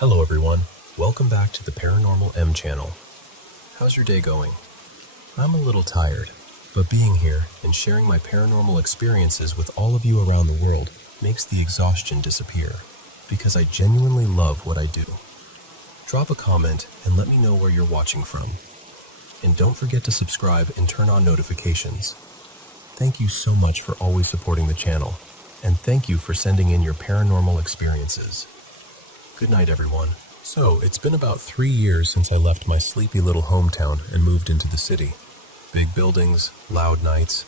Hello everyone, welcome back to the Paranormal M channel. How's your day going? I'm a little tired, but being here and sharing my paranormal experiences with all of you around the world makes the exhaustion disappear, because I genuinely love what I do. Drop a comment and let me know where you're watching from. And don't forget to subscribe and turn on notifications. Thank you so much for always supporting the channel, and thank you for sending in your paranormal experiences. Good night, everyone. So, it's been about 3 years since I left my sleepy little hometown and moved into the city. Big buildings, loud nights,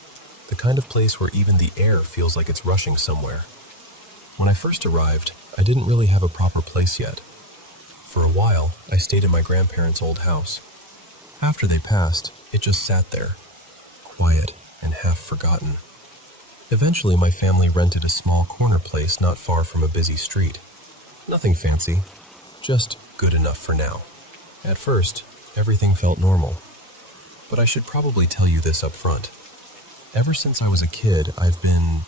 the kind of place where even the air feels like it's rushing somewhere. When I first arrived, I didn't really have a proper place yet. For a while, I stayed in my grandparents' old house. After they passed, it just sat there, quiet and half forgotten. Eventually, my family rented a small corner place not far from a busy street. Nothing fancy, just good enough for now. At first, everything felt normal. But I should probably tell you this up front. Ever since I was a kid, I've been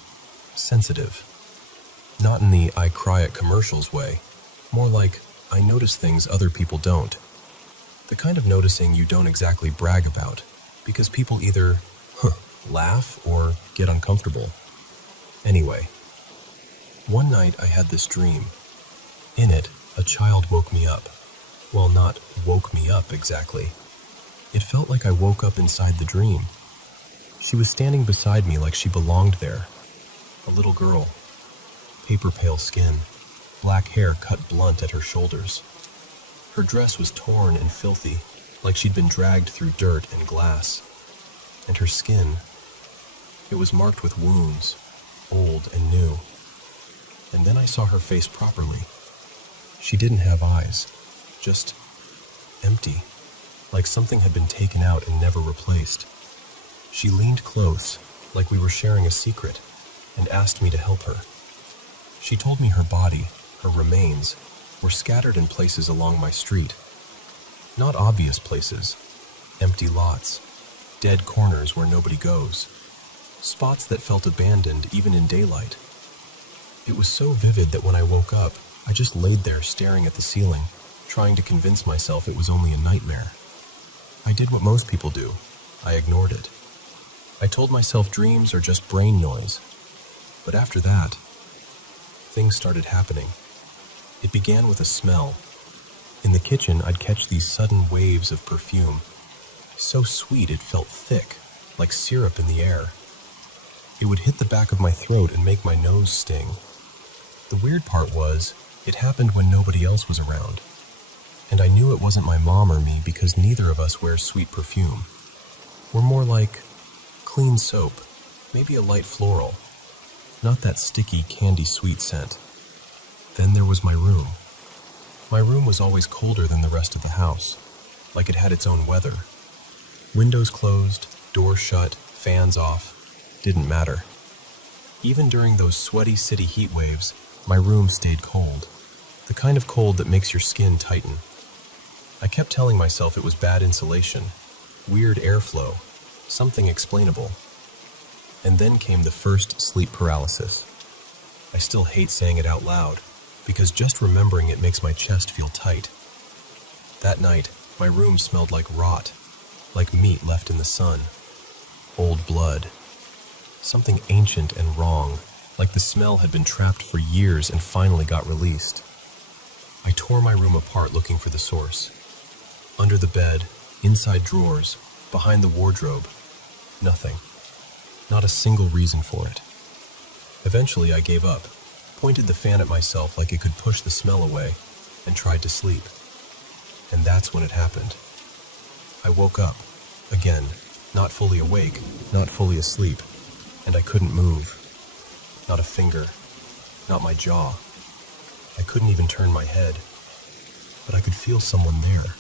sensitive. Not in the I cry at commercials way, more like I notice things other people don't. The kind of noticing you don't exactly brag about, because people either laugh or get uncomfortable. Anyway, one night I had this dream. In it, a child woke me up. Well, not woke me up exactly. It felt like I woke up inside the dream. She was standing beside me like she belonged there. A little girl. Paper pale skin. Black hair cut blunt at her shoulders. Her dress was torn and filthy, like she'd been dragged through dirt and glass. And her skin, it was marked with wounds, old and new. And then I saw her face properly. She didn't have eyes, just empty, like something had been taken out and never replaced. She leaned close, like we were sharing a secret, and asked me to help her. She told me her body, her remains, were scattered in places along my street. Not obvious places, empty lots, dead corners where nobody goes, spots that felt abandoned even in daylight. It was so vivid that when I woke up, I just laid there staring at the ceiling, trying to convince myself it was only a nightmare. I did what most people do. I ignored it. I told myself dreams are just brain noise. But after that, things started happening. It began with a smell. In the kitchen, I'd catch these sudden waves of perfume. So sweet it felt thick, like syrup in the air. It would hit the back of my throat and make my nose sting. The weird part was, it happened when nobody else was around. And I knew it wasn't my mom or me because neither of us wears sweet perfume. We're more like clean soap, maybe a light floral, not that sticky, candy-sweet scent. Then there was my room. My room was always colder than the rest of the house, like it had its own weather. Windows closed, doors shut, fans off, didn't matter. Even during those sweaty city heat waves, my room stayed cold. The kind of cold that makes your skin tighten. I kept telling myself it was bad insulation, weird airflow, something explainable. And then came the first sleep paralysis. I still hate saying it out loud, because just remembering it makes my chest feel tight. That night, my room smelled like rot, like meat left in the sun. Old blood. Something ancient and wrong, like the smell had been trapped for years and finally got released. I tore my room apart looking for the source. Under the bed, inside drawers, behind the wardrobe, nothing. Not a single reason for it. Eventually I gave up, pointed the fan at myself like it could push the smell away, and tried to sleep. And that's when it happened. I woke up, again, not fully awake, not fully asleep, and I couldn't move. Not a finger, not my jaw. I couldn't even turn my head, but I could feel someone there.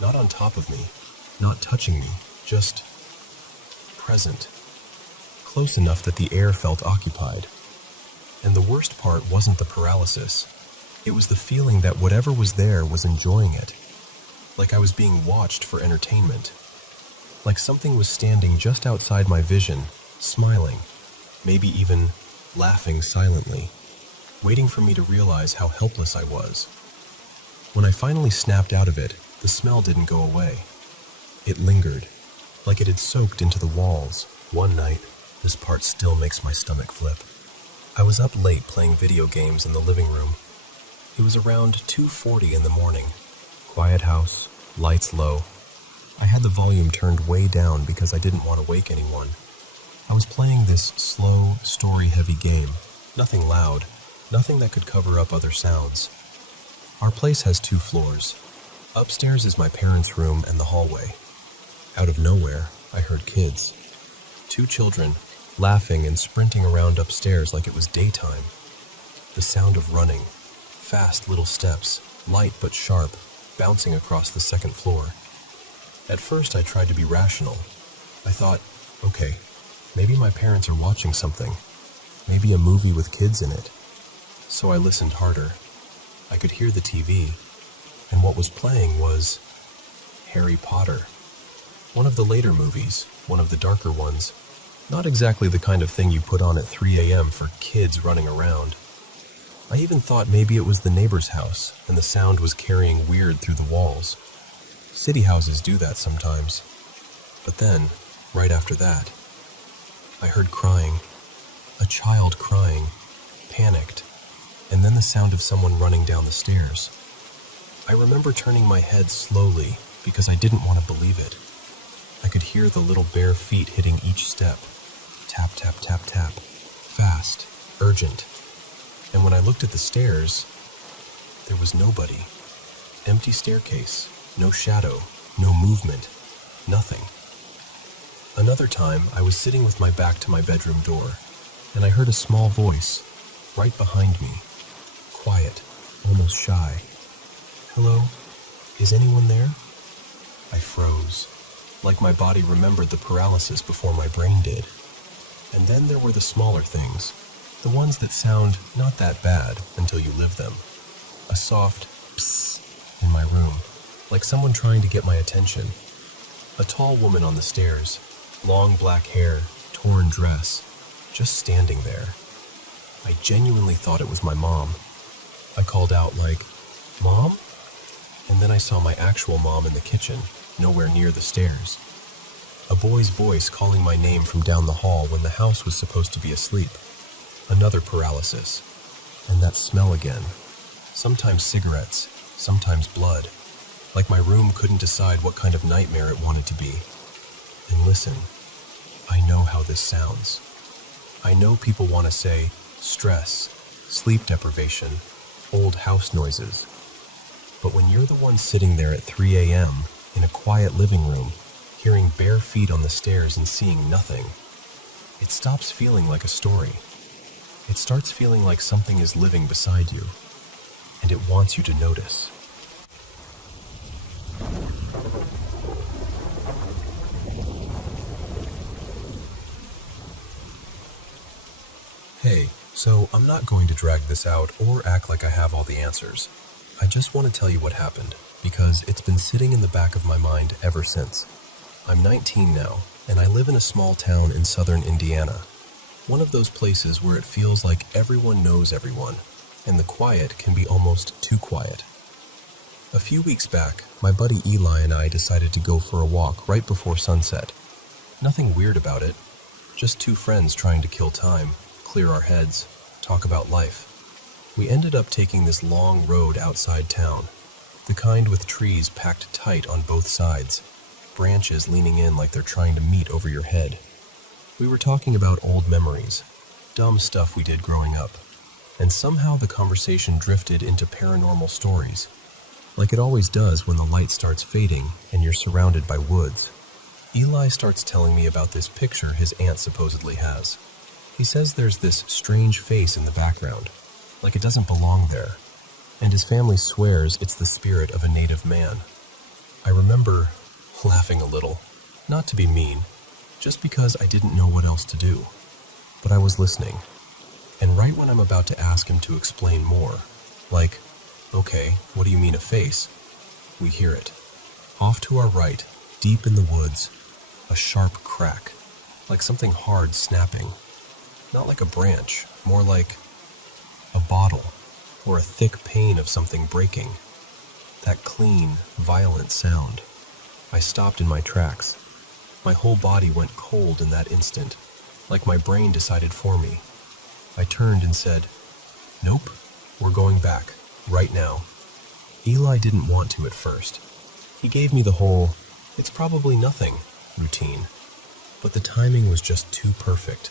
Not on top of me, not touching me, just present. Close enough that the air felt occupied. And the worst part wasn't the paralysis. It was the feeling that whatever was there was enjoying it. Like I was being watched for entertainment. Like something was standing just outside my vision, smiling, maybe even laughing silently, waiting for me to realize how helpless I was. When I finally snapped out of it, the smell didn't go away. It lingered, like it had soaked into the walls. One night, this part still makes my stomach flip. I was up late playing video games in the living room. It was around 2:40 in the morning. Quiet house, lights low. I had the volume turned way down because I didn't want to wake anyone. I was playing this slow, story-heavy game. Nothing loud, nothing that could cover up other sounds. Our place has 2 floors. Upstairs is my parents' room and the hallway. Out of nowhere, I heard kids. 2 children, laughing and sprinting around upstairs like it was daytime. The sound of running, fast little steps, light but sharp, bouncing across the 2nd floor. At first I tried to be rational. I thought, okay, maybe my parents are watching something. Maybe a movie with kids in it. So I listened harder. I could hear the TV, and what was playing was Harry Potter. One of the later movies, one of the darker ones. Not exactly the kind of thing you put on at 3 a.m. for kids running around. I even thought maybe it was the neighbor's house, and the sound was carrying weird through the walls. City houses do that sometimes. But then, right after that, I heard crying. A child crying, panicked, and then the sound of someone running down the stairs. I remember turning my head slowly because I didn't want to believe it. I could hear the little bare feet hitting each step. Tap, tap, tap, tap. Fast, urgent. And when I looked at the stairs, there was nobody. Empty staircase, no shadow, no movement, nothing. Another time, I was sitting with my back to my bedroom door, and I heard a small voice right behind me. Quiet, almost shy. Hello? Is anyone there? I froze, like my body remembered the paralysis before my brain did. And then there were the smaller things, the ones that sound not that bad until you live them. A soft psst in my room, like someone trying to get my attention. A tall woman on the stairs, long black hair, torn dress, just standing there. I genuinely thought it was my mom. I called out like, "Mom?" And then I saw my actual mom in the kitchen, nowhere near the stairs. A boy's voice calling my name from down the hall when the house was supposed to be asleep. Another paralysis. And that smell again. Sometimes cigarettes, sometimes blood. Like my room couldn't decide what kind of nightmare it wanted to be. And listen, I know how this sounds. I know people want to say stress, sleep deprivation, old house noises. But when you're the one sitting there at 3 a.m. in a quiet living room, hearing bare feet on the stairs and seeing nothing, it stops feeling like a story. It starts feeling like something is living beside you, and it wants you to notice. Hey, so I'm not going to drag this out or act like I have all the answers. I just want to tell you what happened, because it's been sitting in the back of my mind ever since. I'm 19 now, and I live in a small town in southern Indiana. One of those places where it feels like everyone knows everyone, and the quiet can be almost too quiet. A few weeks back, my buddy Eli and I decided to go for a walk right before sunset. Nothing weird about it, just 2 friends trying to kill time, clear our heads, talk about life. We ended up taking this long road outside town, the kind with trees packed tight on both sides, branches leaning in like they're trying to meet over your head. We were talking about old memories, dumb stuff we did growing up, and somehow the conversation drifted into paranormal stories, like it always does when the light starts fading and you're surrounded by woods. Eli starts telling me about this picture his aunt supposedly has. He says there's this strange face in the background, like it doesn't belong there, and his family swears it's the spirit of a native man. I remember laughing a little, not to be mean, just because I didn't know what else to do. But I was listening, and right when I'm about to ask him to explain more, like, "Okay, what do you mean a face?" we hear it. Off to our right, deep in the woods, a sharp crack, like something hard snapping. Not like a branch, more like a bottle, or a thick pane of something breaking. That clean, violent sound. I stopped in my tracks. My whole body went cold in that instant, like my brain decided for me. I turned and said, "Nope, we're going back, right now." Eli didn't want to at first. He gave me the whole, "it's probably nothing" routine. But the timing was just too perfect.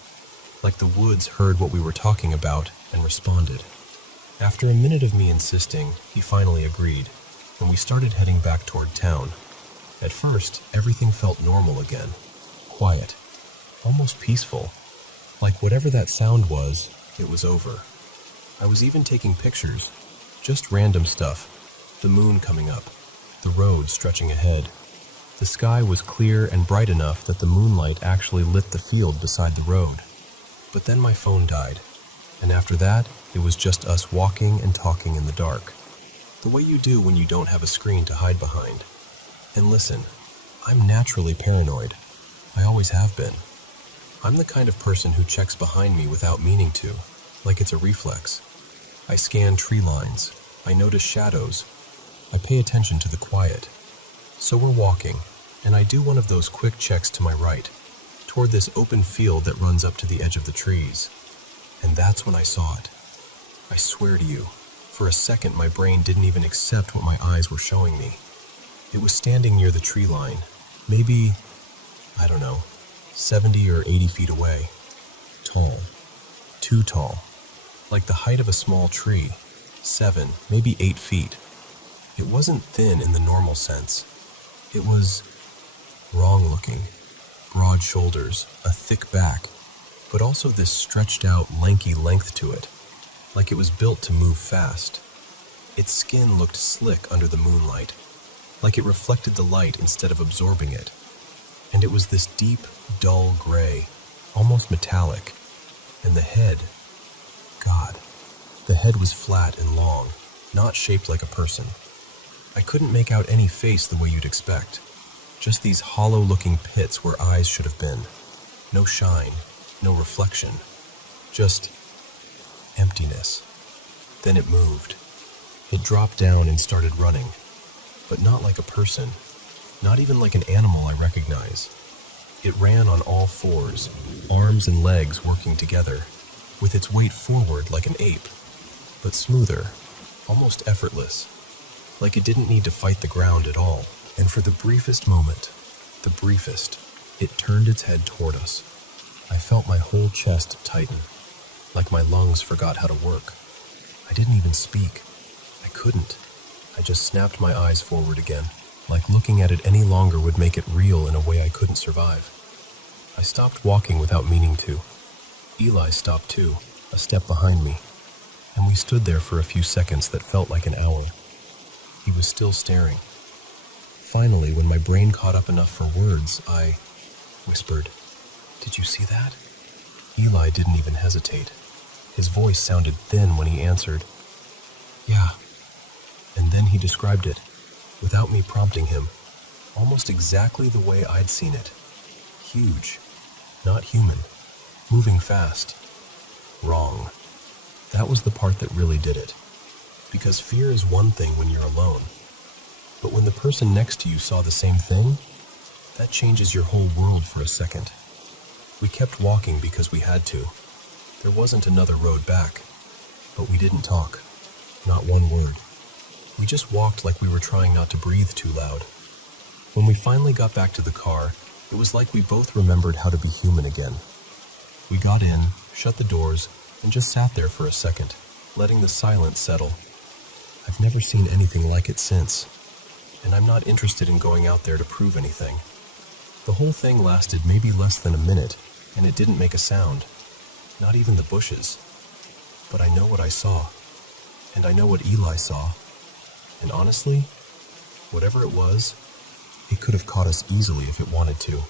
Like the woods heard what we were talking about and responded. After a minute of me insisting, he finally agreed, and we started heading back toward town. At first, everything felt normal again. Quiet. Almost peaceful. Like whatever that sound was, it was over. I was even taking pictures. Just random stuff. The moon coming up. The road stretching ahead. The sky was clear and bright enough that the moonlight actually lit the field beside the road. But then my phone died, and after that, it was just us walking and talking in the dark. The way you do when you don't have a screen to hide behind. And listen, I'm naturally paranoid. I always have been. I'm the kind of person who checks behind me without meaning to, like it's a reflex. I scan tree lines. I notice shadows. I pay attention to the quiet. So we're walking, and I do one of those quick checks to my right, toward this open field that runs up to the edge of the trees. And that's when I saw it. I swear to you, for a second my brain didn't even accept what my eyes were showing me. It was standing near the tree line, maybe, I don't know, 70 or 80 feet away. Tall. Too tall. Like the height of a small tree. 7, maybe 8 feet. It wasn't thin in the normal sense. It was wrong-looking. Broad shoulders, a thick back, but also this stretched-out, lanky length to it, like it was built to move fast. Its skin looked slick under the moonlight, like it reflected the light instead of absorbing it. And it was this deep, dull gray, almost metallic. And the head, God, the head was flat and long, not shaped like a person. I couldn't make out any face the way you'd expect. Just these hollow-looking pits where eyes should have been. No shine, no reflection. Just emptiness. Then it moved. It dropped down and started running. But not like a person. Not even like an animal I recognize. It ran on all fours, arms and legs working together, with its weight forward like an ape, but smoother, almost effortless. Like it didn't need to fight the ground at all. And for the briefest moment, the briefest, it turned its head toward us. I felt my whole chest tighten, like my lungs forgot how to work. I didn't even speak. I couldn't. I just snapped my eyes forward again, like looking at it any longer would make it real in a way I couldn't survive. I stopped walking without meaning to. Eli stopped too, a step behind me, and we stood there for a few seconds that felt like an hour. He was still staring. Finally, when my brain caught up enough for words, I whispered, "Did you see that?" Eli didn't even hesitate. His voice sounded thin when he answered, "Yeah." And then he described it, without me prompting him, almost exactly the way I'd seen it. Huge, not human, moving fast. Wrong. That was the part that really did it. Because fear is one thing when you're alone. But when the person next to you saw the same thing, that changes your whole world for a second. We kept walking because we had to. There wasn't another road back. But we didn't talk. Not one word. We just walked like we were trying not to breathe too loud. When we finally got back to the car, it was like we both remembered how to be human again. We got in, shut the doors, and just sat there for a second, letting the silence settle. I've never seen anything like it since. And I'm not interested in going out there to prove anything. The whole thing lasted maybe less than a minute, and it didn't make a sound. Not even the bushes. But I know what I saw. And I know what Eli saw. And honestly, whatever it was, it could have caught us easily if it wanted to.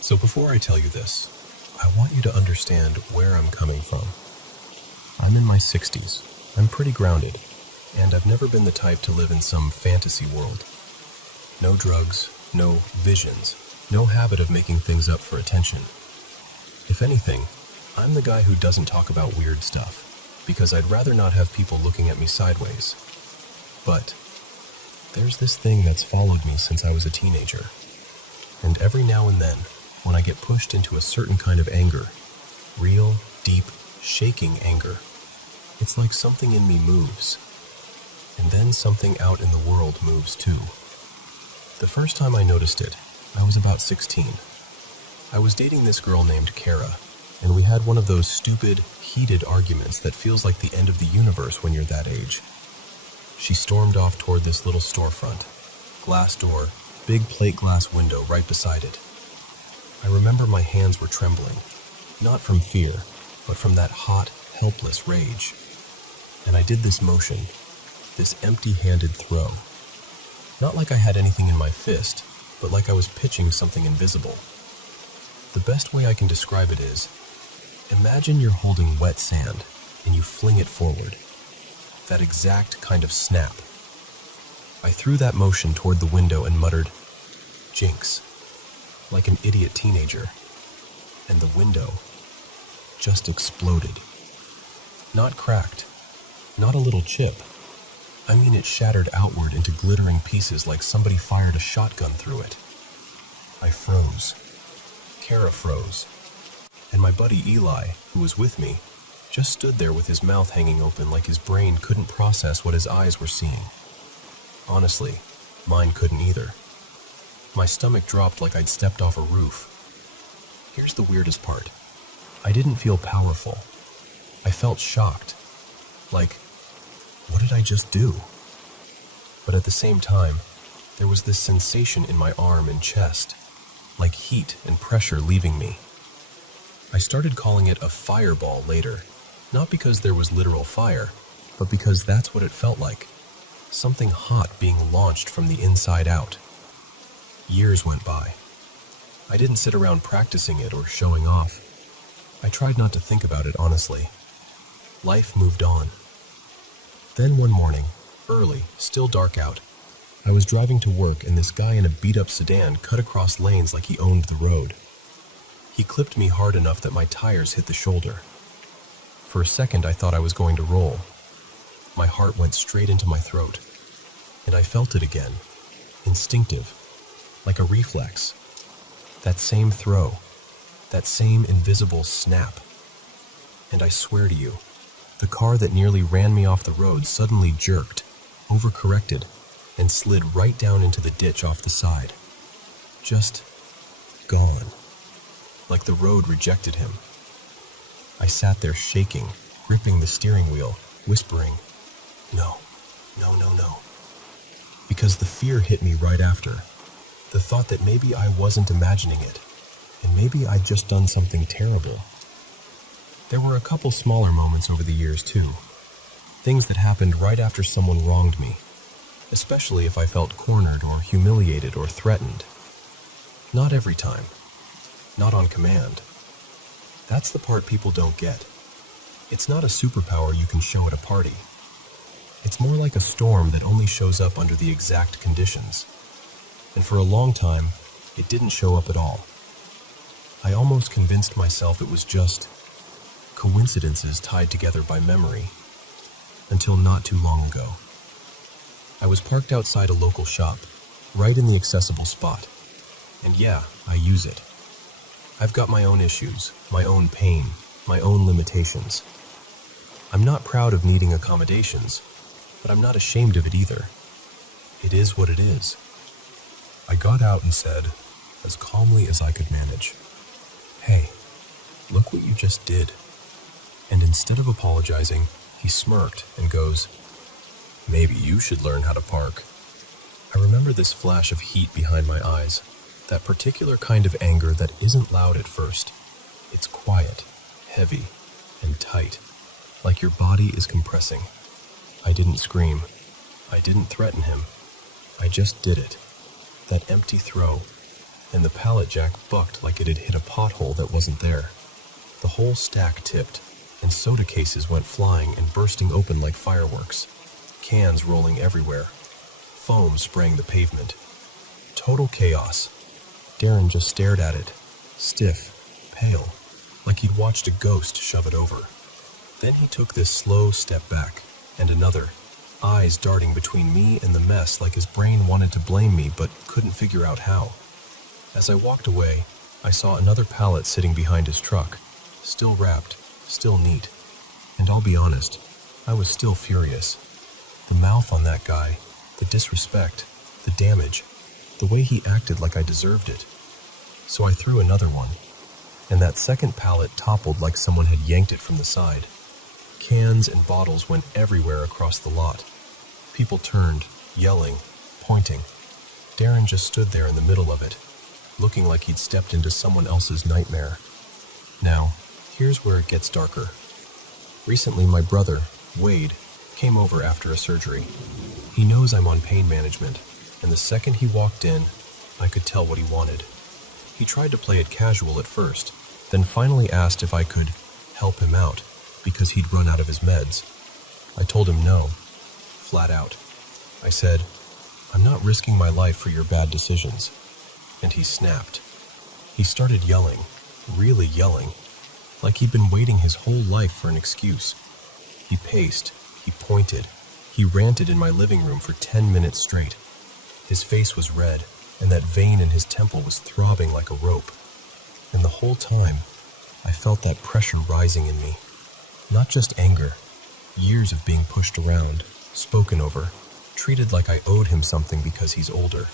So before I tell you this, I want you to understand where I'm coming from. I'm in my 60s. I'm pretty grounded, and I've never been the type to live in some fantasy world. No drugs, no visions, No habit of making things up for attention. If anything, I'm the guy who doesn't talk about weird stuff, because I'd rather not have people looking at me sideways. But there's this thing that's followed me since I was a teenager. And every now and then, when I get pushed into a certain kind of anger, real, deep, shaking anger, it's like something in me moves. And then something out in the world moves too. The first time I noticed it, I was about 16. I was dating this girl named Kara, and we had one of those stupid, heated arguments that feels like the end of the universe when you're that age. She stormed off toward this little storefront. Glass door, big plate glass window right beside it. I remember my hands were trembling, not from fear, but from that hot, helpless rage. And I did this motion, this empty-handed throw. Not like I had anything in my fist, but like I was pitching something invisible. The best way I can describe it is, imagine you're holding wet sand and you fling it forward. That exact kind of snap. I threw that motion toward the window and muttered, "Jinx," like an idiot teenager. And the window just exploded. Not cracked, not a little chip. I mean, it shattered outward into glittering pieces like somebody fired a shotgun through it. I froze. Kara froze. And my buddy Eli, who was with me, just stood there with his mouth hanging open like his brain couldn't process what his eyes were seeing. Honestly, mine couldn't either. My stomach dropped like I'd stepped off a roof. Here's the weirdest part. I didn't feel powerful. I felt shocked. Like, what did I just do? But at the same time, there was this sensation in my arm and chest, like heat and pressure leaving me. I started calling it a fireball later, not because there was literal fire, but because that's what it felt like. Something hot being launched from the inside out. Years went by. I didn't sit around practicing it or showing off. I tried not to think about it honestly. Life moved on. Then one morning, early, still dark out, I was driving to work and this guy in a beat-up sedan cut across lanes like he owned the road. He clipped me hard enough that my tires hit the shoulder. For a second I thought I was going to roll. My heart went straight into my throat, and I felt it again, instinctive, like a reflex. That same throw, that same invisible snap. And I swear to you, the car that nearly ran me off the road suddenly jerked, overcorrected, and slid right down into the ditch off the side. Just gone. Like the road rejected him. I sat there shaking, gripping the steering wheel, whispering, "No, no, no, no." Because the fear hit me right after. The thought that maybe I wasn't imagining it, and maybe I'd just done something terrible. There were a couple smaller moments over the years too. Things that happened right after someone wronged me, especially if I felt cornered or humiliated or threatened. Not every time. Not on command. That's the part people don't get. It's not a superpower you can show at a party. It's more like a storm that only shows up under the exact conditions. And for a long time, it didn't show up at all. I almost convinced myself it was just coincidences tied together by memory, until not too long ago. I was parked outside a local shop, right in the accessible spot. And yeah, I use it. I've got my own issues, my own pain, my own limitations. I'm not proud of needing accommodations, but I'm not ashamed of it either. It is what it is. I got out and said, as calmly as I could manage, "Hey, look what you just did." And instead of apologizing, he smirked and goes, "Maybe you should learn how to park." I remember this flash of heat behind my eyes, that particular kind of anger that isn't loud at first. It's quiet, heavy, and tight, like your body is compressing. I didn't scream. I didn't threaten him. I just did it. That empty throw, and the pallet jack bucked like it had hit a pothole that wasn't there. The whole stack tipped, and soda cases went flying and bursting open like fireworks. Cans rolling everywhere. Foam spraying the pavement. Total chaos. Darren just stared at it, stiff, pale, like he'd watched a ghost shove it over. Then he took this slow step back, and another, eyes darting between me and the mess like his brain wanted to blame me but couldn't figure out how. As I walked away, I saw another pallet sitting behind his truck, still wrapped, still neat. And I'll be honest, I was still furious. The mouth on that guy, the disrespect, the damage, the way he acted like I deserved it. So I threw another one, and that second pallet toppled like someone had yanked it from the side. Cans and bottles went everywhere across the lot. People turned, yelling, pointing. Darren just stood there in the middle of it, looking like he'd stepped into someone else's nightmare. Now, here's where it gets darker. Recently, my brother, Wade, came over after a surgery. He knows I'm on pain management, and the second he walked in, I could tell what he wanted. He tried to play it casual at first, then finally asked if I could help him out because he'd run out of his meds. I told him no, flat out. I said, "I'm not risking my life for your bad decisions." And he snapped. He started yelling, really yelling, like he'd been waiting his whole life for an excuse. He paced, he pointed, he ranted in my living room for 10 minutes straight. His face was red, and that vein in his temple was throbbing like a rope. And the whole time, I felt that pressure rising in me. Not just anger, years of being pushed around, spoken over, treated like I owed him something because he's older.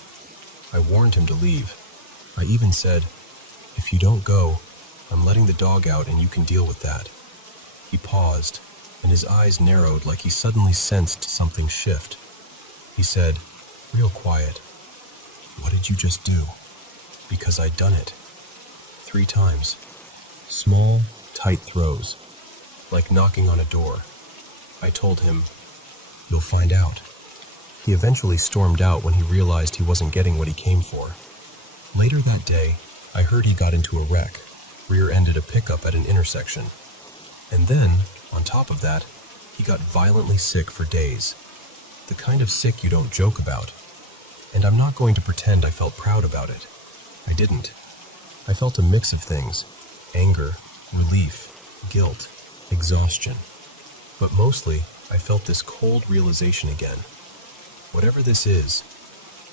I warned him to leave. I even said, "If you don't go, I'm letting the dog out and you can deal with that." He paused, and his eyes narrowed like he suddenly sensed something shift. He said, real quiet, "What did you just do?" Because I'd done it. 3 times. Small, tight throws, like knocking on a door. I told him, "You'll find out." He eventually stormed out when he realized he wasn't getting what he came for. Later that day, I heard he got into a wreck, rear-ended a pickup at an intersection. And then, on top of that, he got violently sick for days. The kind of sick you don't joke about. And I'm not going to pretend I felt proud about it. I didn't. I felt a mix of things: anger, relief, guilt, exhaustion. But mostly, I felt this cold realization again. Whatever this is,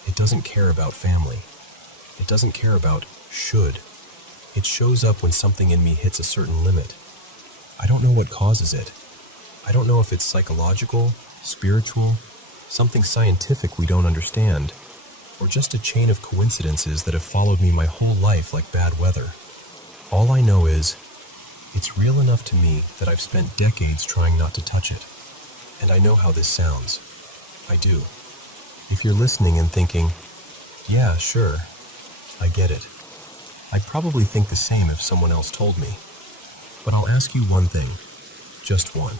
it doesn't care about family. It doesn't care about should. It shows up when something in me hits a certain limit. I don't know what causes it. I don't know if it's psychological, spiritual, something scientific we don't understand, or just a chain of coincidences that have followed me my whole life like bad weather. All I know is, it's real enough to me that I've spent decades trying not to touch it. And I know how this sounds. I do. If you're listening and thinking, "Yeah, sure, I get it," I'd probably think the same if someone else told me. But I'll ask you one thing, just one.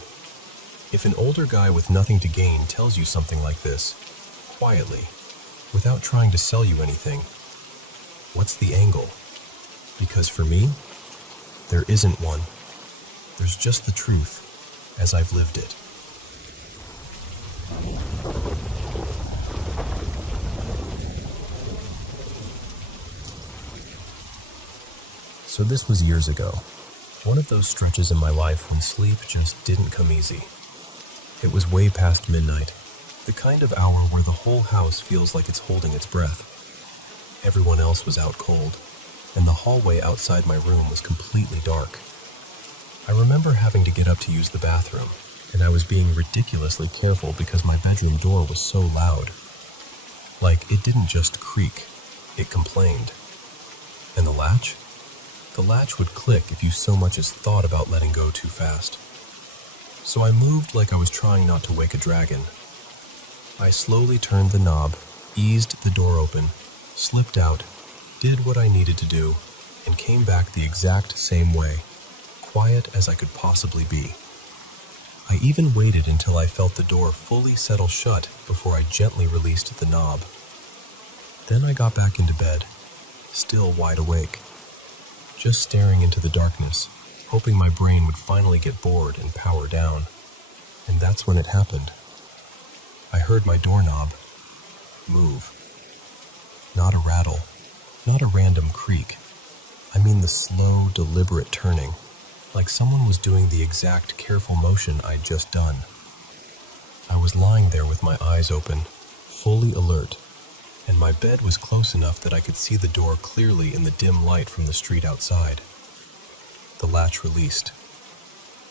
If an older guy with nothing to gain tells you something like this, quietly, without trying to sell you anything, what's the angle? Because for me, there isn't one. There's just the truth, as I've lived it. So this was years ago. One of those stretches in my life when sleep just didn't come easy. It was way past midnight, the kind of hour where the whole house feels like it's holding its breath. Everyone else was out cold, and the hallway outside my room was completely dark. I remember having to get up to use the bathroom, and I was being ridiculously careful because my bedroom door was so loud. Like, it didn't just creak, it complained. And the latch? The latch would click if you so much as thought about letting go too fast. So I moved like I was trying not to wake a dragon. I slowly turned the knob, eased the door open, slipped out, did what I needed to do, and came back the exact same way, quiet as I could possibly be. I even waited until I felt the door fully settle shut before I gently released the knob. Then I got back into bed, still wide awake, just staring into the darkness, hoping my brain would finally get bored and power down. And that's when it happened. I heard my doorknob move. Not a rattle, Not a random creak. I mean the slow, deliberate turning, like someone was doing the exact careful motion I'd just done. I was lying there with my eyes open, fully alert, and my bed was close enough that I could see the door clearly in the dim light from the street outside. The latch released.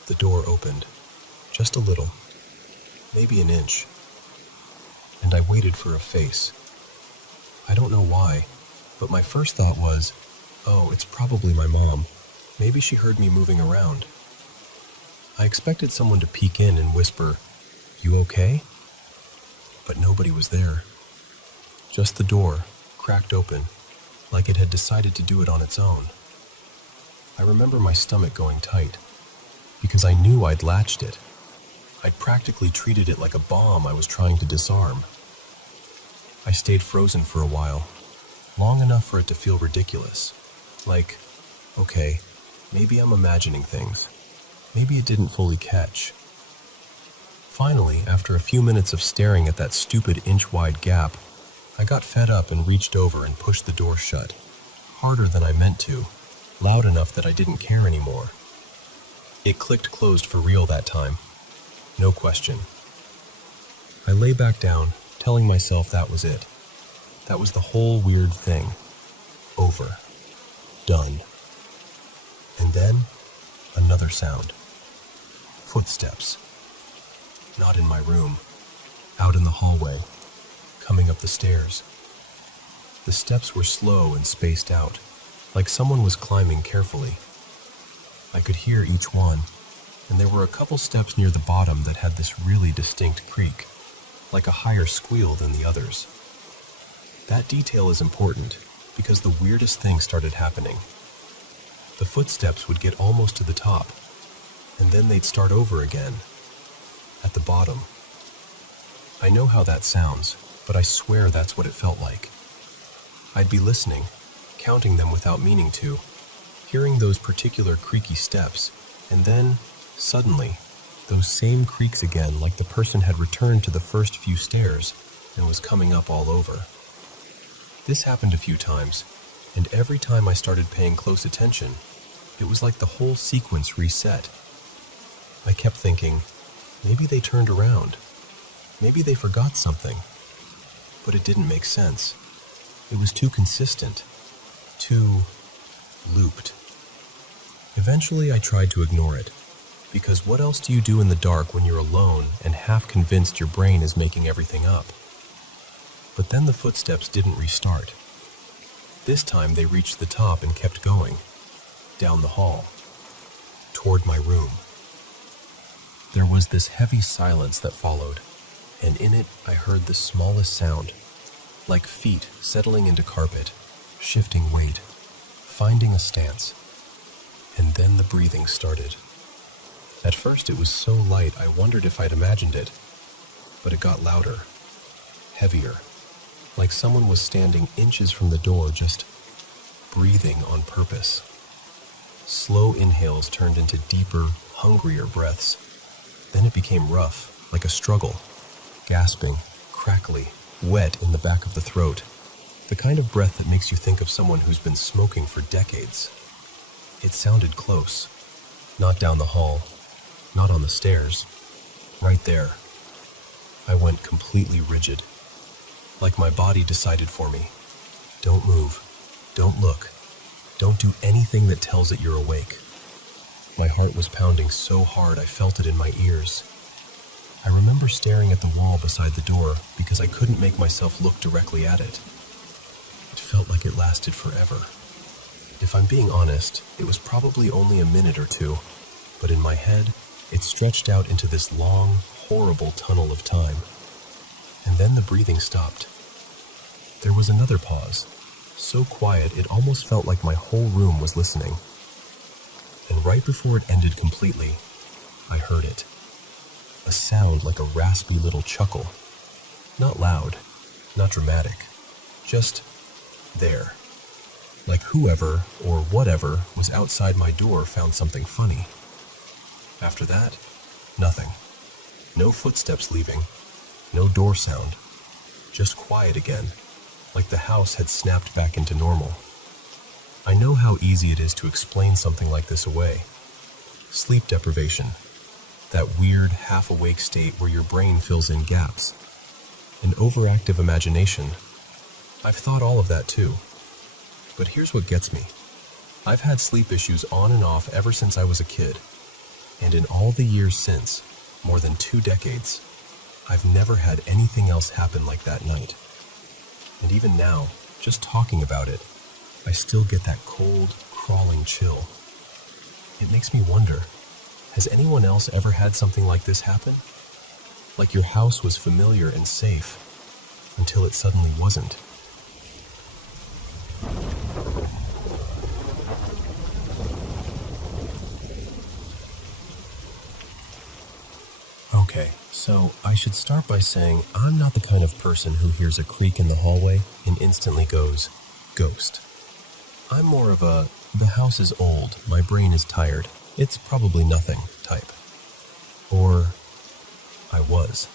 The door opened, just a little, maybe an inch, and I waited for a face. I don't know why, but my first thought was, oh, it's probably my mom. Maybe she heard me moving around. I expected someone to peek in and whisper, "You okay?" But nobody was there. Just the door, cracked open, like it had decided to do it on its own. I remember my stomach going tight, because I knew I'd latched it. I'd practically treated it like a bomb I was trying to disarm. I stayed frozen for a while, long enough for it to feel ridiculous. Like, okay, maybe I'm imagining things. Maybe it didn't fully catch. Finally, after a few minutes of staring at that stupid inch-wide gap, I got fed up and reached over and pushed the door shut, harder than I meant to, loud enough that I didn't care anymore. It clicked closed for real that time. No question. I lay back down, telling myself that was it. That was the whole weird thing. Over. Done. And then, another sound. Footsteps. Not in my room. Out in the hallway. Coming up the stairs. The steps were slow and spaced out, like someone was climbing carefully. I could hear each one, and there were a couple steps near the bottom that had this really distinct creak, like a higher squeal than the others. That detail is important, because the weirdest thing started happening. The footsteps would get almost to the top, and then they'd start over again, at the bottom. I know how that sounds, but I swear that's what it felt like. I'd be listening, counting them without meaning to, hearing those particular creaky steps, and then, suddenly, those same creaks again, like the person had returned to the first few stairs and was coming up all over. This happened a few times, and every time I started paying close attention, it was like the whole sequence reset. I kept thinking, maybe they turned around. Maybe they forgot something. But it didn't make sense. It was too consistent. Too looped. Eventually I tried to ignore it, because what else do you do in the dark when you're alone and half convinced your brain is making everything up? But then the footsteps didn't restart. This time they reached the top and kept going, down the hall, toward my room. There was this heavy silence that followed, and in it I heard the smallest sound, like feet settling into carpet, shifting weight, finding a stance. And then the breathing started. At first it was so light I wondered if I'd imagined it, but it got louder, heavier, like someone was standing inches from the door just breathing on purpose. Slow inhales turned into deeper, hungrier breaths. Then it became rough, like a struggle, gasping, crackly, wet in the back of the throat, the kind of breath that makes you think of someone who's been smoking for decades. It sounded close, not down the hall, not on the stairs, right there. I went completely rigid, like my body decided for me. Don't move, don't look, don't do anything that tells it you're awake. My heart was pounding so hard I felt it in my ears. I remember staring at the wall beside the door because I couldn't make myself look directly at it. It felt like it lasted forever. If I'm being honest, it was probably only a minute or two, but in my head, it stretched out into this long, horrible tunnel of time. And then the breathing stopped. There was another pause, so quiet it almost felt like my whole room was listening. And right before it ended completely, I heard it. A sound like a raspy little chuckle. Not loud, not dramatic, just there. Like whoever or whatever was outside my door found something funny. After that, nothing. No footsteps leaving, no door sound. Just quiet again, like the house had snapped back into normal. I know how easy it is to explain something like this away. Sleep deprivation, that weird half-awake state where your brain fills in gaps. An overactive imagination. I've thought all of that too. But here's what gets me. I've had sleep issues on and off ever since I was a kid. And in all the years since, more than 2 decades, I've never had anything else happen like that night. And even now, just talking about it, I still get that cold, crawling chill. It makes me wonder, has anyone else ever had something like this happen? Like your house was familiar and safe, until it suddenly wasn't. Okay, so I should start by saying I'm not the kind of person who hears a creak in the hallway and instantly goes, ghost. I'm more of a, the house is old, my brain is tired, it's probably nothing type. Or I was.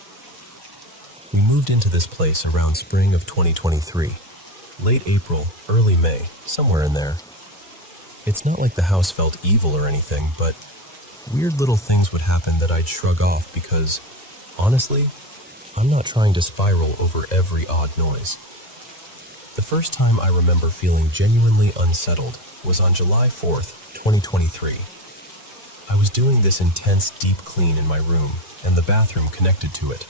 We moved into this place around spring of 2023. Late April, early May, somewhere in there. It's not like the house felt evil or anything, but weird little things would happen that I'd shrug off because, honestly, I'm not trying to spiral over every odd noise. The first time I remember feeling genuinely unsettled was on July 4th, 2023. I was doing this intense deep clean in my room and the bathroom connected to it,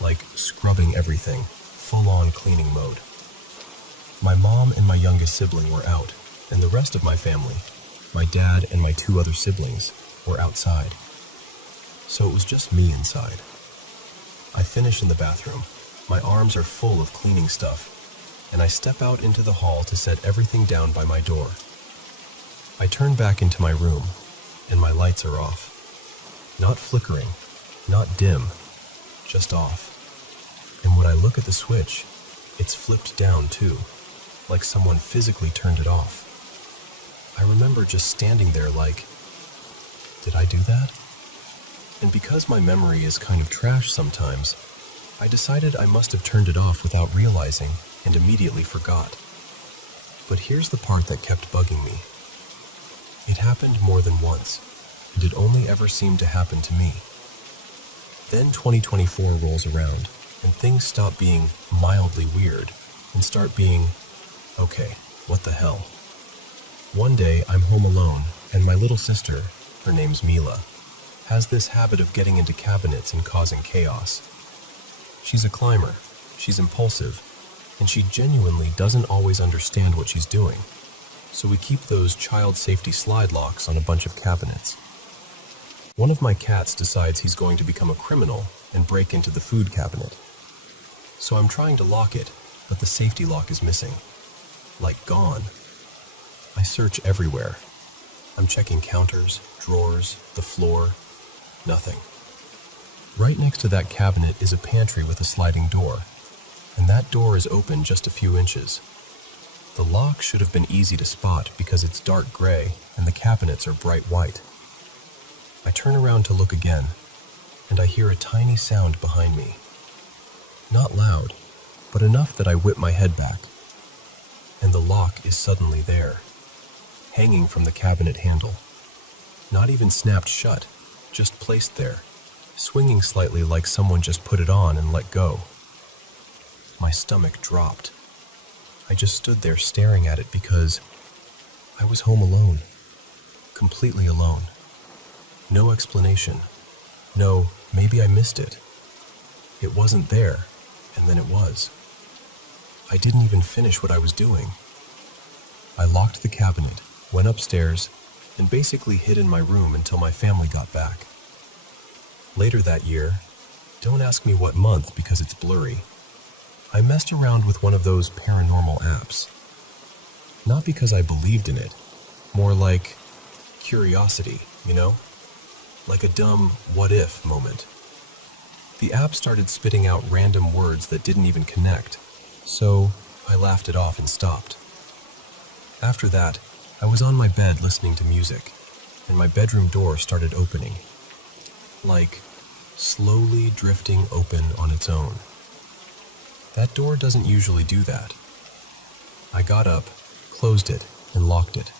like scrubbing everything, full-on cleaning mode. My mom and my youngest sibling were out, and the rest of my family, my dad and my 2 other siblings, were outside. So it was just me inside. I finish in the bathroom. My arms are full of cleaning stuff, and I step out into the hall to set everything down by my door. I turn back into my room, and my lights are off. Not flickering, not dim, just off. And when I look at the switch, it's flipped down too, like someone physically turned it off. I remember just standing there like, did I do that? And because my memory is kind of trash sometimes, I decided I must have turned it off without realizing and immediately forgot. But here's the part that kept bugging me. It happened more than once, and it only ever seemed to happen to me. Then 2024 rolls around, and things stop being mildly weird and start being, okay, what the hell? One day I'm home alone, and my little sister, her name's Mila, has this habit of getting into cabinets and causing chaos. She's a climber, she's impulsive, and she genuinely doesn't always understand what she's doing. So we keep those child safety slide locks on a bunch of cabinets. One of my cats decides he's going to become a criminal and break into the food cabinet. So I'm trying to lock it, but the safety lock is missing. Like gone. I search everywhere. I'm checking counters, drawers, the floor. Nothing. Right next to that cabinet is a pantry with a sliding door, and that door is open just a few inches. The lock should have been easy to spot because it's dark gray and the cabinets are bright white. I turn around to look again, and I hear a tiny sound behind me. Not loud, but enough that I whip my head back. And the lock is suddenly there, hanging from the cabinet handle. Not even snapped shut, just placed there, swinging slightly like someone just put it on and let go. My stomach dropped. I just stood there staring at it because I was home alone, completely alone. No explanation. No, maybe I missed it. It wasn't there, and then it was. I didn't even finish what I was doing. I locked the cabinet, went upstairs, and basically hid in my room until my family got back. Later that year, don't ask me what month because it's blurry, I messed around with one of those paranormal apps. Not because I believed in it, more like curiosity, you know? Like a dumb what-if moment. The app started spitting out random words that didn't even connect, so I laughed it off and stopped. After that, I was on my bed listening to music, and my bedroom door started opening. Like, slowly drifting open on its own. That door doesn't usually do that. I got up, closed it, and locked it,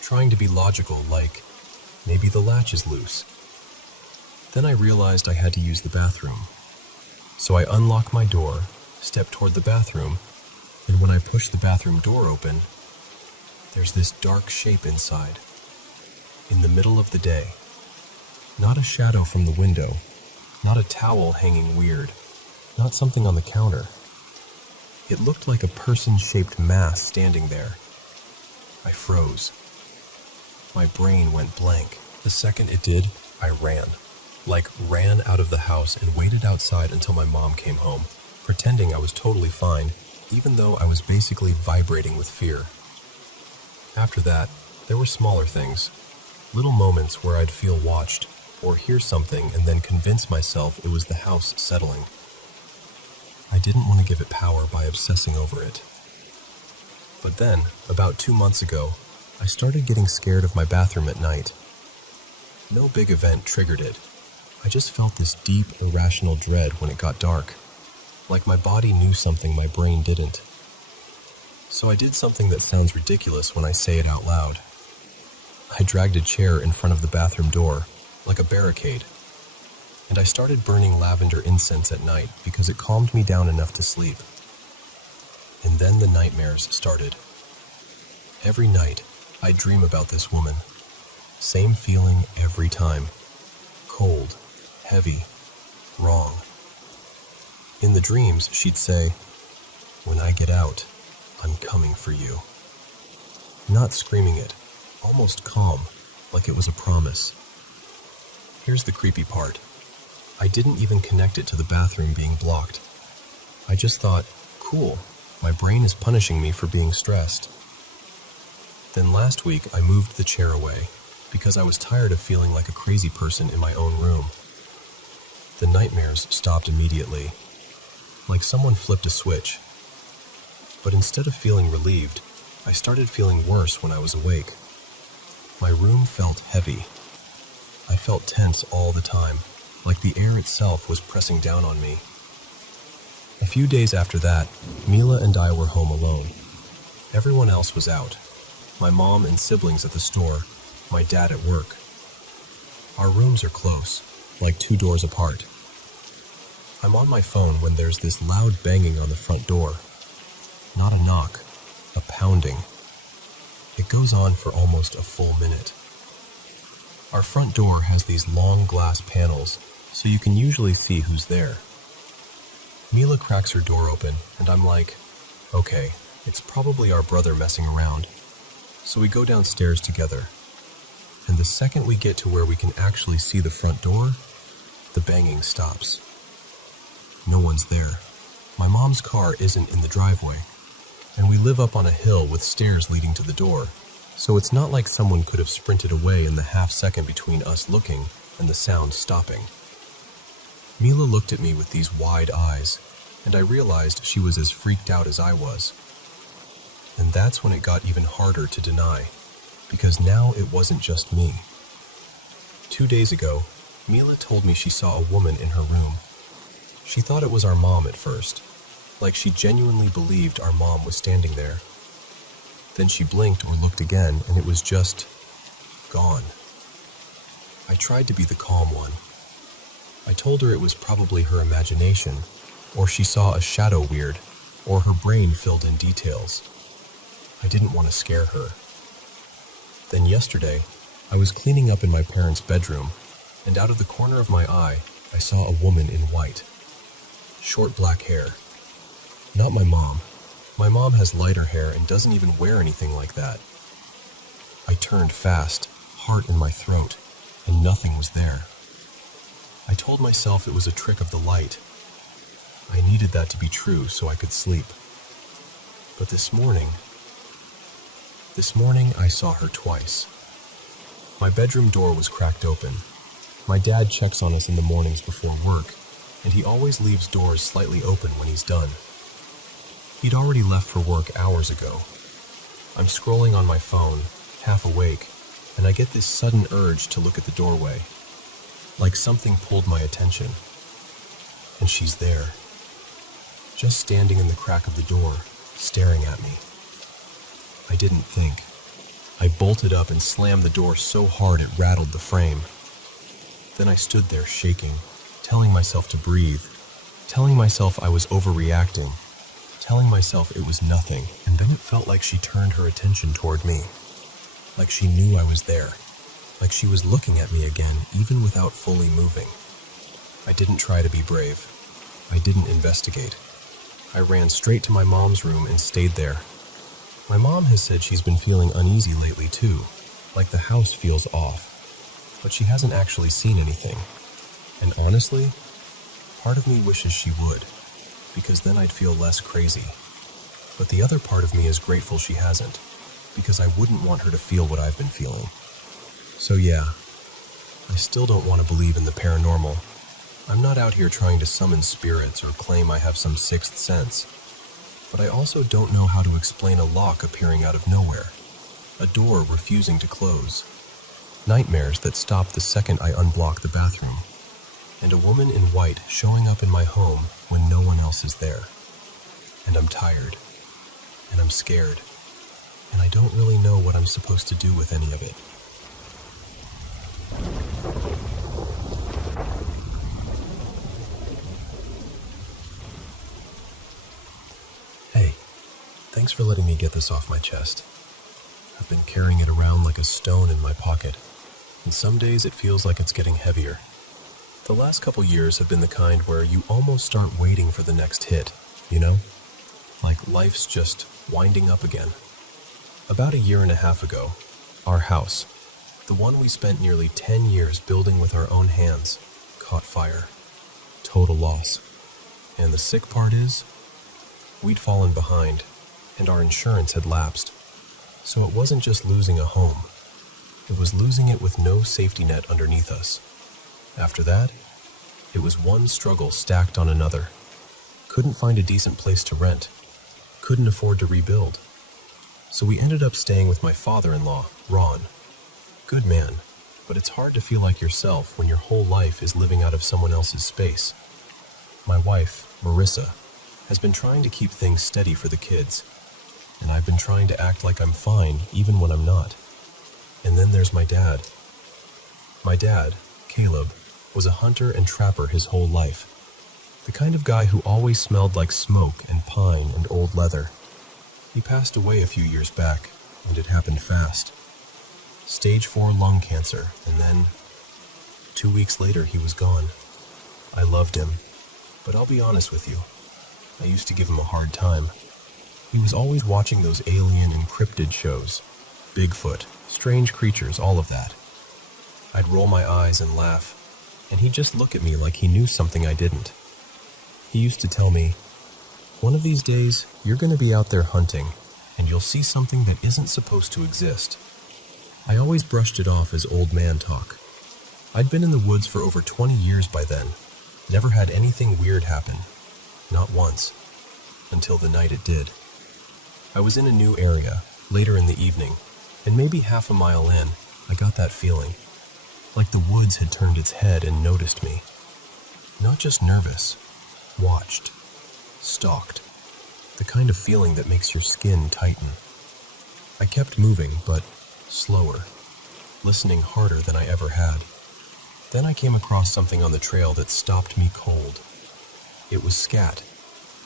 trying to be logical, like, maybe the latch is loose. Then I realized I had to use the bathroom. So I unlock my door, step toward the bathroom, and when I push the bathroom door open, there's this dark shape inside, in the middle of the day. Not a shadow from the window, not a towel hanging weird, not something on the counter. It looked like a person-shaped mass standing there. I froze. My brain went blank. The second it did, I ran. Ran out of the house and waited outside until my mom came home, pretending I was totally fine, even though I was basically vibrating with fear. After that, there were smaller things, little moments where I'd feel watched, or hear something and then convince myself it was the house settling. I didn't want to give it power by obsessing over it. But then, about 2 months ago, I started getting scared of my bathroom at night. No big event triggered it. I just felt this deep, irrational dread when it got dark, like my body knew something my brain didn't. So I did something that sounds ridiculous when I say it out loud. I dragged a chair in front of the bathroom door, like a barricade, and I started burning lavender incense at night because it calmed me down enough to sleep. And then the nightmares started. Every night, I'd dream about this woman. Same feeling every time. Cold, heavy, wrong. In the dreams, she'd say, "When I get out, I'm coming for you." Not screaming it, almost calm, like it was a promise. Here's the creepy part. I didn't even connect it to the bathroom being blocked. I just thought, cool, my brain is punishing me for being stressed. Then last week, I moved the chair away because I was tired of feeling like a crazy person in my own room. The nightmares stopped immediately, like someone flipped a switch. But instead of feeling relieved, I started feeling worse when I was awake. My room felt heavy. I felt tense all the time, like the air itself was pressing down on me. A few days after that, Mila and I were home alone. Everyone else was out. My mom and siblings at the store, my dad at work. Our rooms are close, like 2 doors apart. I'm on my phone when there's this loud banging on the front door. Not a knock, a pounding. It goes on for almost a full minute. Our front door has these long glass panels, so you can usually see who's there. Mila cracks her door open, and I'm like, okay, it's probably our brother messing around. So we go downstairs together. And the second we get to where we can actually see the front door, the banging stops. No one's there. My mom's car isn't in the driveway, and we live up on a hill with stairs leading to the door, so it's not like someone could have sprinted away in the half second between us looking and the sound stopping. Mila looked at me with these wide eyes, and I realized she was as freaked out as I was. And that's when it got even harder to deny, because now it wasn't just me. 2 days ago, Mila told me she saw a woman in her room. She thought it was our mom at first, like she genuinely believed our mom was standing there. Then she blinked or looked again, and it was just gone. I tried to be the calm one. I told her it was probably her imagination, or she saw a shadow weird, or her brain filled in details. I didn't want to scare her. Then yesterday, I was cleaning up in my parents' bedroom, and out of the corner of my eye, I saw a woman in white. Short black hair. Not my mom. My mom has lighter hair and doesn't even wear anything like that. I turned fast, heart in my throat, and nothing was there. I told myself it was a trick of the light. I needed that to be true so I could sleep. But this morning I saw her twice. My bedroom door was cracked open. My dad checks on us in the mornings before work, and he always leaves doors slightly open when he's done. He'd already left for work hours ago. I'm scrolling on my phone, half awake, and I get this sudden urge to look at the doorway, like something pulled my attention. And she's there, just standing in the crack of the door, staring at me. I didn't think. I bolted up and slammed the door so hard it rattled the frame. Then I stood there shaking, telling myself to breathe, telling myself I was overreacting, telling myself it was nothing, and then it felt like she turned her attention toward me. Like she knew I was there. Like she was looking at me again, even without fully moving. I didn't try to be brave. I didn't investigate. I ran straight to my mom's room and stayed there. My mom has said she's been feeling uneasy lately too, like the house feels off, but she hasn't actually seen anything. And honestly, part of me wishes she would, because then I'd feel less crazy. But the other part of me is grateful she hasn't, because I wouldn't want her to feel what I've been feeling. So yeah, I still don't want to believe in the paranormal. I'm not out here trying to summon spirits or claim I have some sixth sense. But I also don't know how to explain a lock appearing out of nowhere, a door refusing to close, nightmares that stop the second I unblock the bathroom, and a woman in white showing up in my home when no one else is there. And I'm tired, and I'm scared, and I don't really know what I'm supposed to do with any of it. Hey, thanks for letting me get this off my chest. I've been carrying it around like a stone in my pocket, and some days it feels like it's getting heavier. The last couple years have been the kind where you almost start waiting for the next hit, you know? Like life's just winding up again. About a year and a half ago, our house, the one we spent nearly 10 years building with our own hands, caught fire. Total loss. And the sick part is, we'd fallen behind, and our insurance had lapsed. So it wasn't just losing a home. It was losing it with no safety net underneath us. After that, it was one struggle stacked on another. Couldn't find a decent place to rent. Couldn't afford to rebuild. So we ended up staying with my father-in-law, Ron. Good man, but it's hard to feel like yourself when your whole life is living out of someone else's space. My wife, Marissa, has been trying to keep things steady for the kids, and I've been trying to act like I'm fine even when I'm not. And then there's my dad. My dad, Caleb, was a hunter and trapper his whole life. The kind of guy who always smelled like smoke and pine and old leather. He passed away a few years back, and it happened fast. Stage 4 lung cancer, and then 2 weeks later he was gone. I loved him, but I'll be honest with you. I used to give him a hard time. He was always watching those alien and cryptid shows. Bigfoot, strange creatures, all of that. I'd roll my eyes and laugh, and he'd just look at me like he knew something I didn't. He used to tell me, "One of these days, you're going to be out there hunting, and you'll see something that isn't supposed to exist." I always brushed it off as old man talk. I'd been in the woods for over 20 years by then, never had anything weird happen. Not once. Until the night it did. I was in a new area, later in the evening, and maybe half a mile in, I got that feeling. Like the woods had turned its head and noticed me. Not just nervous. Watched. Stalked. The kind of feeling that makes your skin tighten. I kept moving, but slower, listening harder than I ever had. Then I came across something on the trail that stopped me cold. It was scat,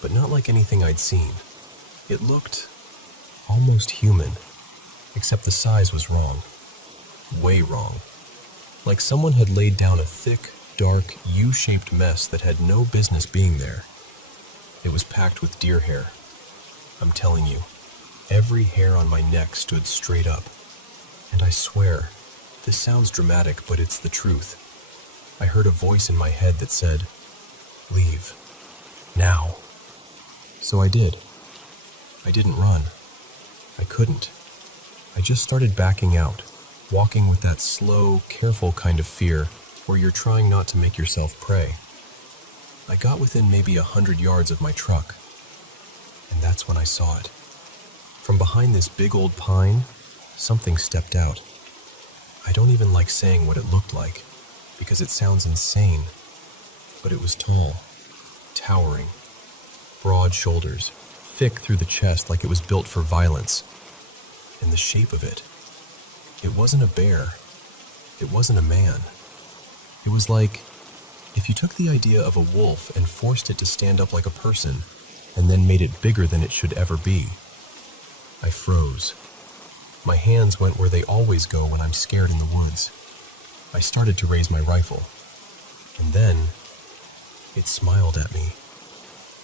but not like anything I'd seen. It looked almost human, except the size was wrong. Way wrong. Like someone had laid down a thick, dark, U-shaped mess that had no business being there. It was packed with deer hair. I'm telling you, every hair on my neck stood straight up. And I swear, this sounds dramatic, but it's the truth. I heard a voice in my head that said, "Leave. Now." So I did. I didn't run. I couldn't. I just started backing out, walking with that slow, careful kind of fear where you're trying not to make yourself prey. I got within maybe 100 yards of my truck, and that's when I saw it. From behind this big old pine, something stepped out. I don't even like saying what it looked like, because it sounds insane, but it was tall, towering, broad shoulders, thick through the chest like it was built for violence, and the shape of it, It wasn't a bear. It wasn't a man. It was like if you took the idea of a wolf and forced it to stand up like a person, and then made it bigger than it should ever be. I froze. My hands went where they always go when I'm scared in the woods. I started to raise my rifle. And then, it smiled at me.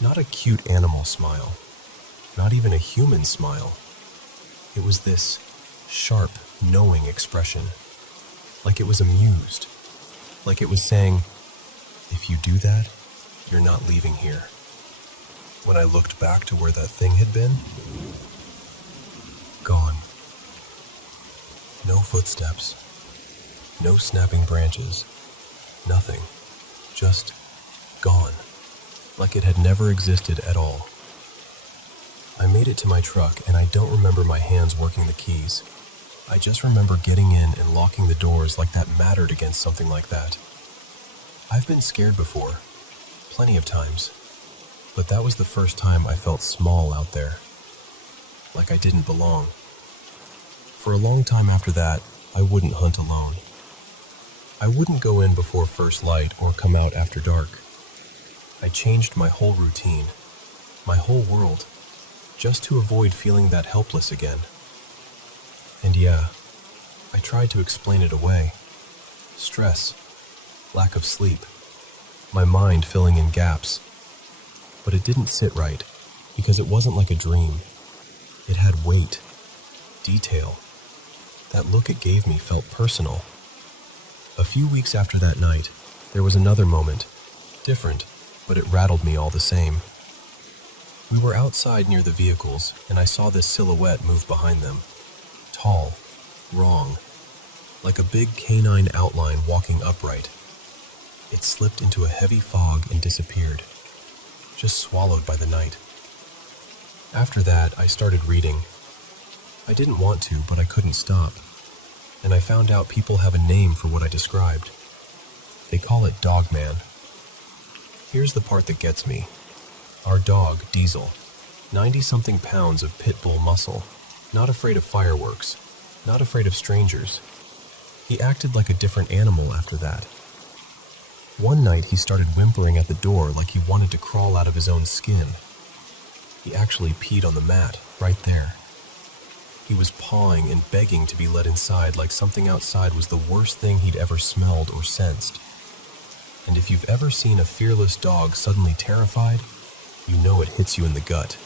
Not a cute animal smile. Not even a human smile. It was this sharp, knowing expression. Like it was amused. Like it was saying, if you do that, you're not leaving here. When I looked back to where that thing had been, gone. No footsteps. No snapping branches. Nothing. Just gone. Like it had never existed at all. I made it to my truck, and I don't remember my hands working the keys. I just remember getting in and locking the doors like that mattered against something like that. I've been scared before, plenty of times, but that was the first time I felt small out there, like I didn't belong. For a long time after that, I wouldn't hunt alone. I wouldn't go in before first light or come out after dark. I changed my whole routine, my whole world, just to avoid feeling that helpless again. And yeah, I tried to explain it away. Stress, lack of sleep, my mind filling in gaps. But it didn't sit right, because it wasn't like a dream. It had weight, detail. That look it gave me felt personal. A few weeks after that night, there was another moment, different, but it rattled me all the same. We were outside near the vehicles, and I saw this silhouette move behind them. Tall, wrong, like a big canine outline walking upright. It slipped into a heavy fog and disappeared, just swallowed by the night. After that, I started reading. I didn't want to, but I couldn't stop. And I found out people have a name for what I described. They call it Dogman. Here's the part that gets me. Our dog, Diesel, 90-something pounds of pit bull muscle, not afraid of fireworks, not afraid of strangers. He acted like a different animal after that. One night he started whimpering at the door like he wanted to crawl out of his own skin. He actually peed on the mat, right there. He was pawing and begging to be let inside like something outside was the worst thing he'd ever smelled or sensed. And if you've ever seen a fearless dog suddenly terrified, you know it hits you in the gut.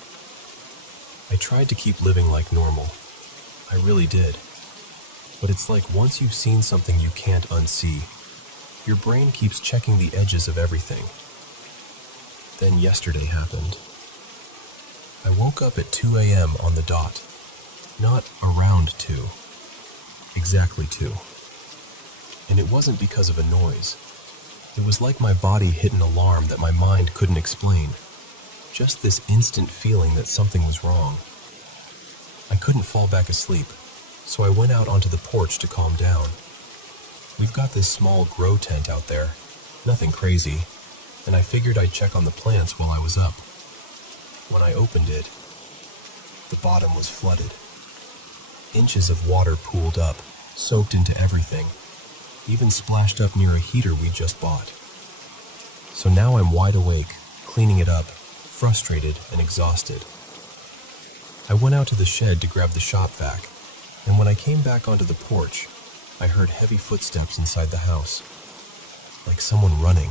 I tried to keep living like normal. I really did. But it's like once you've seen something you can't unsee, your brain keeps checking the edges of everything. Then yesterday happened. I woke up at 2 a.m. on the dot. Not around 2. Exactly 2. And it wasn't because of a noise. It was like my body hit an alarm that my mind couldn't explain. Just this instant feeling that something was wrong. I couldn't fall back asleep, so I went out onto the porch to calm down. We've got this small grow tent out there, nothing crazy, and I figured I'd check on the plants while I was up. When I opened it, the bottom was flooded. Inches of water pooled up, soaked into everything, even splashed up near a heater we just bought. So now I'm wide awake, cleaning it up, frustrated and exhausted. I went out to the shed to grab the shop vac, and when I came back onto the porch, I heard heavy footsteps inside the house, like someone running.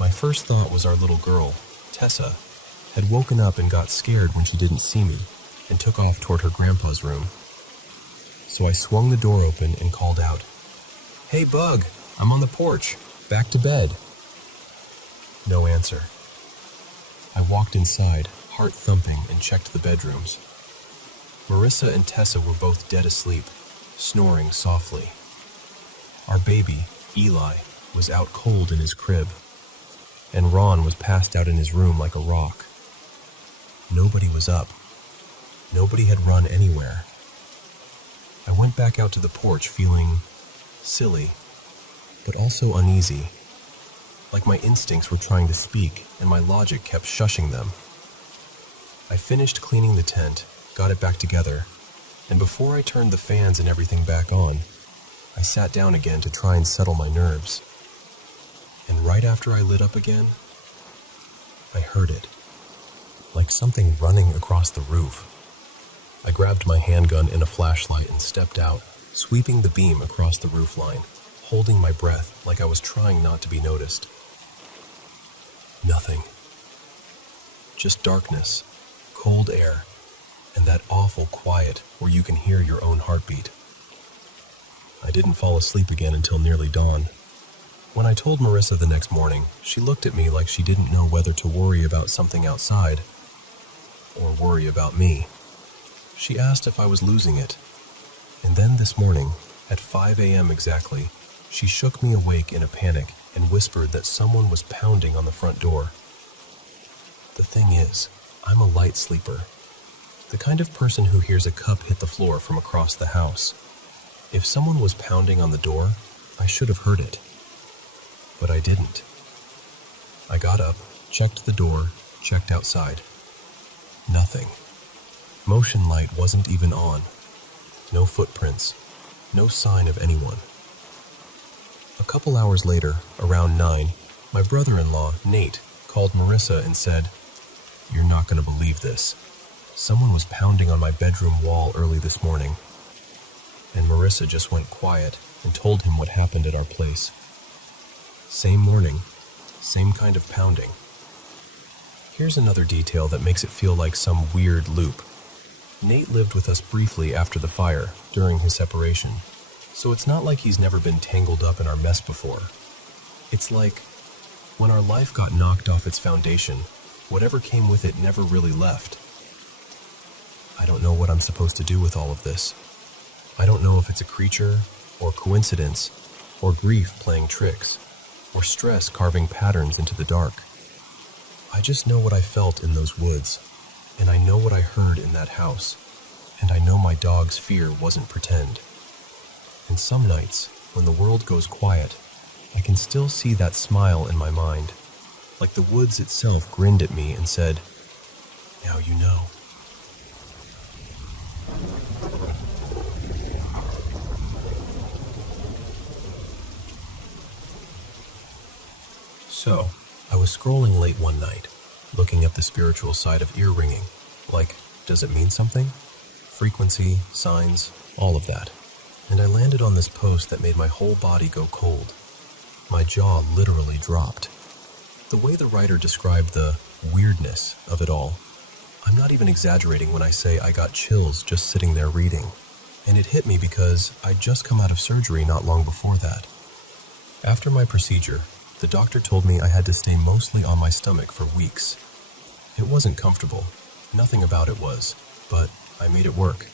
My first thought was our little girl, Tessa, had woken up and got scared when she didn't see me, and took off toward her grandpa's room. So I swung the door open and called out, "Hey, Bug, I'm on the porch, back to bed." No answer. I walked inside, heart thumping, and checked the bedrooms. Marissa and Tessa were both dead asleep, snoring softly. Our baby, Eli, was out cold in his crib, and Ron was passed out in his room like a rock. Nobody was up. Nobody had run anywhere. I went back out to the porch feeling silly, but also uneasy, like my instincts were trying to speak and my logic kept shushing them. I finished cleaning the tent, got it back together, and before I turned the fans and everything back on, I sat down again to try and settle my nerves. And right after I lit up again, I heard it, like something running across the roof. I grabbed my handgun and a flashlight and stepped out, sweeping the beam across the roof line, holding my breath like I was trying not to be noticed. Nothing. Just darkness, cold air, and that awful quiet where you can hear your own heartbeat. I didn't fall asleep again until nearly dawn. When I told Marissa the next morning, she looked at me like she didn't know whether to worry about something outside or worry about me. She asked if I was losing it. And then this morning, at 5 a.m. exactly, she shook me awake in a panic and whispered that someone was pounding on the front door. The thing is, I'm a light sleeper, the kind of person who hears a cup hit the floor from across the house. If someone was pounding on the door, I should have heard it. But I didn't. I got up, checked the door, checked outside. Nothing. Motion light wasn't even on. No footprints. No sign of anyone. A couple hours later, around 9, my brother-in-law, Nate, called Marissa and said, "You're not going to believe this. Someone was pounding on my bedroom wall early this morning." And Marissa just went quiet and told him what happened at our place. Same morning, same kind of pounding. Here's another detail that makes it feel like some weird loop. Nate lived with us briefly after the fire, during his separation, so it's not like he's never been tangled up in our mess before. It's like, when our life got knocked off its foundation, whatever came with it never really left. I don't know what I'm supposed to do with all of this. I don't know if it's a creature, or coincidence, or grief playing tricks, or stress carving patterns into the dark. I just know what I felt in those woods, and I know what I heard in that house, and I know my dog's fear wasn't pretend. And some nights, when the world goes quiet, I can still see that smile in my mind, like the woods itself grinned at me and said, "Now you know." So, I was scrolling late one night, looking at the spiritual side of ear ringing. Like, does it mean something? Frequency, signs, all of that. And I landed on this post that made my whole body go cold. My jaw literally dropped. The way the writer described the weirdness of it all, I'm not even exaggerating when I say I got chills just sitting there reading. And it hit me because I'd just come out of surgery not long before that. After my procedure, the doctor told me I had to stay mostly on my stomach for weeks. It wasn't comfortable. Nothing about it was, but I made it work.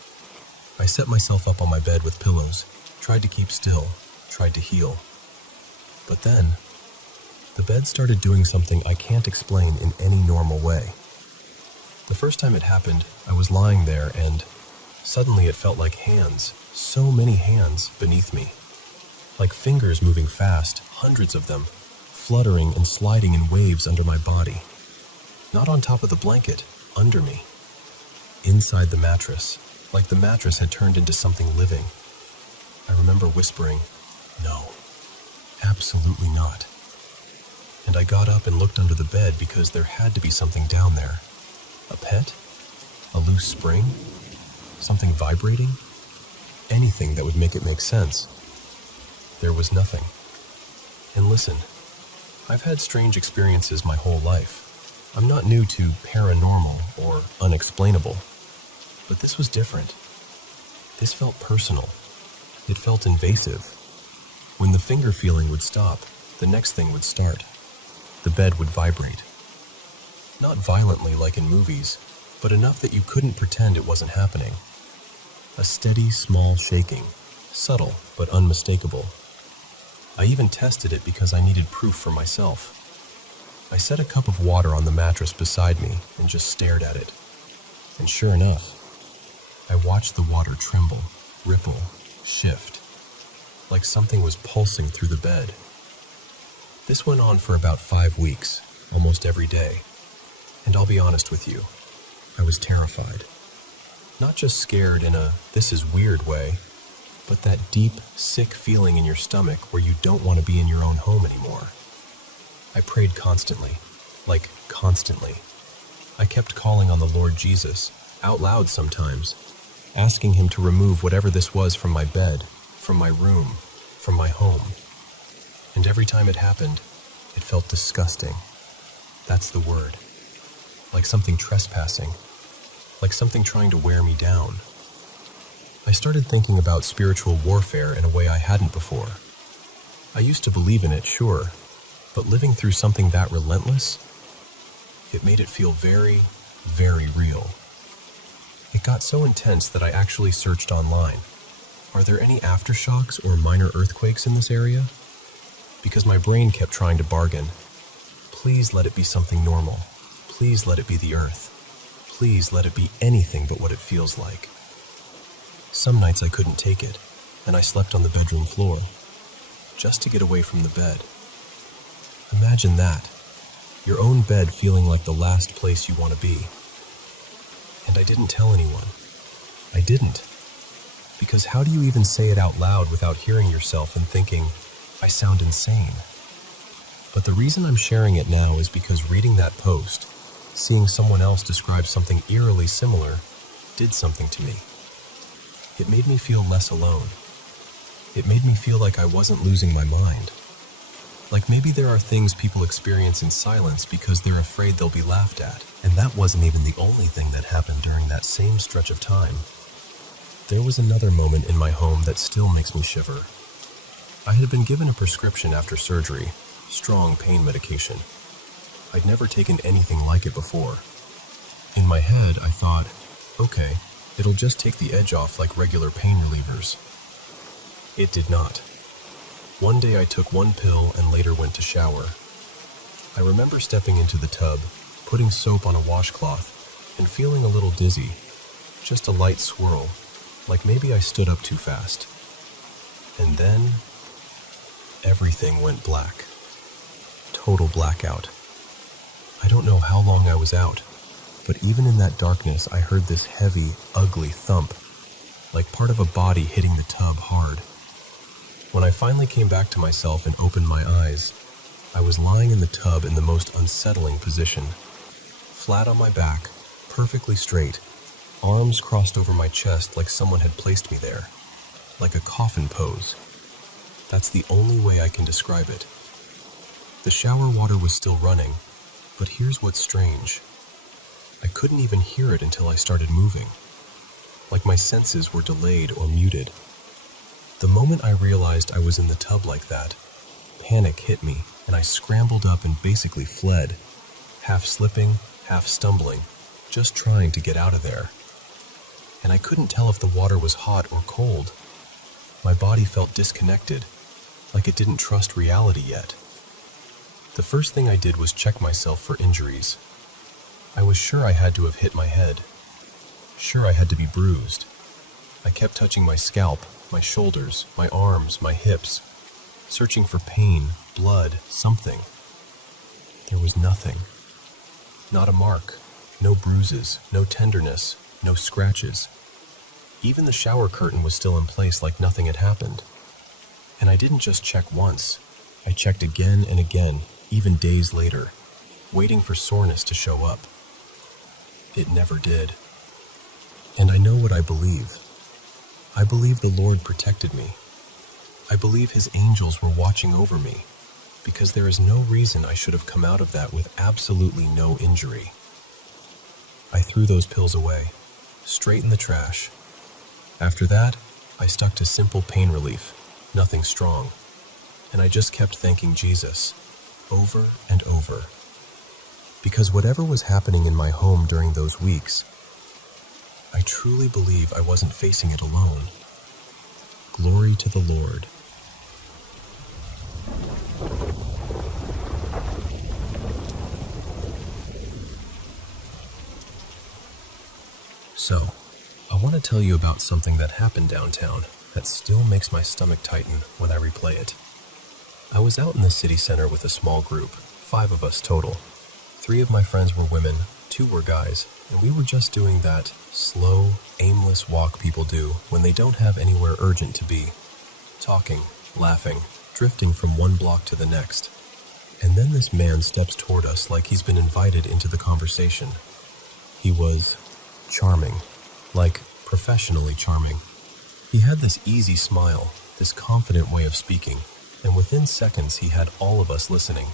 I set myself up on my bed with pillows, tried to keep still, tried to heal. But then, the bed started doing something I can't explain in any normal way. The first time it happened, I was lying there and suddenly it felt like hands, so many hands beneath me. Like fingers moving fast, hundreds of them, fluttering and sliding in waves under my body. Not on top of the blanket, under me. Inside the mattress, like the mattress had turned into something living. I remember whispering, "No, absolutely not." And I got up and looked under the bed because there had to be something down there. A pet? A loose spring? Something vibrating? Anything that would make it make sense. There was nothing. And listen, I've had strange experiences my whole life. I'm not new to paranormal or unexplainable, but this was different. This felt personal. It felt invasive. When the finger feeling would stop, the next thing would start. The bed would vibrate. Not violently like in movies, but enough that you couldn't pretend it wasn't happening. A steady, small shaking, subtle but unmistakable. I even tested it because I needed proof for myself. I set a cup of water on the mattress beside me and just stared at it. And sure enough, I watched the water tremble, ripple, shift, like something was pulsing through the bed. This went on for about 5 weeks, almost every day. And I'll be honest with you, I was terrified. Not just scared in a "this is weird" way, but that deep, sick feeling in your stomach where you don't want to be in your own home anymore. I prayed constantly, like constantly. I kept calling on the Lord Jesus, out loud sometimes, asking him to remove whatever this was from my bed, from my room, from my home. And every time it happened, it felt disgusting. That's the word. Like something trespassing, like something trying to wear me down. I started thinking about spiritual warfare in a way I hadn't before. I used to believe in it, sure, but living through something that relentless, it made it feel very, very real. It got so intense that I actually searched online. Are there any aftershocks or minor earthquakes in this area? Because my brain kept trying to bargain. Please let it be something normal. Please let it be the earth. Please let it be anything but what it feels like. Some nights I couldn't take it, and I slept on the bedroom floor, just to get away from the bed. Imagine that, your own bed feeling like the last place you want to be. And I didn't tell anyone. I didn't. Because how do you even say it out loud without hearing yourself and thinking, I sound insane? But the reason I'm sharing it now is because reading that post, seeing someone else describe something eerily similar, did something to me. It made me feel less alone. It made me feel like I wasn't losing my mind. Like maybe there are things people experience in silence because they're afraid they'll be laughed at. And that wasn't even the only thing that happened during that same stretch of time. There was another moment in my home that still makes me shiver. I had been given a prescription after surgery, strong pain medication. I'd never taken anything like it before. In my head, I thought, okay, it'll just take the edge off like regular pain relievers. It did not. One day I took one pill and later went to shower. I remember stepping into the tub, putting soap on a washcloth, and feeling a little dizzy, just a light swirl, like maybe I stood up too fast. And then, everything went black. Total blackout. I don't know how long I was out, but even in that darkness I heard this heavy, ugly thump, like part of a body hitting the tub hard. When I finally came back to myself and opened my eyes, I was lying in the tub in the most unsettling position. Flat on my back, perfectly straight, arms crossed over my chest like someone had placed me there, like a coffin pose. That's the only way I can describe it. The shower water was still running, but here's what's strange. I couldn't even hear it until I started moving, like my senses were delayed or muted. The moment I realized I was in the tub like that, panic hit me and I scrambled up and basically fled, half slipping, half stumbling, just trying to get out of there. And I couldn't tell if the water was hot or cold. My body felt disconnected, like it didn't trust reality yet. The first thing I did was check myself for injuries. I was sure I had to have hit my head. Sure I had to be bruised. I kept touching my scalp, my shoulders, my arms, my hips, searching for pain, blood, something. There was nothing. Not a mark, no bruises, no tenderness, no scratches. Even the shower curtain was still in place like nothing had happened. And I didn't just check once. I checked again and again, even days later, waiting for soreness to show up. It never did. And I know what I believe. I believe the Lord protected me. I believe His angels were watching over me, because there is no reason I should have come out of that with absolutely no injury. I threw those pills away, straight in the trash. After that, I stuck to simple pain relief, nothing strong, and I just kept thanking Jesus, over and over. Because whatever was happening in my home during those weeks, I truly believe I wasn't facing it alone. Glory to the Lord. So, I want to tell you about something that happened downtown that still makes my stomach tighten when I replay it. I was out in the city center with a small group, 5 of us total. 3 of my friends were women, 2 two were guys, and we were just doing that slow, aimless walk people do when they don't have anywhere urgent to be. Talking, laughing, drifting from one block to the next. And then this man steps toward us like he's been invited into the conversation. He was charming, like professionally charming. He had this easy smile, this confident way of speaking, and within seconds he had all of us listening.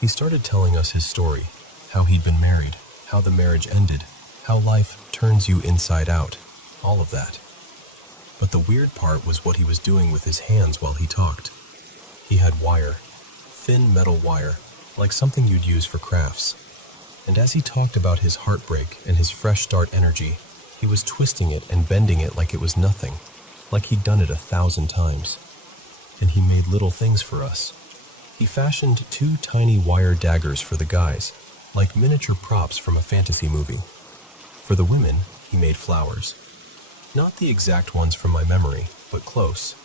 He started telling us his story, how he'd been married, how the marriage ended, how life turns you inside out, all of that. But the weird part was what he was doing with his hands while he talked. He had wire, thin metal wire, like something you'd use for crafts. And as he talked about his heartbreak and his fresh start energy, he was twisting it and bending it like it was nothing, like he'd done it 1,000 times. And he made little things for us. He fashioned 2 tiny wire daggers for the guys, like miniature props from a fantasy movie. For the women, he made flowers. Not the exact ones from my memory, but close.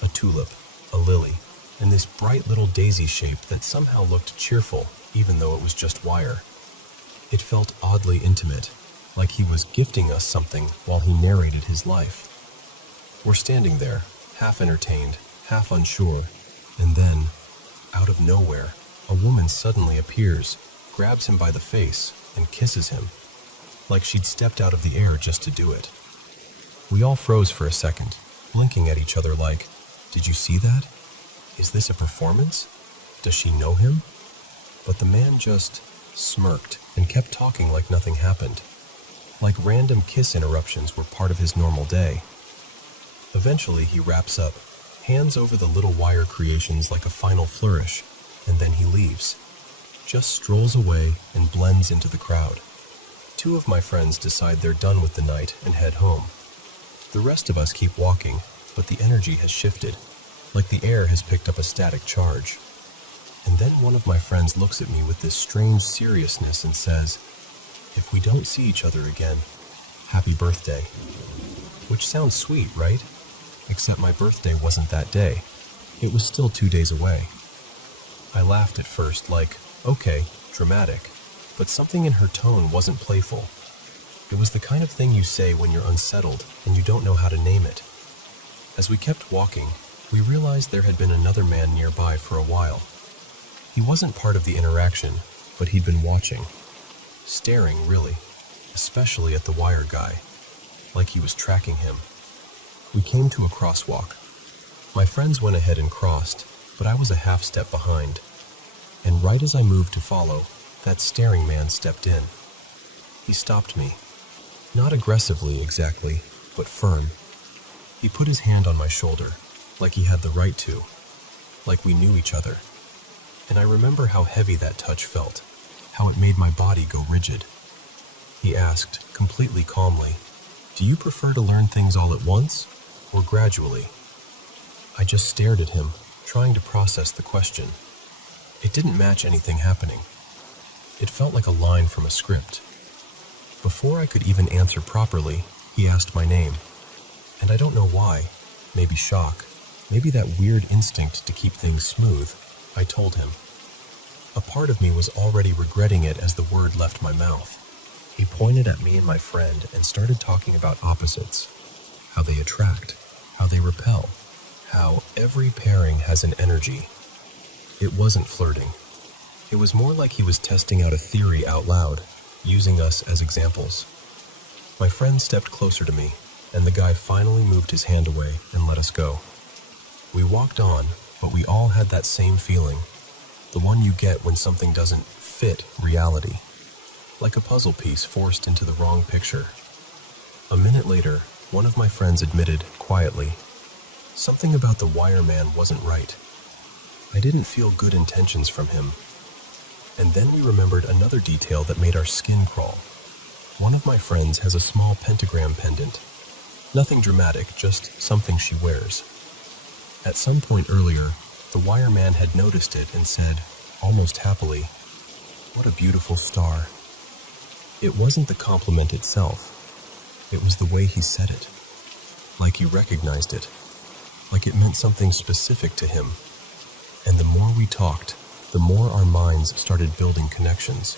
A tulip, a lily, and this bright little daisy shape that somehow looked cheerful, even though it was just wire. It felt oddly intimate, like he was gifting us something while he narrated his life. We're standing there, half entertained, half unsure, and then, out of nowhere, a woman suddenly appears, grabs him by the face, and kisses him, like she'd stepped out of the air just to do it. We all froze for a second, blinking at each other like, "Did you see that? Is this a performance? Does she know him?" But the man just smirked and kept talking like nothing happened, like random kiss interruptions were part of his normal day. Eventually he wraps up, hands over the little wire creations like a final flourish, and then he leaves, just strolls away and blends into the crowd. 2 of my friends decide they're done with the night and head home. The rest of us keep walking, but the energy has shifted, like the air has picked up a static charge. And then one of my friends looks at me with this strange seriousness and says, "If we don't see each other again, happy birthday." Which sounds sweet, right? Except my birthday wasn't that day. It was still 2 days away. I laughed at first, like, okay, dramatic, but something in her tone wasn't playful. It was the kind of thing you say when you're unsettled and you don't know how to name it. As we kept walking, we realized there had been another man nearby for a while. He wasn't part of the interaction, but he'd been watching. Staring, really, especially at the wire guy, like he was tracking him. We came to a crosswalk. My friends went ahead and crossed, but I was a half step behind. And right as I moved to follow, that staring man stepped in. He stopped me. Not aggressively exactly, but firm. He put his hand on my shoulder, like he had the right to, like we knew each other. And I remember how heavy that touch felt, how it made my body go rigid. He asked, completely calmly, "Do you prefer to learn things all at once, or gradually?" I just stared at him, trying to process the question. It didn't match anything happening. It felt like a line from a script. Before I could even answer properly, he asked my name. And I don't know why, maybe shock, maybe that weird instinct to keep things smooth, I told him. A part of me was already regretting it as the word left my mouth. He pointed at me and my friend and started talking about opposites, how they attract, how they repel, how every pairing has an energy. It wasn't flirting. It was more like he was testing out a theory out loud, using us as examples. My friend stepped closer to me, and the guy finally moved his hand away and let us go. We walked on, but we all had that same feeling, the one you get when something doesn't fit reality, like a puzzle piece forced into the wrong picture. A minute later, one of my friends admitted, quietly, something about the wire man wasn't right. I didn't feel good intentions from him. And then we remembered another detail that made our skin crawl. One of my friends has a small pentagram pendant. Nothing dramatic, just something she wears. At some point earlier, the wire man had noticed it and said, almost happily, "What a beautiful star." It wasn't the compliment itself. It was the way he said it. Like he recognized it. Like it meant something specific to him. And the more we talked, the more our minds started building connections.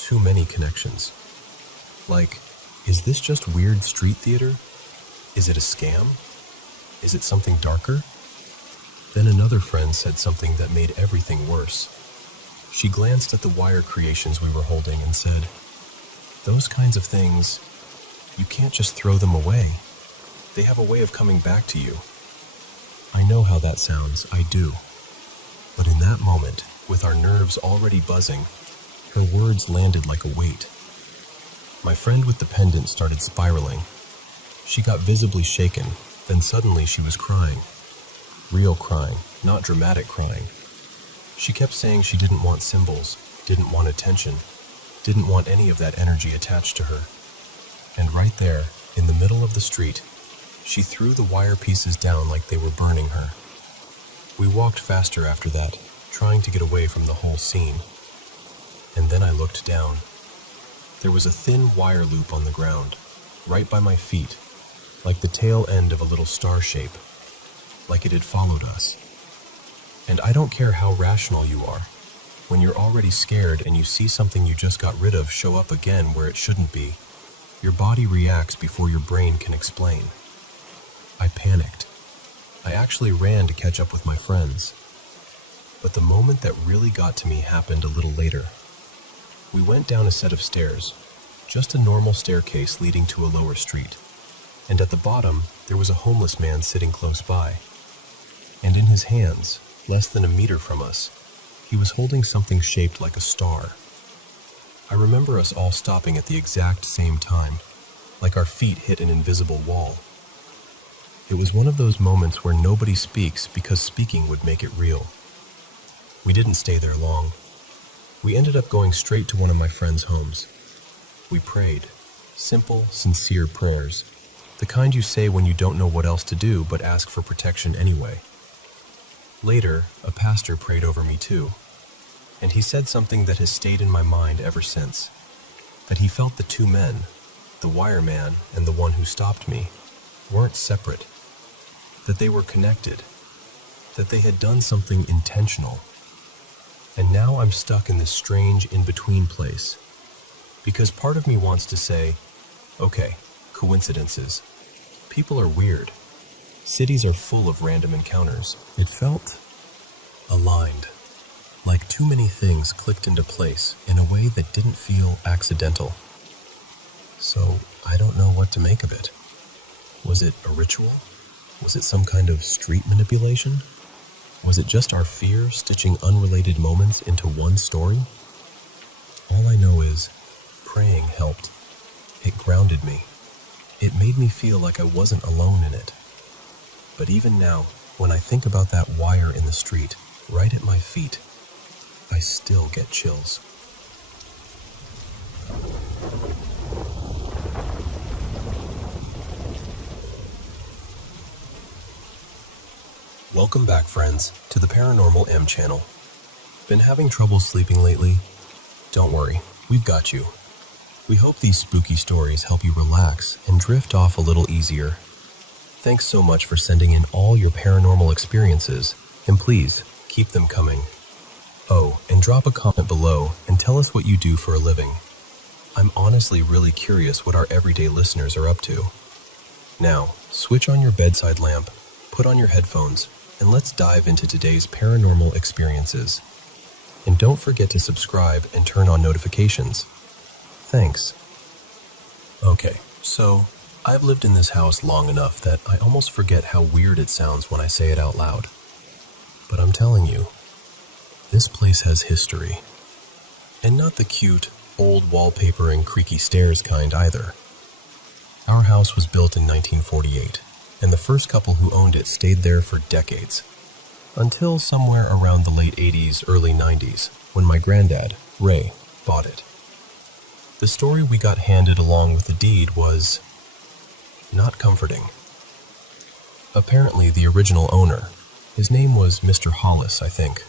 too many connections. Like, is this just weird street theater? Is it a scam? Is it something darker? Then another friend said something that made everything worse. She glanced at the wire creations we were holding and said, "Those kinds of things, you can't just throw them away. They have a way of coming back to you." I know how that sounds, I do. But in that moment, with our nerves already buzzing, her words landed like a weight. My friend with the pendant started spiraling. She got visibly shaken, then suddenly she was crying. Real crying, not dramatic crying. She kept saying she didn't want symbols, didn't want attention, didn't want any of that energy attached to her. And right there, in the middle of the street, she threw the wire pieces down like they were burning her. We walked faster after that, trying to get away from the whole scene. And then I looked down. There was a thin wire loop on the ground, right by my feet, like the tail end of a little star shape, like it had followed us. And I don't care how rational you are. When you're already scared and you see something you just got rid of show up again where it shouldn't be, your body reacts before your brain can explain. I panicked. I actually ran to catch up with my friends. But the moment that really got to me happened a little later. We went down a set of stairs, just a normal staircase leading to a lower street. And at the bottom, there was a homeless man sitting close by. And in his hands, less than a meter from us, he was holding something shaped like a star. I remember us all stopping at the exact same time, like our feet hit an invisible wall. It was one of those moments where nobody speaks because speaking would make it real. We didn't stay there long. We ended up going straight to one of my friends' homes. We prayed. Simple, sincere prayers. The kind you say when you don't know what else to do but ask for protection anyway. Later, a pastor prayed over me too. And he said something that has stayed in my mind ever since. That he felt the two men, the wire man and the one who stopped me, weren't separate. That they were connected. That they had done something intentional. And now I'm stuck in this strange in-between place. Because part of me wants to say, okay, coincidences. People are weird. Cities are full of random encounters. It felt aligned. Like too many things clicked into place in a way that didn't feel accidental. So I don't know what to make of it. Was it a ritual? Was it some kind of street manipulation? Was it just our fear stitching unrelated moments into one story? All I know is, praying helped. It grounded me. It made me feel like I wasn't alone in it. But even now, when I think about that wire in the street, right at my feet, I still get chills. Welcome back, friends, to the Paranormal M channel. Been having trouble sleeping lately? Don't worry, we've got you. We hope these spooky stories help you relax and drift off a little easier. Thanks so much for sending in all your paranormal experiences, and please, keep them coming. Oh, and drop a comment below and tell us what you do for a living. I'm honestly really curious what our everyday listeners are up to. Now, switch on your bedside lamp, put on your headphones, and let's dive into today's paranormal experiences. And don't forget to subscribe and turn on notifications. Thanks. Okay, so I've lived in this house long enough that I almost forget how weird it sounds when I say it out loud. But I'm telling you, this place has history. And not the cute, old wallpaper and creaky stairs kind either. Our house was built in 1948, and the first couple who owned it stayed there for decades. Until somewhere around the late 80s, early 90s, when my granddad, Ray, bought it. The story we got handed along with the deed was not comforting. Apparently, the original owner, his name was Mr. Hollis, I think,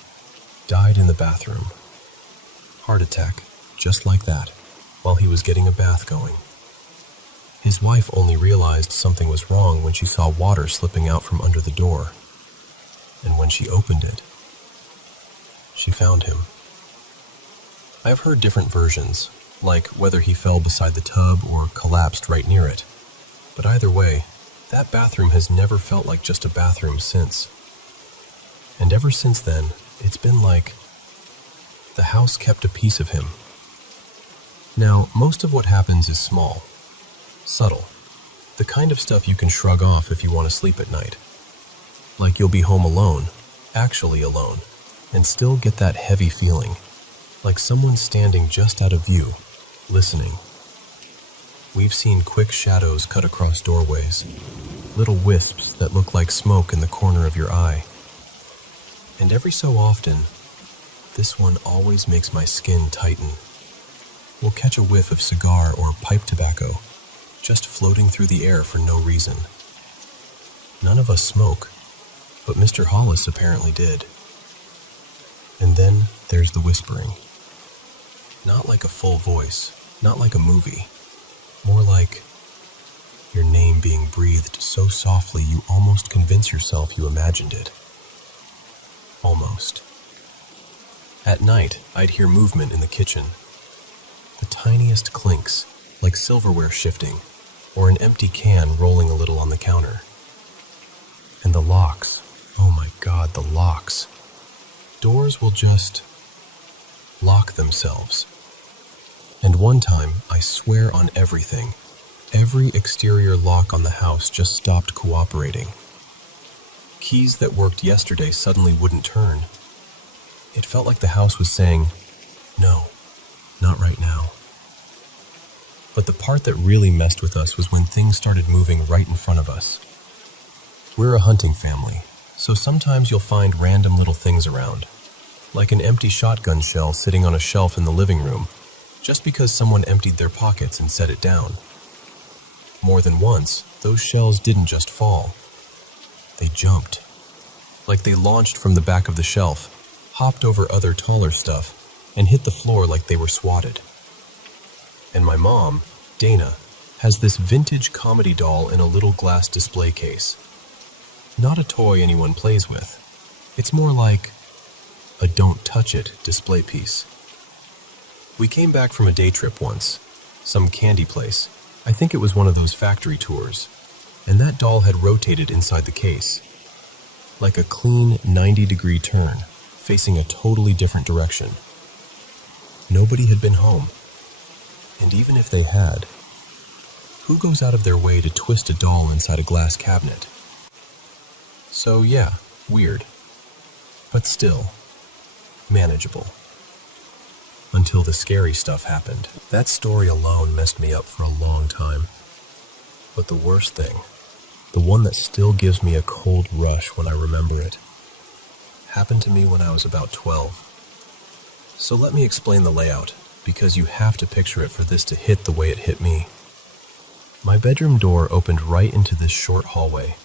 died in the bathroom. Heart attack, just like that, while he was getting a bath going. His wife only realized something was wrong when she saw water slipping out from under the door. And when she opened it, she found him. I've heard different versions, like whether he fell beside the tub or collapsed right near it. But either way, that bathroom has never felt like just a bathroom since. And ever since then, it's been like the house kept a piece of him. Now, most of what happens is small, subtle, the kind of stuff you can shrug off if you want to sleep at night. Like you'll be home alone, actually alone, and still get that heavy feeling, like someone standing just out of view, listening. We've seen quick shadows cut across doorways, little wisps that look like smoke in the corner of your eye. And every so often, this one always makes my skin tighten. We'll catch a whiff of cigar or pipe tobacco, just floating through the air for no reason. None of us smoke, but Mr. Hollis apparently did. And then there's the whispering. Not like a full voice, not like a movie. More like your name being breathed so softly you almost convince yourself you imagined it. Almost. At night, I'd hear movement in the kitchen. The tiniest clinks, like silverware shifting, or an empty can rolling a little on the counter. And the locks. Oh my God, the locks. Doors will just lock themselves. And one time, I swear on everything, every exterior lock on the house just stopped cooperating. Keys that worked yesterday suddenly wouldn't turn. It felt like the house was saying, no, not right now. But the part that really messed with us was when things started moving right in front of us. We're a hunting family, so sometimes you'll find random little things around, like an empty shotgun shell sitting on a shelf in the living room, just because someone emptied their pockets and set it down. More than once, those shells didn't just fall. They jumped. Like they launched from the back of the shelf, hopped over other taller stuff, and hit the floor like they were swatted. And my mom, Dana, has this vintage comedy doll in a little glass display case. Not a toy anyone plays with. It's more like a don't touch it display piece. We came back from a day trip once, some candy place. I think it was one of those factory tours, and that doll had rotated inside the case, like a clean 90-degree turn, facing a totally different direction. Nobody had been home, and even if they had, who goes out of their way to twist a doll inside a glass cabinet? So yeah, weird, but still manageable. Until the scary stuff happened. That story alone messed me up for a long time. But the worst thing, the one that still gives me a cold rush when I remember it, happened to me when I was about 12. So let me explain the layout, because you have to picture it for this to hit the way it hit me. My bedroom door opened right into this short hallway.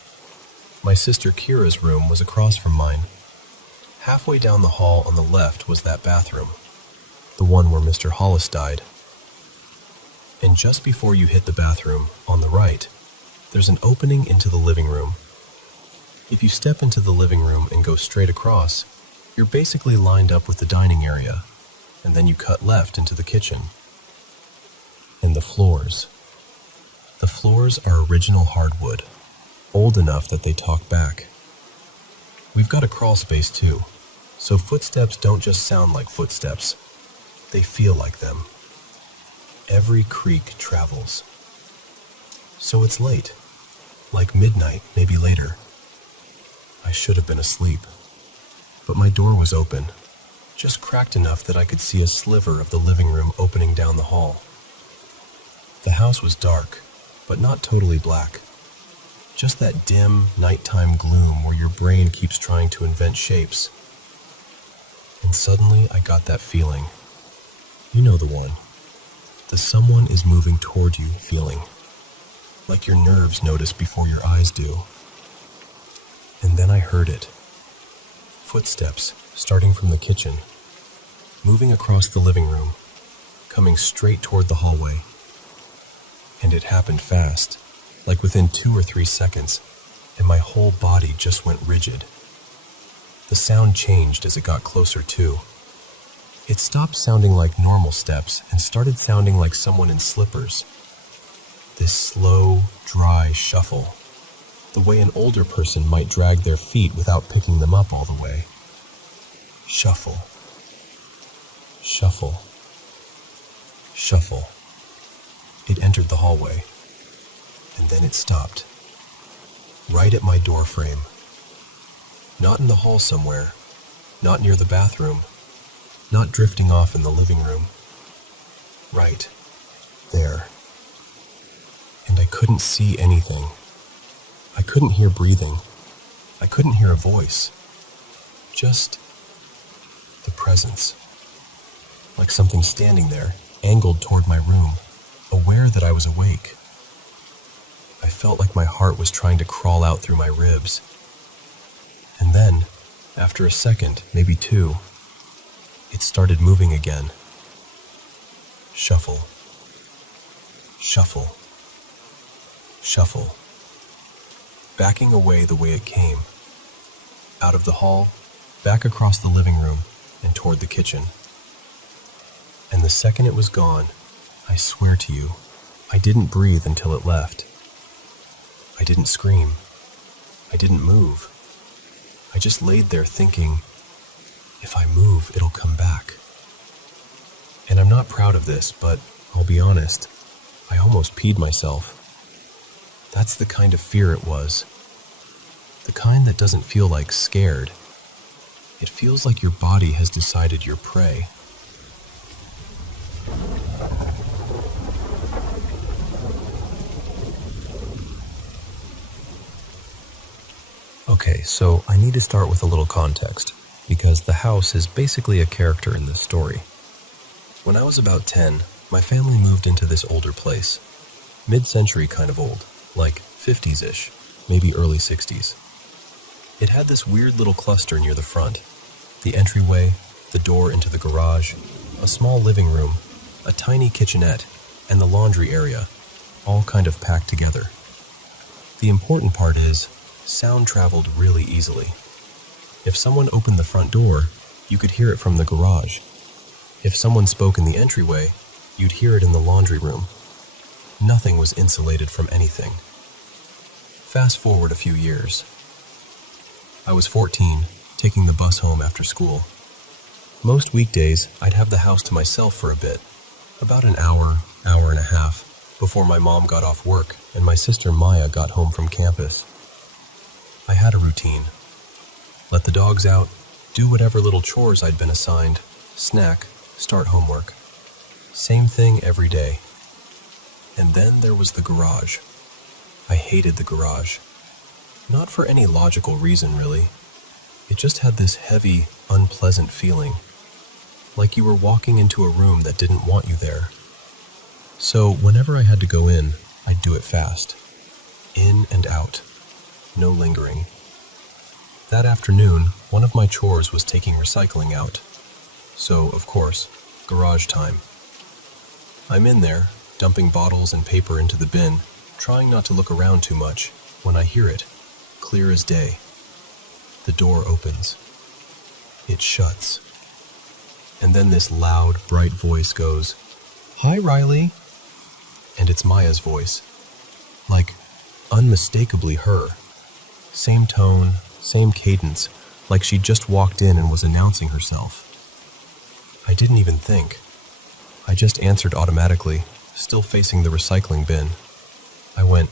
My sister Kira's room was across from mine. Halfway down the hall on the left was that bathroom, the one where Mr. Hollis died. And just before you hit the bathroom, on the right, there's an opening into the living room. If you step into the living room and go straight across, you're basically lined up with the dining area, and then you cut left into the kitchen. And the floors. The floors are original hardwood, old enough that they talk back. We've got a crawl space too, so footsteps don't just sound like footsteps. They feel like them. Every creak travels. So it's late, like midnight, maybe later. I should have been asleep, but my door was open, just cracked enough that I could see a sliver of the living room opening down the hall. The house was dark, but not totally black. Just that dim, nighttime gloom where your brain keeps trying to invent shapes. And suddenly I got that feeling. You know the one. The someone is moving toward you feeling. Like your nerves notice before your eyes do. And then I heard it. Footsteps starting from the kitchen, moving across the living room, coming straight toward the hallway. And it happened fast, like within 2 or 3 seconds, and my whole body just went rigid. The sound changed as it got closer too. It stopped sounding like normal steps and started sounding like someone in slippers. This slow, dry shuffle, the way an older person might drag their feet without picking them up all the way. Shuffle, shuffle, shuffle. It entered the hallway, and then it stopped, right at my door frame. Not in the hall somewhere, not near the bathroom, not drifting off in the living room. Right there. And I couldn't see anything. I couldn't hear breathing. I couldn't hear a voice. Just the presence. Like something standing there, angled toward my room, aware that I was awake. I felt like my heart was trying to crawl out through my ribs. And then, after a second, maybe two, it started moving again. Shuffle. Shuffle. Shuffle. Backing away the way it came. Out of the hall, back across the living room, and toward the kitchen. And the second it was gone, I swear to you, I didn't breathe until it left. I didn't scream. I didn't move. I just laid there thinking, if I move, it'll come back. And I'm not proud of this, but I'll be honest, I almost peed myself. That's the kind of fear it was. The kind that doesn't feel like scared. It feels like your body has decided you're prey. Okay, so I need to start with a little context, because the house is basically a character in this story. When I was about 10, my family moved into this older place. Mid-century kind of old, like 50s-ish, maybe early 60s. It had this weird little cluster near the front. The entryway, the door into the garage, a small living room, a tiny kitchenette, and the laundry area, all kind of packed together. The important part is, sound traveled really easily. If someone opened the front door, you could hear it from the garage. If someone spoke in the entryway, you'd hear it in the laundry room. Nothing was insulated from anything. Fast forward a few years. I was 14, taking the bus home after school. Most weekdays, I'd have the house to myself for a bit, about an hour, hour and a half, before my mom got off work and my sister Maya got home from campus. I had a routine. Let the dogs out, do whatever little chores I'd been assigned, snack, start homework. Same thing every day. And then there was the garage. I hated the garage. Not for any logical reason, really. It just had this heavy, unpleasant feeling. Like you were walking into a room that didn't want you there. So whenever I had to go in, I'd do it fast. In and out. No lingering. That afternoon, one of my chores was taking recycling out. So, of course, garage time. I'm in there, dumping bottles and paper into the bin, trying not to look around too much, when I hear it, clear as day. The door opens. It shuts. And then this loud, bright voice goes, "Hi, Riley." And it's Maya's voice. Like, unmistakably her. Same tone, same cadence, like she'd just walked in and was announcing herself. I didn't even think. I just answered automatically, still facing the recycling bin. I went,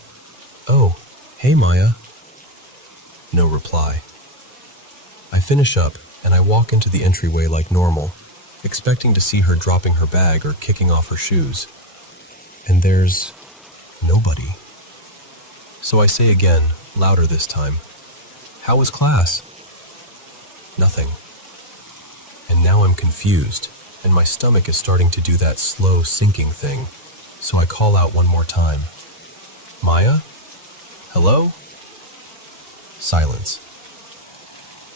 "Oh, hey Maya." No reply. I finish up and I walk into the entryway like normal, expecting to see her dropping her bag or kicking off her shoes. And there's nobody. So I say again, louder this time, "How was class?" Nothing. And now I'm confused, and my stomach is starting to do that slow sinking thing, so I call out one more time. "Maya? Hello?" Silence.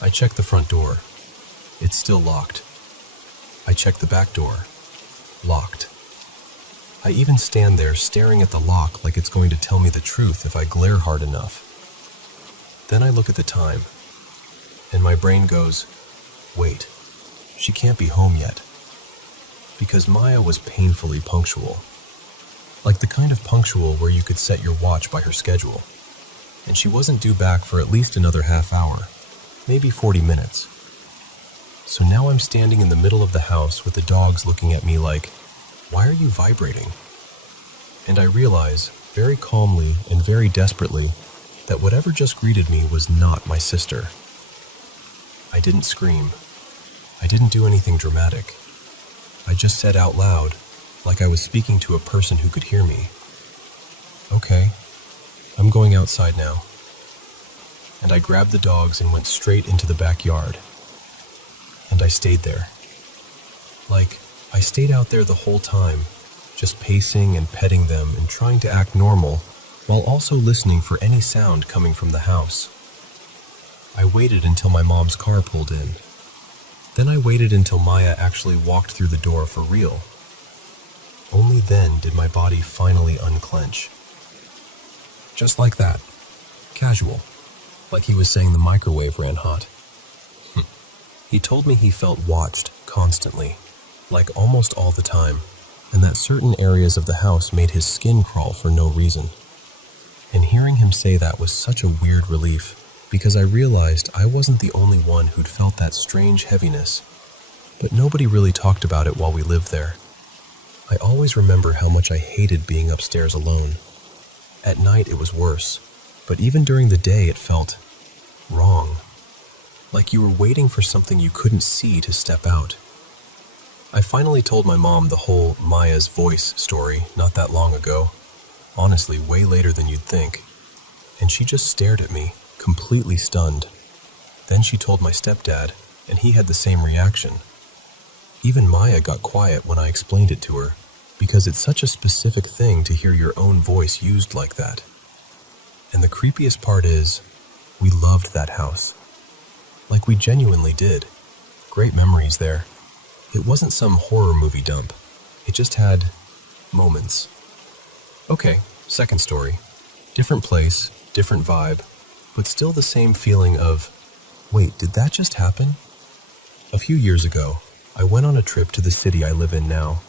I check the front door. It's still locked. I check the back door. Locked. I even stand there staring at the lock like it's going to tell me the truth if I glare hard enough. Then I look at the time, and my brain goes, "Wait, she can't be home yet. because Maya was painfully punctual. Like the kind of punctual where you could set your watch by her schedule. And she wasn't due back for at least another half hour, maybe 40 minutes. So now I'm standing in the middle of the house with the dogs looking at me like, "Why are you vibrating?" And I realize, very calmly and very desperately, that whatever just greeted me was not my sister. I didn't scream. I didn't do anything dramatic. I just said out loud, like I was speaking to a person who could hear me, "Okay, I'm going outside now." And I grabbed the dogs and went straight into the backyard. And I stayed there. Like, I stayed out there the whole time, just pacing and petting them and trying to act normal, while also listening for any sound coming from the house. I waited until my mom's car pulled in. Then I waited until Maya actually walked through the door for real. Only then did my body finally unclench. Just like that. Casual. Like he was saying the microwave ran hot. He told me he felt watched constantly, like almost all the time, and that certain areas of the house made his skin crawl for no reason. And hearing him say that was such a weird relief, because I realized I wasn't the only one who'd felt that strange heaviness, but nobody really talked about it while we lived there. I always remember how much I hated being upstairs alone. At night it was worse, but even during the day it felt wrong. Like you were waiting for something you couldn't see to step out. I finally told my mom the whole Maya's voice story not that long ago. Honestly, way later than you'd think. And she just stared at me, completely stunned. Then she told my stepdad, and he had the same reaction. Even Maya got quiet when I explained it to her, because it's such a specific thing to hear your own voice used like that. And the creepiest part is, we loved that house. Like we genuinely did. Great memories there. It wasn't some horror movie dump. It just had moments. Okay, second story. Different place, different vibe, but still the same feeling of, wait, did that just happen? A few years ago, I went on a trip to the city I live in now.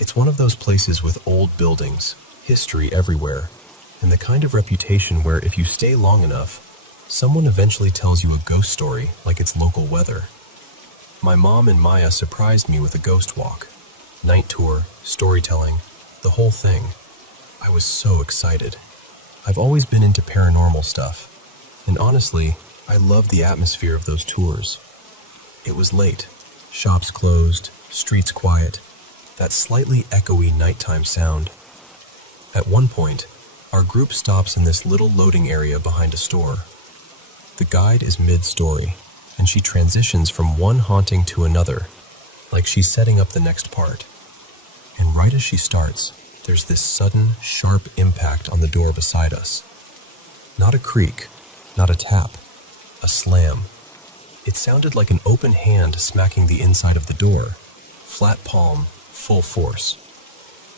It's one of those places with old buildings, history everywhere, and the kind of reputation where if you stay long enough, someone eventually tells you a ghost story like it's local weather. My mom and Maya surprised me with a ghost walk. Night tour, storytelling, the whole thing. I was so excited. I've always been into paranormal stuff, and honestly, I loved the atmosphere of those tours. It was late, shops closed, streets quiet, that slightly echoey nighttime sound. At one point, our group stops in this little loading area behind a store. The guide is mid-story, and she transitions from one haunting to another, like she's setting up the next part. And right as she starts, there's this sudden, sharp impact on the door beside us. Not a creak, not a tap, a slam. It sounded like an open hand smacking the inside of the door. Flat palm, full force.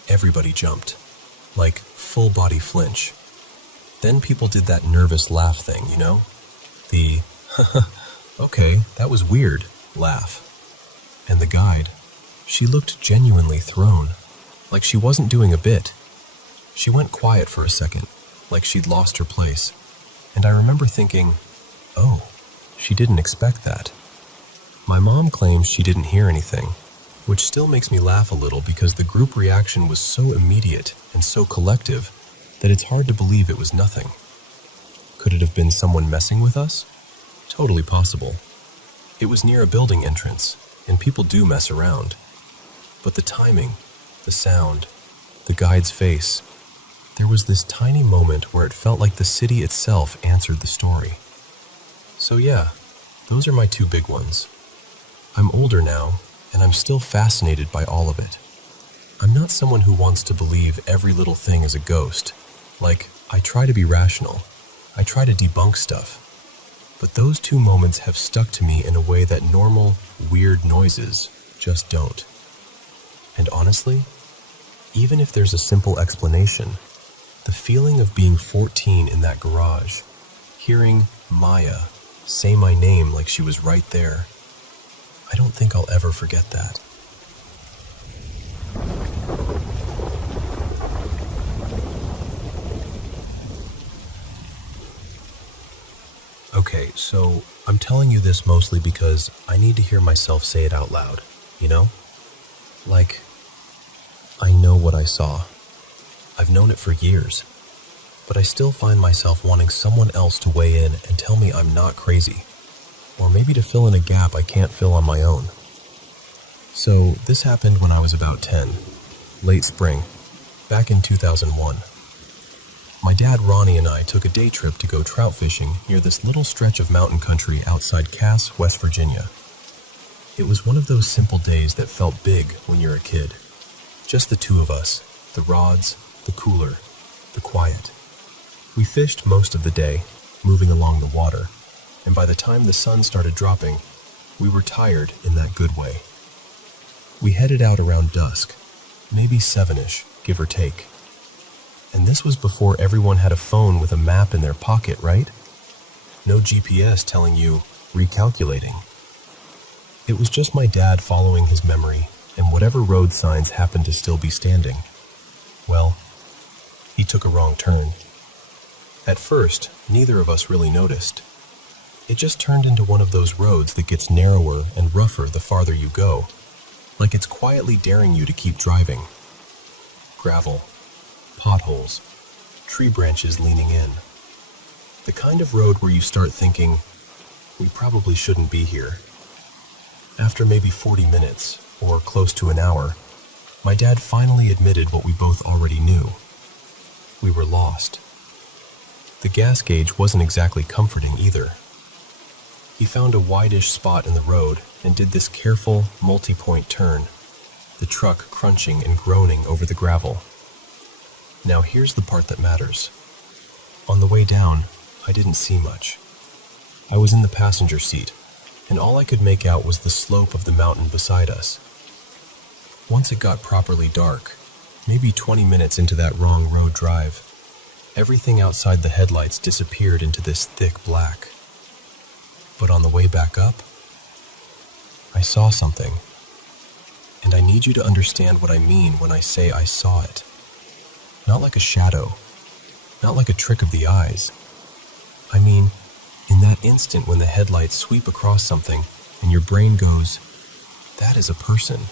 Everybody jumped, like full body flinch. Then people did that nervous laugh thing, you know? The, okay, that was weird, laugh. And the guide, she looked genuinely thrown, like she wasn't doing a bit. She went quiet for a second, like she'd lost her place. And I remember thinking, oh, she didn't expect that. My mom claims she didn't hear anything, which still makes me laugh a little because the group reaction was so immediate and so collective that it's hard to believe it was nothing. Could it have been someone messing with us? Totally possible. It was near a building entrance, and people do mess around. But the timing, the sound, the guide's face, there was this tiny moment where it felt like the city itself answered the story. So yeah, those are my two big ones. I'm older now, and I'm still fascinated by all of it. I'm not someone who wants to believe every little thing is a ghost. Like, I try to be rational. I try to debunk stuff. But those two moments have stuck to me in a way that normal, weird noises just don't. And honestly, even if there's a simple explanation, the feeling of being 14 in that garage, hearing Maya say my name like she was right there, I don't think I'll ever forget that. Okay, so I'm telling you this mostly because I need to hear myself say it out loud, you know? Like, I know what I saw. I've known it for years, but I still find myself wanting someone else to weigh in and tell me I'm not crazy, or maybe to fill in a gap I can't fill on my own. So, this happened when I was about 10, late spring, back in 2001. My dad Ronnie and I took a day trip to go trout fishing near this little stretch of mountain country outside Cass, West Virginia. It was one of those simple days that felt big when you're a kid. Just the two of us, the rods, the cooler, the quiet. We fished most of the day, moving along the water, and by the time the sun started dropping, we were tired in that good way. We headed out around dusk, maybe 7-ish, give or take. And this was before everyone had a phone with a map in their pocket, right? No GPS telling you, recalculating. It was just my dad following his memory and whatever road signs happened to still be standing. Well, he took a wrong turn. At first, neither of us really noticed. It just turned into one of those roads that gets narrower and rougher the farther you go, like it's quietly daring you to keep driving. Gravel, potholes, tree branches leaning in. The kind of road where you start thinking, we probably shouldn't be here. After maybe 40 minutes, or close to an hour, my dad finally admitted what we both already knew. We were lost. The gas gauge wasn't exactly comforting either. He found a wide-ish spot in the road and did this careful, multi-point turn, the truck crunching and groaning over the gravel. Now here's the part that matters. On the way down, I didn't see much. I was in the passenger seat, and all I could make out was the slope of the mountain beside us. Once it got properly dark, maybe 20 minutes into that wrong road drive, everything outside the headlights disappeared into this thick black. But on the way back up, I saw something. And I need you to understand what I mean when I say I saw it. Not like a shadow, not like a trick of the eyes. I mean, in that instant when the headlights sweep across something and your brain goes, that is a person.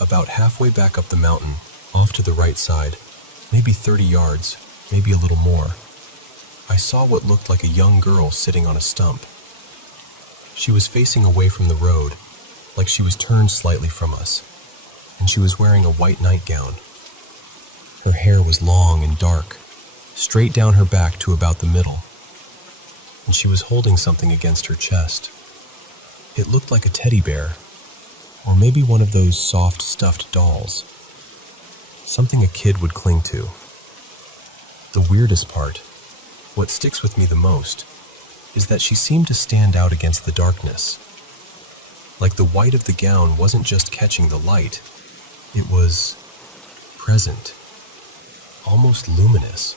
About halfway back up the mountain, off to the right side, maybe 30 yards, maybe a little more, I saw what looked like a young girl sitting on a stump. She was facing away from the road, like she was turned slightly from us, and she was wearing a white nightgown. Her hair was long and dark, straight down her back to about the middle, and she was holding something against her chest. It looked like a teddy bear, or maybe one of those soft stuffed dolls. Something a kid would cling to. The weirdest part, what sticks with me the most, is that she seemed to stand out against the darkness. Like the white of the gown wasn't just catching the light, it was present, almost luminous.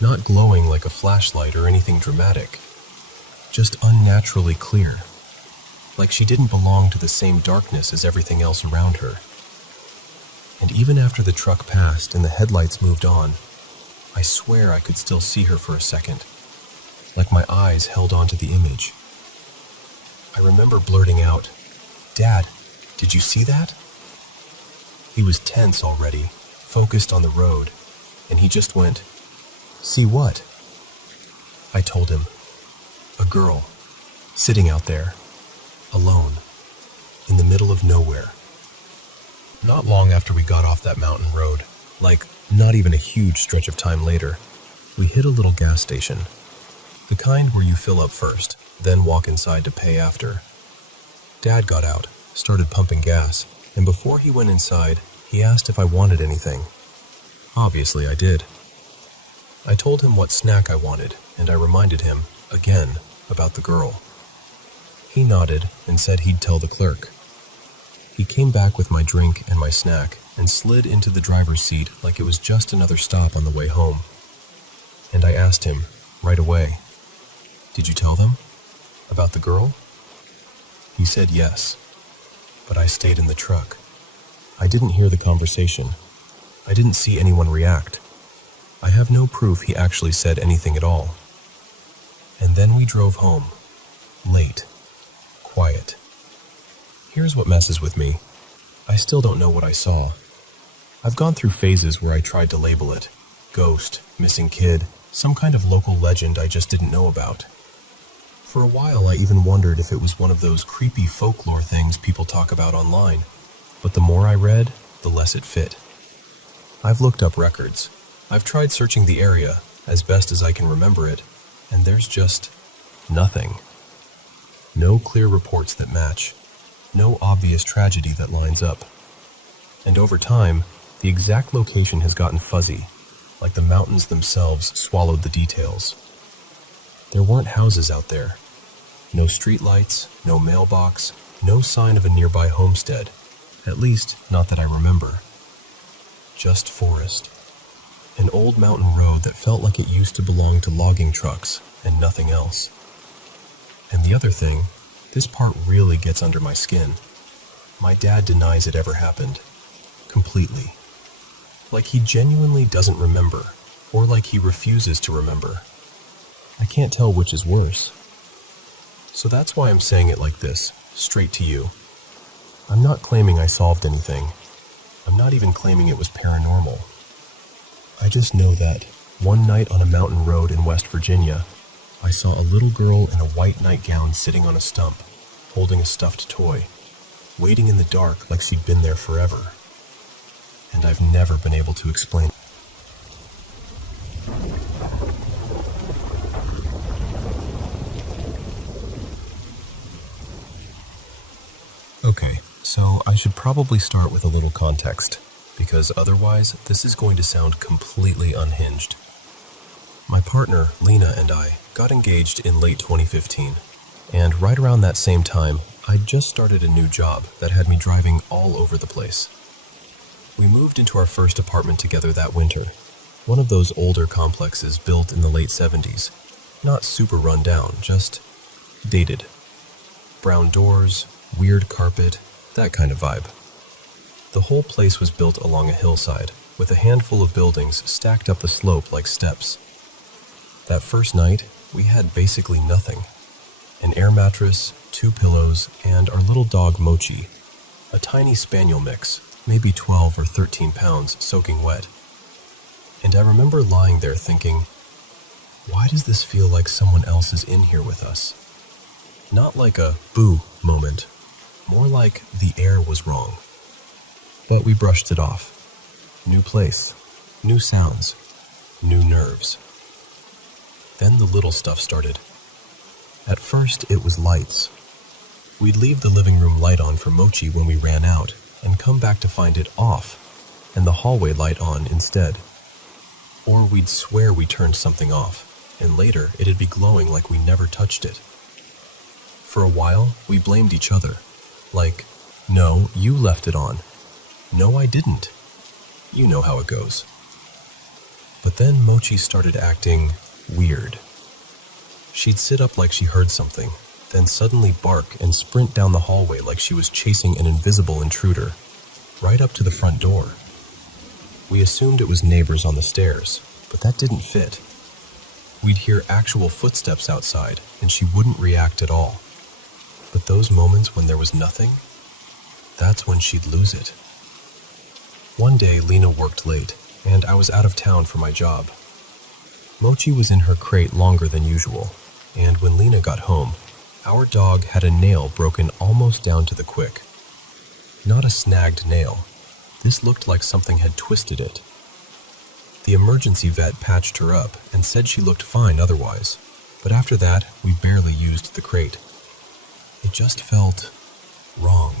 Not glowing like a flashlight or anything dramatic, just unnaturally clear, like she didn't belong to the same darkness as everything else around her. And even after the truck passed and the headlights moved on, I swear I could still see her for a second, like my eyes held onto the image. I remember blurting out, "Dad, did you see that?" He was tense already, focused on the road, and he just went, "See what?" I told him, "A girl, sitting out there, alone, in the middle of nowhere." Not long after we got off that mountain road, like not even a huge stretch of time later, we hit a little gas station. The kind where you fill up first, then walk inside to pay after. Dad got out, started pumping gas, and before he went inside, he asked if I wanted anything. Obviously I did. I told him what snack I wanted, and I reminded him, again, about the girl. He nodded and said he'd tell the clerk. He came back with my drink and my snack and slid into the driver's seat like it was just another stop on the way home. And I asked him, right away, "Did you tell them? About the girl?" He said yes, but I stayed in the truck. I didn't hear the conversation. I didn't see anyone react. I have no proof he actually said anything at all. And then we drove home. Late. Quiet. Here's what messes with me. I still don't know what I saw. I've gone through phases where I tried to label it. Ghost, missing kid, some kind of local legend I just didn't know about. For a while I even wondered if it was one of those creepy folklore things people talk about online. But the more I read, the less it fit. I've looked up records. I've tried searching the area as best as I can remember it, and there's just nothing. No clear reports that match. No obvious tragedy that lines up. And over time, the exact location has gotten fuzzy, like the mountains themselves swallowed the details. There weren't houses out there. No streetlights, no mailbox, no sign of a nearby homestead. At least, not that I remember. Just forest. An old mountain road that felt like it used to belong to logging trucks and nothing else. And the other thing, this part really gets under my skin. My dad denies it ever happened. Completely. Like he genuinely doesn't remember, or like he refuses to remember. I can't tell which is worse. So that's why I'm saying it like this, straight to you. I'm not claiming I solved anything. I'm not even claiming it was paranormal. I just know that one night on a mountain road in West Virginia, I saw a little girl in a white nightgown sitting on a stump, holding a stuffed toy, waiting in the dark like she'd been there forever. And I've never been able to explain. Okay, so I should probably start with a little context, because otherwise this is going to sound completely unhinged. My partner, Lena, and I got engaged in late 2015, and right around that same time, I'd just started a new job that had me driving all over the place. We moved into our first apartment together that winter, one of those older complexes built in the late 70s, not super run down, just dated. Brown doors, weird carpet, that kind of vibe. The whole place was built along a hillside, with a handful of buildings stacked up the slope like steps. That first night, we had basically nothing. An air mattress, 2 pillows, and our little dog Mochi, a tiny spaniel mix, maybe 12 or 13 pounds soaking wet. And I remember lying there thinking, why does this feel like someone else is in here with us? Not like a boo moment, more like the air was wrong. But we brushed it off. New place, new sounds, new nerves. Then the little stuff started. At first, it was lights. We'd leave the living room light on for Mochi when we ran out, and come back to find it off, and the hallway light on instead. Or we'd swear we turned something off, and later it'd be glowing like we never touched it. For a while, we blamed each other. Like, no, you left it on. No, I didn't. You know how it goes. But then Mochi started acting weird. She'd sit up like she heard something, then suddenly bark and sprint down the hallway like she was chasing an invisible intruder, right up to the front door. We assumed it was neighbors on the stairs, but that didn't fit. We'd hear actual footsteps outside, and she wouldn't react at all. But those moments when there was nothing, that's when she'd lose it. One day, Lena worked late, and I was out of town for my job. Mochi was in her crate longer than usual, and when Lena got home, our dog had a nail broken almost down to the quick. Not a snagged nail. This looked like something had twisted it. The emergency vet patched her up and said she looked fine otherwise, but after that, we barely used the crate. It just felt wrong.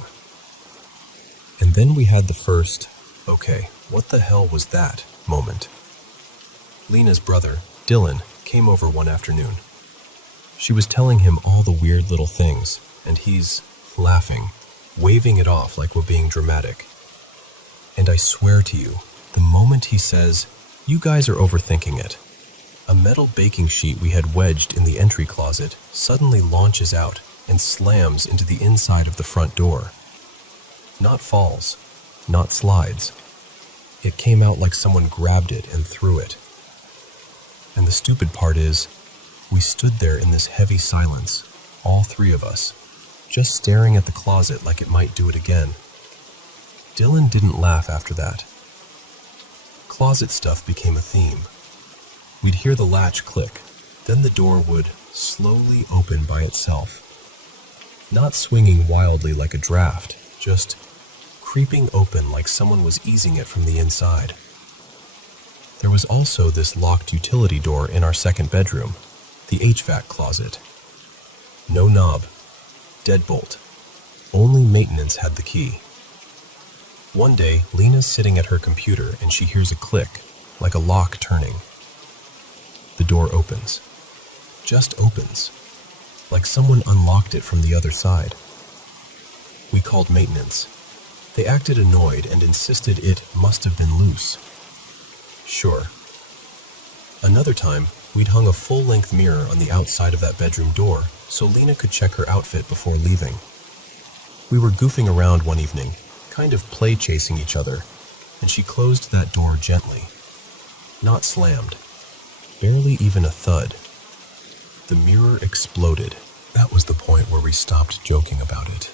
And then we had the first, okay, what the hell was that moment? Lena's brother, Dylan, came over one afternoon. She was telling him all the weird little things, and he's laughing, waving it off like we're being dramatic. And I swear to you, the moment he says, "You guys are overthinking it," a metal baking sheet we had wedged in the entry closet suddenly launches out and slams into the inside of the front door. Not falls, not slides. It came out like someone grabbed it and threw it. And the stupid part is, We stood there in this heavy silence, all three of us, just staring at the closet like it might do it again. Dylan didn't laugh after that. Closet stuff became a theme. We'd hear the latch click, then the door would slowly open by itself. Not swinging wildly like a draft, just creeping open like someone was easing it from the inside. There was also this locked utility door in our second bedroom, the HVAC closet. No knob, deadbolt. Only maintenance had the key. One day, Lena's sitting at her computer and she hears a click, like a lock turning. The door opens. Just opens. Like someone unlocked it from the other side. We called maintenance. They acted annoyed and insisted it must have been loose. Sure. Another time, we'd hung a full-length mirror on the outside of that bedroom door so Lena could check her outfit before leaving. We were goofing around one evening, kind of play-chasing each other, and she closed that door gently. Not slammed. Barely even a thud. The mirror exploded. That was the point where we stopped joking about it.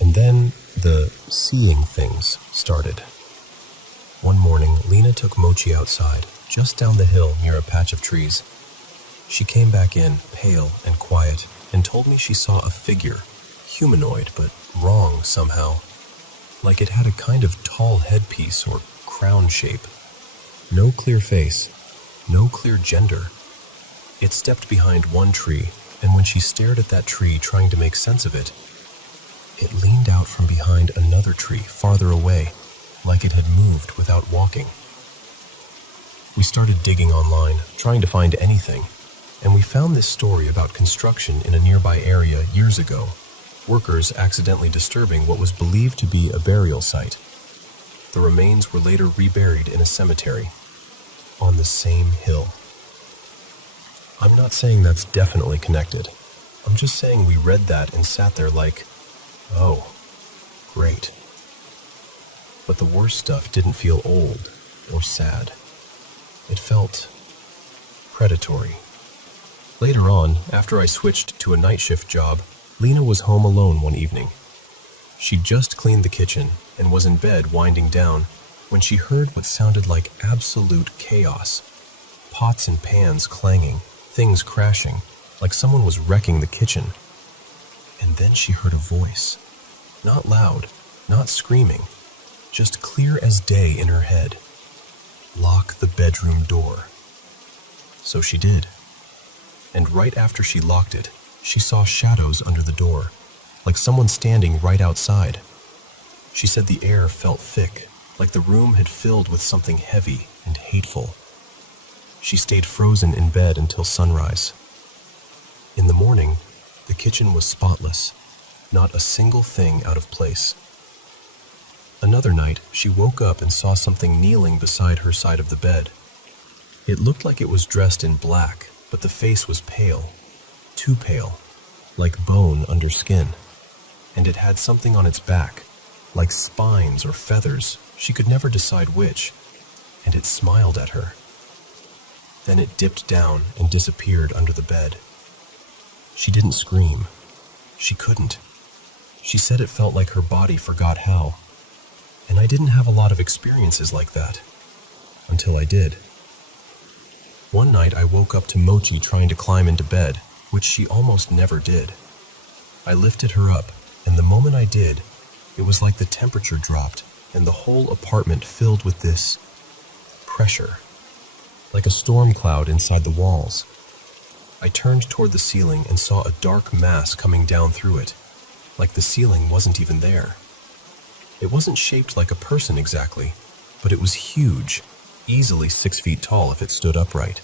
And then the seeing things started. One morning, Lena took Mochi outside, just down the hill near a patch of trees. She came back in, pale and quiet, and told me she saw a figure, humanoid but wrong somehow, like it had a kind of tall headpiece or crown shape. No clear face, no clear gender. It stepped behind one tree, and when she stared at that tree trying to make sense of it, it leaned out from behind another tree farther away, like it had moved without walking. We started digging online, trying to find anything, and we found this story about construction in a nearby area years ago, workers accidentally disturbing what was believed to be a burial site. The remains were later reburied in a cemetery, on the same hill. I'm not saying that's definitely connected. I'm just saying we read that and sat there like, oh, great. But the worst stuff didn't feel old or sad. It felt predatory. Later on, after I switched to a night shift job, Lena was home alone one evening. She'd just cleaned the kitchen and was in bed winding down when she heard what sounded like absolute chaos. Pots and pans clanging, things crashing, like someone was wrecking the kitchen. And then she heard a voice. Not loud, not screaming, just clear as day in her head. Lock the bedroom door. So she did. And right after she locked it, she saw shadows under the door, like someone standing right outside. She said the air felt thick, like the room had filled with something heavy and hateful. She stayed frozen in bed until sunrise. In the morning, the kitchen was spotless, not a single thing out of place. Another night, she woke up and saw something kneeling beside her side of the bed. It looked like it was dressed in black, but the face was pale, too pale, like bone under skin. And it had something on its back, like spines or feathers, she could never decide which, and it smiled at her. Then it dipped down and disappeared under the bed. She didn't scream. She couldn't. She said it felt like her body forgot how. And I didn't have a lot of experiences like that, until I did. One night I woke up to Mochi trying to climb into bed, which she almost never did. I lifted her up, and the moment I did, it was like the temperature dropped and the whole apartment filled with this pressure, like a storm cloud inside the walls. I turned toward the ceiling and saw a dark mass coming down through it, like the ceiling wasn't even there. It wasn't shaped like a person exactly, but it was huge, easily 6 feet tall if it stood upright.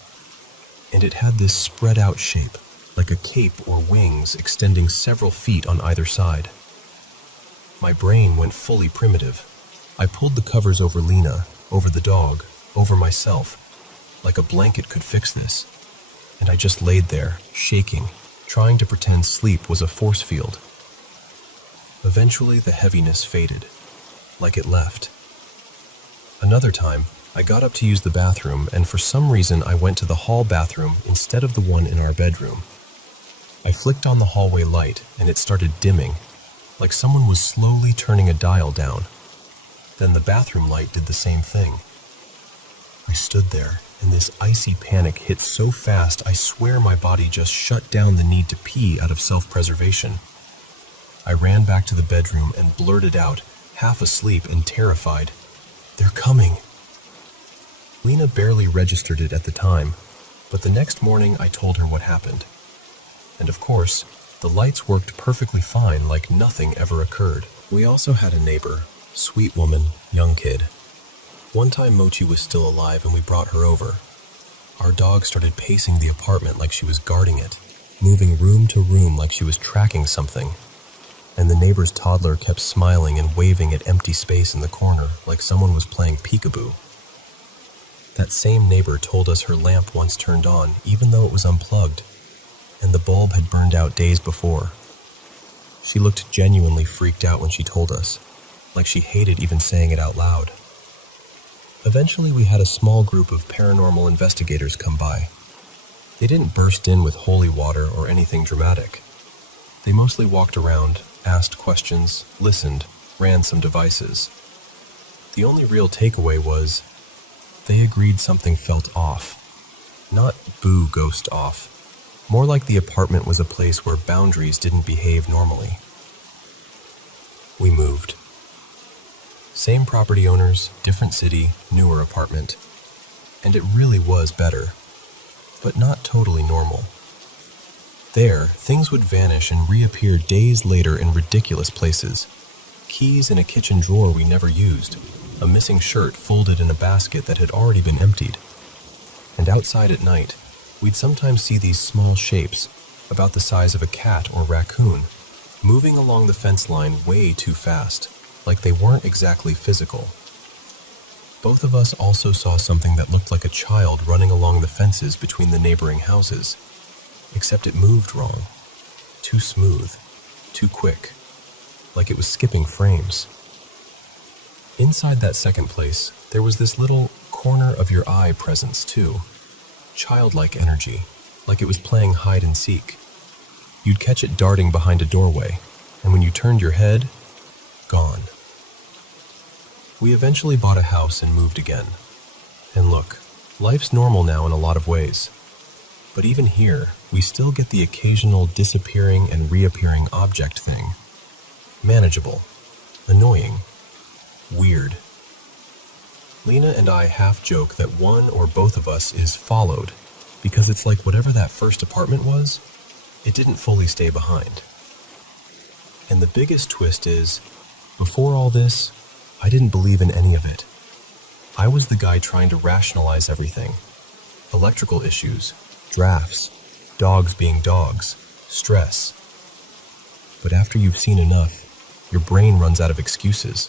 And it had this spread out shape, like a cape or wings extending several feet on either side. My brain went fully primitive. I pulled the covers over Lena, over the dog, over myself, like a blanket could fix this. And I just laid there, shaking, trying to pretend sleep was a force field. Eventually the heaviness faded, like it left. Another time, I got up to use the bathroom, and for some reason I went to the hall bathroom instead of the one in our bedroom. I flicked on the hallway light, and it started dimming, like someone was slowly turning a dial down. Then the bathroom light did the same thing. I stood there, and this icy panic hit so fast I swear my body just shut down the need to pee out of self-preservation. I ran back to the bedroom and blurted out, half asleep and terrified, "They're coming." Lena barely registered it at the time, but the next morning I told her what happened. And of course, the lights worked perfectly fine, like nothing ever occurred. We also had a neighbor, sweet woman, young kid. One time Mochi was still alive and we brought her over. Our dog started pacing the apartment like she was guarding it, moving room to room like she was tracking something. And the neighbor's toddler kept smiling and waving at empty space in the corner like someone was playing peekaboo. That same neighbor told us her lamp once turned on, even though it was unplugged, and the bulb had burned out days before. She looked genuinely freaked out when she told us, like she hated even saying it out loud. Eventually, we had a small group of paranormal investigators come by. They didn't burst in with holy water or anything dramatic. They mostly walked around, asked questions, listened, ran some devices. The only real takeaway was, they agreed something felt off. Not boo ghost off. More like the apartment was a place where boundaries didn't behave normally. We moved. Same property owners, different city, newer apartment. And it really was better, but not totally normal. There, things would vanish and reappear days later in ridiculous places. Keys in a kitchen drawer we never used, a missing shirt folded in a basket that had already been emptied. And outside at night, we'd sometimes see these small shapes, about the size of a cat or raccoon, moving along the fence line way too fast, like they weren't exactly physical. Both of us also saw something that looked like a child running along the fences between the neighboring houses, except it moved wrong, too smooth, too quick, like it was skipping frames. Inside that second place, there was this little corner of your eye presence too, childlike energy, like it was playing hide and seek. You'd catch it darting behind a doorway, and when you turned your head, gone. We eventually bought a house and moved again. And look, life's normal now in a lot of ways. But even here, we still get the occasional disappearing and reappearing object thing. Manageable, annoying, weird. Lena and I half joke that one or both of us is followed, because it's like whatever that first apartment was, it didn't fully stay behind. And the biggest twist is, before all this, I didn't believe in any of it. I was the guy trying to rationalize everything. Electrical issues, drafts, dogs being dogs, stress. But after you've seen enough, your brain runs out of excuses.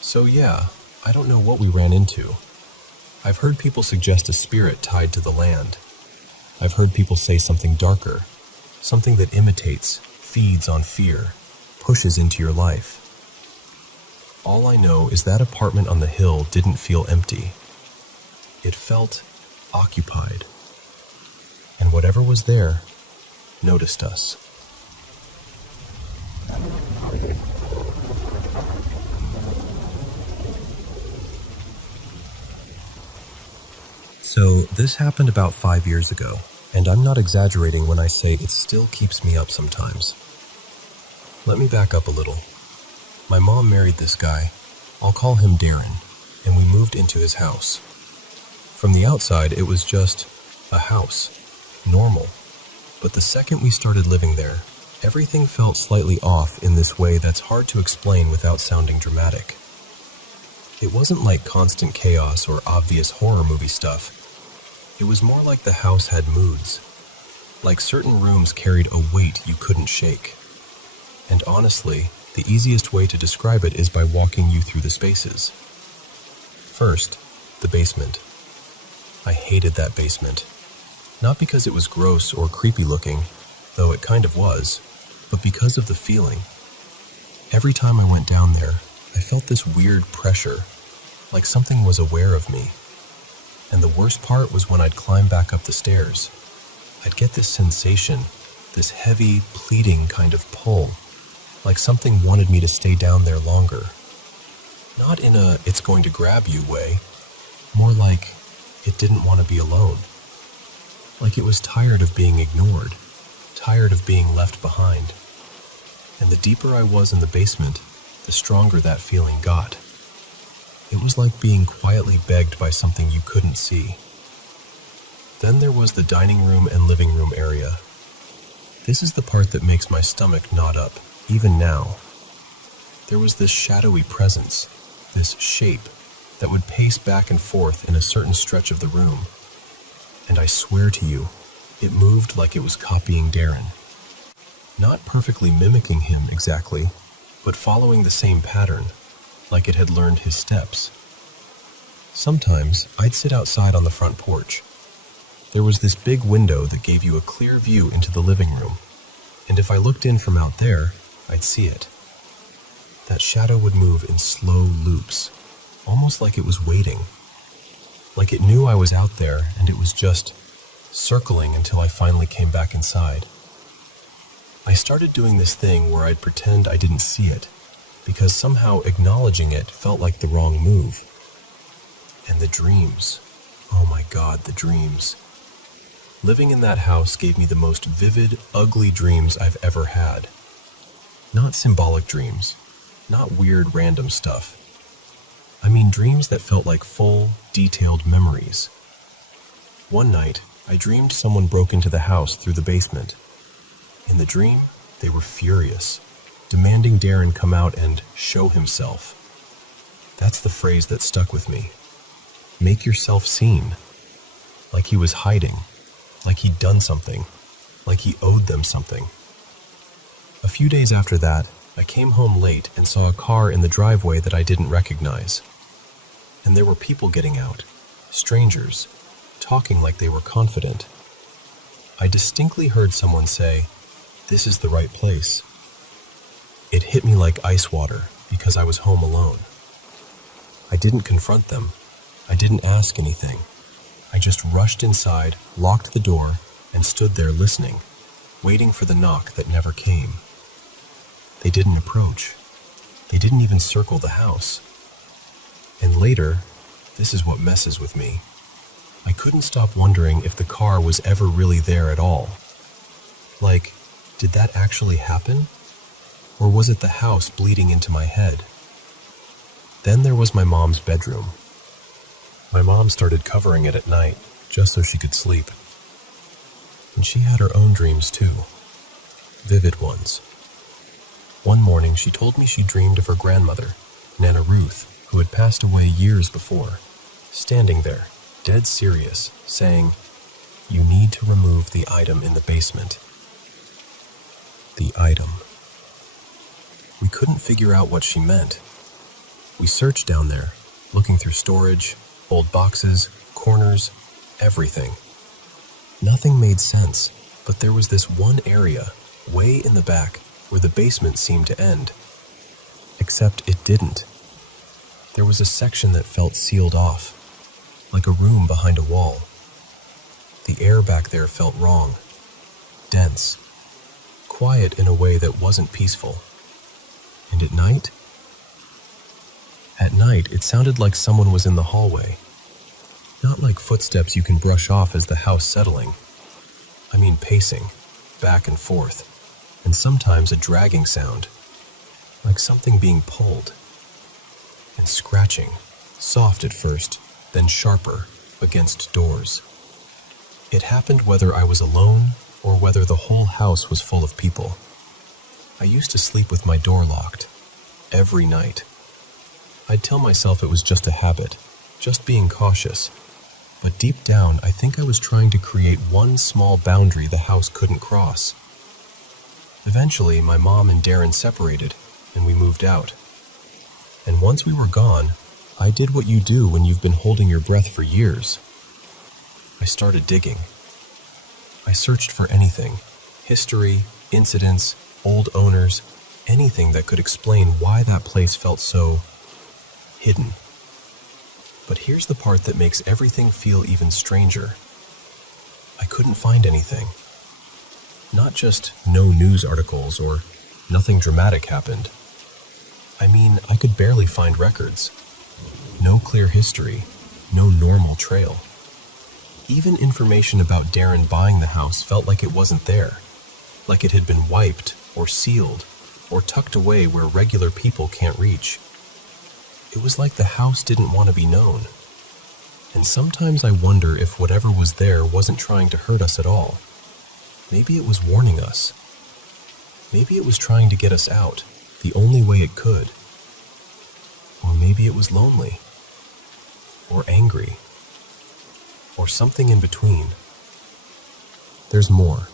So yeah, I don't know what we ran into. I've heard people suggest a spirit tied to the land. I've heard people say something darker, something that imitates, feeds on fear, pushes into your life. All I know is that apartment on the hill didn't feel empty. It felt occupied. And whatever was there noticed us. So this happened about 5 years ago, and I'm not exaggerating when I say it still keeps me up sometimes. Let me back up a little. My mom married this guy, I'll call him Darren, and we moved into his house. From the outside, it was just a house, normal. But the second we started living there, everything felt slightly off in this way that's hard to explain without sounding dramatic. It wasn't like constant chaos or obvious horror movie stuff. It was more like the house had moods, like certain rooms carried a weight you couldn't shake. And honestly, the easiest way to describe it is by walking you through the spaces. First, the basement. I hated that basement. Not because it was gross or creepy looking, though it kind of was, but because of the feeling. Every time I went down there, I felt this weird pressure, like something was aware of me. And the worst part was when I'd climb back up the stairs. I'd get this sensation, this heavy, pleading kind of pull, like something wanted me to stay down there longer. Not in a "it's going to grab you" way, more like it didn't want to be alone. Like it was tired of being ignored, tired of being left behind. And the deeper I was in the basement, the stronger that feeling got. It was like being quietly begged by something you couldn't see. Then there was the dining room and living room area. This is the part that makes my stomach knot up, even now. There was this shadowy presence, this shape, that would pace back and forth in a certain stretch of the room. And I swear to you, it moved like it was copying Darren. Not perfectly mimicking him exactly, but following the same pattern, like it had learned his steps. Sometimes I'd sit outside on the front porch. There was this big window that gave you a clear view into the living room, and if I looked in from out there, I'd see it. That shadow would move in slow loops, almost like it was waiting. Like it knew I was out there and it was just circling until I finally came back inside. I started doing this thing where I'd pretend I didn't see it, because somehow acknowledging it felt like the wrong move. And the dreams. Oh my God, the dreams. Living in that house gave me the most vivid, ugly dreams I've ever had. Not symbolic dreams, not weird random stuff. I mean dreams that felt like full, detailed memories. One night, I dreamed someone broke into the house through the basement. In the dream, they were furious, demanding Darren come out and show himself. That's the phrase that stuck with me. Make yourself seen. Like he was hiding, like he'd done something, like he owed them something. A few days after that, I came home late and saw a car in the driveway that I didn't recognize. And there were people getting out, strangers, talking like they were confident. I distinctly heard someone say, "This is the right place." It hit me like ice water because I was home alone. I didn't confront them. I didn't ask anything. I just rushed inside, locked the door, and stood there listening, waiting for the knock that never came. They didn't approach. They didn't even circle the house. And later, this is what messes with me. I couldn't stop wondering if the car was ever really there at all. Like, did that actually happen? Or was it the house bleeding into my head? Then there was my mom's bedroom. My mom started covering it at night, just so she could sleep. And she had her own dreams too. Vivid ones. One morning she told me she dreamed of her grandmother, Nana Ruth, who had passed away years before, standing there, dead serious, saying, "You need to remove the item in the basement." The item. We couldn't figure out what she meant. We searched down there, looking through storage, old boxes, corners, everything. Nothing made sense, but there was this one area, way in the back, where the basement seemed to end. Except it didn't. There was a section that felt sealed off, like a room behind a wall. The air back there felt wrong, dense, quiet in a way that wasn't peaceful. And at night? At night, it sounded like someone was in the hallway. Not like footsteps you can brush off as the house settling. I mean pacing, back and forth, and sometimes a dragging sound, like something being pulled. And scratching, soft at first, then sharper, against doors. It happened whether I was alone or whether the whole house was full of people. I used to sleep with my door locked, every night. I'd tell myself it was just a habit, just being cautious. But deep down, I think I was trying to create one small boundary the house couldn't cross. Eventually, my mom and Darren separated, and we moved out. And once we were gone, I did what you do when you've been holding your breath for years. I started digging. I searched for anything, history, incidents, old owners, anything that could explain why that place felt so hidden. But here's the part that makes everything feel even stranger. I couldn't find anything. Not just no news articles or nothing dramatic happened. I mean, I could barely find records. No clear history, no normal trail. Even information about Darren buying the house felt like it wasn't there, like it had been wiped or sealed or tucked away where regular people can't reach. It was like the house didn't want to be known. And sometimes I wonder if whatever was there wasn't trying to hurt us at all. Maybe it was warning us. Maybe it was trying to get us out, the only way it could. Or maybe it was lonely. Or angry. Or something in between. There's more.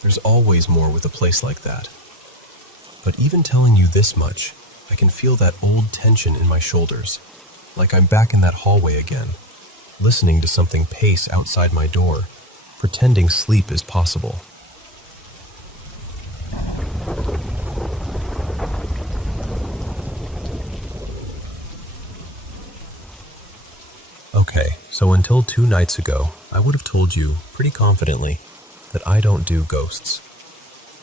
There's always more with a place like that. But even telling you this much, I can feel that old tension in my shoulders, like I'm back in that hallway again, listening to something pace outside my door, pretending sleep is possible. Okay, so until 2 nights ago, I would have told you pretty confidently that I don't do ghosts.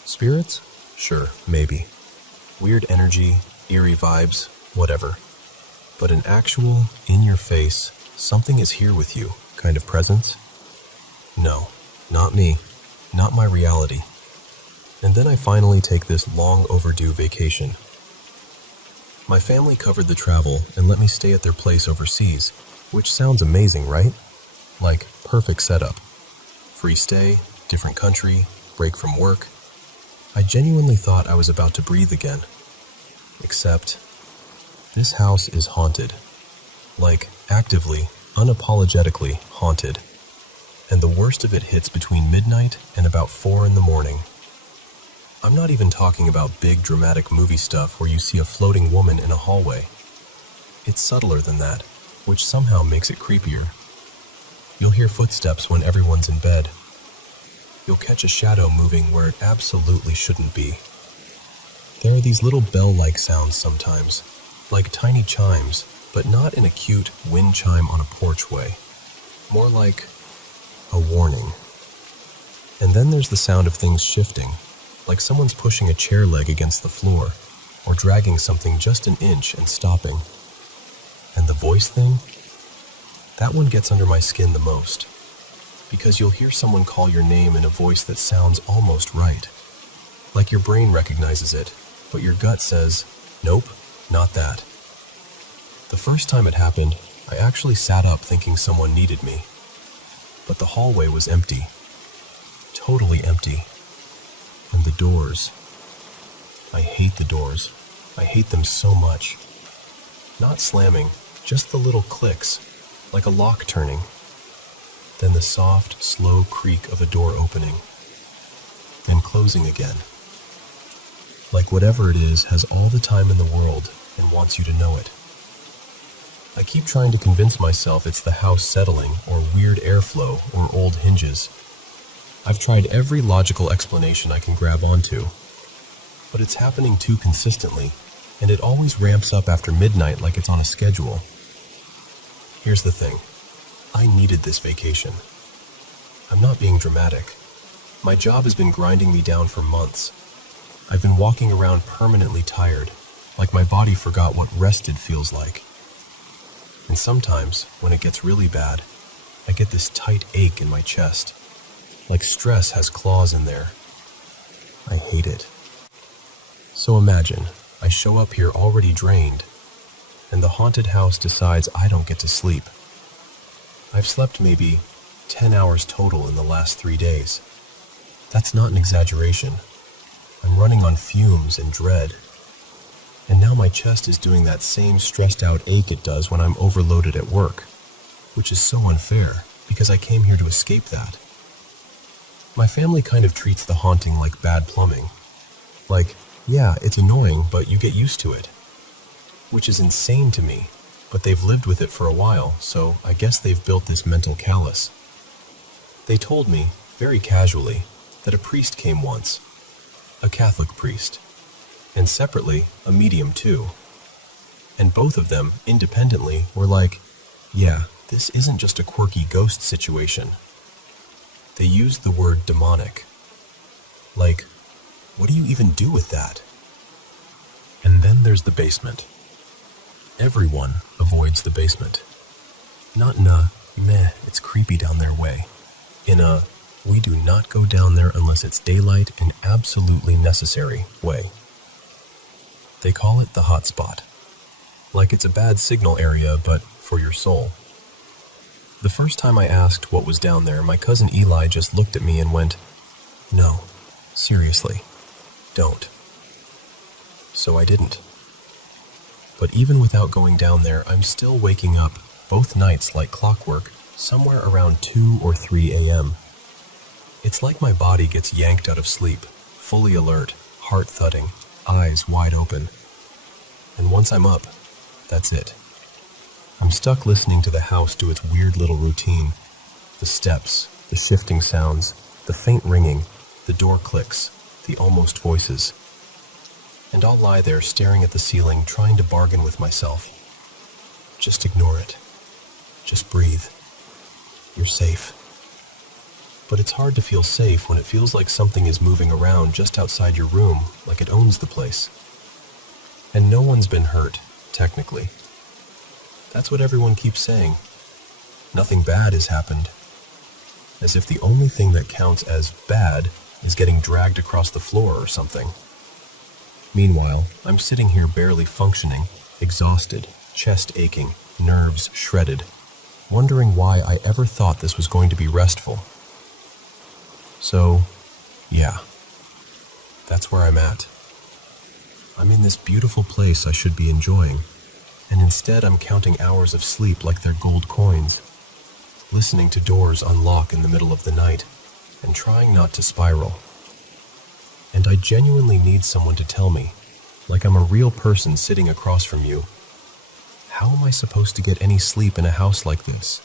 Spirits? Sure, maybe. Weird energy, eerie vibes, whatever. But an actual, in-your-face, something is here with you kind of presence? No, not me. Not my reality. And then I finally take this long overdue vacation. My family covered the travel and let me stay at their place overseas, which sounds amazing, right? Like, perfect setup. Free stay, different country, break from work. I genuinely thought I was about to breathe again. Except, this house is haunted. Like, actively, unapologetically haunted. And the worst of it hits between midnight and about 4 in the morning. I'm not even talking about big dramatic movie stuff where you see a floating woman in a hallway. It's subtler than that, which somehow makes it creepier. You'll hear footsteps when everyone's in bed. You'll catch a shadow moving where it absolutely shouldn't be. There are these little bell-like sounds sometimes, like tiny chimes, but not in a cute wind chime on a porch way. More like a warning. And then there's the sound of things shifting, like someone's pushing a chair leg against the floor, or dragging something just an inch and stopping. And the voice thing? That one gets under my skin the most, because you'll hear someone call your name in a voice that sounds almost right. Like your brain recognizes it, but your gut says, nope, not that. The first time it happened, I actually sat up thinking someone needed me. But the hallway was empty. Totally empty. And the doors. I hate the doors. I hate them so much. Not slamming, just the little clicks, like a lock turning. Then the soft, slow creak of a door opening. Then closing again. Like whatever it is has all the time in the world and wants you to know it. I keep trying to convince myself it's the house settling, or weird airflow, or old hinges. I've tried every logical explanation I can grab onto, but it's happening too consistently, and it always ramps up after midnight like it's on a schedule. Here's the thing. I needed this vacation. I'm not being dramatic. My job has been grinding me down for months. I've been walking around permanently tired, like my body forgot what rested feels like. And sometimes, when it gets really bad, I get this tight ache in my chest, like stress has claws in there. I hate it. So imagine, I show up here already drained, and the haunted house decides I don't get to sleep. I've slept maybe 10 hours total in the last 3 days. That's not an exaggeration. I'm running on fumes and dread. And now my chest is doing that same stressed out ache it does when I'm overloaded at work, which is so unfair because I came here to escape that. My family kind of treats the haunting like bad plumbing. Like, yeah, it's annoying, but you get used to it. Which is insane to me, but they've lived with it for a while, so I guess they've built this mental callus. They told me, very casually, that a priest came once. A Catholic priest. And separately, a medium too. And both of them, independently, were like, Yeah, this isn't just a quirky ghost situation. They used the word demonic. Like, what do you even do with that? And then there's the basement. Everyone avoids the basement. Not in a, meh, it's creepy down there way. In a, we do not go down there unless it's daylight and absolutely necessary way. They call it the hot spot. Like it's a bad signal area, but for your soul. The first time I asked what was down there, my cousin Eli just looked at me and went, "No, seriously, don't." So I didn't. But even without going down there, I'm still waking up both nights like clockwork, somewhere around 2 or 3 a.m. It's like my body gets yanked out of sleep, fully alert, heart thudding, eyes wide open. And once I'm up, that's it. I'm stuck listening to the house do its weird little routine. The steps, the shifting sounds, the faint ringing, the door clicks, the almost voices. And I'll lie there staring at the ceiling, trying to bargain with myself. Just ignore it. Just breathe. You're safe. But it's hard to feel safe when it feels like something is moving around just outside your room, like it owns the place. And no one's been hurt, technically. That's what everyone keeps saying. Nothing bad has happened. As if the only thing that counts as bad is getting dragged across the floor or something. Meanwhile, I'm sitting here barely functioning, exhausted, chest aching, nerves shredded, wondering why I ever thought this was going to be restful. So, yeah, that's where I'm at. I'm in this beautiful place I should be enjoying, and instead I'm counting hours of sleep like they're gold coins, listening to doors unlock in the middle of the night, and trying not to spiral. And I genuinely need someone to tell me, like I'm a real person sitting across from you, how am I supposed to get any sleep in a house like this?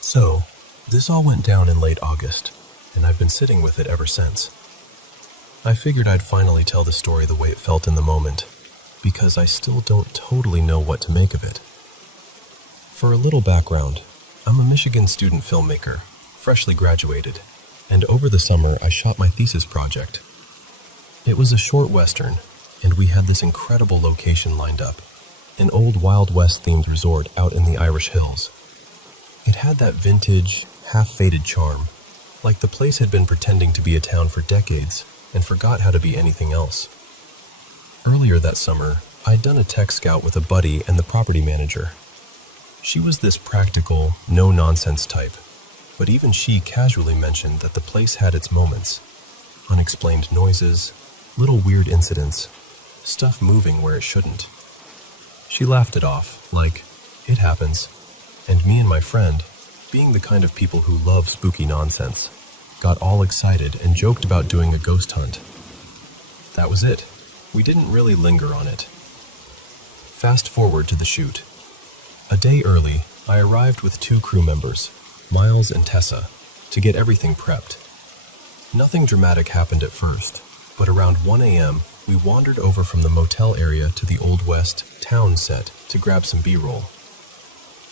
So, this all went down in late August, and I've been sitting with it ever since. I figured I'd finally tell the story the way it felt in the moment, because I still don't totally know what to make of it. For a little background, I'm a Michigan student filmmaker, freshly graduated, and over the summer I shot my thesis project. It was a short western, and we had this incredible location lined up, an old Wild West themed resort out in the Irish Hills. It had that vintage, half-faded charm, like the place had been pretending to be a town for decades and forgot how to be anything else. Earlier that summer, I'd done a tech scout with a buddy and the property manager. She was this practical, no-nonsense type, but even she casually mentioned that the place had its moments. Unexplained noises, little weird incidents, stuff moving where it shouldn't. She laughed it off, like, it happens, and me and my friend, being the kind of people who love spooky nonsense, got all excited and joked about doing a ghost hunt. That was it. We didn't really linger on it. Fast forward to the shoot. A day early, I arrived with 2 crew members, Miles and Tessa, to get everything prepped. Nothing dramatic happened at first, but around 1 a.m., we wandered over from the motel area to the Old West town set to grab some B-roll.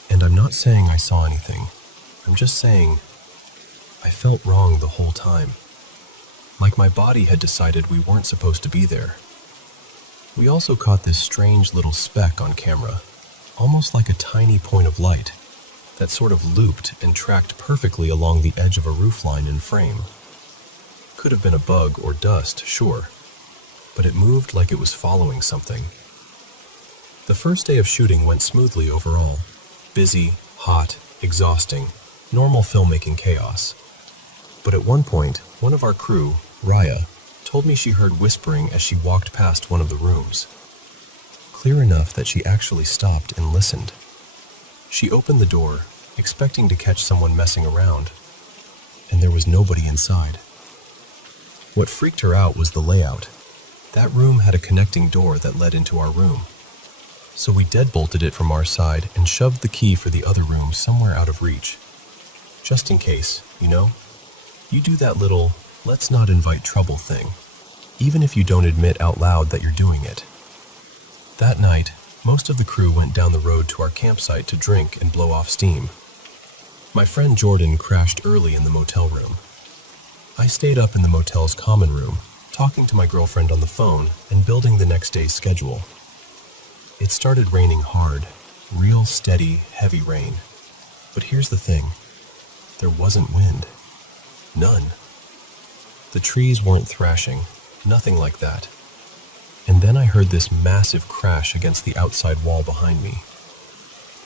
And I'm not saying I saw anything. I'm just saying I felt wrong the whole time. Like my body had decided we weren't supposed to be there. We also caught this strange little speck on camera, almost like a tiny point of light, that sort of looped and tracked perfectly along the edge of a roofline in frame. Could have been a bug or dust, sure, but it moved like it was following something. The first day of shooting went smoothly overall. Busy, hot, exhausting, normal filmmaking chaos. But at one point, one of our crew, Raya, told me she heard whispering as she walked past one of the rooms. Clear enough that she actually stopped and listened. She opened the door, expecting to catch someone messing around, and there was nobody inside. What freaked her out was the layout. That room had a connecting door that led into our room. So we deadbolted it from our side and shoved the key for the other room somewhere out of reach. Just in case, you know? You do that little, let's not invite trouble thing, even if you don't admit out loud that you're doing it. That night, most of the crew went down the road to our campsite to drink and blow off steam. My friend Jordan crashed early in the motel room. I stayed up in the motel's common room, talking to my girlfriend on the phone and building the next day's schedule. It started raining hard, real steady, heavy rain. But here's the thing, there wasn't wind. None. The trees weren't thrashing, nothing like that. And then I heard this massive crash against the outside wall behind me.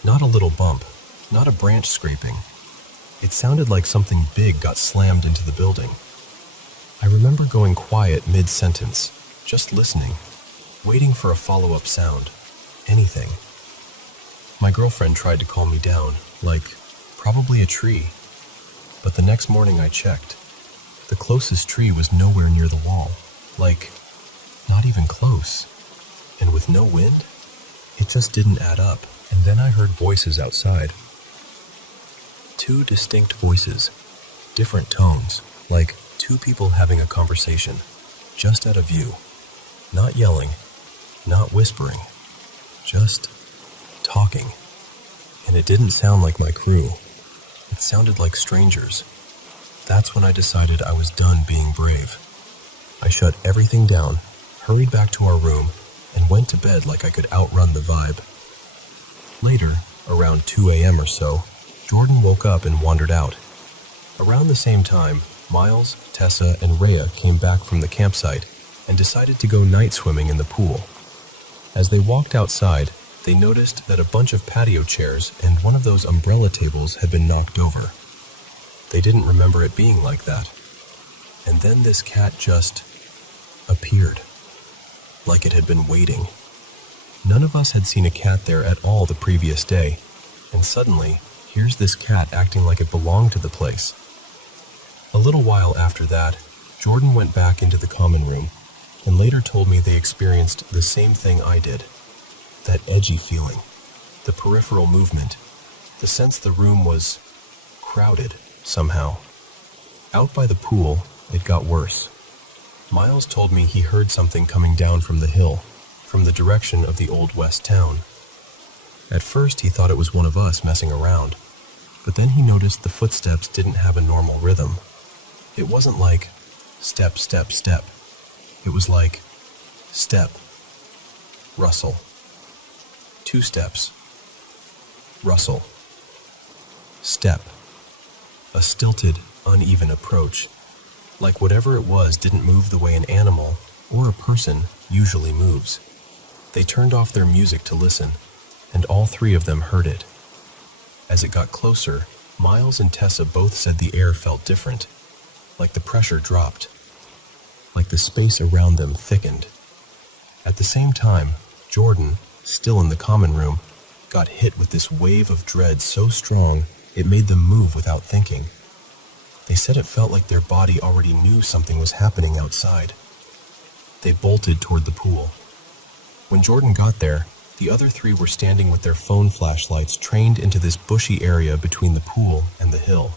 Not a little bump, not a branch scraping. It sounded like something big got slammed into the building. I remember going quiet mid-sentence, just listening, waiting for a follow-up sound, anything. My girlfriend tried to calm me down, like, probably a tree. But the next morning I checked. The closest tree was nowhere near the wall, like, not even close. And with no wind, it just didn't add up. And then I heard voices outside. 2 distinct voices, different tones, like 2 people having a conversation, just out of view. Not yelling, not whispering, just talking. And it didn't sound like my crew. It sounded like strangers. That's when I decided I was done being brave. I shut everything down, hurried back to our room, and went to bed like I could outrun the vibe. Later, around 2 a.m. or so, Jordan woke up and wandered out. Around the same time, Miles, Tessa, and Rhea came back from the campsite and decided to go night swimming in the pool. As they walked outside, they noticed that a bunch of patio chairs and one of those umbrella tables had been knocked over. They didn't remember it being like that. And then this cat just appeared, like it had been waiting. None of us had seen a cat there at all the previous day, and suddenly, here's this cat acting like it belonged to the place. A little while after that, Jordan went back into the common room and later told me they experienced the same thing I did. That edgy feeling, the peripheral movement, the sense the room was crowded somehow. Out by the pool, it got worse. Miles told me he heard something coming down from the hill, from the direction of the Old West town. At first, he thought it was one of us messing around, but then he noticed the footsteps didn't have a normal rhythm. It wasn't like step, step, step. It was like step, rustle, 2 steps, rustle, step. A stilted, uneven approach, like whatever it was didn't move the way an animal or a person usually moves. They turned off their music to listen, and all 3 of them heard it. As it got closer, Miles and Tessa both said the air felt different, like the pressure dropped, like the space around them thickened. At the same time, Jordan, still in the common room, got hit with this wave of dread so strong it made them move without thinking. They said it felt like their body already knew something was happening outside. They bolted toward the pool. When Jordan got there, the other 3 were standing with their phone flashlights trained into this bushy area between the pool and the hill.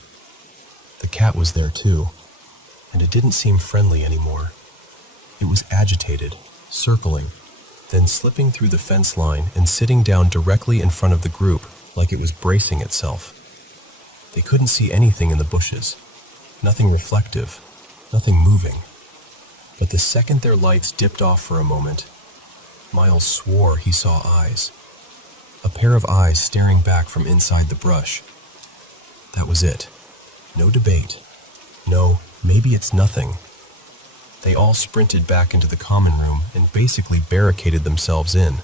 The cat was there too, and it didn't seem friendly anymore. It was agitated, circling, then slipping through the fence line and sitting down directly in front of the group like it was bracing itself. They couldn't see anything in the bushes, nothing reflective, nothing moving. But the second their lights dipped off for a moment, Miles swore he saw eyes. A pair of eyes staring back from inside the brush. That was it. No debate. No, maybe it's nothing. They all sprinted back into the common room and basically barricaded themselves in.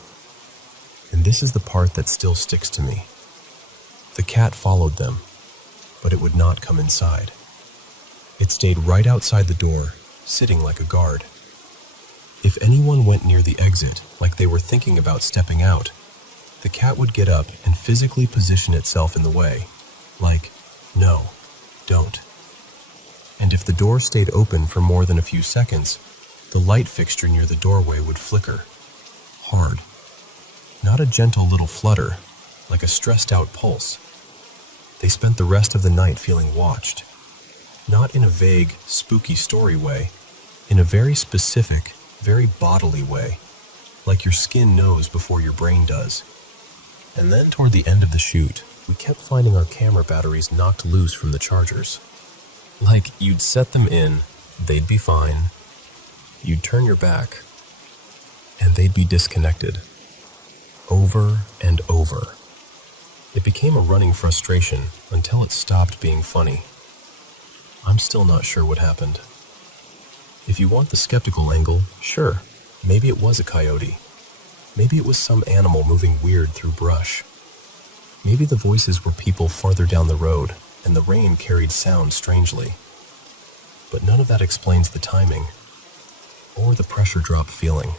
And this is the part that still sticks to me. The cat followed them, but it would not come inside. It stayed right outside the door, sitting like a guard. If anyone went near the exit, like they were thinking about stepping out, the cat would get up and physically position itself in the way, like, no, don't. And if the door stayed open for more than a few seconds, the light fixture near the doorway would flicker, hard. Not a gentle little flutter, like a stressed out pulse. They spent the rest of the night feeling watched, Not in a vague, spooky story way, in a very specific, very bodily way, like your skin knows before your brain does. And then toward the end of the shoot, we kept finding our camera batteries knocked loose from the chargers. Like you'd set them in, they'd be fine. You'd turn your back, and they'd be disconnected. Over and over. It became a running frustration until it stopped being funny. I'm still not sure what happened. If you want the skeptical angle, sure, maybe it was a coyote. Maybe it was some animal moving weird through brush. Maybe the voices were people farther down the road, and the rain carried sound strangely. But none of that explains the timing, or the pressure drop feeling,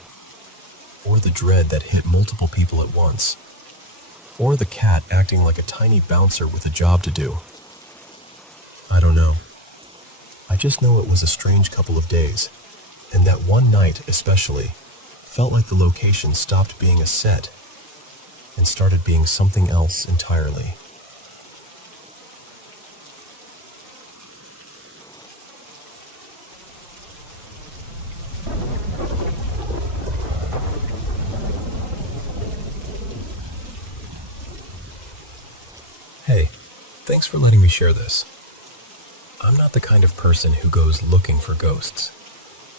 or the dread that hit multiple people at once, or the cat acting like a tiny bouncer with a job to do. I don't know. I just know it was a strange couple of days, and that one night especially felt like the location stopped being a set and started being something else entirely. Hey, thanks for letting me share this. I'm not the kind of person who goes looking for ghosts.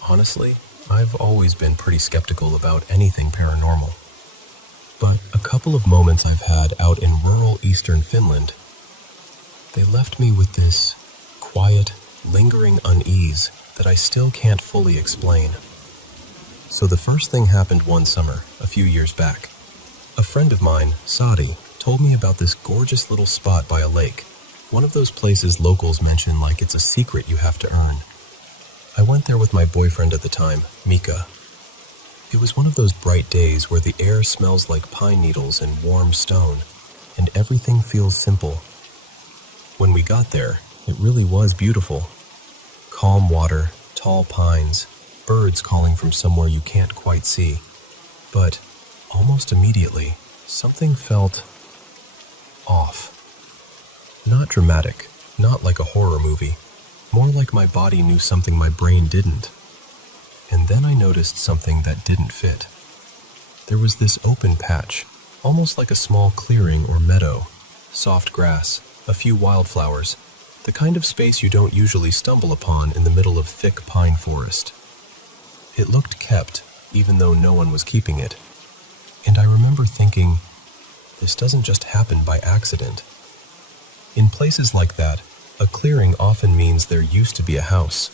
Honestly, I've always been pretty skeptical about anything paranormal. But a couple of moments I've had out in rural eastern Finland, they left me with this quiet, lingering unease that I still can't fully explain. So the first thing happened one summer, a few years back. A friend of mine, Sadi, told me about this gorgeous little spot by a lake, one of those places locals mention like it's a secret you have to earn. I went there with my boyfriend at the time, Mika. It was one of those bright days where the air smells like pine needles and warm stone, and everything feels simple. When we got there, it really was beautiful. Calm water, tall pines, birds calling from somewhere you can't quite see. But almost immediately, something felt off. Not dramatic, not like a horror movie, more like my body knew something my brain didn't. And then I noticed something that didn't fit. There was this open patch, almost like a small clearing or meadow, soft grass, a few wildflowers, the kind of space you don't usually stumble upon in the middle of thick pine forest. It looked kept, even though no one was keeping it. And I remember thinking, this doesn't just happen by accident. In places like that, a clearing often means there used to be a house.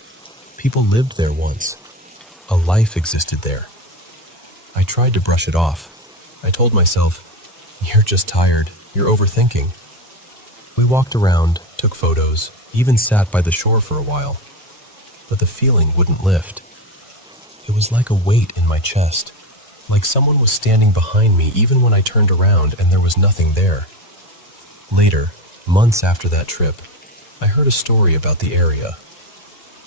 People lived there once. A life existed there. I tried to brush it off. I told myself, you're just tired, you're overthinking. We walked around, took photos, even sat by the shore for a while. But the feeling wouldn't lift. It was like a weight in my chest, like someone was standing behind me even when I turned around and there was nothing there. Later, months after that trip, I heard a story about the area.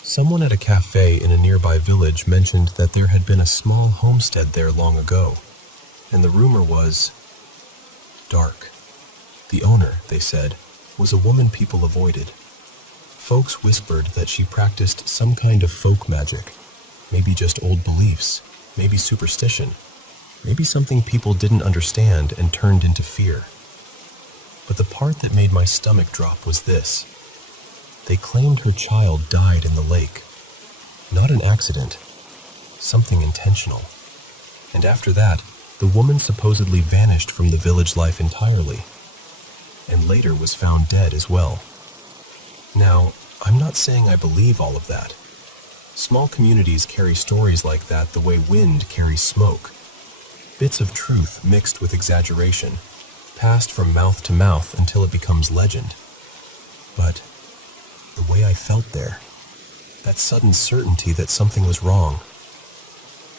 Someone at a cafe in a nearby village mentioned that there had been a small homestead there long ago, and the rumor was dark. The owner, they said, was a woman people avoided. Folks whispered that she practiced some kind of folk magic, maybe just old beliefs, maybe superstition, maybe something people didn't understand and turned into fear. But the part that made my stomach drop was this. They claimed her child died in the lake. Not an accident, something intentional. And after that, the woman supposedly vanished from the village life entirely, and later was found dead as well. Now, I'm not saying I believe all of that. Small communities carry stories like that the way wind carries smoke. Bits of truth mixed with exaggeration, passed from mouth to mouth until it becomes legend. But the way I felt there, that sudden certainty that something was wrong,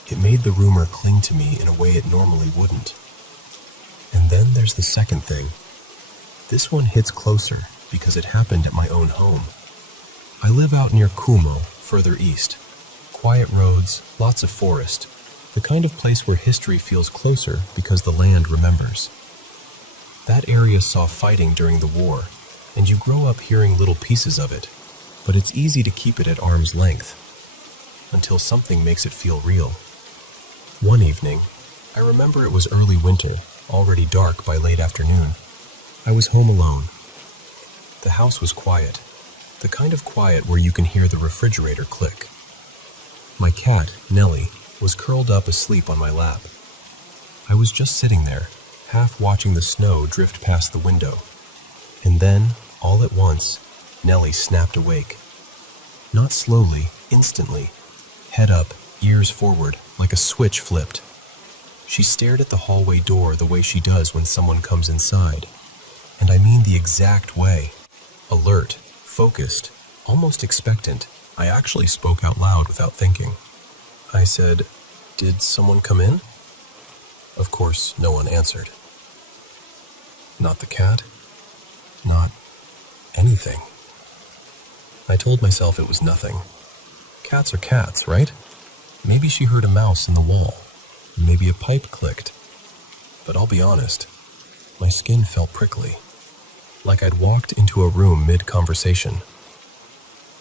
it made the rumor cling to me in a way it normally wouldn't. And then there's the second thing. This one hits closer because it happened at my own home. I live out near Kumo, further east. Quiet roads, lots of forest, the kind of place where history feels closer because the land remembers. That area saw fighting during the war, and you grow up hearing little pieces of it. but it's easy to keep it at arm's length until something makes it feel real. One evening, I remember it was early winter, already dark by late afternoon. I was home alone. The house was quiet, the kind of quiet where you can hear the refrigerator click. My cat, Nellie, was curled up asleep on my lap. I was just sitting there, half watching the snow drift past the window. And then, all at once, Nellie snapped awake. Not slowly, instantly. Head up, ears forward, like a switch flipped. She stared at the hallway door the way she does when someone comes inside. And I mean the exact way. Alert, focused, almost expectant. I actually spoke out loud without thinking. I said, "Did someone come in?" Of course, no one answered. Not the cat. Not anything. I told myself it was nothing. Cats are cats, right? Maybe she heard a mouse in the wall. Maybe a pipe clicked. But I'll be honest, my skin felt prickly, like I'd walked into a room mid-conversation.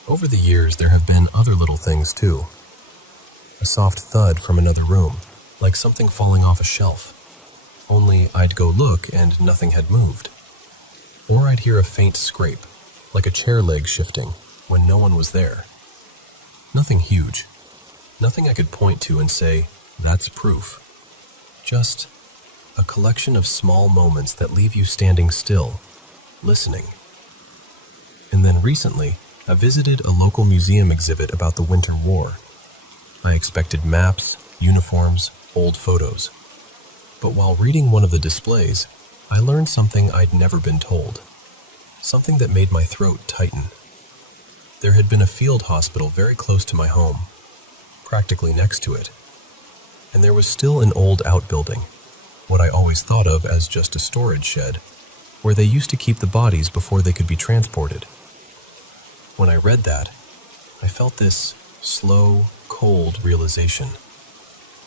Over the years, there have been other little things too. A soft thud from another room, like something falling off a shelf. Only I'd go look and nothing had moved. Or I'd hear a faint scrape, like a chair leg shifting, when no one was there. Nothing huge. Nothing I could point to and say, "That's proof." Just a collection of small moments that leave you standing still, listening. And then recently, I visited a local museum exhibit about the Winter War. I expected maps, uniforms, old photos. But while reading one of the displays, I learned something I'd never been told. Something that made my throat tighten. There had been a field hospital very close to my home, practically next to it. And there was still an old outbuilding, what I always thought of as just a storage shed, where they used to keep the bodies before they could be transported. When I read that, I felt this slow, cold realization.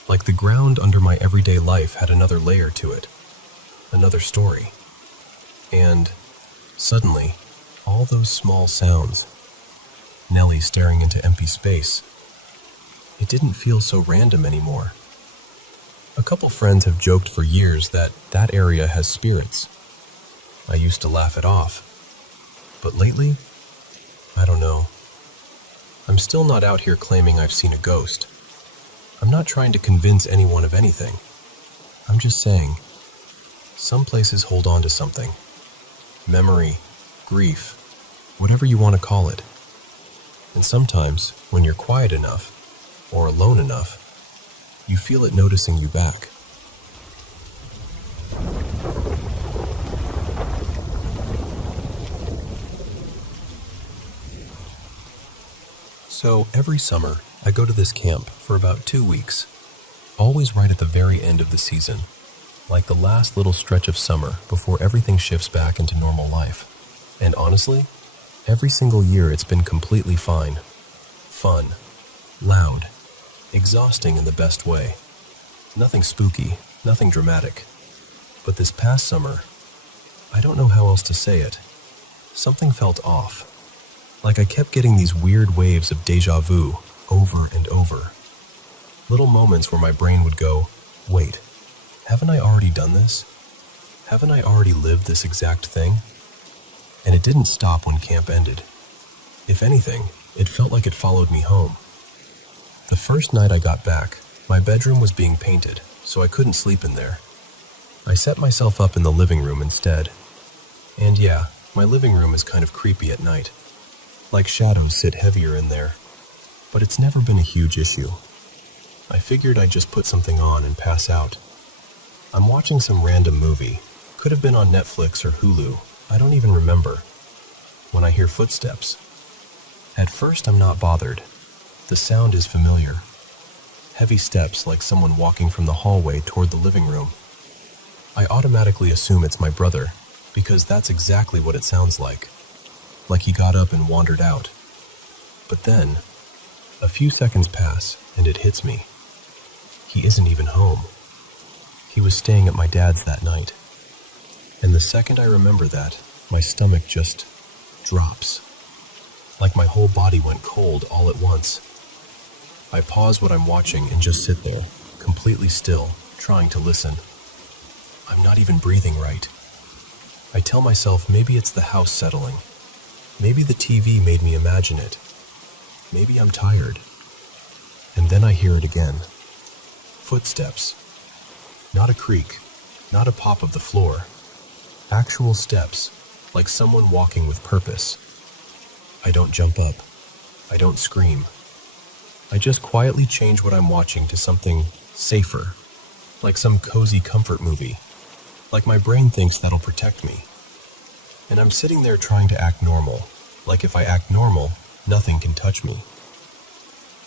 Like the ground under my everyday life had another layer to it, another story. And suddenly, all those small sounds, Nellie staring into empty space, it didn't feel so random anymore. A couple friends have joked for years that that area has spirits. I used to laugh it off. But lately, I don't know. I'm still not out here claiming I've seen a ghost. I'm not trying to convince anyone of anything. I'm just saying, some places hold on to something. Memory, grief, whatever you want to call it. And sometimes, when you're quiet enough, or alone enough, you feel it noticing you back. So every summer, I go to this camp for about 2 weeks, always right at the very end of the season, like the last little stretch of summer before everything shifts back into normal life. And honestly, every single year it's been completely fine. Fun, loud, exhausting in the best way. Nothing spooky, nothing dramatic. But this past summer, I don't know how else to say it, something felt off. Like I kept getting these weird waves of déjà vu over and over. Little moments where my brain would go, wait, haven't I already done this? Haven't I already lived this exact thing? And it didn't stop when camp ended. If anything, it felt like it followed me home. The first night I got back, my bedroom was being painted, so I couldn't sleep in there. I set myself up in the living room instead. And yeah, my living room is kind of creepy at night. Like shadows sit heavier in there. But it's never been a huge issue. I figured I'd just put something on and pass out. I'm watching some random movie. Could have been on Netflix or Hulu. I don't even remember. When I hear footsteps. At first I'm not bothered. The sound is familiar. Heavy steps like someone walking from the hallway toward the living room. I automatically assume it's my brother, because that's exactly what it sounds like. Like he got up and wandered out. But then, a few seconds pass and it hits me. He isn't even home. He was staying at my dad's that night. And the second I remember that, my stomach just drops. like my whole body went cold all at once. I pause what I'm watching and just sit there, completely still, trying to listen. I'm not even breathing right. I tell myself maybe it's the house settling. Maybe the TV made me imagine it. Maybe I'm tired. And then I hear it again. Footsteps. Not a creak, not a pop of the floor. Actual steps, like someone walking with purpose. I don't jump up. I don't scream. I just quietly change what I'm watching to something safer, like some cozy comfort movie, like my brain thinks that'll protect me. And I'm sitting there trying to act normal, like if I act normal, nothing can touch me.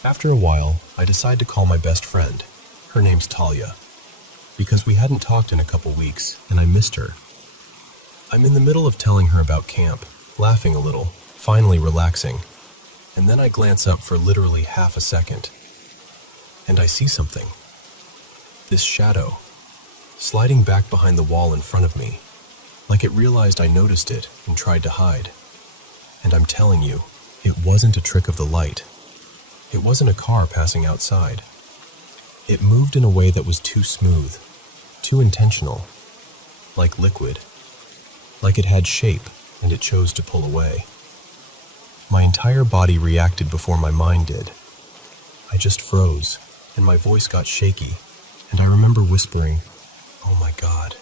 After a while, I decide to call my best friend. Her name's Talia, because we hadn't talked in a couple weeks, and I missed her. I'm in the middle of telling her about camp, laughing a little, finally relaxing, and then I glance up for literally half a second, and I see something. This shadow, sliding back behind the wall in front of me, like it realized I noticed it and tried to hide. And I'm telling you, it wasn't a trick of the light. It wasn't a car passing outside. It moved in a way that was too smooth, too intentional, like liquid, like it had shape and it chose to pull away. My entire body reacted before my mind did. I just froze, and my voice got shaky, and I remember whispering, "Oh my God."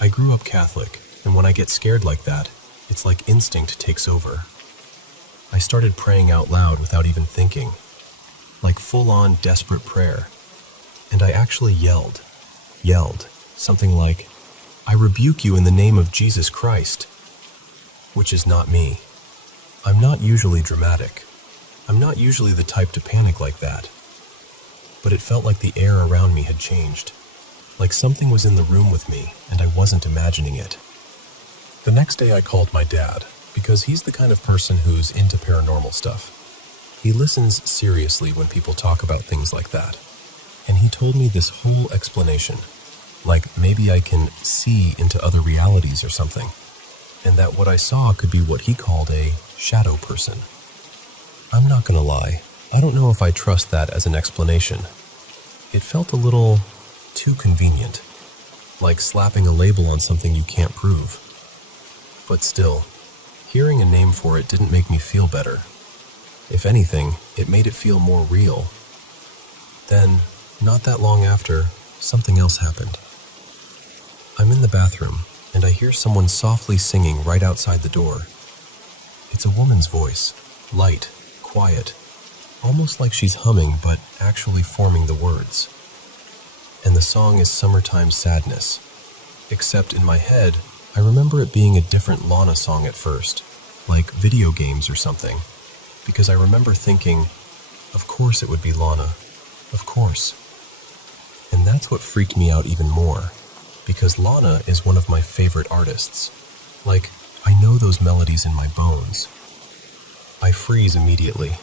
I grew up Catholic, and when I get scared like that, it's like instinct takes over. I started praying out loud without even thinking, like full-on desperate prayer, and I actually yelled something like, "I rebuke you in the name of Jesus Christ," which is not me. I'm not usually dramatic. I'm not usually the type to panic like that. But it felt like the air around me had changed, like something was in the room with me and I wasn't imagining it. The next day I called my dad, because he's the kind of person who's into paranormal stuff. He listens seriously when people talk about things like that. And he told me this whole explanation, like maybe I can see into other realities or something, and that what I saw could be what he called a shadow person. I'm not gonna lie, I don't know if I trust that as an explanation. It felt a little too convenient, like slapping a label on something you can't prove. But still, hearing a name for it didn't make me feel better. If anything, it made it feel more real. Then, not that long after, something else happened. I'm in the bathroom, and I hear someone softly singing right outside the door. It's a woman's voice, light, quiet, almost like she's humming but actually forming the words. And the song is Summertime Sadness, except in my head, I remember it being a different Lana song at first, like video games or something, because I remember thinking, of course it would be Lana, of course. And that's what freaked me out even more, because Lana is one of my favorite artists. Like, I know those melodies in my bones. I freeze immediately,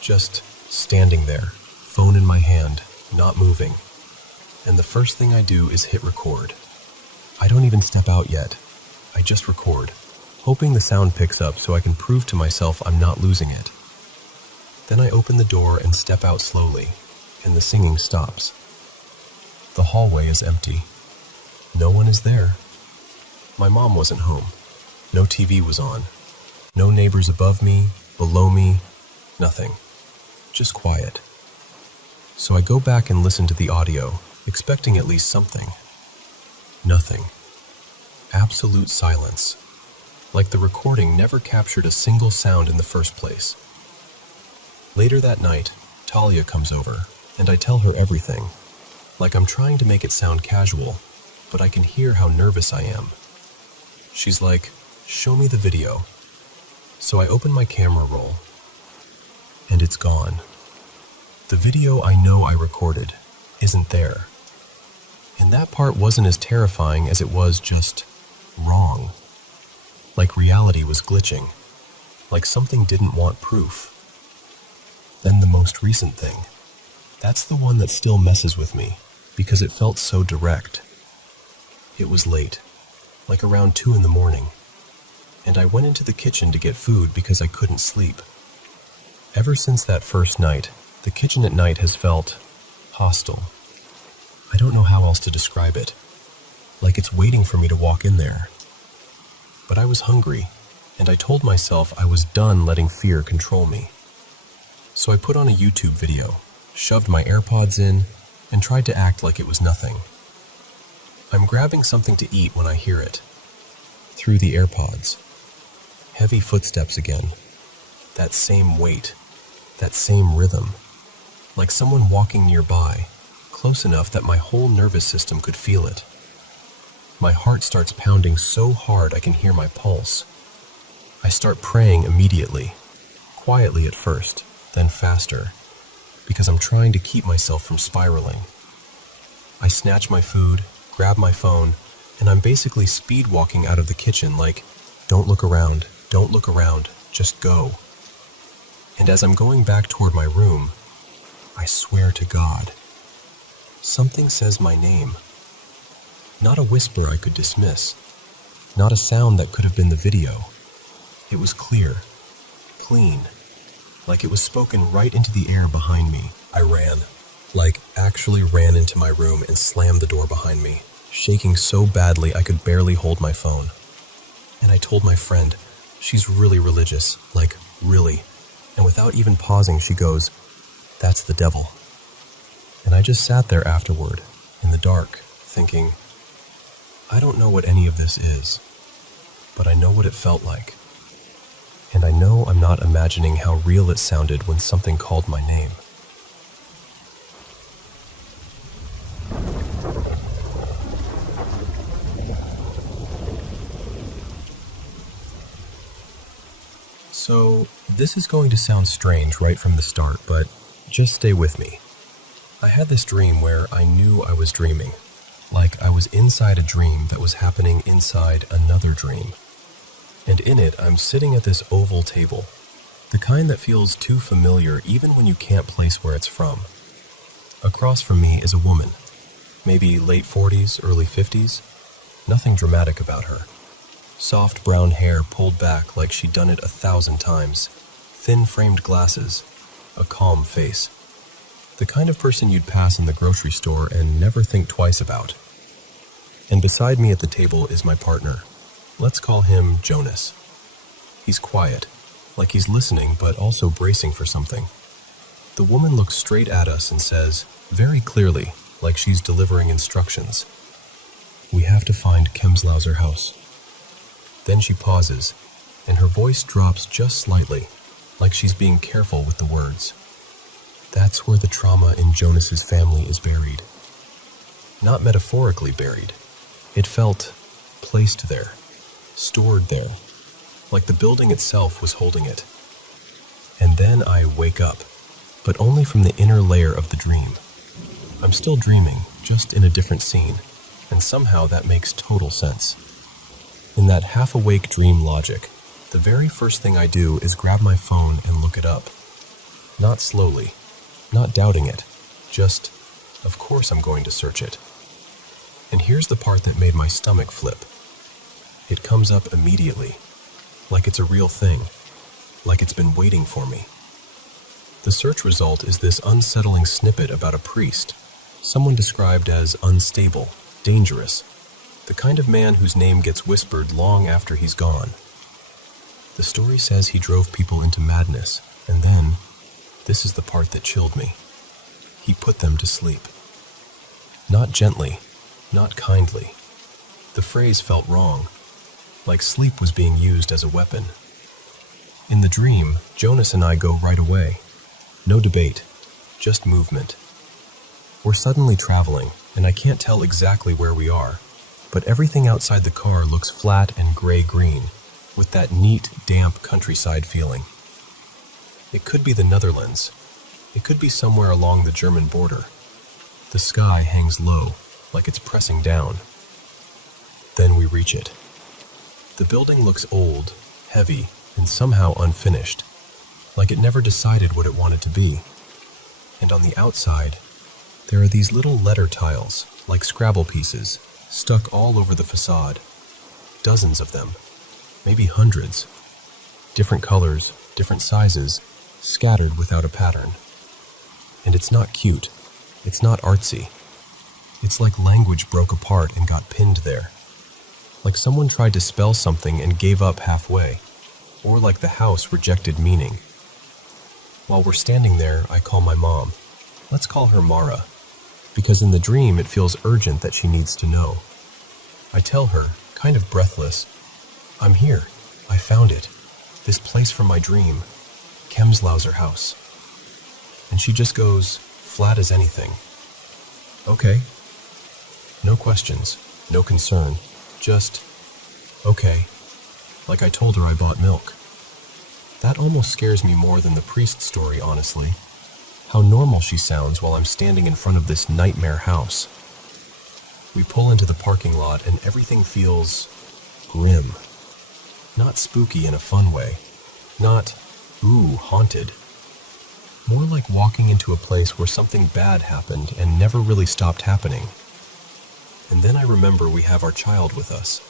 just standing there, phone in my hand, not moving. And the first thing I do is hit record. I don't even step out yet. I just record, hoping the sound picks up so I can prove to myself I'm not losing it. Then I open the door and step out slowly, and the singing stops. The hallway is empty. No one is there. My mom wasn't home. No TV was on. No neighbors above me, below me, nothing. Just quiet. So I go back and listen to the audio, expecting at least something. Nothing. Absolute silence. Like the recording never captured a single sound in the first place. Later that night, Talia comes over, and I tell her everything. Like I'm trying to make it sound casual, but I can hear how nervous I am. She's like, "Show me the video." So I open my camera roll, and it's gone. The video I know I recorded isn't there. And that part wasn't as terrifying as it was just wrong. Like reality was glitching. Like something didn't want proof. Then the most recent thing. That's the one that still messes with me, because it felt so direct. It was late, like around 2 in the morning, and I went into the kitchen to get food because I couldn't sleep. Ever since that first night, the kitchen at night has felt hostile. I don't know how else to describe it, like it's waiting for me to walk in there. But I was hungry, and I told myself I was done letting fear control me. So I put on a YouTube video, shoved my AirPods in, and tried to act like it was nothing. I'm grabbing something to eat when I hear it. Through the AirPods. Heavy footsteps again. That same weight. That same rhythm. Like someone walking nearby, close enough that my whole nervous system could feel it. My heart starts pounding so hard I can hear my pulse. I start praying immediately, quietly at first, then faster, because I'm trying to keep myself from spiraling. I snatch my food, grab my phone, and I'm basically speed walking out of the kitchen like, don't look around, just go. And as I'm going back toward my room, I swear to God, something says my name. Not a whisper I could dismiss, not a sound that could have been the video. It was clear, clean, like it was spoken right into the air behind me. I ran, actually ran into my room and slammed the door behind me, shaking so badly I could barely hold my phone. And I told my friend, she's really religious, really. And without even pausing, she goes, "That's the devil." And I just sat there afterward, in the dark, thinking, I don't know what any of this is, but I know what it felt like. And I know I'm not imagining how real it sounded when something called my name. So, this is going to sound strange right from the start, but just stay with me. I had this dream where I knew I was dreaming, like I was inside a dream that was happening inside another dream. And in it, I'm sitting at this oval table, the kind that feels too familiar even when you can't place where it's from. Across from me is a woman, maybe late 40s, early 50s, nothing dramatic about her. Soft brown hair pulled back like she'd done it 1,000 times, thin-framed glasses, a calm face. The kind of person you'd pass in the grocery store and never think twice about. And beside me at the table is my partner. Let's call him Jonas. He's quiet, like he's listening but also bracing for something. The woman looks straight at us and says, very clearly, like she's delivering instructions, "We have to find Kemslauser house." Then she pauses, and her voice drops just slightly, like she's being careful with the words. That's where the trauma in Jonas's family is buried. Not metaphorically buried. It felt placed there, stored there, like the building itself was holding it. And then I wake up, but only from the inner layer of the dream. I'm still dreaming, just in a different scene, and somehow that makes total sense. In that half-awake dream logic, the very first thing I do is grab my phone and look it up. Not slowly, not doubting it, just, of course I'm going to search it. And here's the part that made my stomach flip. It comes up immediately, like it's a real thing, like it's been waiting for me. The search result is this unsettling snippet about a priest, someone described as unstable, dangerous, the kind of man whose name gets whispered long after he's gone. The story says he drove people into madness, and then, this is the part that chilled me, he put them to sleep. Not gently, not kindly. The phrase felt wrong, like sleep was being used as a weapon. In the dream, Jonas and I go right away. No debate, just movement. We're suddenly traveling, and I can't tell exactly where we are, but everything outside the car looks flat and gray-green, with that neat, damp countryside feeling. It could be the Netherlands. It could be somewhere along the German border. The sky hangs low, like it's pressing down. Then we reach it. The building looks old, heavy, and somehow unfinished, like it never decided what it wanted to be. And on the outside, there are these little letter tiles, like Scrabble pieces, stuck all over the facade. Dozens of them. maybe hundreds. Different colors, different sizes, scattered without a pattern. And it's not cute. It's not artsy. It's like language broke apart and got pinned there. Like someone tried to spell something and gave up halfway. Or like the house rejected meaning. While we're standing there, I call my mom. Let's call her Mara, because in the dream it feels urgent that she needs to know. I tell her, kind of breathless, I'm here. I found it. This place from my dream. Kemslauser House. And she just goes, flat as anything. Okay. No questions, no concern, just, okay. Like I told her I bought milk. That almost scares me more than the priest story, honestly. How normal she sounds while I'm standing in front of this nightmare house. We pull into the parking lot and everything feels grim. Not spooky in a fun way. Not, ooh, haunted. More like walking into a place where something bad happened and never really stopped happening. And then I remember we have our child with us.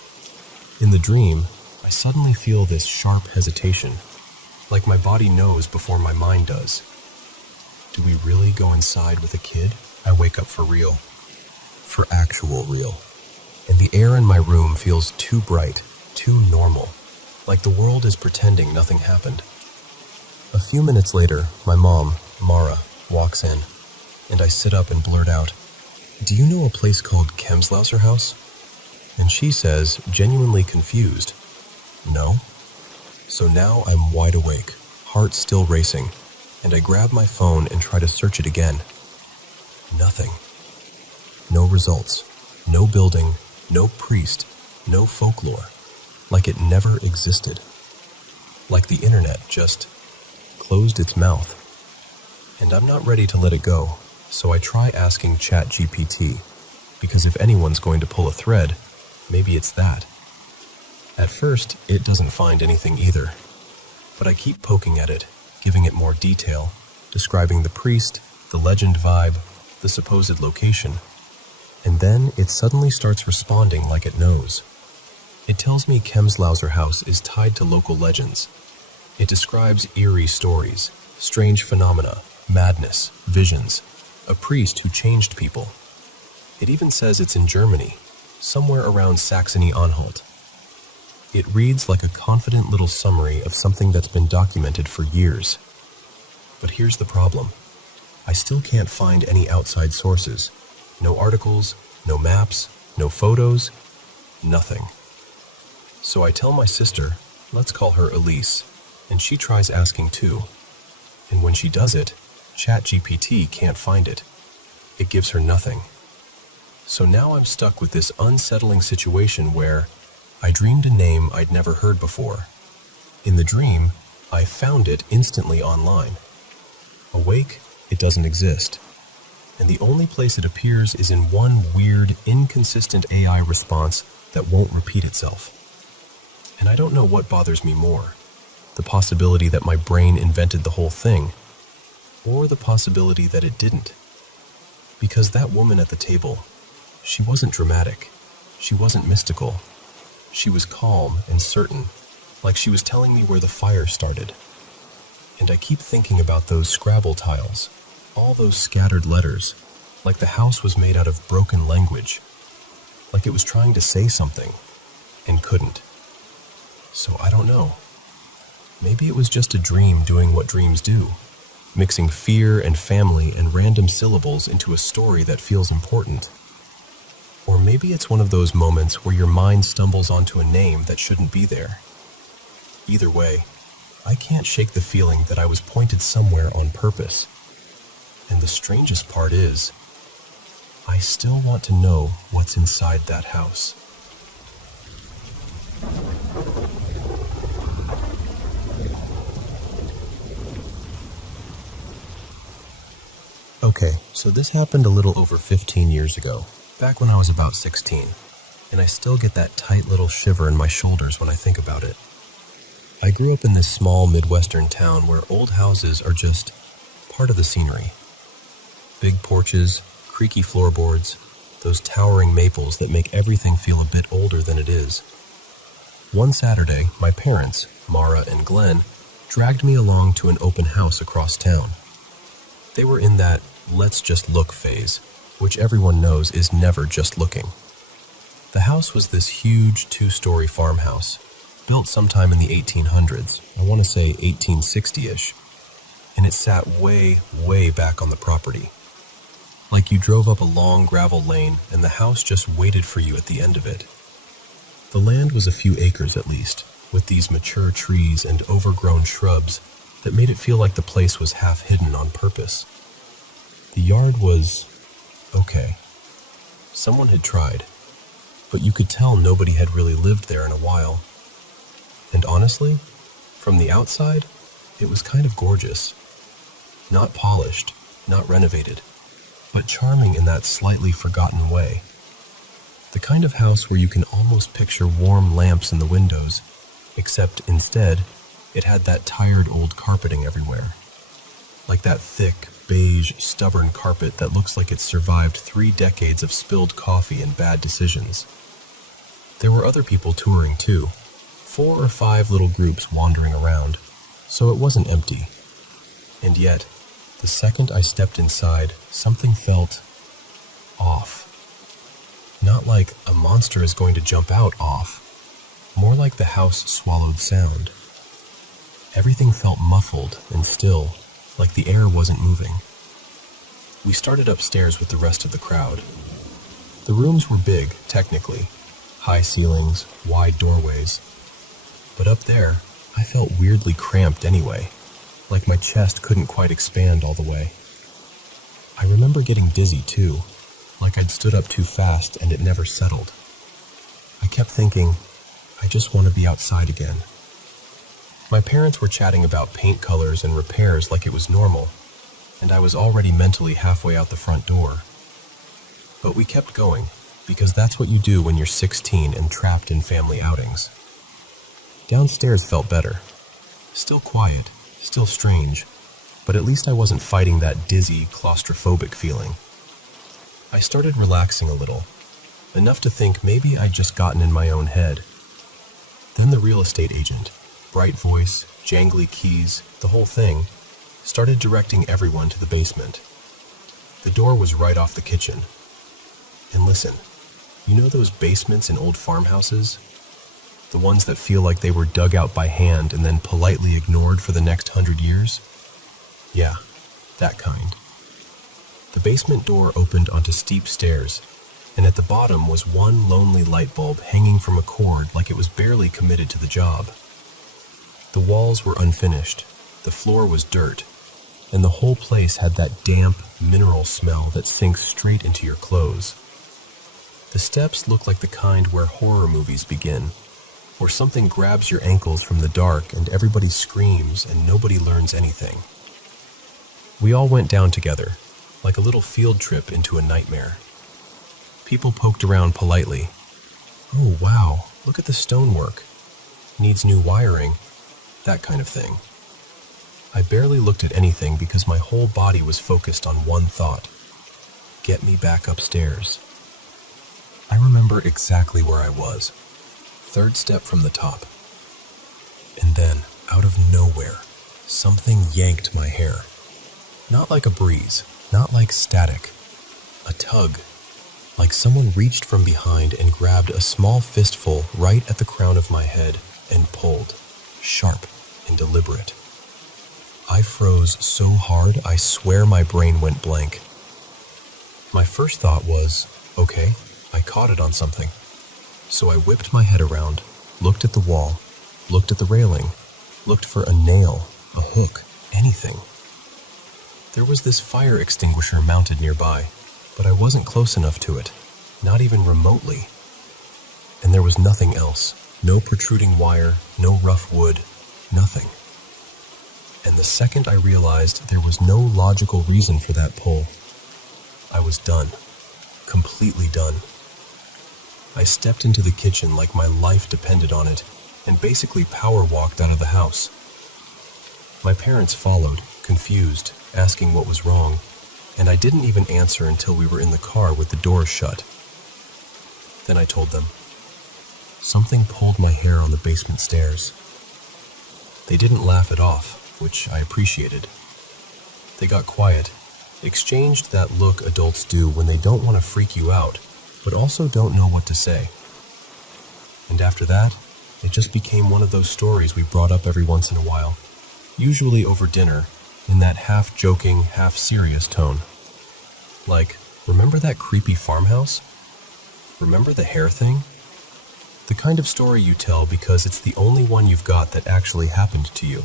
In the dream, I suddenly feel this sharp hesitation, like my body knows before my mind does. Do we really go inside with a kid? I wake up for real. For actual real. And the air in my room feels too bright, too normal, like the world is pretending nothing happened. A few minutes later, my mom, Mara, walks in, and I sit up and blurt out, Do you know a place called Kemslauser House? And she says, genuinely confused, No. So now I'm wide awake, heart still racing, and I grab my phone and try to search it again. Nothing. No results. No building, no priest, no folklore. Like it never existed. Like the internet just closed its mouth. And I'm not ready to let it go, so I try asking ChatGPT, because if anyone's going to pull a thread, maybe it's that. At first, it doesn't find anything either, but I keep poking at it, giving it more detail, describing the priest, the legend vibe, the supposed location, and then it suddenly starts responding like it knows. It tells me Kemslauser House is tied to local legends. It describes eerie stories, strange phenomena, madness, visions, a priest who changed people. It even says it's in Germany, somewhere around Saxony-Anhalt. It reads like a confident little summary of something that's been documented for years. But here's the problem. I still can't find any outside sources. No articles, no maps, no photos, nothing. So I tell my sister, let's call her Elise, and she tries asking too. And when she does it, ChatGPT can't find it. It gives her nothing. So now I'm stuck with this unsettling situation where I dreamed a name I'd never heard before. In the dream, I found it instantly online. Awake, it doesn't exist. And the only place it appears is in one weird, inconsistent AI response that won't repeat itself. And I don't know what bothers me more, the possibility that my brain invented the whole thing, or the possibility that it didn't. Because that woman at the table, she wasn't dramatic, she wasn't mystical, she was calm and certain, like she was telling me where the fire started. And I keep thinking about those Scrabble tiles, all those scattered letters, like the house was made out of broken language, like it was trying to say something, and couldn't. So I don't know. Maybe it was just a dream doing what dreams do, mixing fear and family and random syllables into a story that feels important. Or maybe it's one of those moments where your mind stumbles onto a name that shouldn't be there. Either way, I can't shake the feeling that I was pointed somewhere on purpose. And the strangest part is, I still want to know what's inside that house. Okay, so this happened a little over 15 years ago, back when I was about 16, and I still get that tight little shiver in my shoulders when I think about it. I grew up in this small Midwestern town where old houses are just part of the scenery. Big porches, creaky floorboards, those towering maples that make everything feel a bit older than it is. One Saturday, my parents, Mara and Glenn, dragged me along to an open house across town. They were in that let's just look phase, which everyone knows is never just looking. The house was this huge 2-story farmhouse, built sometime in the 1800s, I want to say 1860-ish, and it sat way, way back on the property. Like you drove up a long gravel lane and the house just waited for you at the end of it. The land was a few acres at least, with these mature trees and overgrown shrubs that made it feel like the place was half hidden on purpose. The yard was okay. Someone had tried, but you could tell nobody had really lived there in a while. And honestly, from the outside, it was kind of gorgeous. Not polished, not renovated, but charming in that slightly forgotten way. The kind of house where you can almost picture warm lamps in the windows, except instead, it had that tired old carpeting everywhere. Like that thick, beige, stubborn carpet that looks like it's survived 3 decades of spilled coffee and bad decisions. There were other people touring too, 4 or 5 little groups wandering around, so it wasn't empty. And yet, the second I stepped inside, something felt off. Not like a monster is going to jump out off, more like the house swallowed sound. Everything felt muffled and still, like the air wasn't moving. We started upstairs with the rest of the crowd. The rooms were big, technically, high ceilings, wide doorways. But up there, I felt weirdly cramped anyway, like my chest couldn't quite expand all the way. I remember getting dizzy too, like I'd stood up too fast and it never settled. I kept thinking, I just want to be outside again. My parents were chatting about paint colors and repairs like it was normal, and I was already mentally halfway out the front door. But we kept going, because that's what you do when you're 16 and trapped in family outings. Downstairs felt better. Still quiet, still strange, but at least I wasn't fighting that dizzy, claustrophobic feeling. I started relaxing a little, enough to think maybe I'd just gotten in my own head. Then the real estate agent, bright voice, jangly keys, the whole thing, started directing everyone to the basement. The door was right off the kitchen. And listen, you know those basements in old farmhouses? The ones that feel like they were dug out by hand and then politely ignored for the next 100 years? Yeah, that kind. The basement door opened onto steep stairs, and at the bottom was one lonely light bulb hanging from a cord like it was barely committed to the job. The walls were unfinished, the floor was dirt, and the whole place had that damp, mineral smell that sinks straight into your clothes. The steps looked like the kind where horror movies begin, where something grabs your ankles from the dark and everybody screams and nobody learns anything. We all went down together, like a little field trip into a nightmare. People poked around politely. Oh wow, look at the stonework. Needs new wiring. That kind of thing. I barely looked at anything because my whole body was focused on one thought. Get me back upstairs. I remember exactly where I was. 3rd step from the top. And then, out of nowhere, something yanked my hair. Not like a breeze, not like static. A tug. Like someone reached from behind and grabbed a small fistful right at the crown of my head and pulled, sharp and deliberate. I froze so hard I swear my brain went blank. My first thought was, okay, I caught it on something. So I whipped my head around, looked at the wall, looked at the railing, looked for a nail, a hook, anything. There was this fire extinguisher mounted nearby, but I wasn't close enough to it, not even remotely. And there was nothing else, no protruding wire, no rough wood, nothing. And the second I realized there was no logical reason for that pull, I was done, completely done. I stepped into the kitchen like my life depended on it, and basically power walked out of the house. My parents followed, confused, asking what was wrong, and I didn't even answer until we were in the car with the doors shut. Then I told them, something pulled my hair on the basement stairs. They didn't laugh it off, which I appreciated. They got quiet, exchanged that look adults do when they don't want to freak you out, but also don't know what to say. And after that, it just became one of those stories we brought up every once in a while, usually over dinner, in that half-joking, half-serious tone. Like, remember that creepy farmhouse? Remember the hair thing? The kind of story you tell because it's the only one you've got that actually happened to you.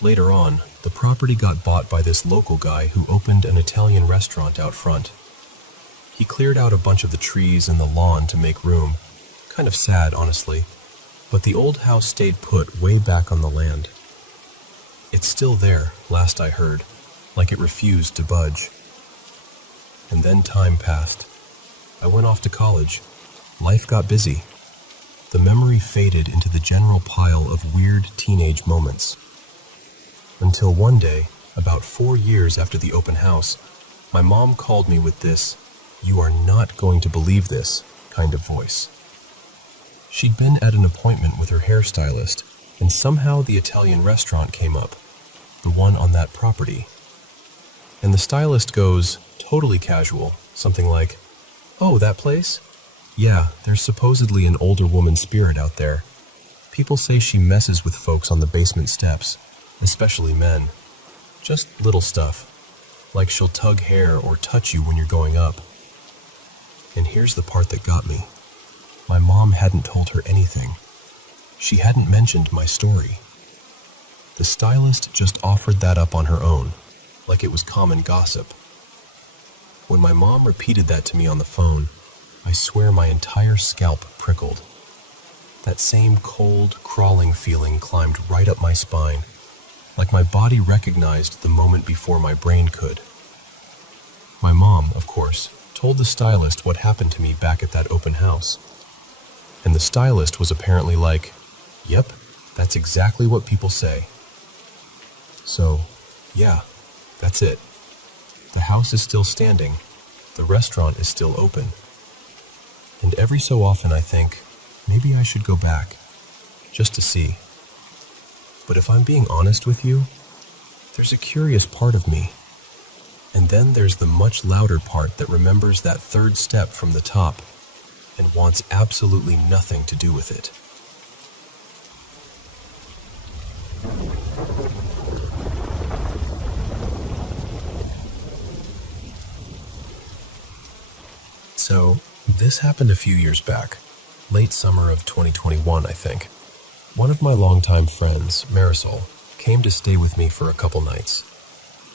Later on, the property got bought by this local guy who opened an Italian restaurant out front. He cleared out a bunch of the trees and the lawn to make room. Kind of sad, honestly, but the old house stayed put way back on the land. It's still there, last I heard, like it refused to budge. And then time passed. I went off to college. Life got busy. The memory faded into the general pile of weird teenage moments. Until one day, about 4 years after the open house, my mom called me with this, "You are not going to believe this," kind of voice. She'd been at an appointment with her hairstylist, and somehow the Italian restaurant came up, the one on that property. And the stylist goes, totally casual, something like, "Oh, that place? Yeah, there's supposedly an older woman spirit out there. People say she messes with folks on the basement steps, especially men. Just little stuff, like she'll tug hair or touch you when you're going up." And here's the part that got me. My mom hadn't told her anything. She hadn't mentioned my story. The stylist just offered that up on her own, like it was common gossip. When my mom repeated that to me on the phone, I swear my entire scalp prickled. That same cold, crawling feeling climbed right up my spine, like my body recognized the moment before my brain could. My mom, of course, told the stylist what happened to me back at that open house. And the stylist was apparently like, "Yep, that's exactly what people say." So, yeah, that's it. The house is still standing. The restaurant is still open. And every so often I think, maybe I should go back, just to see. But if I'm being honest with you, there's a curious part of me. And then there's the much louder part that remembers that third step from the top and wants absolutely nothing to do with it. So, this happened a few years back, late summer of 2021, I think. One of my longtime friends, Marisol, came to stay with me for a couple nights.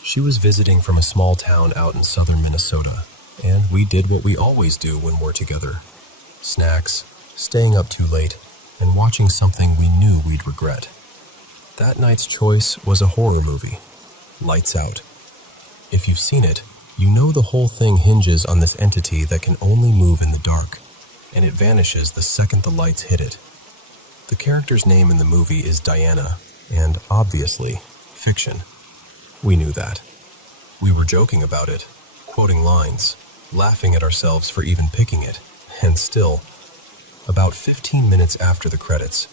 She was visiting from a small town out in southern Minnesota, and we did what we always do when we're together. Snacks, staying up too late, and watching something we knew we'd regret. That night's choice was a horror movie, Lights Out. If you've seen it, you know the whole thing hinges on this entity that can only move in the dark, and it vanishes the second the lights hit it. The character's name in the movie is Diana, and obviously, fiction. We knew that. We were joking about it, quoting lines, laughing at ourselves for even picking it, and still, about 15 minutes after the credits,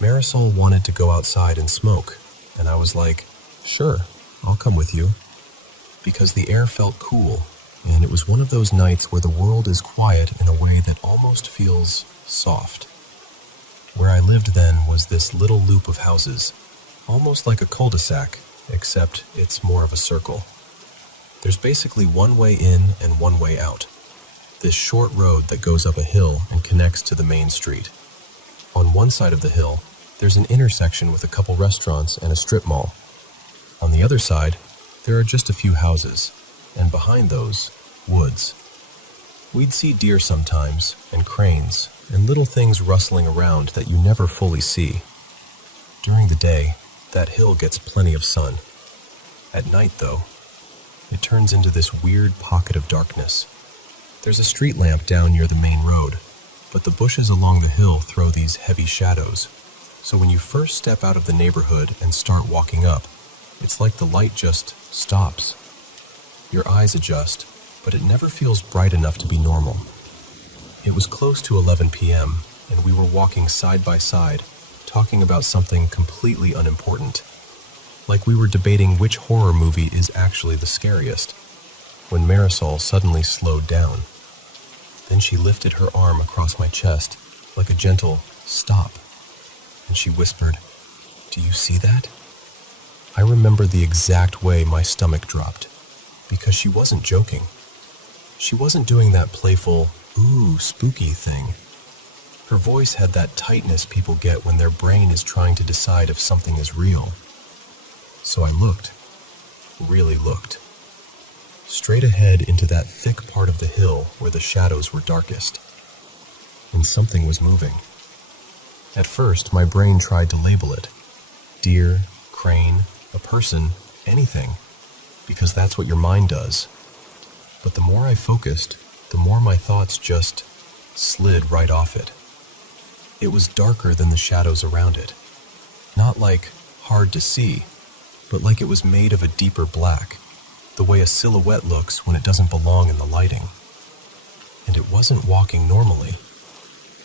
Marisol wanted to go outside and smoke, and I was like, "Sure, I'll come with you." Because the air felt cool, and it was one of those nights where the world is quiet in a way that almost feels soft. Where I lived then was this little loop of houses, almost like a cul-de-sac, except it's more of a circle. There's basically one way in and one way out. This short road that goes up a hill and connects to the main street. On one side of the hill, there's an intersection with a couple restaurants and a strip mall. On the other side, there are just a few houses, and behind those, woods. We'd see deer sometimes, and cranes, and little things rustling around that you never fully see. During the day, that hill gets plenty of sun. At night, though, it turns into this weird pocket of darkness. There's a street lamp down near the main road, but the bushes along the hill throw these heavy shadows. So when you first step out of the neighborhood and start walking up, it's like the light just stops. Your eyes adjust, but it never feels bright enough to be normal. It was close to 11 p.m., and we were walking side by side, talking about something completely unimportant. Like we were debating which horror movie is actually the scariest, when Marisol suddenly slowed down. Then she lifted her arm across my chest, like a gentle stop, and she whispered, "Do you see that?" I remember the exact way my stomach dropped, because she wasn't joking. She wasn't doing that playful, ooh, spooky thing. Her voice had that tightness people get when their brain is trying to decide if something is real. So I looked, really looked, straight ahead into that thick part of the hill where the shadows were darkest. And something was moving. At first, my brain tried to label it. Deer, crane, a person, anything, because that's what your mind does. But the more I focused, the more my thoughts just slid right off it. It was darker than the shadows around it. Not like hard to see, but like it was made of a deeper black, the way a silhouette looks when it doesn't belong in the lighting. And it wasn't walking normally.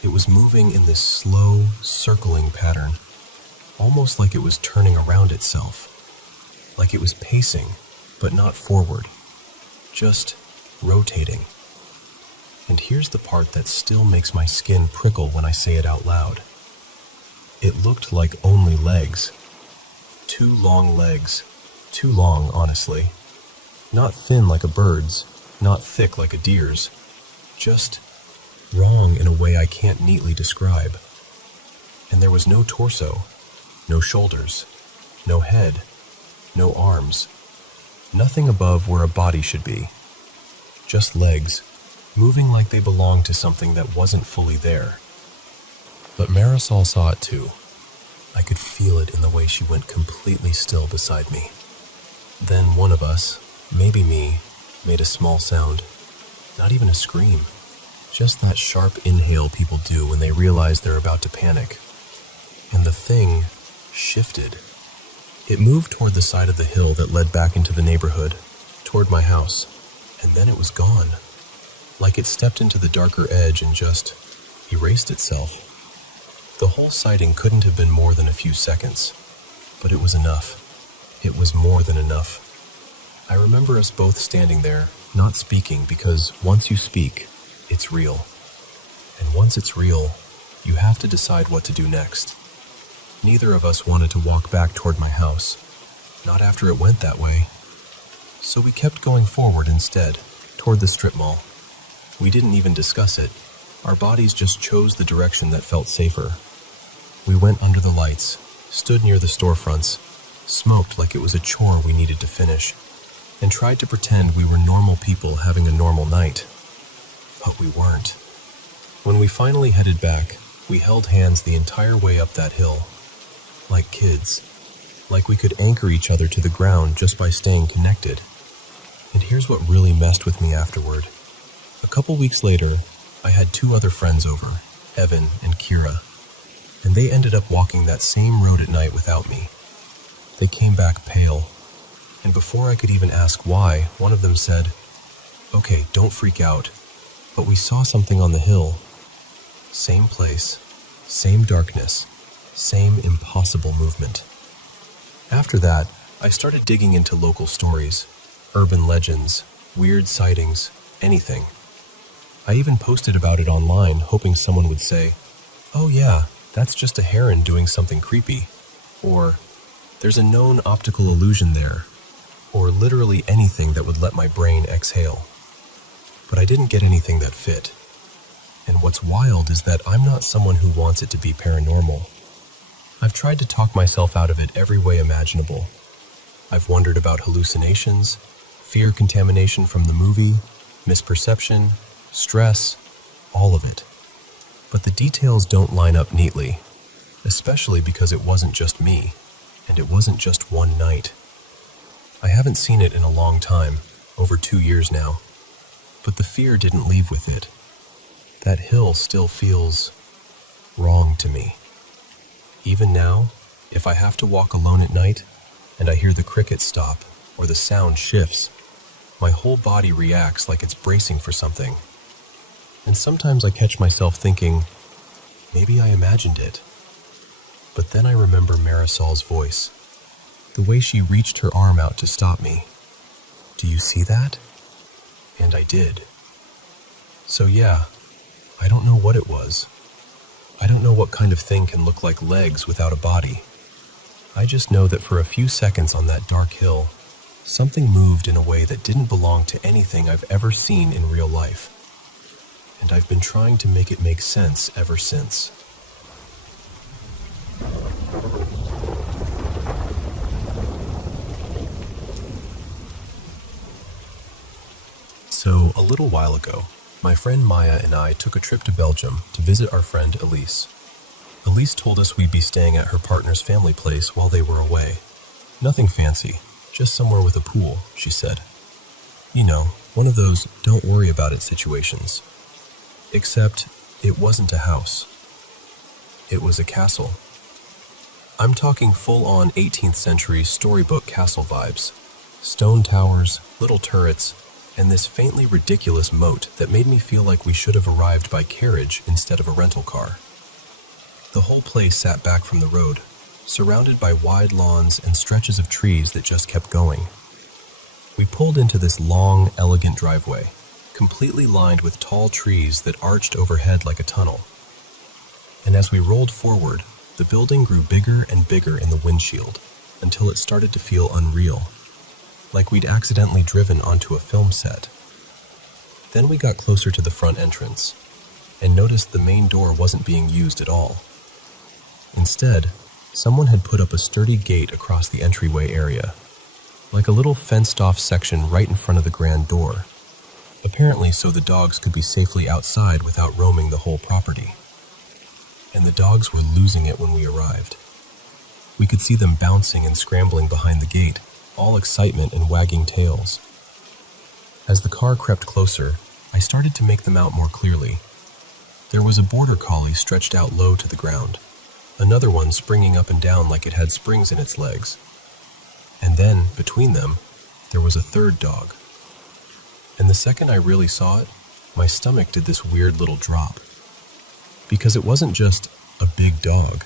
It was moving in this slow, circling pattern, almost like it was turning around itself. Like it was pacing, but not forward, just rotating. And here's the part that still makes my skin prickle when I say it out loud. It looked like only legs. 2 long legs. Too long, honestly. Not thin like a bird's, not thick like a deer's. Just wrong in a way I can't neatly describe. And there was no torso, no shoulders, no head, no arms. Nothing above where a body should be. Just legs, moving like they belonged to something that wasn't fully there. But Marisol saw it too. I could feel it in the way she went completely still beside me. Then one of us, maybe me, made a small sound. Not even a scream. Just that sharp inhale people do when they realize they're about to panic. And the thing shifted. It moved toward the side of the hill that led back into the neighborhood, toward my house, and then it was gone. Like it stepped into the darker edge and just erased itself. The whole sighting couldn't have been more than a few seconds, but it was enough. It was more than enough. I remember us both standing there, not speaking, because once you speak, it's real. And once it's real, you have to decide what to do next. Neither of us wanted to walk back toward my house, not after it went that way. So we kept going forward instead, toward the strip mall. We didn't even discuss it. Our bodies just chose the direction that felt safer. We went under the lights, stood near the storefronts, smoked like it was a chore we needed to finish, and tried to pretend we were normal people having a normal night. But we weren't. When we finally headed back, we held hands the entire way up that hill. Like kids. Like we could anchor each other to the ground just by staying connected. And here's what really messed with me afterward. A couple weeks later, I had 2 other friends over, Evan and Kira, and they ended up walking that same road at night without me. They came back pale, and before I could even ask why, one of them said, "Okay, don't freak out, but we saw something on the hill. Same place, same darkness, same impossible movement." After that, I started digging into local stories, urban legends, weird sightings, anything. I even posted about it online, hoping someone would say, "Oh yeah, that's just a heron doing something creepy," or "There's a known optical illusion there," or literally anything that would let my brain exhale. But I didn't get anything that fit. And what's wild is that I'm not someone who wants it to be paranormal. I've tried to talk myself out of it every way imaginable. I've wondered about hallucinations, fear contamination from the movie, misperception, stress, all of it. But the details don't line up neatly, especially because it wasn't just me, and it wasn't just one night. I haven't seen it in a long time, over 2 years now, but the fear didn't leave with it. That hill still feels wrong to me. Even now, if I have to walk alone at night, and I hear the crickets stop, or the sound shifts, my whole body reacts like it's bracing for something. And sometimes I catch myself thinking, maybe I imagined it. But then I remember Marisol's voice, the way she reached her arm out to stop me. Do you see that? And I did. So yeah, I don't know what it was. I don't know what kind of thing can look like legs without a body. I just know that for a few seconds on that dark hill, something moved in a way that didn't belong to anything I've ever seen in real life. And I've been trying to make it make sense ever since. So, a little while ago, my friend Maya and I took a trip to Belgium to visit our friend Elise. Elise told us we'd be staying at her partner's family place while they were away. Nothing fancy, just somewhere with a pool, she said. You know, one of those don't worry about it situations. Except, it wasn't a house. It was a castle. I'm talking full-on 18th century storybook castle vibes. Stone towers, little turrets, and this faintly ridiculous moat that made me feel like we should have arrived by carriage instead of a rental car. The whole place sat back from the road, surrounded by wide lawns and stretches of trees that just kept going. We pulled into this long, elegant driveway, completely lined with tall trees that arched overhead like a tunnel. And as we rolled forward, the building grew bigger and bigger in the windshield until it started to feel unreal, like we'd accidentally driven onto a film set. Then we got closer to the front entrance and noticed the main door wasn't being used at all. Instead, someone had put up a sturdy gate across the entryway area, like a little fenced-off section right in front of the grand door, apparently so the dogs could be safely outside without roaming the whole property. And the dogs were losing it when we arrived. We could see them bouncing and scrambling behind the gate, all excitement and wagging tails. As the car crept closer, I started to make them out more clearly. There was a border collie stretched out low to the ground, another one springing up and down like it had springs in its legs. And then, between them, there was a third dog. And the second I really saw it, my stomach did this weird little drop. Because it wasn't just a big dog.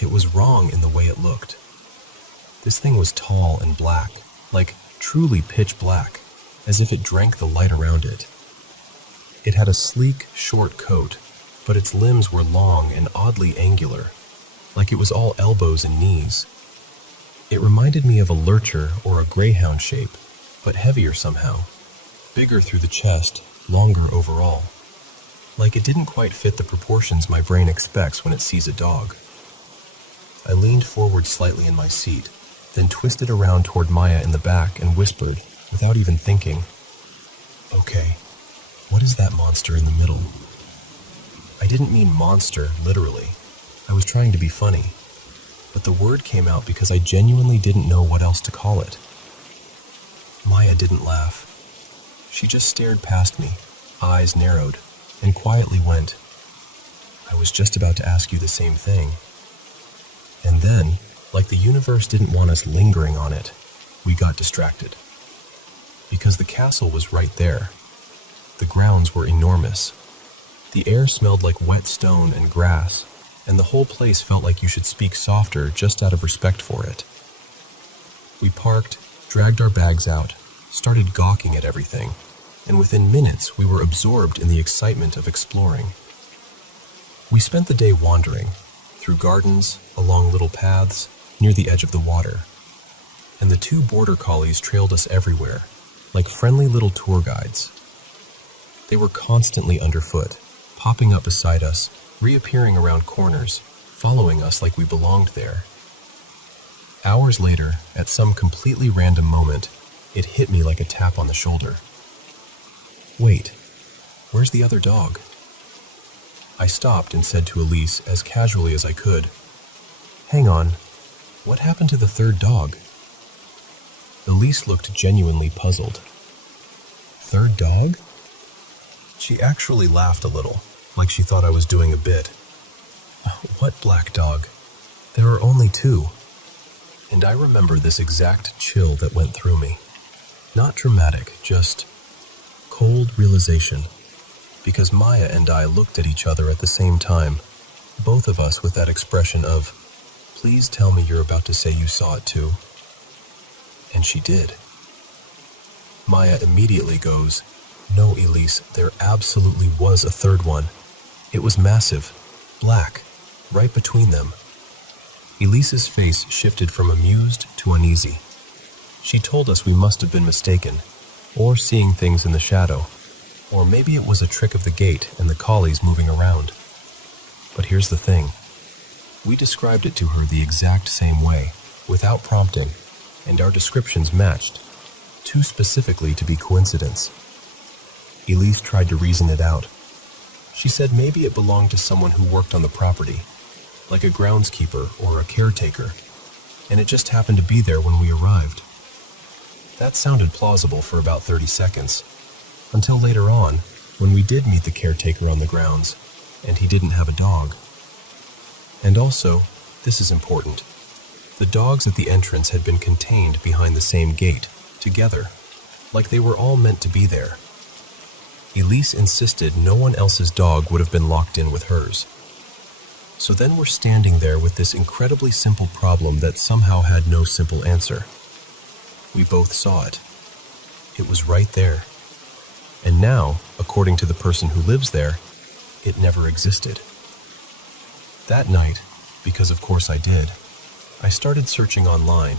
It was wrong in the way it looked. This thing was tall and black, like truly pitch black, as if it drank the light around it. It had a sleek, short coat, but its limbs were long and oddly angular, like it was all elbows and knees. It reminded me of a lurcher or a greyhound shape, but heavier somehow, bigger through the chest, longer overall. Like it didn't quite fit the proportions my brain expects when it sees a dog. I leaned forward slightly in my seat, then twisted around toward Maya in the back and whispered, without even thinking, "Okay, what is that monster in the middle?" I didn't mean monster, literally. I was trying to be funny. But the word came out because I genuinely didn't know what else to call it. Maya didn't laugh. She just stared past me, eyes narrowed, and quietly went, "I was just about to ask you the same thing." And then, like the universe didn't want us lingering on it, we got distracted. Because the castle was right there. The grounds were enormous. The air smelled like wet stone and grass, and the whole place felt like you should speak softer just out of respect for it. We parked, dragged our bags out, started gawking at everything, and within minutes we were absorbed in the excitement of exploring. We spent the day wandering, through gardens, along little paths, near the edge of the water. And the two border collies trailed us everywhere, like friendly little tour guides. They were constantly underfoot, popping up beside us, reappearing around corners, following us like we belonged there. Hours later, at some completely random moment, it hit me like a tap on the shoulder. "Wait, where's the other dog?" I stopped and said to Elise as casually as I could, "Hang on, what happened to the third dog?" Elise looked genuinely puzzled. "Third dog?" She actually laughed a little, like she thought I was doing a bit. "What black dog? There are only two." And I remember this exact chill that went through me. Not dramatic, just cold realization. because Maya and I looked at each other at the same time, both of us with that expression of, "Please tell me you're about to say you saw it too." And she did. Maya immediately goes, "No, Elise, there absolutely was a third one. It was massive, black, right between them." Elise's face shifted from amused to uneasy. She told us we must have been mistaken, or seeing things in the shadow, or maybe it was a trick of the gate and the collies moving around. But here's the thing. We described it to her the exact same way, without prompting, and our descriptions matched, too specifically to be coincidence. Elise tried to reason it out. She said maybe it belonged to someone who worked on the property, like a groundskeeper or a caretaker, and it just happened to be there when we arrived. That sounded plausible for about 30 seconds, until later on, when we did meet the caretaker on the grounds, and he didn't have a dog. And also, this is important, the dogs at the entrance had been contained behind the same gate, together, like they were all meant to be there. Elise insisted no one else's dog would have been locked in with hers. So then we're standing there with this incredibly simple problem that somehow had no simple answer. We both saw it. It was right there. And now, according to the person who lives there, it never existed. That night, because of course I did, I started searching online,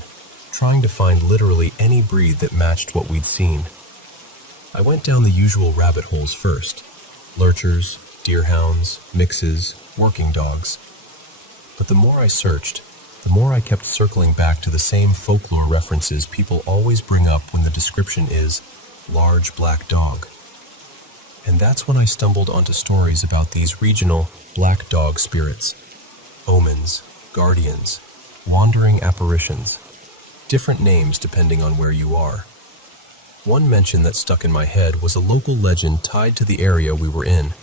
trying to find literally any breed that matched what we'd seen. I went down the usual rabbit holes first: lurchers, deerhounds, mixes, working dogs. But the more I searched, the more I kept circling back to the same folklore references people always bring up when the description is large black dog. And that's when I stumbled onto stories about these regional black dog spirits, omens, guardians, wandering apparitions, different names depending on where you are. One mention that stuck in my head was a local legend tied to the area we were in.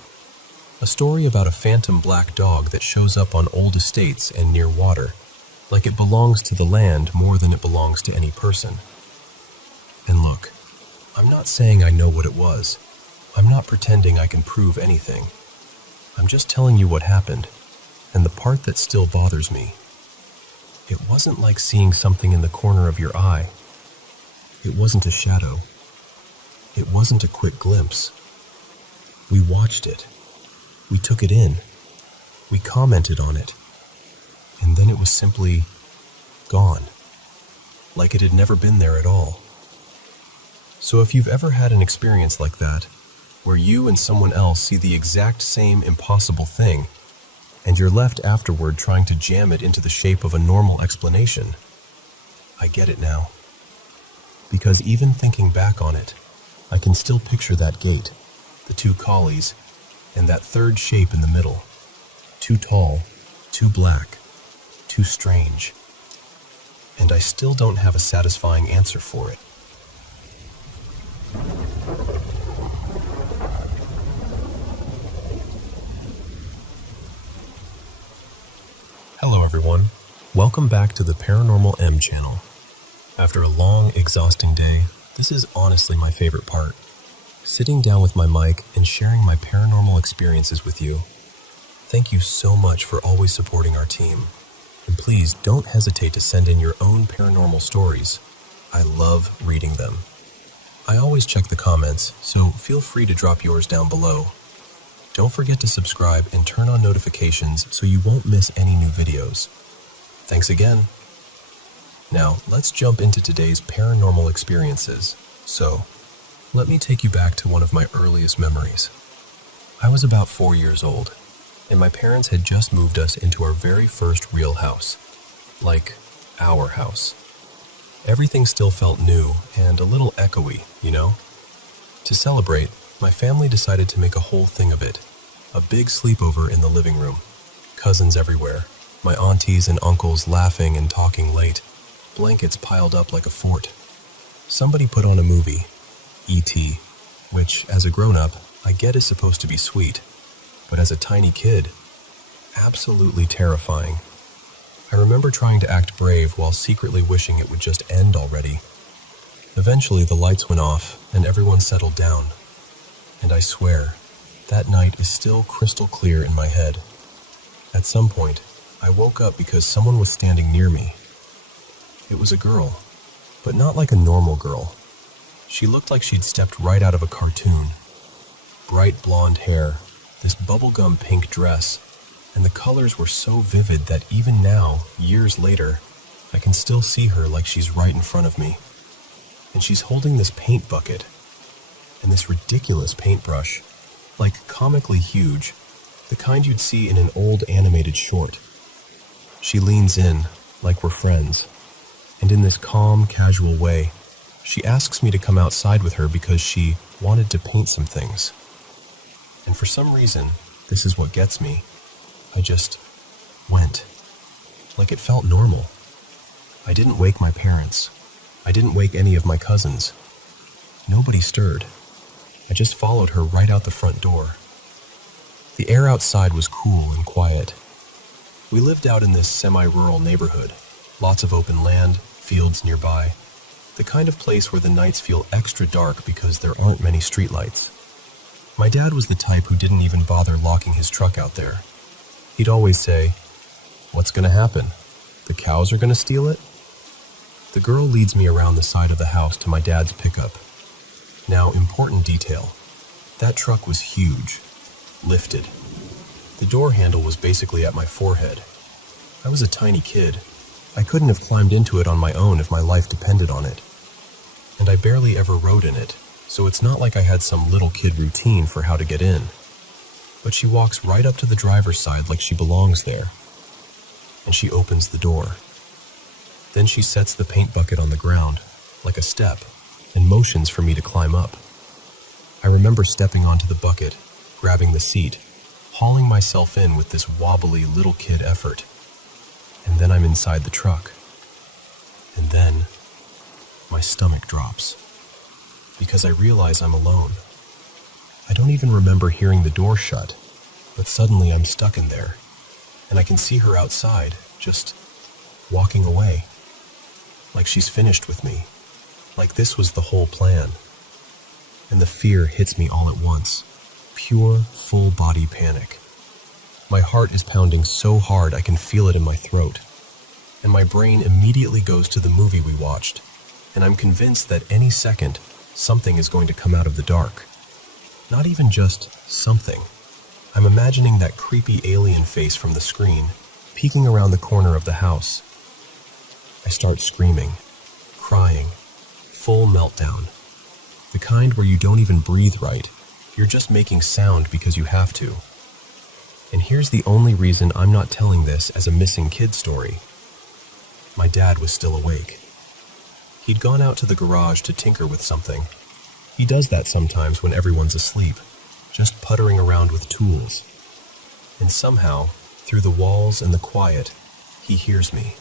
A story about a phantom black dog that shows up on old estates and near water, like it belongs to the land more than it belongs to any person. And look, I'm not saying I know what it was. I'm not pretending I can prove anything. I'm just telling you what happened, and the part that still bothers me. It wasn't like seeing something in the corner of your eye. It wasn't a shadow. It wasn't a quick glimpse. We watched it. We took it in. We commented on it. And then it was simply gone. Like it had never been there at all. So if you've ever had an experience like that, where you and someone else see the exact same impossible thing, and you're left afterward trying to jam it into the shape of a normal explanation, I get it now. Because even thinking back on it, I can still picture that gate, the two collies, and that third shape in the middle. Too tall, too black, too strange. And I still don't have a satisfying answer for it. Hello everyone, welcome back to the Paranormal M channel. After a long, exhausting day, this is honestly my favorite part. Sitting down with my mic and sharing my paranormal experiences with you. Thank you so much for always supporting our team. And please don't hesitate to send in your own paranormal stories. I love reading them. I always check the comments, so feel free to drop yours down below. Don't forget to subscribe and turn on notifications so you won't miss any new videos. Thanks again. Now, let's jump into today's paranormal experiences. So, let me take you back to one of my earliest memories. I was about 4 years old, and my parents had just moved us into our very first real house. Like, our house. Everything still felt new and a little echoey, you know? To celebrate, my family decided to make a whole thing of it. A big sleepover in the living room. Cousins everywhere. My aunties and uncles laughing and talking late. Blankets piled up like a fort. Somebody put on a movie, E.T., which, as a grown-up, I get is supposed to be sweet, but as a tiny kid, absolutely terrifying. I remember trying to act brave while secretly wishing it would just end already. Eventually, the lights went off and everyone settled down. And I swear, That night is still crystal clear in my head. At some point, I woke up because someone was standing near me. It was a girl, but not like a normal girl. She looked like she'd stepped right out of a cartoon. Bright blonde hair, this bubblegum pink dress, and the colors were so vivid that even now, years later, I can still see her like she's right in front of me. And she's holding this paint bucket, and this ridiculous paintbrush, like comically huge, the kind you'd see in an old animated short. She leans in, like we're friends, and in this calm, casual way, she asks me to come outside with her because she wanted to paint some things. And for some reason, this is what gets me. I just went. Like it felt normal. I didn't wake my parents. I didn't wake any of my cousins. Nobody stirred. I just followed her right out the front door. The air outside was cool and quiet. We lived out in this semi-rural neighborhood. Lots of open land, fields nearby. The kind of place where the nights feel extra dark because there aren't many streetlights. My dad was the type who didn't even bother locking his truck out there. He'd always say, "What's gonna happen? The cows are gonna steal it?" The girl leads me around the side of the house to my dad's pickup. Now, important detail. That truck was huge, lifted. The door handle was basically at my forehead. I was a tiny kid. I couldn't have climbed into it on my own if my life depended on it. And I barely ever rode in it, so it's not like I had some little kid routine for how to get in. But she walks right up to the driver's side like she belongs there. And she opens the door. Then she sets the paint bucket on the ground, like a step, and motions for me to climb up. I remember stepping onto the bucket, grabbing the seat, hauling myself in with this wobbly little kid effort. And then I'm inside the truck. And then my stomach drops. Because I realize I'm alone. I don't even remember hearing the door shut, but suddenly I'm stuck in there, and I can see her outside, just walking away. Like she's finished with me. Like this was the whole plan. And the fear hits me all at once. Pure, full-body panic. My heart is pounding so hard I can feel it in my throat. And my brain immediately goes to the movie we watched, and I'm convinced that any second, something is going to come out of the dark. Not even just something. I'm imagining that creepy alien face from the screen, peeking around the corner of the house. I start screaming, crying, full meltdown. The kind where you don't even breathe right. You're just making sound because you have to. And here's the only reason I'm not telling this as a missing kid story. My dad was still awake. He'd gone out to the garage to tinker with something. He does that sometimes when everyone's asleep, just puttering around with tools. And somehow, through the walls and the quiet, he hears me.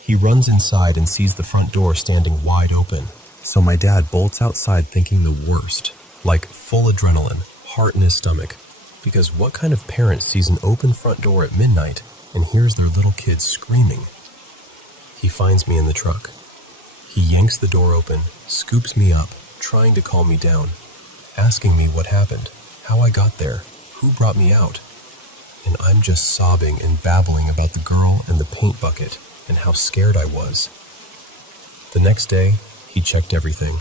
He runs inside and sees the front door standing wide open. So my dad bolts outside thinking the worst, like full adrenaline, heart in his stomach. Because what kind of parent sees an open front door at midnight and hears their little kids screaming? He finds me in the truck. He yanks the door open, scoops me up, trying to calm me down, asking me what happened, how I got there, who brought me out. And I'm just sobbing and babbling about the girl and the paint bucket and how scared I was. The next day, he checked everything,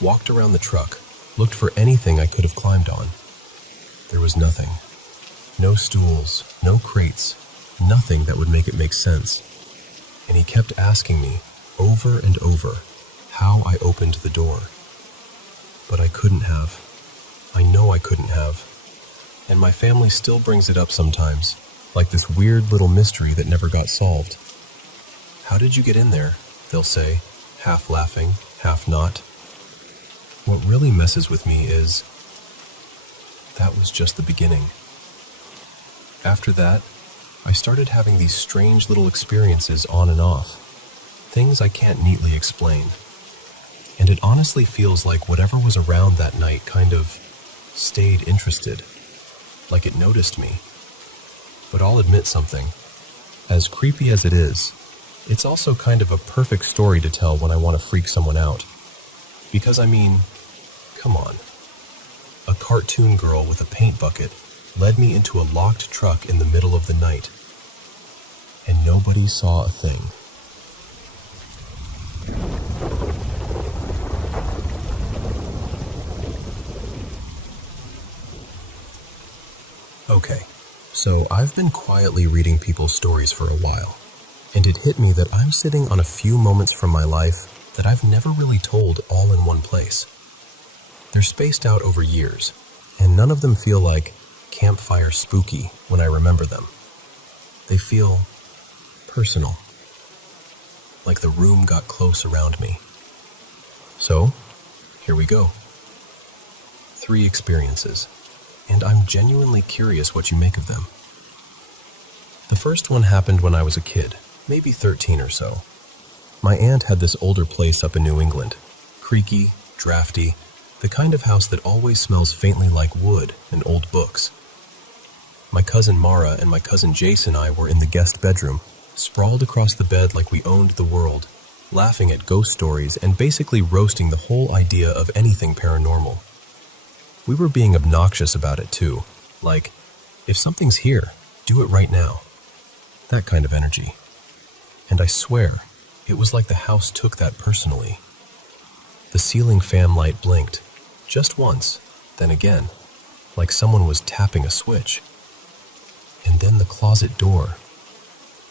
walked around the truck, looked for anything I could have climbed on. There was nothing. No stools, no crates, nothing that would make it make sense. And he kept asking me, over and over, how I opened the door. But I couldn't have. I know I couldn't have. And my family still brings it up sometimes, like this weird little mystery that never got solved. "How did you get in there?" they'll say, half laughing, half not. What really messes with me is that was just the beginning. After that, I started having these strange little experiences on and off, things I can't neatly explain. And it honestly feels like whatever was around that night kind of stayed interested, like it noticed me. But I'll admit something. As creepy as it is, it's also kind of a perfect story to tell when I want to freak someone out. Because I mean, come on. A cartoon girl with a paint bucket led me into a locked truck in the middle of the night. And nobody saw a thing. Okay, so I've been quietly reading people's stories for a while, and it hit me that I'm sitting on a few moments from my life that I've never really told all in one place. They're spaced out over years, and none of them feel like campfire spooky when I remember them. They feel personal, like the room got close around me. So, here we go. 3 experiences, and I'm genuinely curious what you make of them. The first one happened when I was a kid, maybe 13 or so. My aunt had this older place up in New England, creaky, drafty, the kind of house that always smells faintly like wood and old books. My cousin Mara and my cousin Jason and I were in the guest bedroom, sprawled across the bed like we owned the world, laughing at ghost stories and basically roasting the whole idea of anything paranormal. We were being obnoxious about it too, like, if something's here, do it right now. That kind of energy. And I swear, it was like the house took that personally. The ceiling fan light blinked, just once, then again, like someone was tapping a switch. And then the closet door.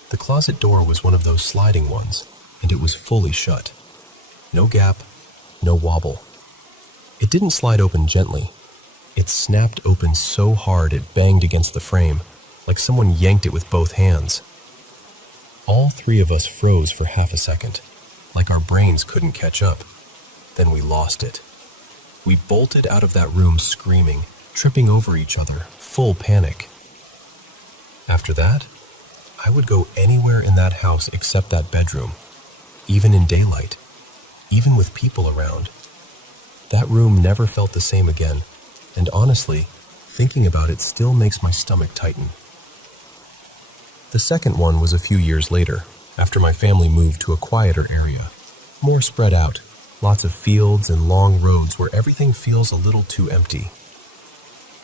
The closet door was one of those sliding ones, and it was fully shut. No gap, no wobble. It didn't slide open gently. It snapped open so hard it banged against the frame, like someone yanked it with both hands. All 3 of us froze for half a second, like our brains couldn't catch up. Then we lost it. We bolted out of that room screaming, tripping over each other, full panic. After that, I would go anywhere in that house except that bedroom, even in daylight, even with people around. That room never felt the same again, and honestly, thinking about it still makes my stomach tighten. The second one was a few years later, after my family moved to a quieter area, more spread out, lots of fields and long roads where everything feels a little too empty.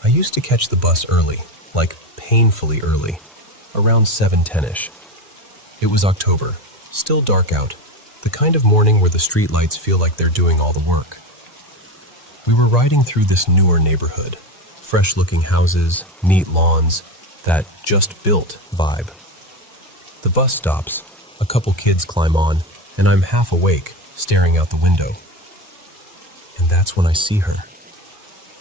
I used to catch the bus early, like painfully early, around 7:10ish. It was October, still dark out, the kind of morning where the streetlights feel like they're doing all the work. We were riding through this newer neighborhood, fresh-looking houses, neat lawns, that just-built vibe. The bus stops, a couple kids climb on, and I'm half awake, staring out the window. And that's when I see her.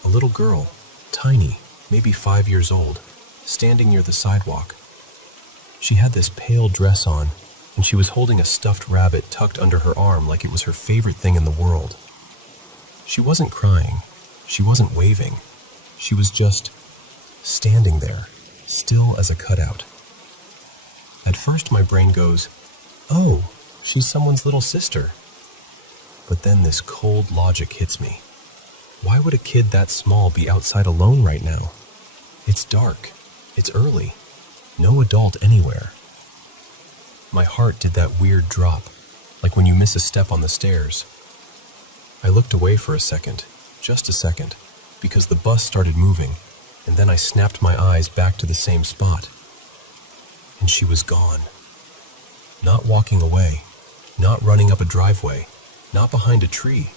A little girl, tiny, maybe 5 years old, standing near the sidewalk. She had this pale dress on, and she was holding a stuffed rabbit tucked under her arm like it was her favorite thing in the world. She wasn't crying. She wasn't waving. She was just standing there, still as a cutout. At first my brain goes, oh, she's someone's little sister. But then this cold logic hits me. Why would a kid that small be outside alone right now? It's dark. It's early. No adult anywhere. My heart did that weird drop, like when you miss a step on the stairs. I looked away for a second, just a second, because the bus started moving, and then I snapped my eyes back to the same spot. And she was gone. Not walking away, not running up a driveway, not behind a tree,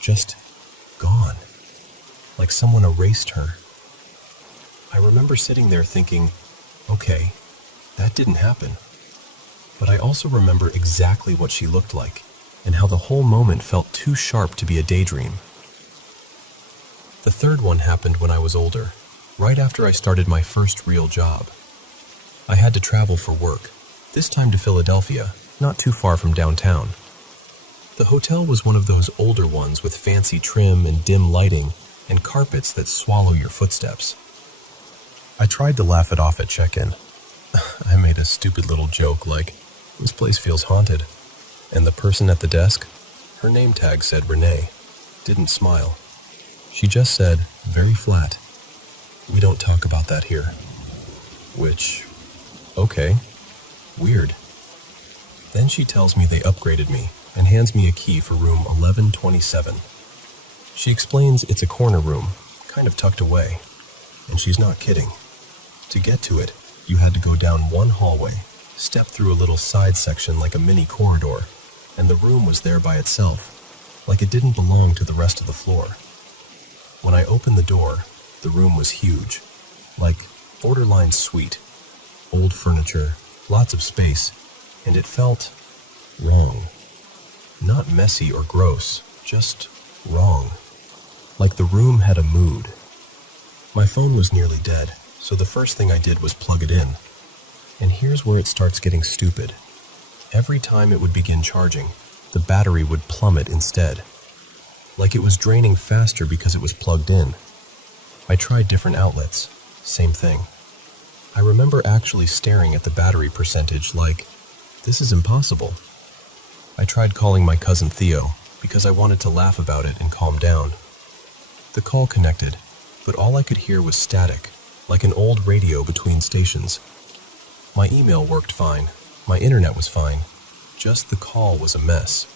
just gone, like someone erased her. I remember sitting there thinking, okay, that didn't happen. But I also remember exactly what she looked like, and how the whole moment felt too sharp to be a daydream. The third one happened when I was older, right after I started my first real job. I had to travel for work, this time to Philadelphia, not too far from downtown. The hotel was one of those older ones with fancy trim and dim lighting and carpets that swallow your footsteps. I tried to laugh it off at check-in. I made a stupid little joke like, this place feels haunted. And the person at the desk, her name tag said Renee, didn't smile. She just said, very flat, we don't talk about that here. Which, okay, weird. Then she tells me they upgraded me and hands me a key for room 1127. She explains it's a corner room, kind of tucked away. And she's not kidding. To get to it, you had to go down one hallway, step through a little side section like a mini corridor, and the room was there by itself, like it didn't belong to the rest of the floor. When I opened the door, the room was huge, like borderline suite. Old furniture, lots of space, and it felt wrong. Not messy or gross, just wrong. Like the room had a mood. My phone was nearly dead, so the first thing I did was plug it in. And here's where it starts getting stupid. Every time it would begin charging, the battery would plummet instead. Like it was draining faster because it was plugged in. I tried different outlets, same thing. I remember actually staring at the battery percentage like, this is impossible. I tried calling my cousin Theo because I wanted to laugh about it and calm down. The call connected, but all I could hear was static, like an old radio between stations. My email worked fine, my internet was fine, just the call was a mess.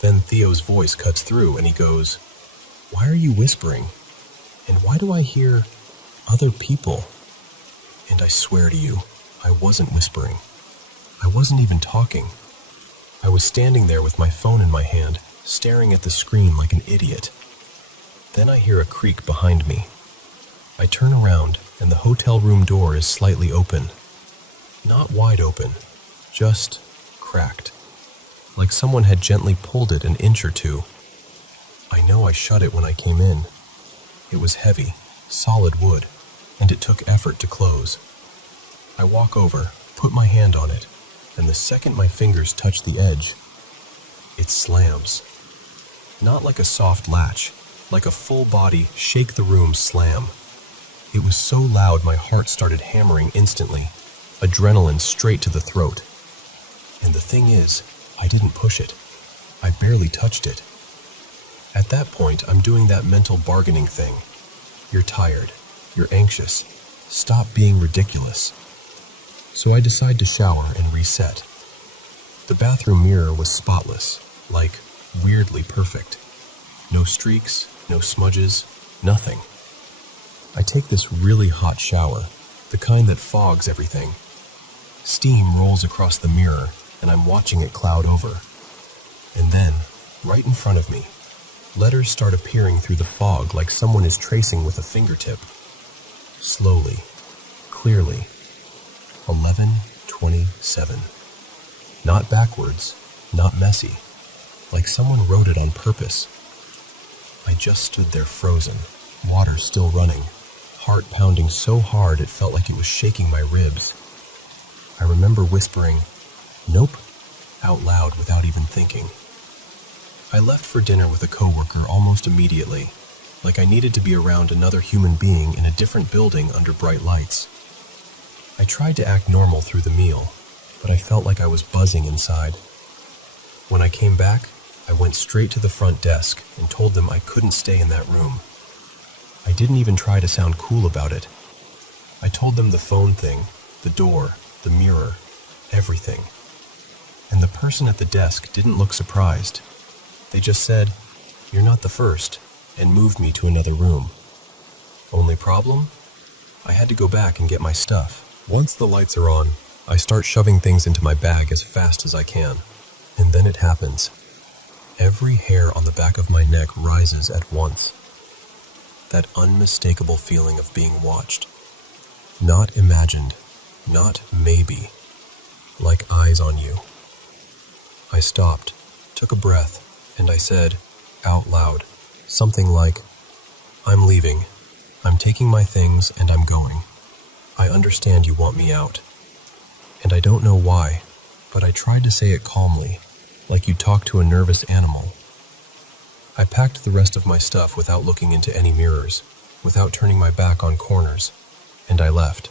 Then Theo's voice cuts through and he goes, "Why are you whispering? And why do I hear other people?" And I swear to you, I wasn't whispering. I wasn't even talking. I was standing there with my phone in my hand, staring at the screen like an idiot. Then I hear a creak behind me. I turn around and the hotel room door is slightly open. Not wide open, just cracked. Like someone had gently pulled it an inch or two. I know I shut it when I came in. It was heavy, solid wood, and it took effort to close. I walk over, put my hand on it, and the second my fingers touch the edge, it slams. Not like a soft latch, like a full-body, shake-the-room slam. It was so loud my heart started hammering instantly, adrenaline straight to the throat. And the thing is, I didn't push it. I barely touched it. At that point, I'm doing that mental bargaining thing. You're tired. You're anxious. Stop being ridiculous. So I decide to shower and reset. The bathroom mirror was spotless, like weirdly perfect. No streaks, no smudges, nothing. I take this really hot shower, the kind that fogs everything. Steam rolls across the mirror, and I'm watching it cloud over. And then, right in front of me, letters start appearing through the fog like someone is tracing with a fingertip. Slowly, clearly. 11:27. Not backwards, not messy, like someone wrote it on purpose. I just stood there frozen, water still running, heart pounding so hard it felt like it was shaking my ribs. I remember whispering, "Nope," out loud without even thinking. I left for dinner with a coworker almost immediately, like I needed to be around another human being in a different building under bright lights. I tried to act normal through the meal, but I felt like I was buzzing inside. When I came back, I went straight to the front desk and told them I couldn't stay in that room. I didn't even try to sound cool about it. I told them the phone thing, the door, the mirror, everything. And the person at the desk didn't look surprised. They just said, "You're not the first," and moved me to another room. Only problem? I had to go back and get my stuff. Once the lights are on, I start shoving things into my bag as fast as I can. And then it happens. Every hair on the back of my neck rises at once. That unmistakable feeling of being watched. Not imagined, not maybe. Like eyes on you. I stopped, took a breath, and I said, out loud, something like, "I'm leaving. I'm taking my things and I'm going. I understand you want me out." And I don't know why, but I tried to say it calmly, like you talk to a nervous animal. I packed the rest of my stuff without looking into any mirrors, without turning my back on corners, and I left.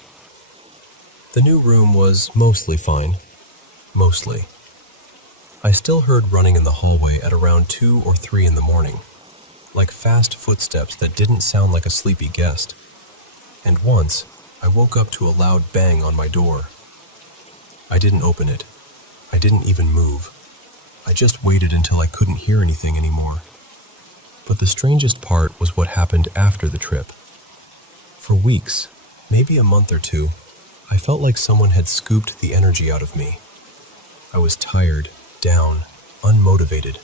The new room was mostly fine. Mostly. I still heard running in the hallway at around 2 or 3 in the morning, like fast footsteps that didn't sound like a sleepy guest. And once, I woke up to a loud bang on my door. I didn't open it. I didn't even move. I just waited until I couldn't hear anything anymore. But the strangest part was what happened after the trip. For weeks, maybe a month or two, I felt like someone had scooped the energy out of me. I was tired, down, unmotivated.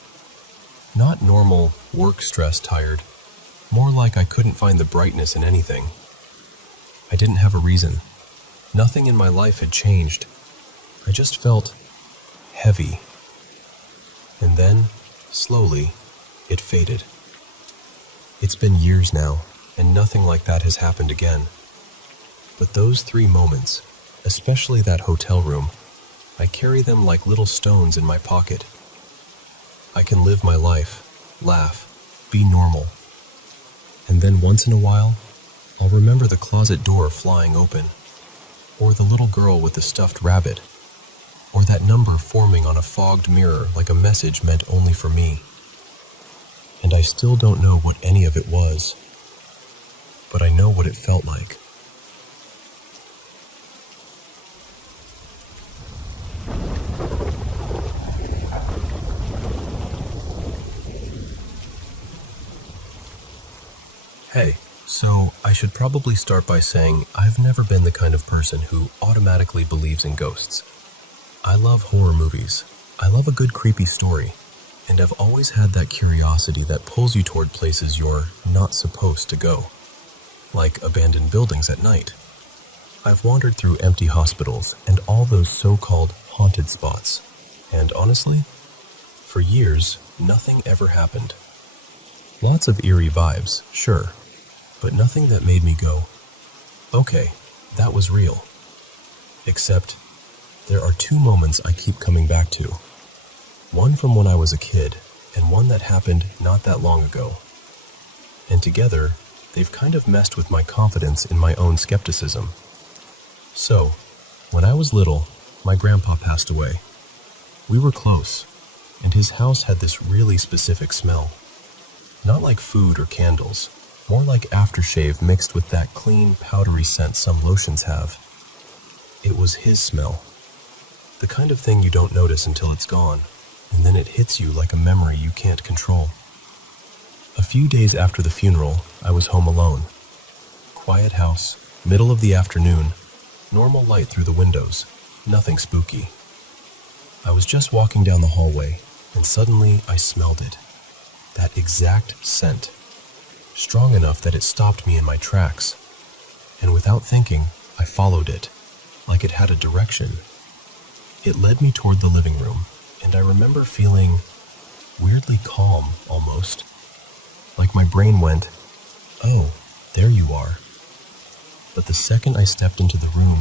Not normal work stress tired, more like I couldn't find the brightness in anything. I didn't have a reason. Nothing in my life had changed. I just felt heavy. And then, slowly, it faded. It's been years now, and nothing like that has happened again. But those 3 moments, especially that hotel room, I carry them like little stones in my pocket. I can live my life, laugh, be normal. And then once in a while, I'll remember the closet door flying open, or the little girl with the stuffed rabbit, or that number forming on a fogged mirror like a message meant only for me. And I still don't know what any of it was, but I know what it felt like. Hey, so I should probably start by saying I've never been the kind of person who automatically believes in ghosts. I love horror movies. I love a good creepy story. And I've always had that curiosity that pulls you toward places you're not supposed to go, like abandoned buildings at night. I've wandered through empty hospitals and all those so-called haunted spots, and honestly, for years, nothing ever happened. Lots of eerie vibes, sure, but nothing that made me go, okay, that was real. Except, there are 2 moments I keep coming back to. One from when I was a kid, and one that happened not that long ago. And together, they've kind of messed with my confidence in my own skepticism. So, when I was little, my grandpa passed away. We were close, and his house had this really specific smell. Not like food or candles, more like aftershave mixed with that clean, powdery scent some lotions have. It was his smell. The kind of thing you don't notice until it's gone, and then it hits you like a memory you can't control. A few days after the funeral, I was home alone. Quiet house, middle of the afternoon, normal light through the windows, nothing spooky. I was just walking down the hallway, and suddenly I smelled it. That exact scent. Strong enough that it stopped me in my tracks. And without thinking, I followed it, like it had a direction. It led me toward the living room, and I remember feeling weirdly calm, almost. Like my brain went, oh, there you are. But the second I stepped into the room,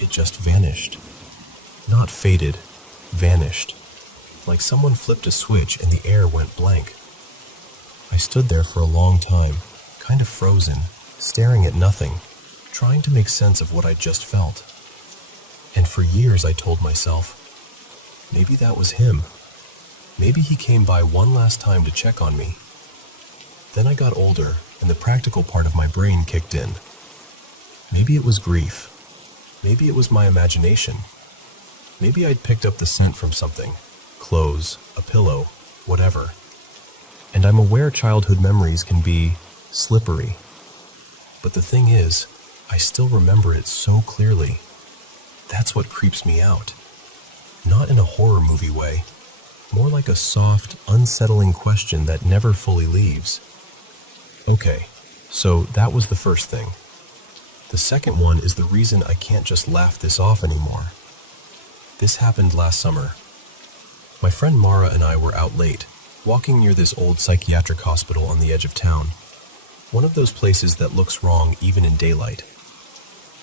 it just vanished. Not faded, vanished. Like someone flipped a switch and the air went blank. I stood there for a long time, kind of frozen, staring at nothing, trying to make sense of what I'd just felt. And for years I told myself, maybe that was him. Maybe he came by one last time to check on me. Then I got older, and the practical part of my brain kicked in. Maybe it was grief. Maybe it was my imagination. Maybe I'd picked up the scent from something. Clothes, a pillow, whatever. And I'm aware childhood memories can be slippery. But the thing is, I still remember it so clearly. That's what creeps me out. Not in a horror movie way, more like a soft, unsettling question that never fully leaves. Okay, so that was the first thing. The second one is the reason I can't just laugh this off anymore. This happened last summer. My friend Mara and I were out late, walking near this old psychiatric hospital on the edge of town. One of those places that looks wrong even in daylight.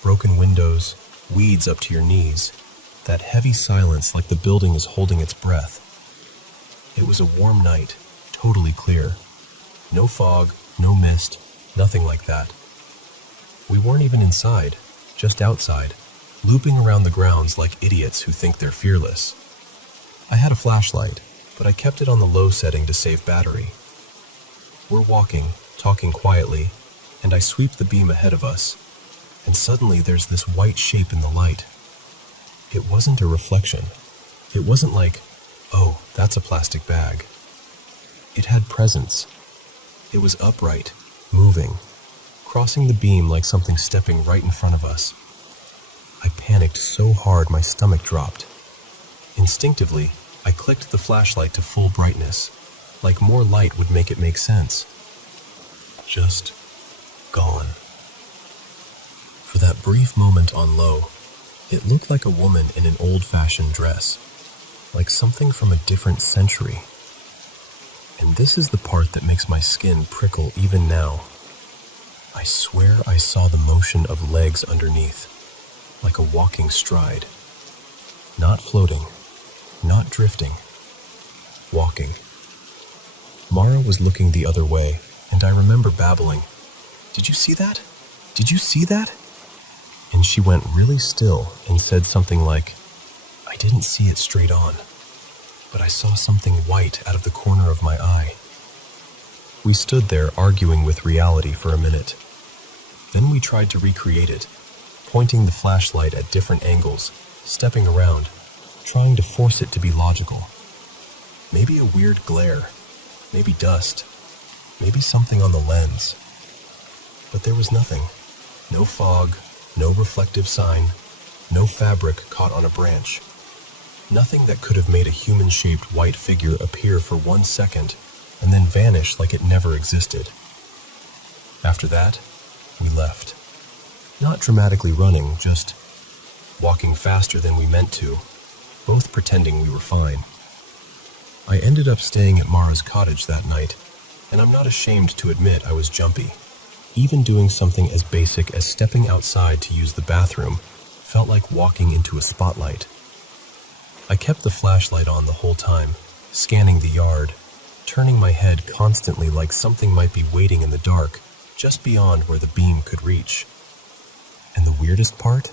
Broken windows, weeds up to your knees, that heavy silence like the building is holding its breath. It was a warm night, totally clear. No fog, no mist, nothing like that. We weren't even inside, just outside, looping around the grounds like idiots who think they're fearless. I had a flashlight, but I kept it on the low setting to save battery. We're walking, talking quietly, and I sweep the beam ahead of us, and suddenly there's this white shape in the light. It wasn't a reflection. It wasn't like, oh, that's a plastic bag. It had presence. It was upright, moving, crossing the beam like something stepping right in front of us. I panicked so hard my stomach dropped. Instinctively, I clicked the flashlight to full brightness, like more light would make it make sense. Just gone. For that brief moment on low, it looked like a woman in an old-fashioned dress, like something from a different century. And this is the part that makes my skin prickle even now. I swear I saw the motion of legs underneath, like a walking stride. Not floating, not drifting, walking. Mara was looking the other way, and I remember babbling, "Did you see that? Did you see that?" And she went really still and said something like, "I didn't see it straight on, but I saw something white out of the corner of my eye." We stood there arguing with reality for a minute. Then we tried to recreate it, pointing the flashlight at different angles, stepping around, trying to force it to be logical. Maybe a weird glare, maybe dust, maybe something on the lens. But there was nothing. No fog, no reflective sign, no fabric caught on a branch. Nothing that could have made a human-shaped white figure appear for 1 second and then vanish like it never existed. After that, we left. Not dramatically running, just walking faster than we meant to, both pretending we were fine. I ended up staying at Mara's cottage that night, and I'm not ashamed to admit I was jumpy. Even doing something as basic as stepping outside to use the bathroom felt like walking into a spotlight. I kept the flashlight on the whole time, scanning the yard, turning my head constantly like something might be waiting in the dark, just beyond where the beam could reach. And the weirdest part?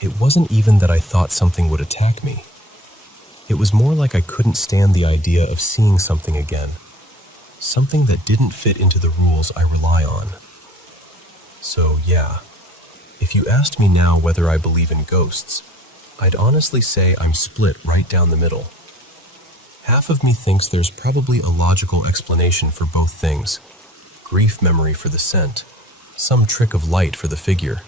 It wasn't even that I thought something would attack me. It was more like I couldn't stand the idea of seeing something again. Something that didn't fit into the rules I rely on. So yeah, if you asked me now whether I believe in ghosts, I'd honestly say I'm split right down the middle. Half of me thinks there's probably a logical explanation for both things. Grief memory for the scent, some trick of light for the figure.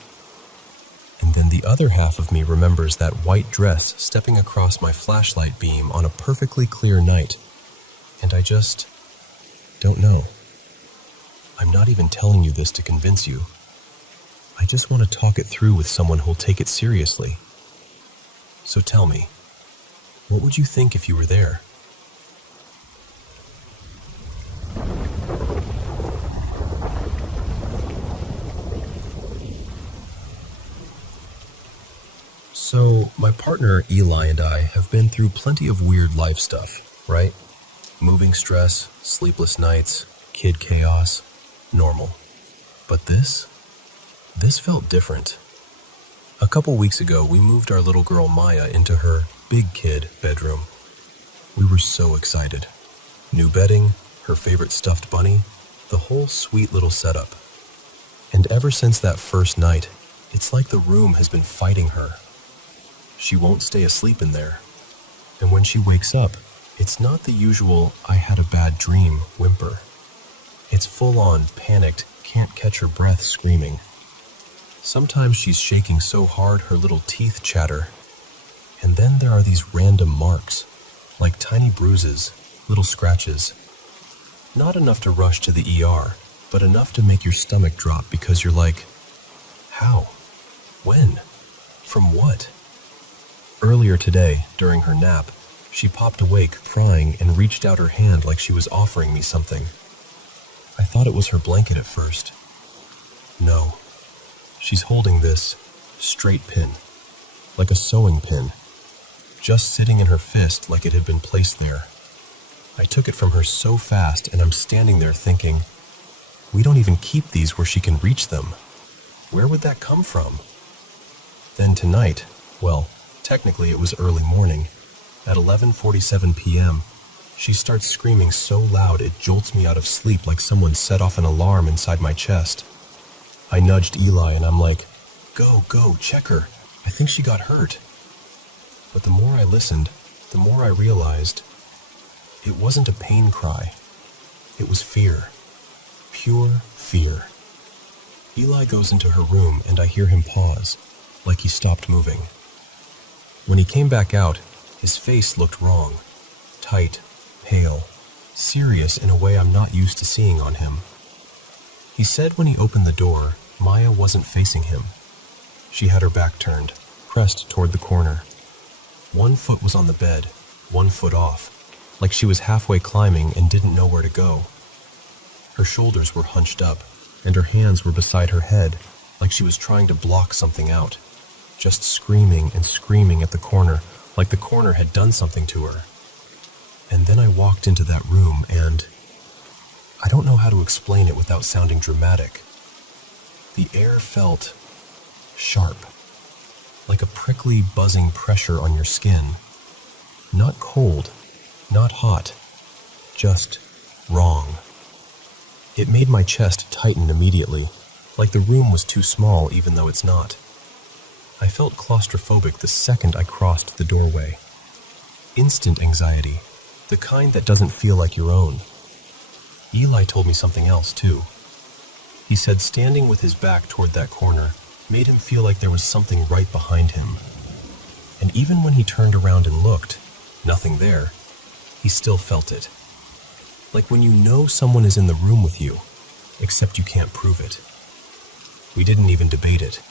And then the other half of me remembers that white dress stepping across my flashlight beam on a perfectly clear night. And I just don't know. I'm not even telling you this to convince you. I just want to talk it through with someone who'll take it seriously. So tell me, what would you think if you were there? So, my partner Eli and I have been through plenty of weird life stuff, right? Moving stress, sleepless nights, kid chaos, normal. But this felt different. A couple weeks ago, we moved our little girl Maya into her big kid bedroom. We were so excited. New bedding, her favorite stuffed bunny, the whole sweet little setup. And ever since that first night, it's like the room has been fighting her. She won't stay asleep in there. And when she wakes up, it's not the usual "I had a bad dream" whimper. It's full-on, panicked, can't catch her breath screaming. Sometimes she's shaking so hard her little teeth chatter. And then there are these random marks, like tiny bruises, little scratches. Not enough to rush to the ER, but enough to make your stomach drop because you're like, how? When? From what? Earlier today, during her nap, she popped awake crying and reached out her hand like she was offering me something. I thought it was her blanket at first. No. She's holding this straight pin, like a sewing pin, just sitting in her fist like it had been placed there. I took it from her so fast and I'm standing there thinking, we don't even keep these where she can reach them. Where would that come from? Then tonight, well, technically it was early morning. At 11:47 p.m., she starts screaming so loud it jolts me out of sleep like someone set off an alarm inside my chest. I nudged Eli and I'm like, go, check her. I think she got hurt. But the more I listened, the more I realized it wasn't a pain cry. It was fear. Pure fear. Eli goes into her room and I hear him pause, like he stopped moving. When he came back out, his face looked wrong. Tight, pale, serious in a way I'm not used to seeing on him. He said when he opened the door, Maya wasn't facing him. She had her back turned, pressed toward the corner. One foot was on the bed, one foot off, like she was halfway climbing and didn't know where to go. Her shoulders were hunched up, and her hands were beside her head, like she was trying to block something out, just screaming and screaming at the corner, like the corner had done something to her. And then I walked into that room and I don't know how to explain it without sounding dramatic. The air felt sharp, like a prickly, buzzing pressure on your skin. Not cold, not hot, just wrong. It made my chest tighten immediately, like the room was too small even though it's not. I felt claustrophobic the second I crossed the doorway. Instant anxiety, the kind that doesn't feel like your own. Eli told me something else too. He said standing with his back toward that corner made him feel like there was something right behind him. And even when he turned around and looked, nothing there, he still felt it. Like when you know someone is in the room with you, except you can't prove it. We didn't even debate it.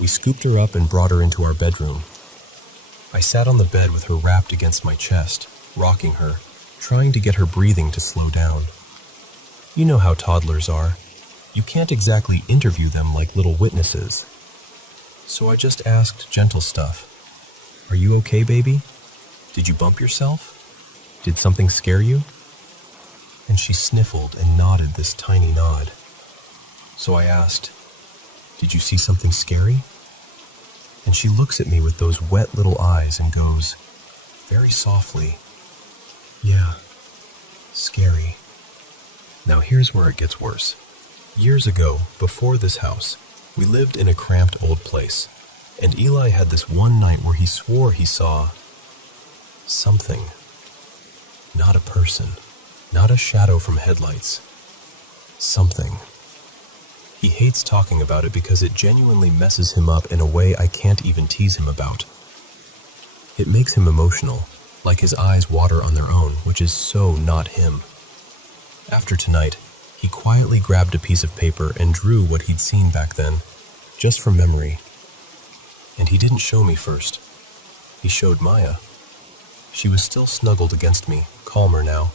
We scooped her up and brought her into our bedroom. I sat on the bed with her wrapped against my chest, rocking her, trying to get her breathing to slow down. You know how toddlers are. You can't exactly interview them like little witnesses. So I just asked gentle stuff. Are you okay, baby? Did you bump yourself? Did something scare you? And she sniffled and nodded this tiny nod. So I asked, did you see something scary? And she looks at me with those wet little eyes and goes, very softly, yeah, scary. Now here's where it gets worse. Years ago, before this house, we lived in a cramped old place, and Eli had this one night where he swore he saw something. Not a person, not a shadow from headlights. Something. He hates talking about it because it genuinely messes him up in a way I can't even tease him about. It makes him emotional, like his eyes water on their own, which is so not him. After tonight, he quietly grabbed a piece of paper and drew what he'd seen back then, just from memory. And he didn't show me first. He showed Maya. She was still snuggled against me, calmer now.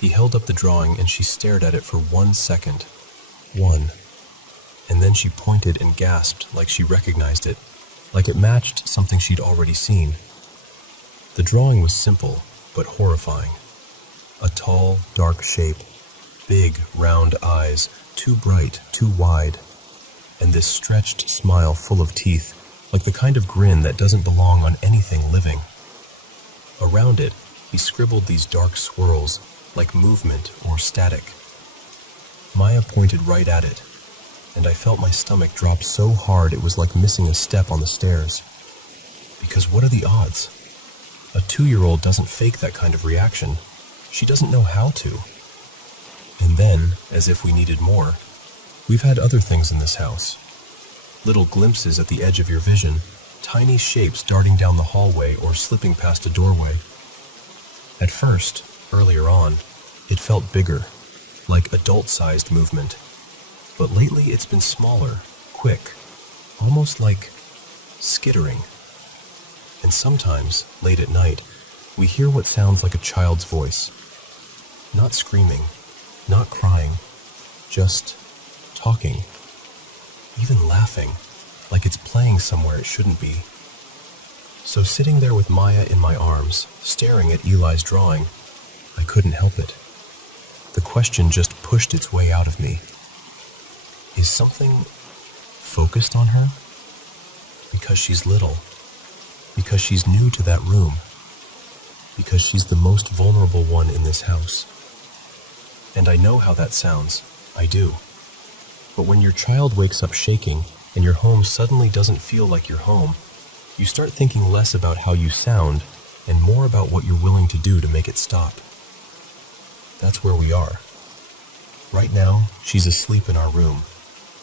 He held up the drawing and she stared at it for 1 second. One. And then she pointed and gasped like she recognized it, like it matched something she'd already seen. The drawing was simple, but horrifying. A tall, dark shape, big, round eyes, too bright, too wide, and this stretched smile full of teeth, like the kind of grin that doesn't belong on anything living. Around it, he scribbled these dark swirls, like movement or static. Maya pointed right at it, and I felt my stomach drop so hard it was like missing a step on the stairs. Because what are the odds? A 2-year-old doesn't fake that kind of reaction. She doesn't know how to. And then, as if we needed more, we've had other things in this house. Little glimpses at the edge of your vision, tiny shapes darting down the hallway or slipping past a doorway. At first, earlier on, it felt bigger, like adult-sized movement. But lately it's been smaller, quick, almost like skittering. And sometimes, late at night, we hear what sounds like a child's voice. Not screaming, not crying, just talking, even laughing, like it's playing somewhere it shouldn't be. So sitting there with Maya in my arms, staring at Eli's drawing, I couldn't help it. The question just pushed its way out of me. Is something focused on her? Because she's little. Because she's new to that room. Because she's the most vulnerable one in this house. And I know how that sounds. I do. But when your child wakes up shaking and your home suddenly doesn't feel like your home, you start thinking less about how you sound and more about what you're willing to do to make it stop. That's where we are. Right now, she's asleep in our room,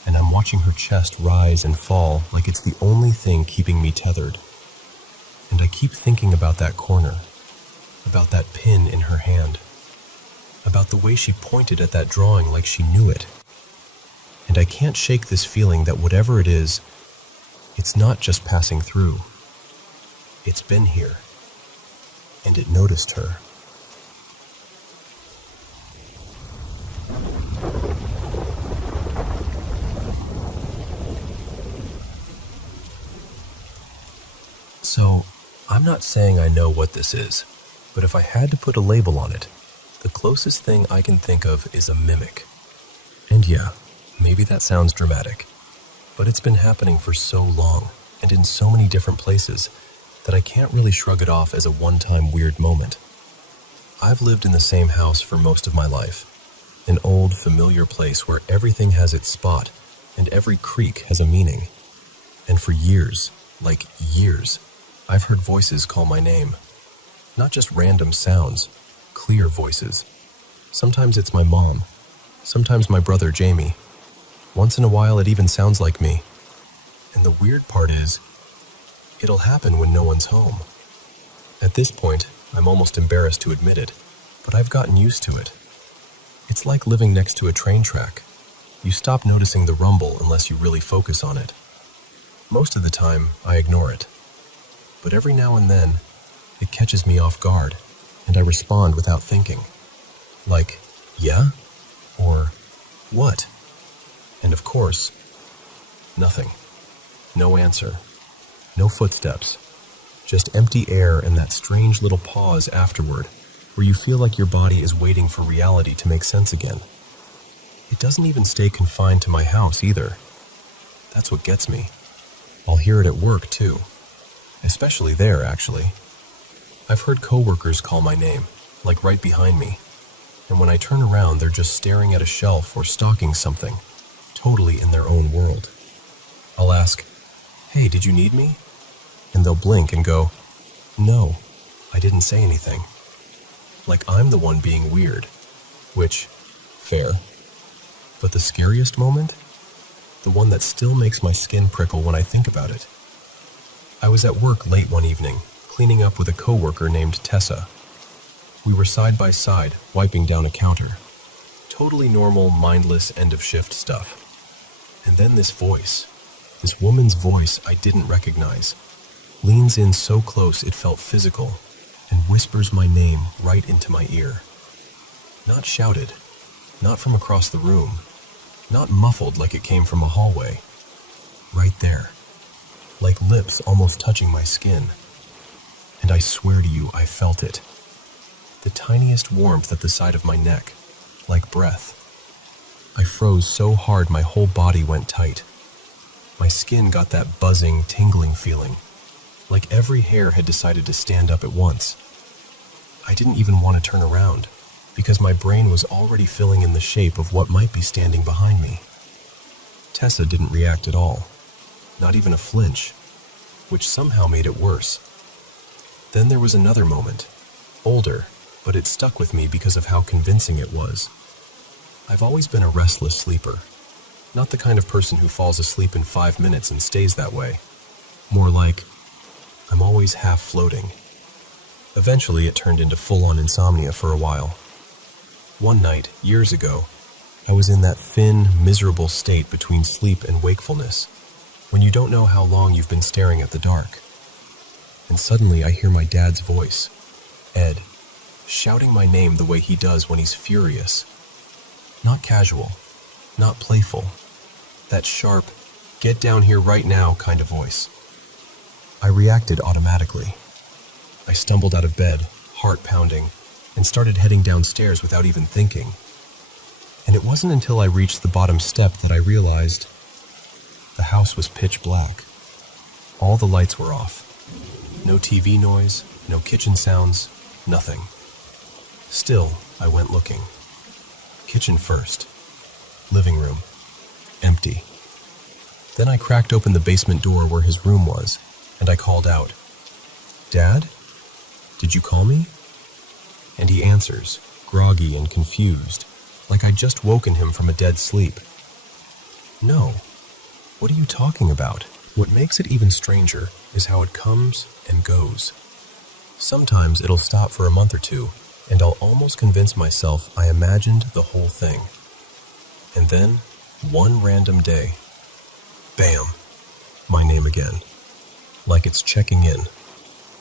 and I'm watching her chest rise and fall like it's the only thing keeping me tethered. And I keep thinking about that corner, about that pin in her hand, about the way she pointed at that drawing like she knew it. And I can't shake this feeling that whatever it is, it's not just passing through. It's been here, and it noticed her. So, I'm not saying I know what this is, but if I had to put a label on it, the closest thing I can think of is a mimic. And yeah, maybe that sounds dramatic, but it's been happening for so long and in so many different places that I can't really shrug it off as a one-time weird moment. I've lived in the same house for most of my life, an old, familiar place where everything has its spot and every creak has a meaning. And for years, like years, I've heard voices call my name. Not just random sounds, clear voices. Sometimes it's my mom, sometimes my brother Jamie. Once in a while it even sounds like me. And the weird part is, it'll happen when no one's home. At this point, I'm almost embarrassed to admit it, but I've gotten used to it. It's like living next to a train track. You stop noticing the rumble unless you really focus on it. Most of the time, I ignore it. But every now and then, it catches me off guard, and I respond without thinking. Like, yeah? Or, what? And of course, nothing. No answer. No footsteps. Just empty air and that strange little pause afterward, where you feel like your body is waiting for reality to make sense again. It doesn't even stay confined to my house either. That's what gets me. I'll hear it at work too. Especially there, actually. I've heard coworkers call my name, like right behind me. And when I turn around, they're just staring at a shelf or stalking something, totally in their own world. I'll ask, "Hey, did you need me?" And they'll blink and go, "No, I didn't say anything." Like I'm the one being weird, which, fair. But the scariest moment? The one that still makes my skin prickle when I think about it. I was at work late one evening, cleaning up with a coworker named Tessa. We were side by side, wiping down a counter. Totally normal, mindless, end-of-shift stuff. And then this voice, this woman's voice I didn't recognize, leans in so close it felt physical, and whispers my name right into my ear. Not shouted, not from across the room, not muffled like it came from a hallway. Right there, like lips almost touching my skin. And I swear to you, I felt it. The tiniest warmth at the side of my neck, like breath. I froze so hard my whole body went tight. My skin got that buzzing, tingling feeling, like every hair had decided to stand up at once. I didn't even want to turn around, because my brain was already filling in the shape of what might be standing behind me. Tessa didn't react at all, not even a flinch, which somehow made it worse. Then there was another moment, older, but it stuck with me because of how convincing it was. I've always been a restless sleeper, not the kind of person who falls asleep in 5 minutes and stays that way. More like, I'm always half floating. Eventually it turned into full-on insomnia for a while. One night, years ago, I was in that thin, miserable state between sleep and wakefulness, when you don't know how long you've been staring at the dark. And suddenly I hear my dad's voice, Ed, shouting my name the way he does when he's furious. Not casual, not playful. That sharp, get down here right now kind of voice. I reacted automatically. I stumbled out of bed, heart pounding, and started heading downstairs without even thinking. And it wasn't until I reached the bottom step that I realized the house was pitch black. All the lights were off. No TV noise, no kitchen sounds, nothing. Still, I went looking. Kitchen first. Living room. Empty. Then I cracked open the basement door where his room was, and I called out, "Dad? Did you call me?" And he answers, groggy and confused, like I'd just woken him from a dead sleep. No. What are you talking about? What makes it even stranger is how it comes and goes. Sometimes it'll stop for a month or two, and I'll almost convince myself I imagined the whole thing. And then, one random day, bam, my name again. Like it's checking in.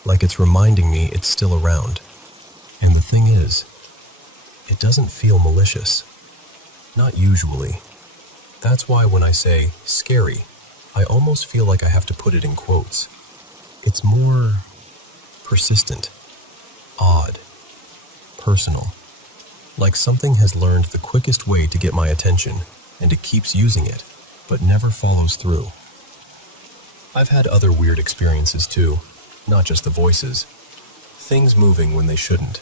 Like it's reminding me it's still around. And the thing is, it doesn't feel malicious. Not usually. That's why when I say scary, I almost feel like I have to put it in quotes. It's more persistent, odd, personal. Like something has learned the quickest way to get my attention, and it keeps using it, but never follows through. I've had other weird experiences too, not just the voices. Things moving when they shouldn't.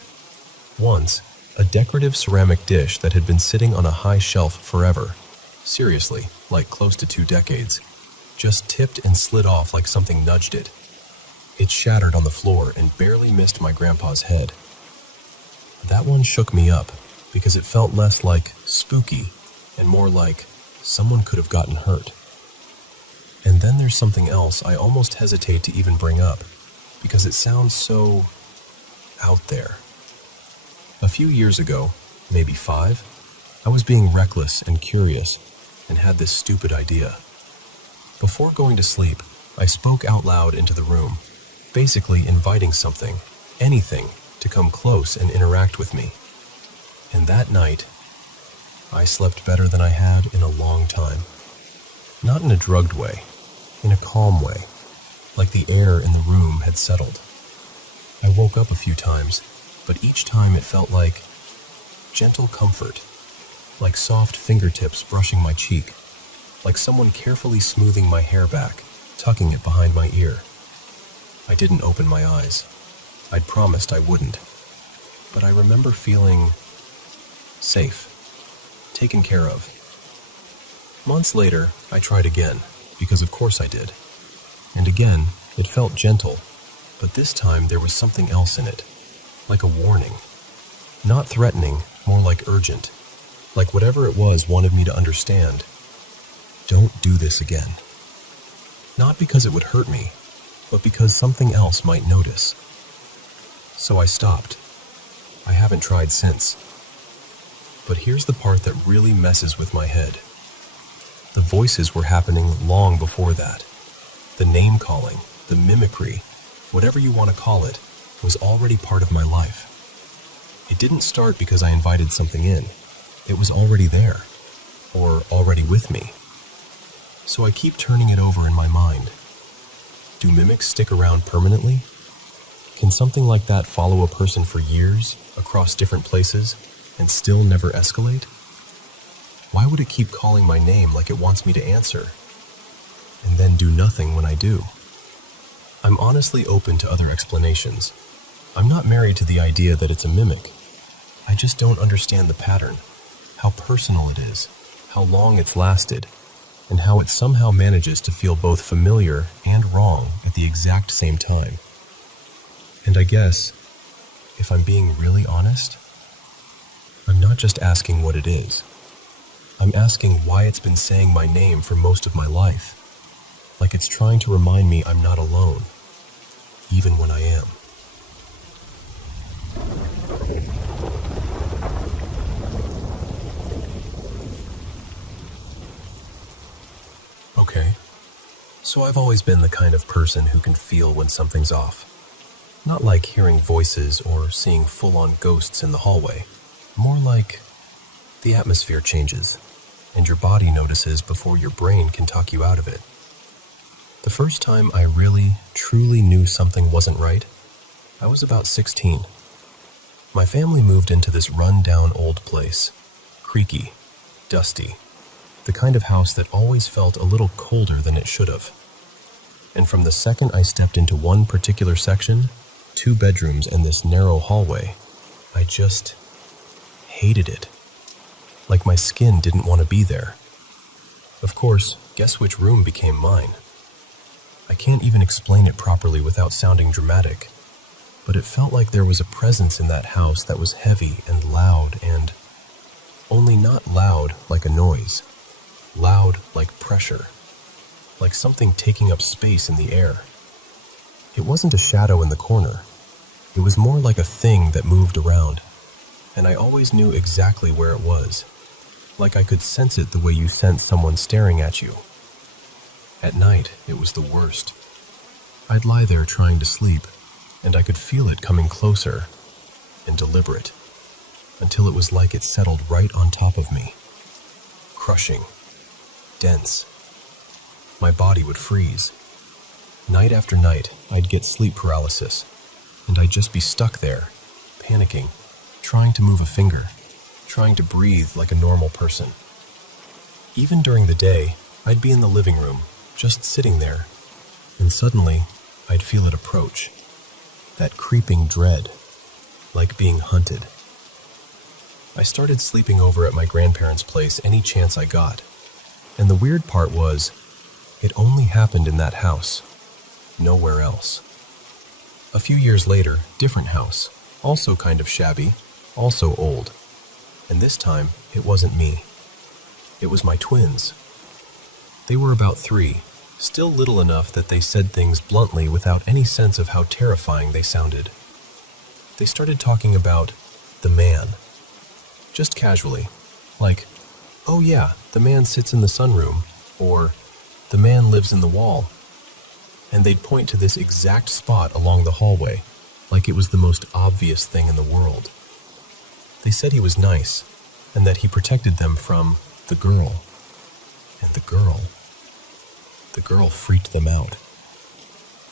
Once, a decorative ceramic dish that had been sitting on a high shelf forever, seriously, like close to 2 decades, just tipped and slid off like something nudged it. It shattered on the floor and barely missed my grandpa's head. That one shook me up because it felt less like spooky and more like someone could have gotten hurt. And then there's something else I almost hesitate to even bring up because it sounds so out there. A few years ago, maybe 5, I was being reckless and curious and had this stupid idea. Before going to sleep, I spoke out loud into the room, basically inviting something, anything, to come close and interact with me. And that night, I slept better than I had in a long time. Not in a drugged way, in a calm way, like the air in the room had settled. I woke up a few times, but each time it felt like gentle comfort, like soft fingertips brushing my cheek, like someone carefully smoothing my hair back, tucking it behind my ear. I didn't open my eyes. I'd promised I wouldn't. But I remember feeling safe, taken care of. Months later, I tried again, because of course I did. And again, it felt gentle, but this time there was something else in it, like a warning. Not threatening, more like urgent, like whatever it was wanted me to understand. Don't do this again. Not because it would hurt me, but because something else might notice. So I stopped. I haven't tried since. But here's the part that really messes with my head. The voices were happening long before that. The name-calling, the mimicry, whatever you want to call it, was already part of my life. It didn't start because I invited something in. It was already there, or already with me. So I keep turning it over in my mind. Do mimics stick around permanently? Can something like that follow a person for years, across different places, and still never escalate? Why would it keep calling my name like it wants me to answer, and then do nothing when I do? I'm honestly open to other explanations. I'm not married to the idea that it's a mimic. I just don't understand the pattern, how personal it is, how long it's lasted, and how it somehow manages to feel both familiar and wrong at the exact same time. And I guess, if I'm being really honest, I'm not just asking what it is. I'm asking why it's been saying my name for most of my life, like it's trying to remind me I'm not alone, even when I am. Okay, so I've always been the kind of person who can feel when something's off. Not like hearing voices or seeing full-on ghosts in the hallway. More like the atmosphere changes, and your body notices before your brain can talk you out of it. The first time I really, truly knew something wasn't right, I was about 16. My family moved into this run-down old place. Creaky, dusty. The kind of house that always felt a little colder than it should have. And from the second I stepped into one particular section, 2 bedrooms and this narrow hallway, I just hated it. Like my skin didn't want to be there. Of course, guess which room became mine? I can't even explain it properly without sounding dramatic, but it felt like there was a presence in that house that was heavy and loud and only not loud like a noise. Loud like pressure, like something taking up space in the air. It wasn't a shadow in the corner. It was more like a thing that moved around, and I always knew exactly where it was, like I could sense it the way you sense someone staring at you. At night, it was the worst. I'd lie there trying to sleep, and I could feel it coming closer and deliberate, until it was like it settled right on top of me. Crushing, dense. My body would freeze. Night after night, I'd get sleep paralysis, and I'd just be stuck there, panicking, trying to move a finger, trying to breathe like a normal person. Even during the day, I'd be in the living room, just sitting there, and suddenly, I'd feel it approach. That creeping dread, like being hunted. I started sleeping over at my grandparents' place any chance I got, and the weird part was, it only happened in that house, nowhere else. A few years later, different house, also kind of shabby, also old, and this time, it wasn't me. It was my twins. They were about 3, still little enough that they said things bluntly without any sense of how terrifying they sounded. They started talking about the man, just casually, like, "Oh yeah, the man sits in the sunroom," or "The man lives in the wall." And they'd point to this exact spot along the hallway, like it was the most obvious thing in the world. They said he was nice, and that he protected them from the girl. And the girl freaked them out.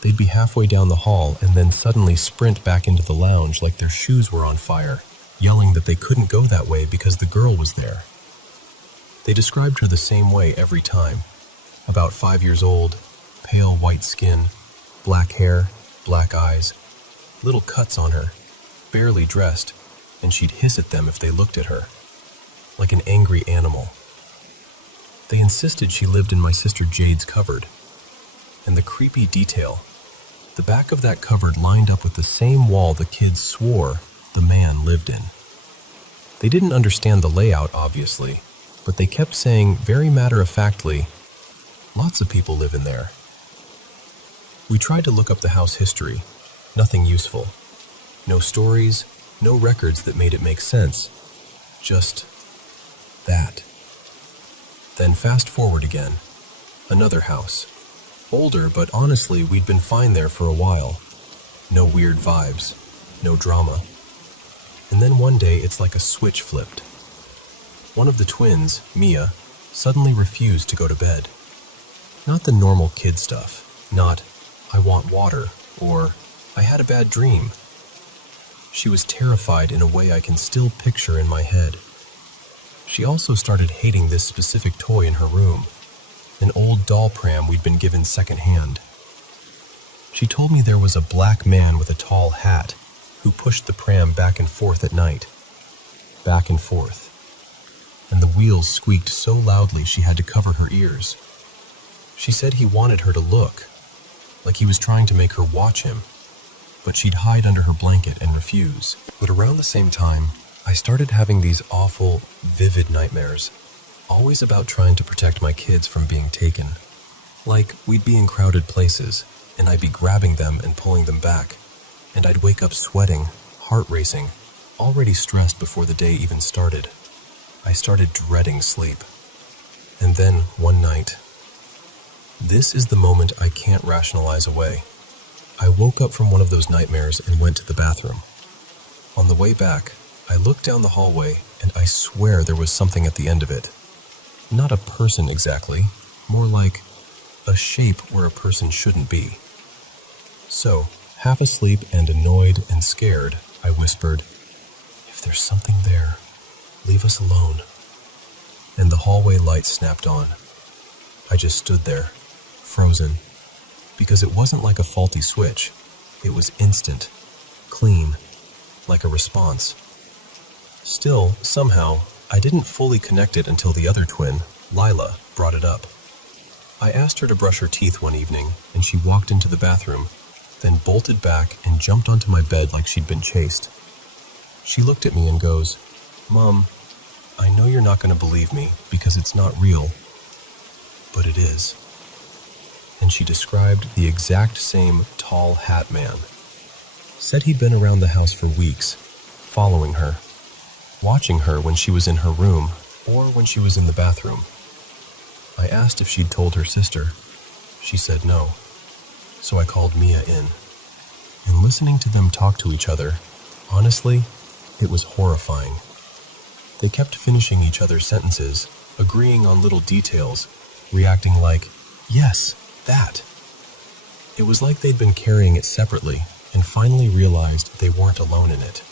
They'd be halfway down the hall and then suddenly sprint back into the lounge like their shoes were on fire, yelling that they couldn't go that way because the girl was there. They described her the same way every time. About 5 years old, pale white skin, black hair, black eyes, little cuts on her, barely dressed, and she'd hiss at them if they looked at her, like an angry animal. They insisted she lived in my sister Jade's cupboard, and the creepy detail, the back of that cupboard lined up with the same wall the kids swore the man lived in. They didn't understand the layout, obviously, but they kept saying very matter-of-factly, "Lots of people live in there." We tried to look up the house history. Nothing useful. No stories, no records that made it make sense. Just that. Then fast forward again. Another house. Older, but honestly, we'd been fine there for a while. No weird vibes. No drama. And then one day, it's like a switch flipped. One of the twins, Mia, suddenly refused to go to bed. Not the normal kid stuff. Not, "I want water," or "I had a bad dream." She was terrified in a way I can still picture in my head. She also started hating this specific toy in her room, an old doll pram we'd been given secondhand. She told me there was a black man with a tall hat who pushed the pram back and forth at night. Back and forth. And the wheels squeaked so loudly she had to cover her ears. She said he wanted her to look, like he was trying to make her watch him, but she'd hide under her blanket and refuse. But around the same time, I started having these awful, vivid nightmares, always about trying to protect my kids from being taken. Like, we'd be in crowded places, and I'd be grabbing them and pulling them back, and I'd wake up sweating, heart racing, already stressed before the day even started. I started dreading sleep. And then, one night, this is the moment I can't rationalize away. I woke up from one of those nightmares and went to the bathroom. On the way back, I looked down the hallway, and I swear there was something at the end of it. Not a person exactly, more like a shape where a person shouldn't be. So, half asleep and annoyed and scared, I whispered, "If there's something there, leave us alone." And the hallway lights snapped on. I just stood there, frozen, because it wasn't like a faulty switch. It was instant, clean, like a response. Still, somehow, I didn't fully connect it until the other twin, Lila, brought it up. I asked her to brush her teeth one evening, and she walked into the bathroom, then bolted back and jumped onto my bed like she'd been chased. She looked at me and goes, "Mom, I know you're not going to believe me because it's not real, but it is. And she described the exact same tall hat man. Said he'd been around the house for weeks, following her, watching her when she was in her room or when she was in the bathroom. I asked if she'd told her sister. She said no, so I called Mia in. And listening to them talk to each other, honestly, it was horrifying. They kept finishing each other's sentences, agreeing on little details, reacting like, yes, that. It was like they'd been carrying it separately and finally realized they weren't alone in it.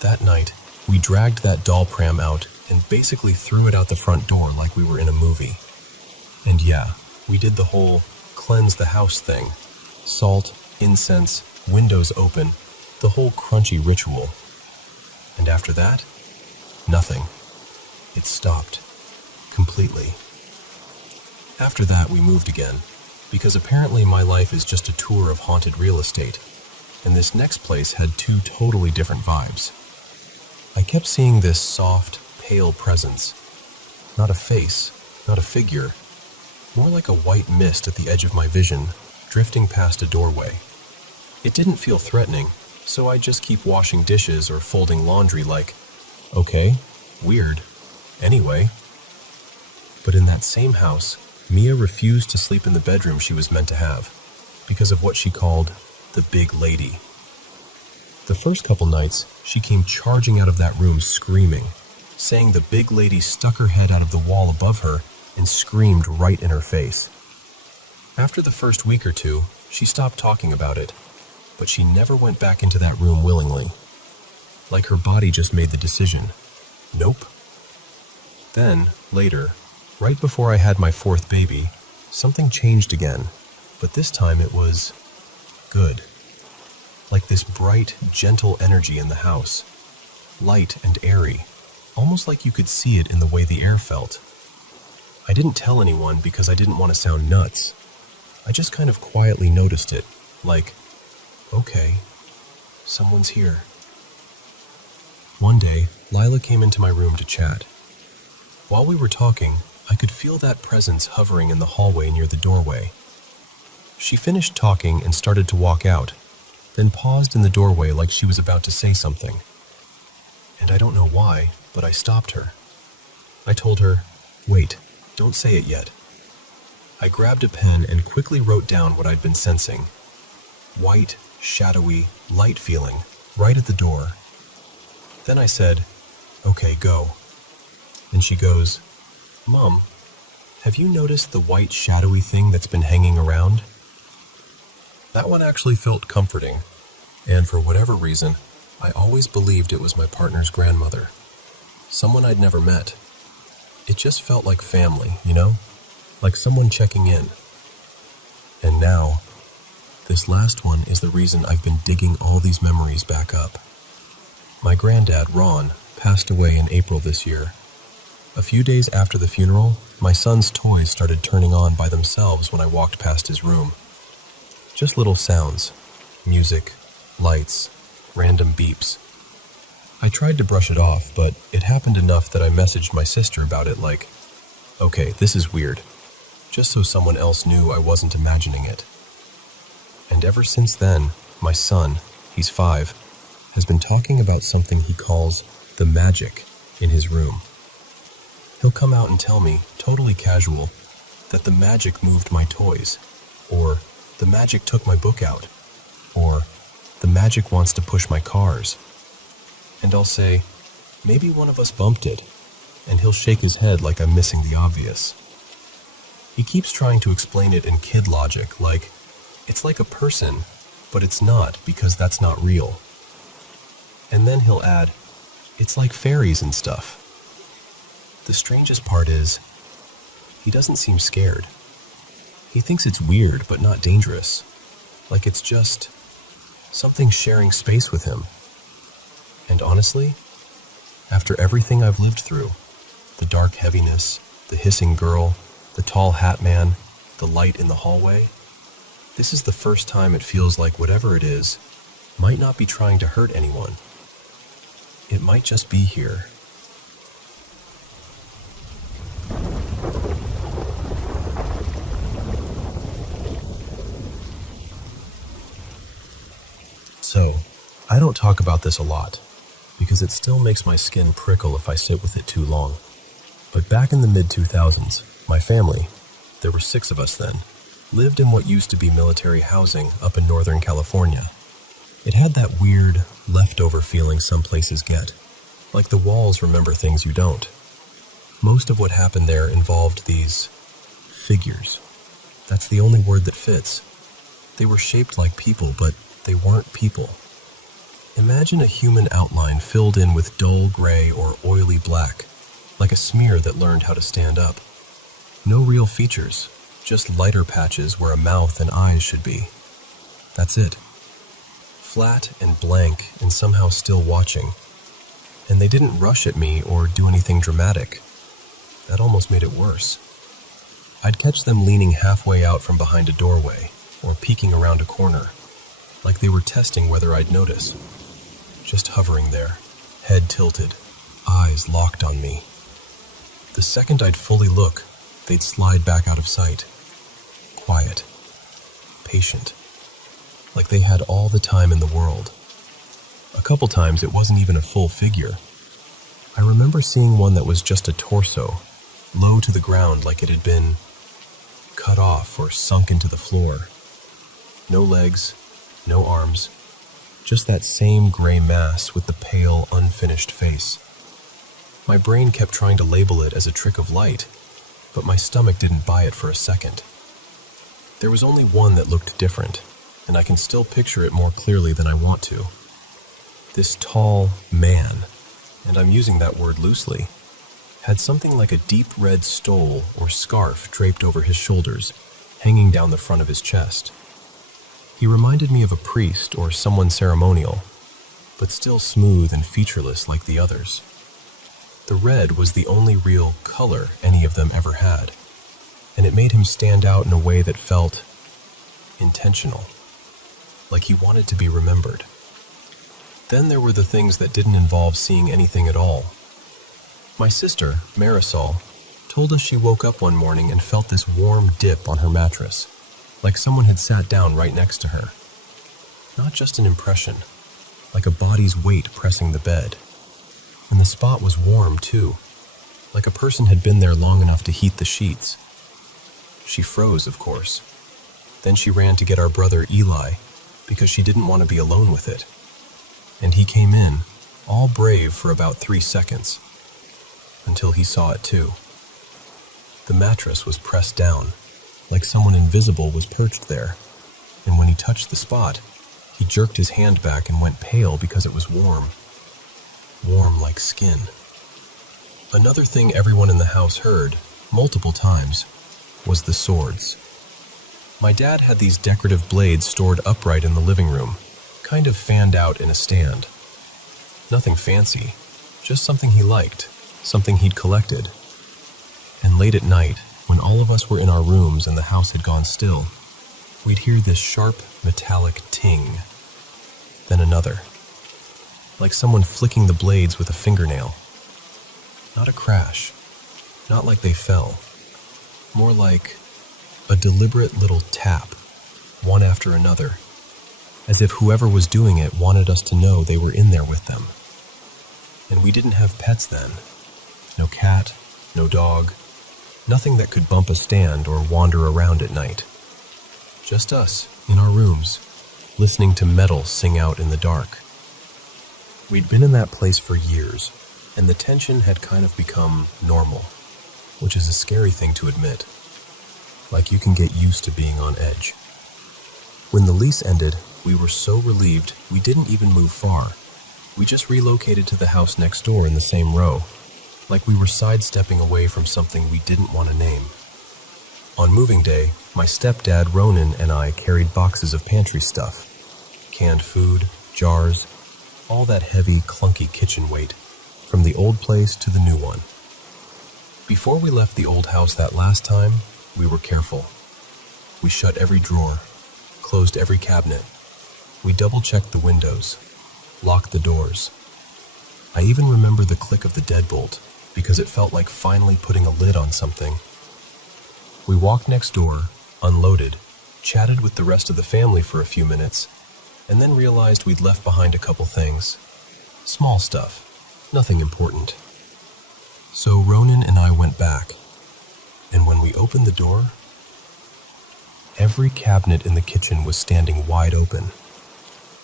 That night, we dragged that doll pram out and basically threw it out the front door like we were in a movie. And yeah, we did the whole cleanse the house thing. Salt, incense, windows open, the whole crunchy ritual. And after that, nothing. It stopped. Completely. After that, we moved again, because apparently my life is just a tour of haunted real estate, and this next place had two totally different vibes. I kept seeing this soft, pale presence. Not a face, not a figure, more like a white mist at the edge of my vision, drifting past a doorway. It didn't feel threatening, so I'd just keep washing dishes or folding laundry like, okay, weird, anyway. But in that same house, Mia refused to sleep in the bedroom she was meant to have, because of what she called the big lady. The first couple nights, she came charging out of that room screaming, saying the big lady stuck her head out of the wall above her and screamed right in her face. After the first week or two, she stopped talking about it, but she never went back into that room willingly. Like her body just made the decision. Nope. Then, later, right before I had my fourth baby, something changed again, but this time it was good. Like this bright, gentle energy in the house. Light and airy, almost like you could see it in the way the air felt. I didn't tell anyone because I didn't want to sound nuts. I just kind of quietly noticed it, like, okay, someone's here. One day, Lila came into my room to chat. While we were talking, I could feel that presence hovering in the hallway near the doorway. She finished talking and started to walk out, then paused in the doorway like she was about to say something. And I don't know why, but I stopped her. I told her, wait, don't say it yet. I grabbed a pen and quickly wrote down what I'd been sensing. White, shadowy, light feeling, right at the door. Then I said, okay, go. And she goes, Mom, have you noticed the white shadowy thing that's been hanging around? That one actually felt comforting, and for whatever reason, I always believed it was my partner's grandmother. Someone I'd never met. It just felt like family, you know? Like someone checking in. And now, this last one is the reason I've been digging all these memories back up. My granddad, Ron, passed away in April this year. A few days after the funeral, my son's toys started turning on by themselves when I walked past his room. Just little sounds, music, lights, random beeps. I tried to brush it off, but it happened enough that I messaged my sister about it like, okay, this is weird, just so someone else knew I wasn't imagining it. And ever since then, my son, he's 5, has been talking about something he calls the magic in his room. He'll come out and tell me, totally casual, that the magic moved my toys, or the magic took my book out, or the magic wants to push my cars. And I'll say, maybe one of us bumped it, and he'll shake his head like I'm missing the obvious. He keeps trying to explain it in kid logic, like, it's like a person, but it's not because that's not real. And then he'll add, it's like fairies and stuff. The strangest part is, he doesn't seem scared. He thinks it's weird but not dangerous, like it's just something sharing space with him. And honestly, after everything I've lived through, the dark heaviness, the hissing girl, the tall hat man, the light in the hallway, this is the first time it feels like whatever it is might not be trying to hurt anyone. It might just be here, So, I don't talk about this a lot, because it still makes my skin prickle if I sit with it too long. But back in the mid-2000s, my family, there were 6 of us then, lived in what used to be military housing up in Northern California. It had that weird, leftover feeling some places get, like the walls remember things you don't. Most of what happened there involved these figures. That's the only word that fits. They were shaped like people, but they weren't people. Imagine a human outline filled in with dull gray or oily black, like a smear that learned how to stand up. No real features, just lighter patches where a mouth and eyes should be. That's it. Flat and blank and somehow still watching. And they didn't rush at me or do anything dramatic. That almost made it worse. I'd catch them leaning halfway out from behind a doorway or peeking around a corner, like they were testing whether I'd notice. Just hovering there, head tilted, eyes locked on me. The second I'd fully look, they'd slide back out of sight. Quiet, patient, like they had all the time in the world. A couple times it wasn't even a full figure. I remember seeing one that was just a torso, low to the ground like it had been cut off or sunk into the floor. No legs, no arms, just that same gray mass with the pale, unfinished face. My brain kept trying to label it as a trick of light, but my stomach didn't buy it for a second. There was only one that looked different, and I can still picture it more clearly than I want to. This tall man, and I'm using that word loosely, had something like a deep red stole or scarf draped over his shoulders, hanging down the front of his chest. He reminded me of a priest or someone ceremonial, but still smooth and featureless like the others. The red was the only real color any of them ever had, and it made him stand out in a way that felt intentional, like he wanted to be remembered. Then there were the things that didn't involve seeing anything at all. My sister, Marisol, told us she woke up one morning and felt this warm dip on her mattress, like someone had sat down right next to her. Not just an impression, like a body's weight pressing the bed. And the spot was warm too, like a person had been there long enough to heat the sheets. She froze, of course. Then she ran to get our brother Eli, because she didn't want to be alone with it. And he came in, all brave for about 3 seconds, until he saw it too. The mattress was pressed down, like someone invisible was perched there, and when he touched the spot, he jerked his hand back and went pale because it was warm. Warm like skin. Another thing everyone in the house heard, multiple times, was the swords. My dad had these decorative blades stored upright in the living room, kind of fanned out in a stand. Nothing fancy, just something he liked, something he'd collected. And late at night, when all of us were in our rooms and the house had gone still, we'd hear this sharp, metallic ting. Then another, like someone flicking the blades with a fingernail. Not a crash, not like they fell, more like a deliberate little tap, one after another, as if whoever was doing it wanted us to know they were in there with them. And we didn't have pets then. No cat, no dog, nothing that could bump a stand or wander around at night. Just us, in our rooms, listening to metal sing out in the dark. We'd been in that place for years, and the tension had kind of become normal, which is a scary thing to admit. Like you can get used to being on edge. When the lease ended, we were so relieved we didn't even move far. We just relocated to the house next door in the same row, like we were sidestepping away from something we didn't want to name. On moving day, my stepdad Ronan and I carried boxes of pantry stuff, canned food, jars, all that heavy, clunky kitchen weight, from the old place to the new one. Before we left the old house that last time, we were careful. We shut every drawer, closed every cabinet. We double-checked the windows, locked the doors. I even remember the click of the deadbolt, because it felt like finally putting a lid on something. We walked next door, unloaded, chatted with the rest of the family for a few minutes, and then realized we'd left behind a couple things. Small stuff, nothing important. So Ronan and I went back, and when we opened the door, every cabinet in the kitchen was standing wide open.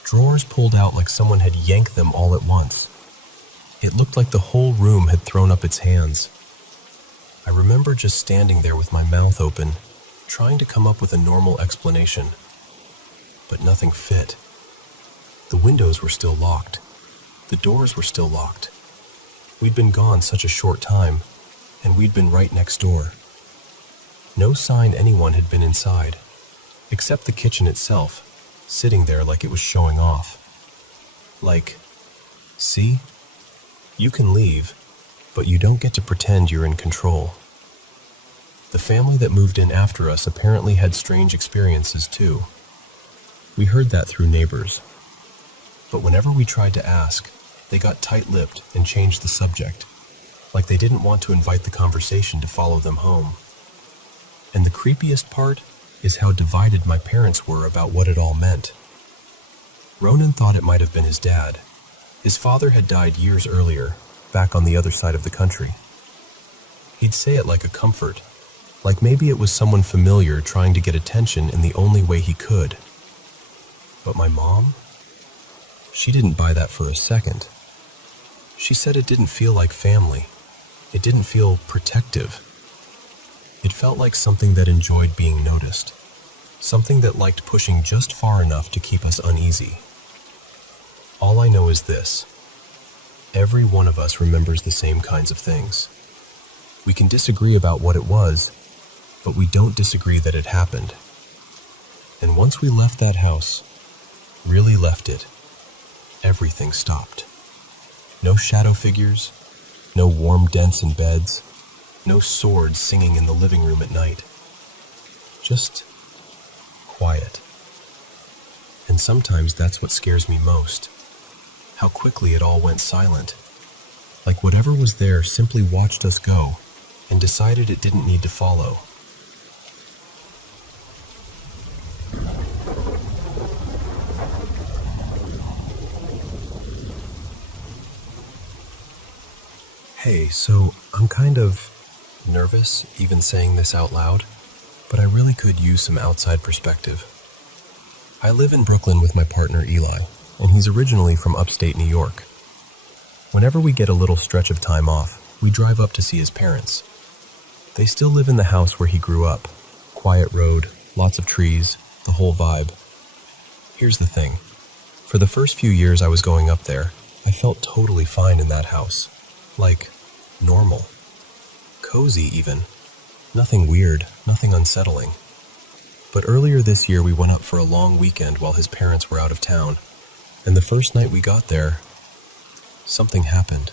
Drawers pulled out like someone had yanked them all at once. It looked like the whole room had thrown up its hands. I remember just standing there with my mouth open, trying to come up with a normal explanation. But nothing fit. The windows were still locked. The doors were still locked. We'd been gone such a short time, and we'd been right next door. No sign anyone had been inside, except the kitchen itself, sitting there like it was showing off. Like, see? You can leave, but you don't get to pretend you're in control. The family that moved in after us apparently had strange experiences too. We heard that through neighbors. But whenever we tried to ask, they got tight-lipped and changed the subject, like they didn't want to invite the conversation to follow them home. And the creepiest part is how divided my parents were about what it all meant. Ronan thought it might have been his dad. His father had died years earlier, back on the other side of the country. He'd say it like a comfort, like maybe it was someone familiar trying to get attention in the only way he could. But my mom? She didn't buy that for a second. She said it didn't feel like family. It didn't feel protective. It felt like something that enjoyed being noticed, something that liked pushing just far enough to keep us uneasy. All I know is this: every one of us remembers the same kinds of things. We can disagree about what it was, but we don't disagree that it happened. And once we left that house, really left it, everything stopped. No shadow figures, no warm dents in beds, no swords singing in the living room at night. Just quiet. And sometimes that's what scares me most. How quickly it all went silent. Like whatever was there simply watched us go and decided it didn't need to follow. Hey, so I'm kind of nervous even saying this out loud, but I really could use some outside perspective. I live in Brooklyn with my partner Eli, and he's originally from upstate New York. Whenever we get a little stretch of time off, we drive up to see his parents. They still live in the house where he grew up. Quiet road, lots of trees, the whole vibe. Here's the thing. For the first few years I was going up there, I felt totally fine in that house. Like, normal. Cozy even. Nothing weird, nothing unsettling. But earlier this year we went up for a long weekend while his parents were out of town. And the first night we got there, something happened.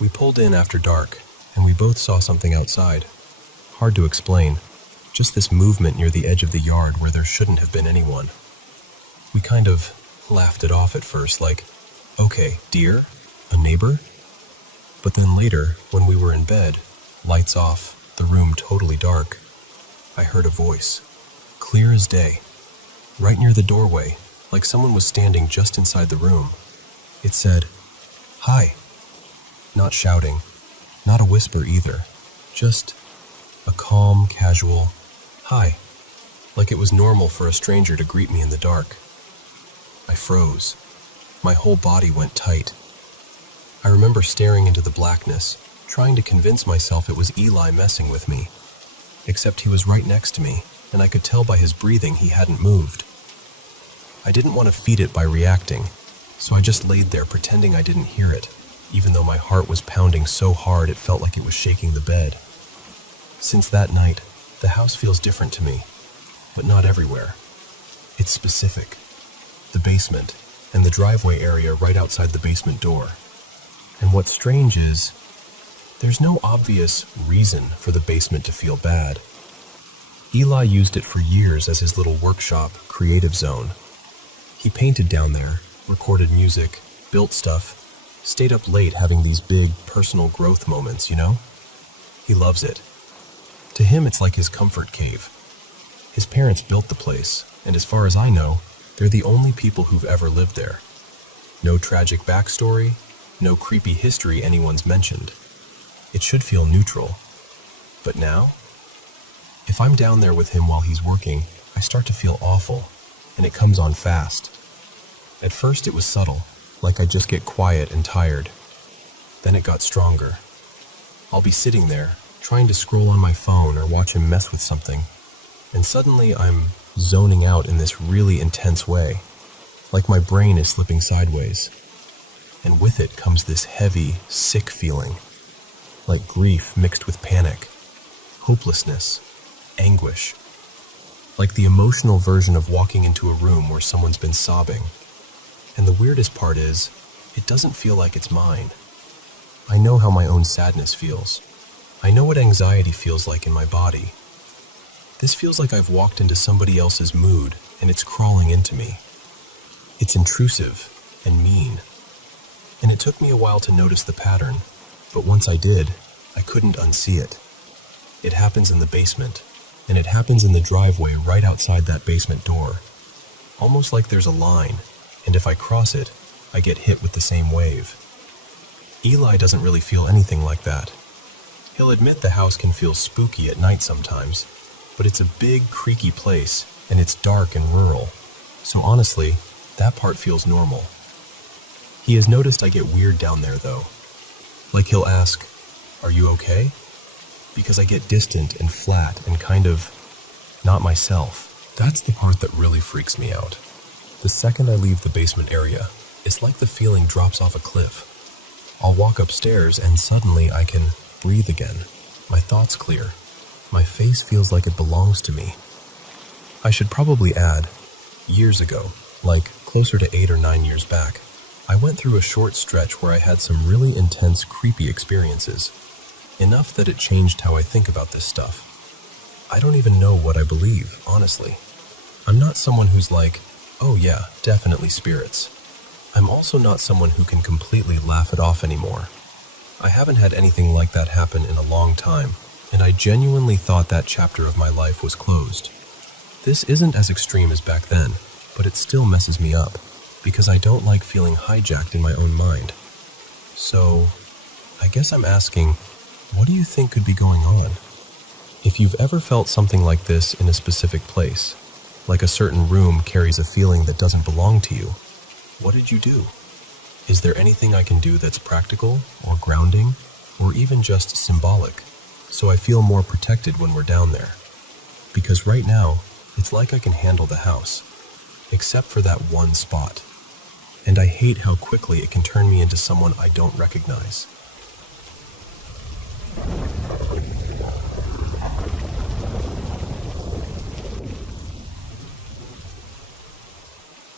We pulled in after dark, and we both saw something outside. Hard to explain. Just this movement near the edge of the yard where there shouldn't have been anyone. We kind of laughed it off at first, like, okay, deer? A neighbor? But then later, when we were in bed, lights off, the room totally dark, I heard a voice, clear as day, right near the doorway, like someone was standing just inside the room. It said, "Hi." Not shouting, not a whisper either, just a calm, casual, "Hi," like it was normal for a stranger to greet me in the dark. I froze. My whole body went tight. I remember staring into the blackness, trying to convince myself it was Eli messing with me. Except he was right next to me, and I could tell by his breathing he hadn't moved. I didn't want to feed it by reacting, so I just laid there pretending I didn't hear it, even though my heart was pounding so hard it felt like it was shaking the bed. Since that night, the house feels different to me, but not everywhere. It's specific. The basement, and the driveway area right outside the basement door. And what's strange is, there's no obvious reason for the basement to feel bad. Eli used it for years as his little workshop, creative zone. He painted down there, recorded music, built stuff, stayed up late having these big personal growth moments, you know? He loves it. To him, it's like his comfort cave. His parents built the place, and as far as I know, They're the only people who've ever lived there. No tragic backstory, no creepy history anyone's mentioned. It should feel neutral. But now, if I'm down there with him while he's working, I start to feel awful, and it comes on fast. At first it was subtle, like I'd just get quiet and tired. Then it got stronger. I'll be sitting there, trying to scroll on my phone or watch him mess with something, and suddenly I'm zoning out in this really intense way, like my brain is slipping sideways. And with it comes this heavy, sick feeling, like grief mixed with panic, hopelessness, anguish, like the emotional version of walking into a room where someone's been sobbing. And the weirdest part is, it doesn't feel like it's mine. I know how my own sadness feels. I know what anxiety feels like in my body. This feels like I've walked into somebody else's mood and it's crawling into me. It's intrusive and mean. And it took me a while to notice the pattern, but once I did, I couldn't unsee it. It happens in the basement, and it happens in the driveway right outside that basement door. Almost like there's a line, and if I cross it, I get hit with the same wave. Eli doesn't really feel anything like that. He'll admit the house can feel spooky at night sometimes, but it's a big, creaky place, and it's dark and rural. So honestly, that part feels normal. He has noticed I get weird down there, though. Like he'll ask, "Are you okay?" Because I get distant and flat and kind of not myself. That's the part that really freaks me out. The second I leave the basement area, it's like the feeling drops off a cliff. I'll walk upstairs and suddenly I can breathe again. My thoughts clear. My face feels like it belongs to me. I should probably add, years ago, like closer to 8 or 9 years back, I went through a short stretch where I had some really intense, creepy experiences. Enough that it changed how I think about this stuff. I don't even know what I believe, honestly. I'm not someone who's like, "Oh yeah, definitely spirits." I'm also not someone who can completely laugh it off anymore. I haven't had anything like that happen in a long time, and I genuinely thought that chapter of my life was closed. This isn't as extreme as back then, but it still messes me up, because I don't like feeling hijacked in my own mind. So, I guess I'm asking, what do you think could be going on? If you've ever felt something like this in a specific place, like a certain room carries a feeling that doesn't belong to you, what did you do? Is there anything I can do that's practical, or grounding, or even just symbolic, so I feel more protected when we're down there? Because right now, it's like I can handle the house, except for that one spot. And I hate how quickly it can turn me into someone I don't recognize.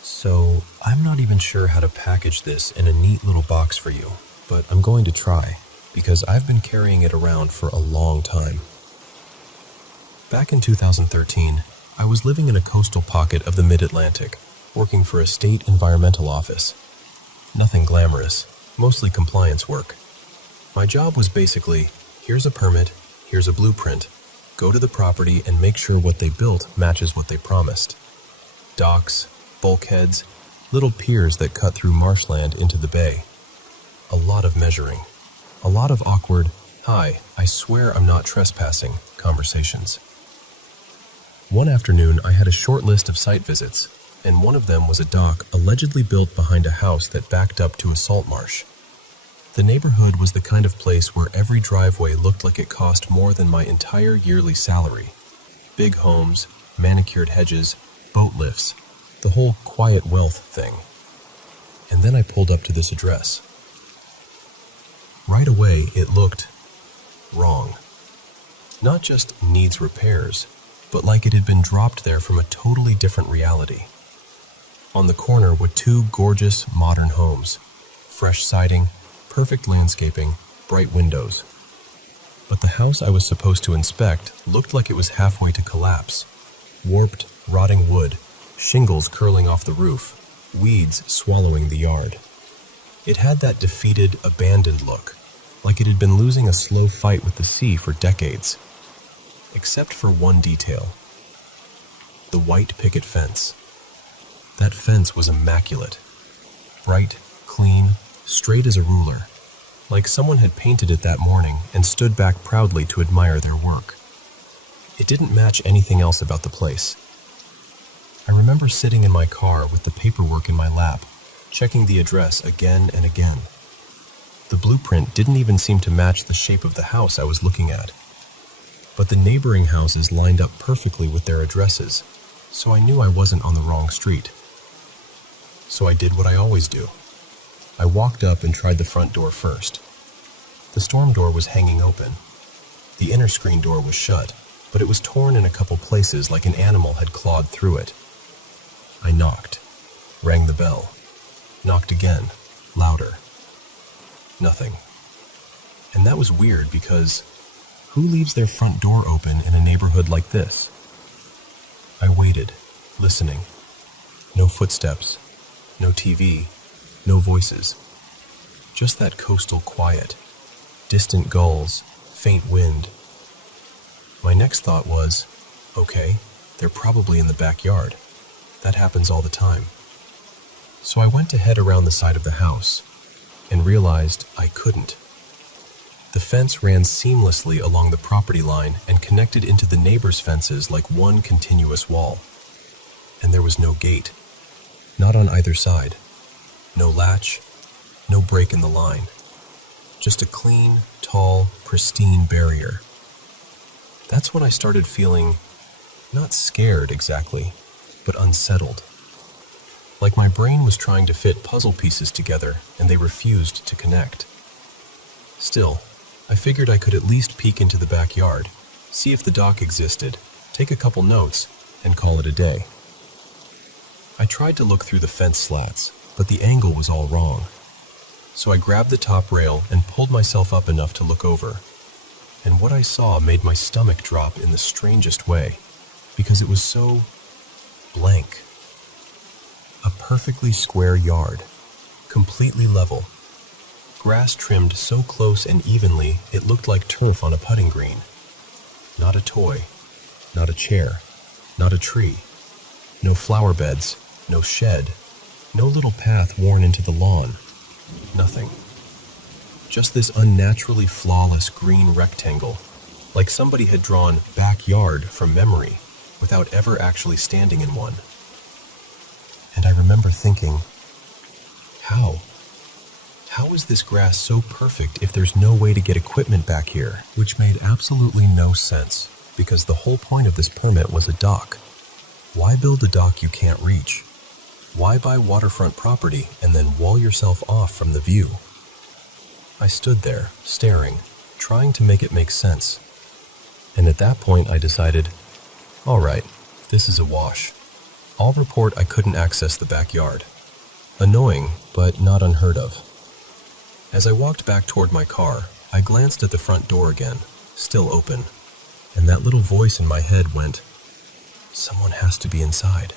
So, I'm not even sure how to package this in a neat little box for you, but I'm going to try, because I've been carrying it around for a long time. Back in 2013, I was living in a coastal pocket of the Mid-Atlantic, working for a state environmental office. Nothing glamorous, mostly compliance work. My job was basically, here's a permit, here's a blueprint, go to the property and make sure what they built matches what they promised. Docks, bulkheads, little piers that cut through marshland into the bay. A lot of measuring. A lot of awkward, "Hi, I swear I'm not trespassing," conversations. One afternoon, I had a short list of site visits, and one of them was a dock allegedly built behind a house that backed up to a salt marsh. The neighborhood was the kind of place where every driveway looked like it cost more than my entire yearly salary. Big homes, manicured hedges, boat lifts, the whole quiet wealth thing. And then I pulled up to this address. Right away, it looked wrong. Not just needs repairs, but like it had been dropped there from a totally different reality. On the corner were 2 gorgeous, modern homes. Fresh siding, perfect landscaping, bright windows. But the house I was supposed to inspect looked like it was halfway to collapse. Warped, rotting wood, shingles curling off the roof, weeds swallowing the yard. It had that defeated, abandoned look, like it had been losing a slow fight with the sea for decades. Except for one detail. The white picket fence. That fence was immaculate. Bright, clean, straight as a ruler, like someone had painted it that morning and stood back proudly to admire their work. It didn't match anything else about the place. I remember sitting in my car with the paperwork in my lap, checking the address again and again. The blueprint didn't even seem to match the shape of the house I was looking at. But the neighboring houses lined up perfectly with their addresses, so I knew I wasn't on the wrong street. So I did what I always do. I walked up and tried the front door first. The storm door was hanging open. The inner screen door was shut, but it was torn in a couple places like an animal had clawed through it. I knocked, rang the bell, knocked again, louder. Nothing. And that was weird because who leaves their front door open in a neighborhood like this? I waited, listening. No footsteps, no TV, no voices. Just that coastal quiet, distant gulls, faint wind. My next thought was, okay, they're probably in the backyard. That happens all the time. So I went to head around the side of the house and realized I couldn't. The fence ran seamlessly along the property line and connected into the neighbors' fences like one continuous wall. And there was no gate, not on either side. No latch, no break in the line. Just a clean, tall, pristine barrier. That's when I started feeling, not scared exactly, but unsettled. Like my brain was trying to fit puzzle pieces together and they refused to connect. Still, I figured I could at least peek into the backyard, see if the dock existed, take a couple notes, and call it a day. I tried to look through the fence slats, but the angle was all wrong. So I grabbed the top rail and pulled myself up enough to look over. And what I saw made my stomach drop in the strangest way, because it was so blank. A perfectly square yard, completely level. Grass trimmed so close and evenly it looked like turf on a putting green. Not a toy, not a chair, not a tree. No flower beds, no shed, no little path worn into the lawn. Nothing. Just this unnaturally flawless green rectangle, like somebody had drawn backyard from memory without ever actually standing in one. And I remember thinking, how? How is this grass so perfect if there's no way to get equipment back here? Which made absolutely no sense, because the whole point of this permit was a dock. Why build a dock you can't reach? Why buy waterfront property and then wall yourself off from the view? I stood there, staring, trying to make it make sense. And at that point I decided, all right, this is a wash. I'll report I couldn't access the backyard. Annoying, but not unheard of. As I walked back toward my car, I glanced at the front door again, still open, and that little voice in my head went, someone has to be inside.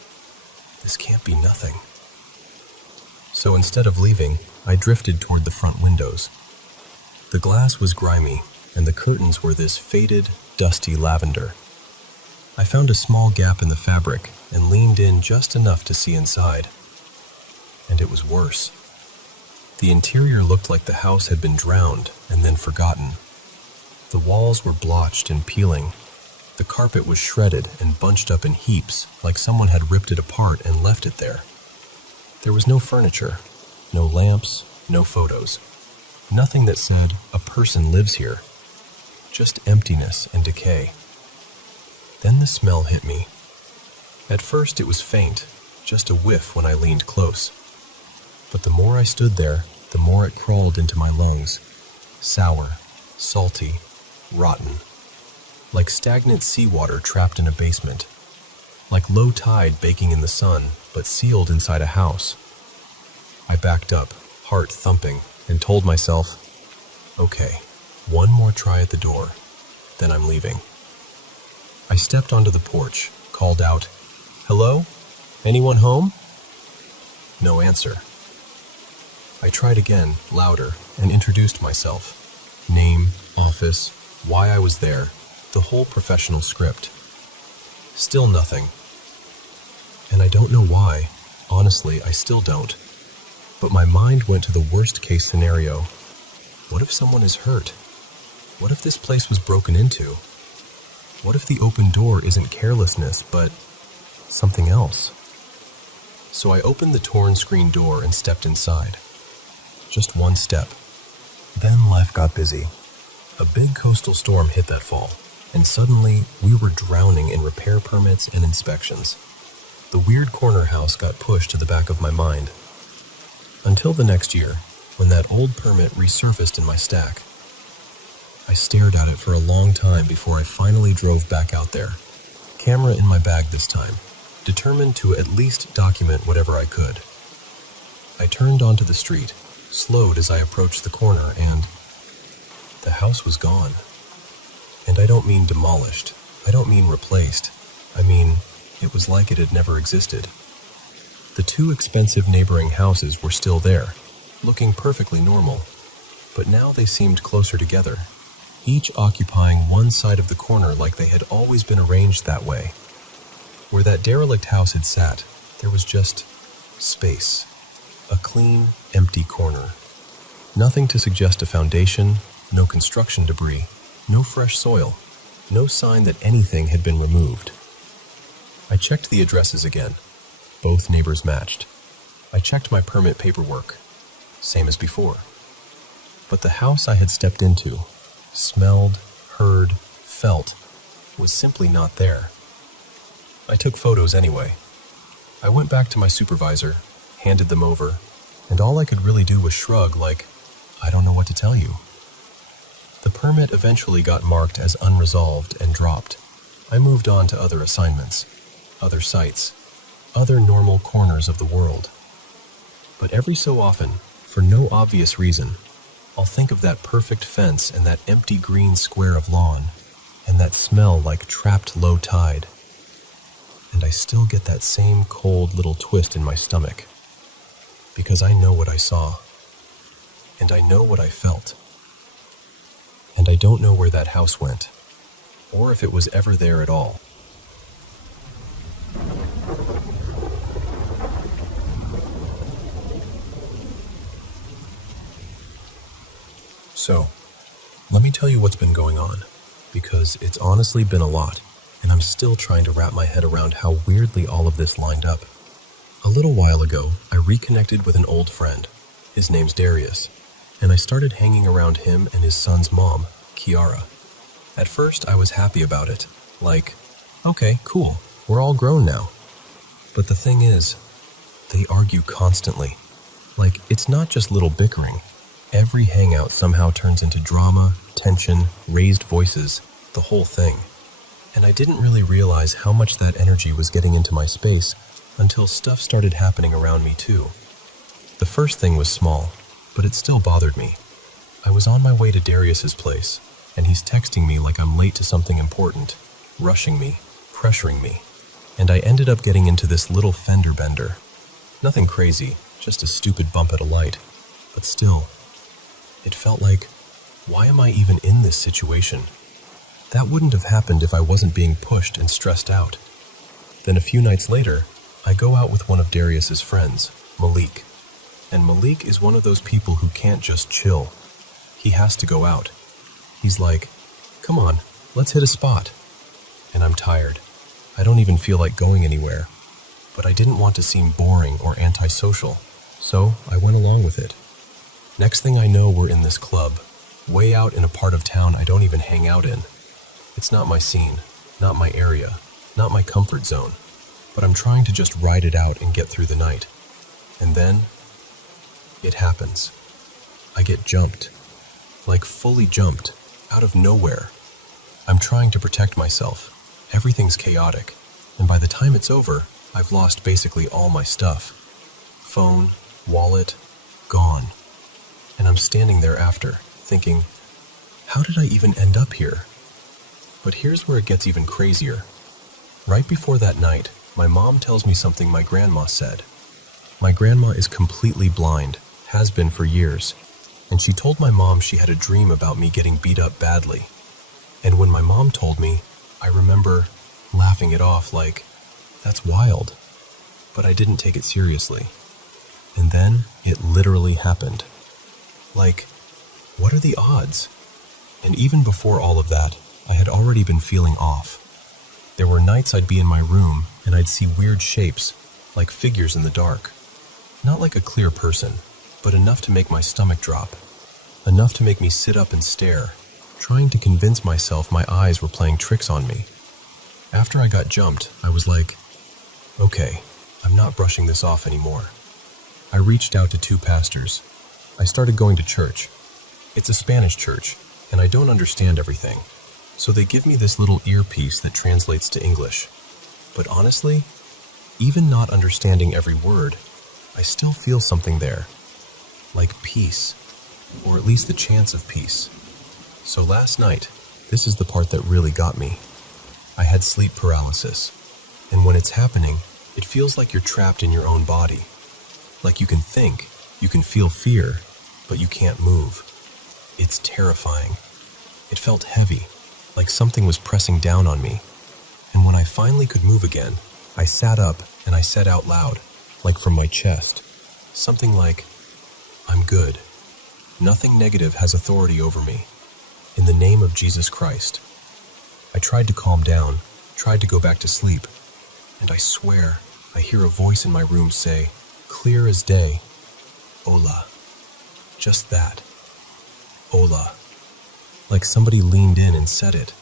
This can't be nothing. So instead of leaving, I drifted toward the front windows. The glass was grimy, and the curtains were this faded, dusty lavender. I found a small gap in the fabric and leaned in just enough to see inside. And it was worse. The interior looked like the house had been drowned and then forgotten. The walls were blotched and peeling. The carpet was shredded and bunched up in heaps, like someone had ripped it apart and left it there. There was no furniture, no lamps, no photos. Nothing that said, a person lives here. Just emptiness and decay. Then the smell hit me. At first it was faint, just a whiff when I leaned close. But the more I stood there, the more it crawled into my lungs. Sour, salty, rotten. Like stagnant seawater trapped in a basement. Like low tide baking in the sun, but sealed inside a house. I backed up, heart thumping, and told myself, okay, one more try at the door, then I'm leaving. I stepped onto the porch, called out, hello? Anyone home? No answer. I tried again, louder, and introduced myself. Name, office, why I was there, the whole professional script. Still nothing. And I don't know why, Honestly, I still don't. But my mind went to the worst-case scenario. What if someone is hurt? What if this place was broken into? What if the open door isn't carelessness, but something else? So I opened the torn screen door and stepped inside. Just one step. Then life got busy. A big coastal storm hit that fall, and suddenly we were drowning in repair permits and inspections. The weird corner house got pushed to the back of my mind. Until the next year, when that old permit resurfaced in my stack. I stared at it for a long time before I finally drove back out there, camera in my bag this time, determined to at least document whatever I could. I turned onto the street, slowed as I approached the corner, and the house was gone. And I don't mean demolished. I don't mean replaced. I mean, it was like it had never existed. The two expensive neighboring houses were still there, looking perfectly normal, but now they seemed closer together, each occupying one side of the corner like they had always been arranged that way. Where that derelict house had sat, there was just space, a clean, empty corner. Nothing to suggest a foundation, no construction debris, no fresh soil, no sign that anything had been removed. I checked the addresses again. Both neighbors matched. I checked my permit paperwork. Same as before. But the house I had stepped into, smelled, heard, felt, was simply not there. I took photos anyway. I went back to my supervisor, handed them over, and all I could really do was shrug like, I don't know what to tell you. The permit eventually got marked as unresolved and dropped. I moved on to other assignments, other sites, other normal corners of the world. But every so often, for no obvious reason, I'll think of that perfect fence and that empty green square of lawn, and that smell like trapped low tide. And I still get that same cold little twist in my stomach, because I know what I saw, and I know what I felt. And I don't know where that house went, or if it was ever there at all. So, let me tell you what's been going on, because it's honestly been a lot, and I'm still trying to wrap my head around how weirdly all of this lined up. A little while ago, I reconnected with an old friend. His name's Darius, and I started hanging around him and his son's mom, Kiara. At first, I was happy about it, like, okay, cool, we're all grown now. But the thing is, they argue constantly. Like, it's not just little bickering. Every hangout somehow turns into drama, tension, raised voices, the whole thing. And I didn't really realize how much that energy was getting into my space until stuff started happening around me too. The first thing was small, but it still bothered me. I was on my way to Darius's place, and he's texting me like I'm late to something important, rushing me, pressuring me. And I ended up getting into this little fender bender. Nothing crazy, just a stupid bump at a light. But still, it felt like, why am I even in this situation? That wouldn't have happened if I wasn't being pushed and stressed out. Then a few nights later, I go out with one of Darius's friends, Malik. And Malik is one of those people who can't just chill. He has to go out. He's like, come on, let's hit a spot. And I'm tired. I don't even feel like going anywhere. But I didn't want to seem boring or antisocial, so I went along with it. Next thing I know, we're in this club, way out in a part of town I don't even hang out in. It's not my scene, not my area, not my comfort zone, but I'm trying to just ride it out and get through the night. And then, it happens. I get jumped, like fully jumped, out of nowhere. I'm trying to protect myself. Everything's chaotic, and by the time it's over, I've lost basically all my stuff. Phone, wallet, gone. And I'm standing there after, thinking, how did I even end up here? But here's where it gets even crazier. Right before that night, my mom tells me something my grandma said. My grandma is completely blind, has been for years, and she told my mom she had a dream about me getting beat up badly. And when my mom told me, I remember laughing it off like, that's wild. but I didn't take it seriously. And then it literally happened. Like, what are the odds? And even before all of that, I had already been feeling off. There were nights I'd be in my room and I'd see weird shapes, like figures in the dark. Not like a clear person, but enough to make my stomach drop. Enough to make me sit up and stare, trying to convince myself my eyes were playing tricks on me. After I got jumped, I was like, okay, I'm not brushing this off anymore. I reached out to 2 pastors. I started going to church. It's a Spanish church, and I don't understand everything. So they give me this little earpiece that translates to English. But honestly, even not understanding every word, I still feel something there. Like peace, or at least the chance of peace. So last night, this is the part that really got me. I had sleep paralysis, and when it's happening, it feels like you're trapped in your own body. Like you can think, you can feel fear, but you can't move. It's terrifying. It felt heavy, like something was pressing down on me. And when I finally could move again, I sat up and I said out loud, like from my chest, something like, I'm good. Nothing negative has authority over me. In the name of Jesus Christ. I tried to calm down, tried to go back to sleep, and I swear I hear a voice in my room say, clear as day, Hola. Just that. Hola. Like somebody leaned in and said it.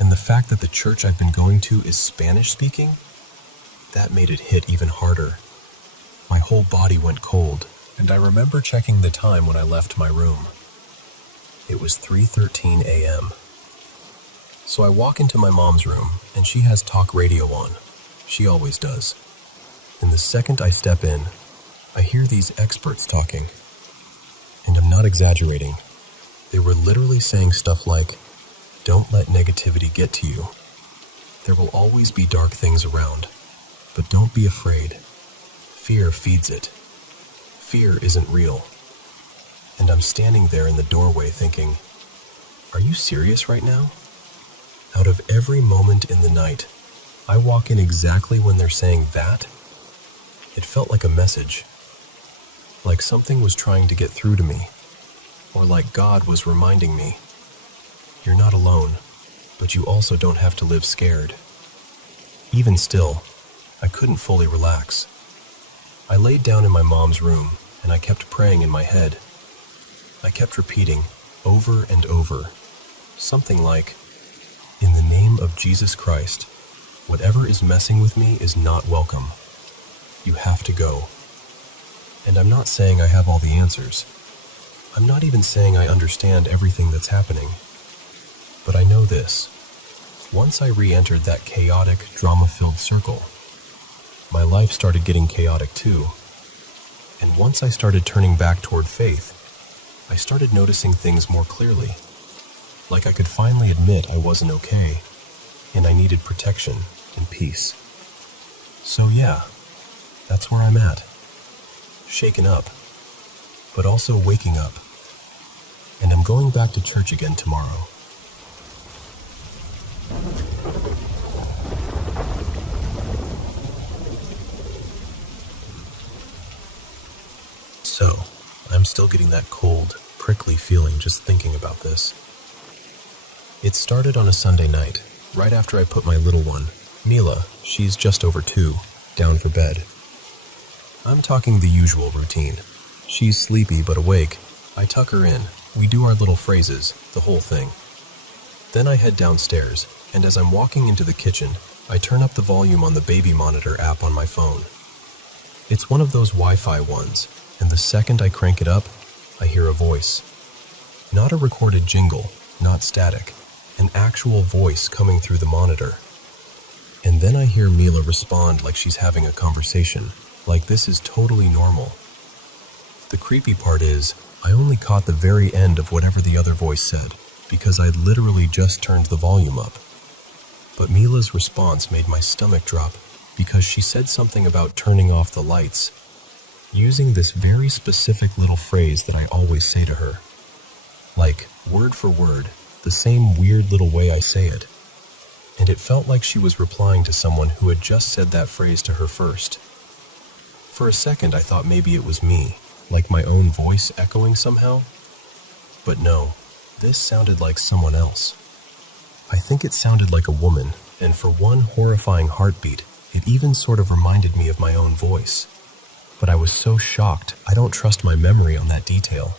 And the fact that the church I've been going to is Spanish speaking, that made it hit even harder. My whole body went cold, and I remember checking the time when I left my room. It was 3:13 a.m. So I walk into my mom's room, and she has talk radio on. She always does. And the second I step in, I hear these experts talking. And I'm not exaggerating. They were literally saying stuff like, don't let negativity get to you. There will always be dark things around, but don't be afraid. Fear feeds it. Fear isn't real. And I'm standing there in the doorway thinking, are you serious right now? Out of every moment in the night, I walk in exactly when they're saying that. It felt like a message. Like something was trying to get through to me. Or like God was reminding me, you're not alone, but you also don't have to live scared. Even still, I couldn't fully relax. I laid down in my mom's room, and I kept praying in my head. I kept repeating, over and over, something like, in the name of Jesus Christ, whatever is messing with me is not welcome. You have to go. And I'm not saying I have all the answers. I'm not even saying I understand everything that's happening. But I know this. Once I re-entered that chaotic, drama-filled circle, my life started getting chaotic too. And once I started turning back toward faith, I started noticing things more clearly. Like I could finally admit I wasn't okay, and I needed protection and peace. So yeah, that's where I'm at. Shaken up, but also waking up. And I'm going back to church again tomorrow. So, I'm still getting that cold, prickly feeling just thinking about this. It started on a Sunday night, right after I put my little one, Mila, she's just over 2, down for bed. I'm talking the usual routine. She's sleepy but awake. I tuck her in. We do our little phrases, the whole thing. Then I head downstairs, and as I'm walking into the kitchen, I turn up the volume on the baby monitor app on my phone. It's one of those Wi-Fi ones, and the second I crank it up, I hear a voice. Not a recorded jingle, not static, an actual voice coming through the monitor. And then I hear Mila respond like she's having a conversation, like this is totally normal. The creepy part is, I only caught the very end of whatever the other voice said, because I'd literally just turned the volume up. But Mila's response made my stomach drop, because she said something about turning off the lights, using this very specific little phrase that I always say to her. Like, word for word, the same weird little way I say it. And it felt like she was replying to someone who had just said that phrase to her first. For a second I thought maybe it was me, like my own voice echoing somehow. But no, this sounded like someone else. I think it sounded like a woman, and for one horrifying heartbeat, it even sort of reminded me of my own voice. But I was so shocked, I don't trust my memory on that detail.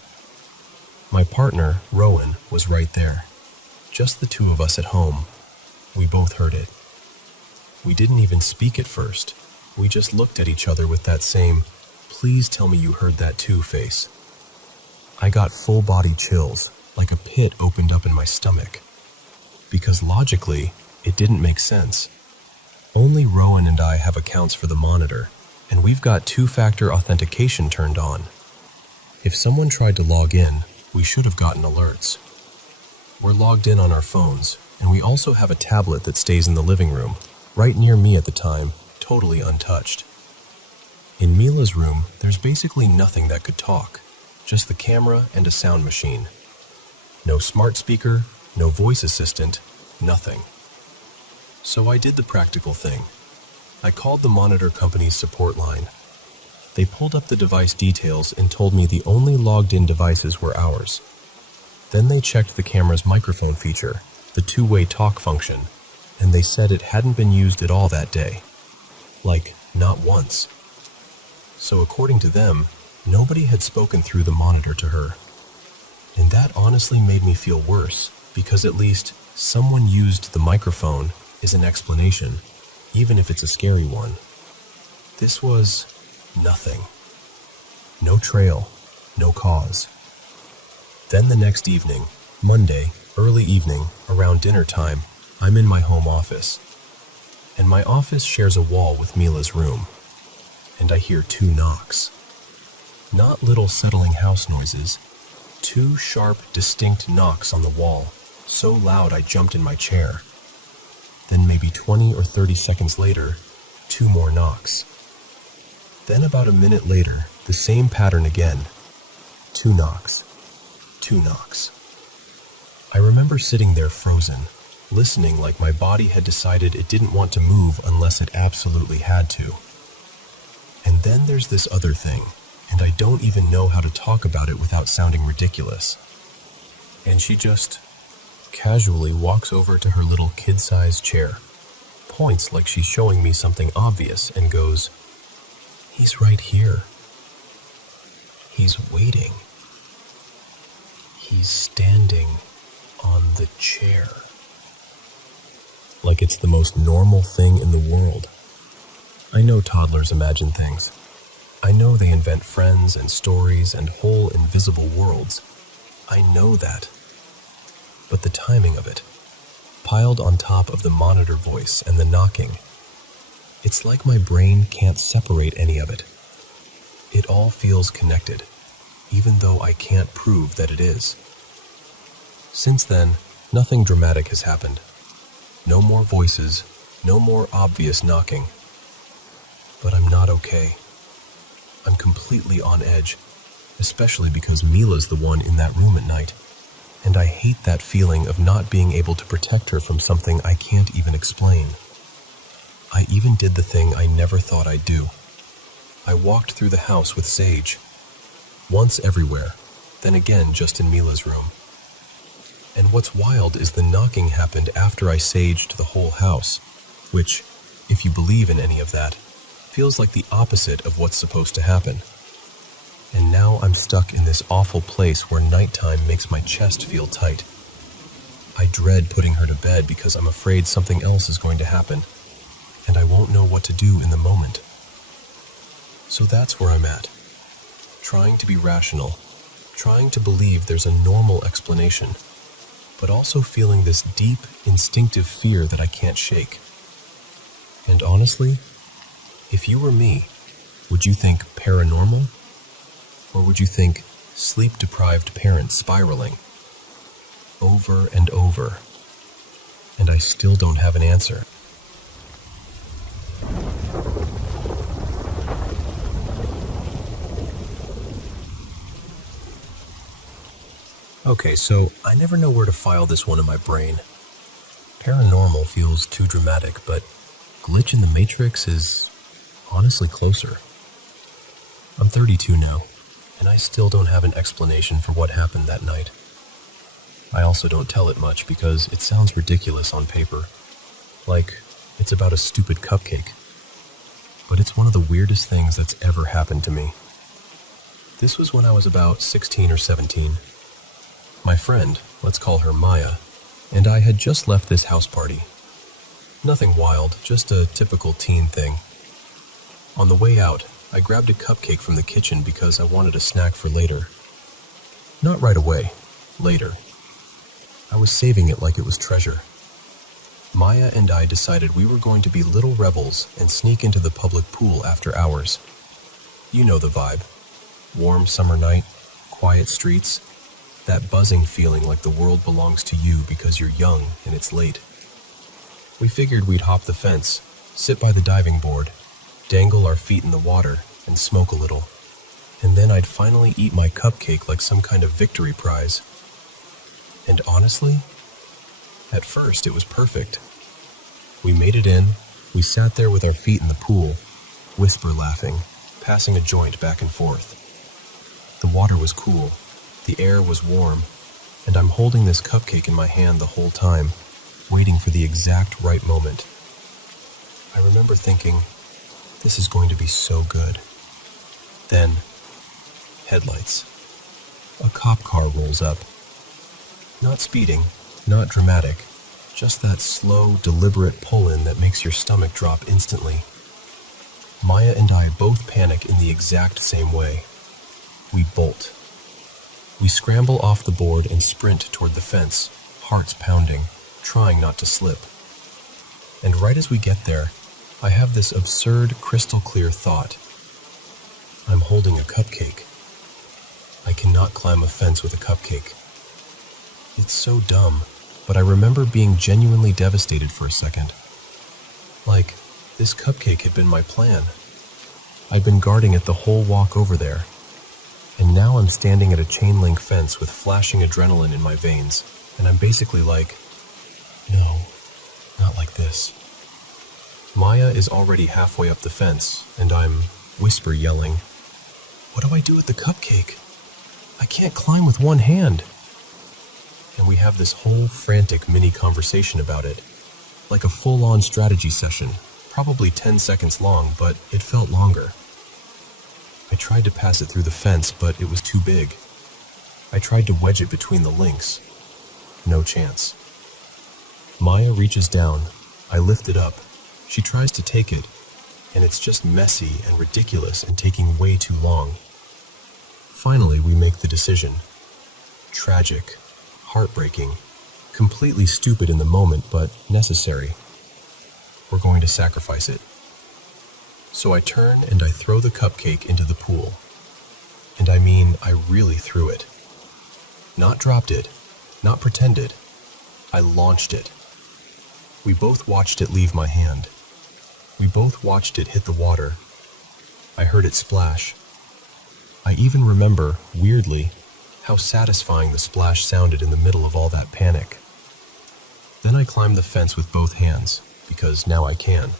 My partner, Rowan, was right there. Just the two of us at home. We both heard it. We didn't even speak at first. We just looked at each other with that same, "Please tell me you heard that too" face. I got full-body chills, like a pit opened up in my stomach. Because logically, it didn't make sense. Only Rowan and I have accounts for the monitor, and we've got two-factor authentication turned on. If someone tried to log in, we should have gotten alerts. We're logged in on our phones, and we also have a tablet that stays in the living room, right near me at the time, totally untouched. In Mila's room, there's basically nothing that could talk, just the camera and a sound machine. No smart speaker, no voice assistant, nothing. So I did the practical thing. I called the monitor company's support line. They pulled up the device details and told me the only logged-in devices were ours. Then they checked the camera's microphone feature, the two-way talk function, and they said it hadn't been used at all that day. Like, not once. So according to them, nobody had spoken through the monitor to her. And that honestly made me feel worse, because at least someone used the microphone is an explanation, even if it's a scary one. This was nothing. No trail, no cause. Then the next evening, Monday, early evening, around dinner time, I'm in my home office. And my office shares a wall with Mila's room. And I hear two knocks. Not little settling house noises. Two sharp, distinct knocks on the wall, so loud I jumped in my chair. Then maybe 20 or 30 seconds later, two more knocks. Then about a minute later, the same pattern again. Two knocks. Two knocks. I remember sitting there frozen, listening like my body had decided it didn't want to move unless it absolutely had to. And then there's this other thing, and I don't even know how to talk about it without sounding ridiculous. And she just casually walks over to her little kid-sized chair, points like she's showing me something obvious, and goes, "He's right here. He's waiting. He's standing on the chair." Like it's the most normal thing in the world. I know toddlers imagine things. I know they invent friends and stories and whole invisible worlds. I know that. But the timing of it, piled on top of the monitor voice and the knocking, it's like my brain can't separate any of it. It all feels connected, even though I can't prove that it is. Since then, nothing dramatic has happened. No more voices, no more obvious knocking. But I'm not okay. I'm completely on edge, especially because Mila's the one in that room at night, and I hate that feeling of not being able to protect her from something I can't even explain. I even did the thing I never thought I'd do. I walked through the house with Sage. Once everywhere, then again just in Mila's room. And what's wild is the knocking happened after I saged the whole house, which, if you believe in any of that, feels like the opposite of what's supposed to happen. And now I'm stuck in this awful place where nighttime makes my chest feel tight. I dread putting her to bed because I'm afraid something else is going to happen, and I won't know what to do in the moment. So that's where I'm at. Trying to be rational, trying to believe there's a normal explanation, but also feeling this deep, instinctive fear that I can't shake. And honestly, if you were me, would you think paranormal? Or would you think sleep-deprived parents spiraling? Over and over. And I still don't have an answer. Okay, so I never know where to file this one in my brain. Paranormal feels too dramatic, but glitch in the Matrix is honestly closer. I'm 32 now, and I still don't have an explanation for what happened that night. I also don't tell it much because it sounds ridiculous on paper, like it's about a stupid cupcake. But it's one of the weirdest things that's ever happened to me. This was when I was about 16 or 17. My friend, let's call her Maya, and I had just left this house party. Nothing wild, just a typical teen thing. On the way out, I grabbed a cupcake from the kitchen because I wanted a snack for later. Not right away, later. I was saving it like it was treasure. Maya and I decided we were going to be little rebels and sneak into the public pool after hours. You know the vibe. Warm summer night, quiet streets, that buzzing feeling like the world belongs to you because you're young and it's late. We figured we'd hop the fence, sit by the diving board, dangle our feet in the water, and smoke a little. And then I'd finally eat my cupcake like some kind of victory prize. And honestly, at first it was perfect. We made it in, we sat there with our feet in the pool, whisper laughing, passing a joint back and forth. The water was cool, the air was warm, and I'm holding this cupcake in my hand the whole time, waiting for the exact right moment. I remember thinking, this is going to be so good. Then, headlights. A cop car rolls up. Not speeding, not dramatic, just that slow, deliberate pull-in that makes your stomach drop instantly. Maya and I both panic in the exact same way. We bolt. We scramble off the board and sprint toward the fence, hearts pounding, trying not to slip. And right as we get there, I have this absurd, crystal-clear thought. I'm holding a cupcake. I cannot climb a fence with a cupcake. It's so dumb, but I remember being genuinely devastated for a second. Like, this cupcake had been my plan. I'd been guarding it the whole walk over there. And now I'm standing at a chain-link fence with flashing adrenaline in my veins, and I'm basically like, no, not like this. Maya is already halfway up the fence, and I'm whisper yelling, what do I do with the cupcake? I can't climb with one hand. And we have this whole frantic mini conversation about it, like a full-on strategy session, probably 10 seconds long, but it felt longer. I tried to pass it through the fence, but it was too big. I tried to wedge it between the links. No chance. Maya reaches down. I lift it up. She tries to take it, and it's just messy and ridiculous and taking way too long. Finally, we make the decision. Tragic, heartbreaking, completely stupid in the moment, but necessary. We're going to sacrifice it. So I turn and I throw the cupcake into the pool. And I mean, I really threw it. Not dropped it, not pretended. I launched it. We both watched it leave my hand. We both watched it hit the water. I heard it splash. I even remember, weirdly, how satisfying the splash sounded in the middle of all that panic. Then I climbed the fence with both hands, because now I can.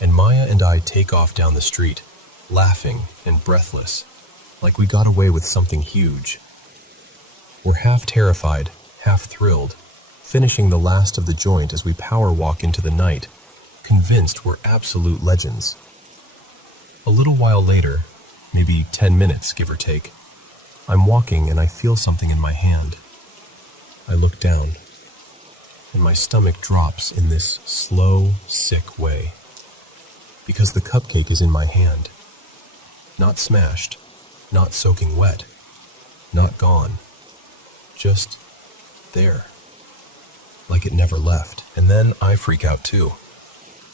And Maya and I take off down the street, laughing and breathless, like we got away with something huge. We're half terrified, half thrilled, finishing the last of the joint as we power walk into the night, convinced we're absolute legends. A little while later, maybe 10 minutes, give or take, I'm walking and I feel something in my hand. I look down, and my stomach drops in this slow, sick way. Because the cupcake is in my hand. Not smashed, not soaking wet, not gone. Just there. Like it never left. And then I freak out too.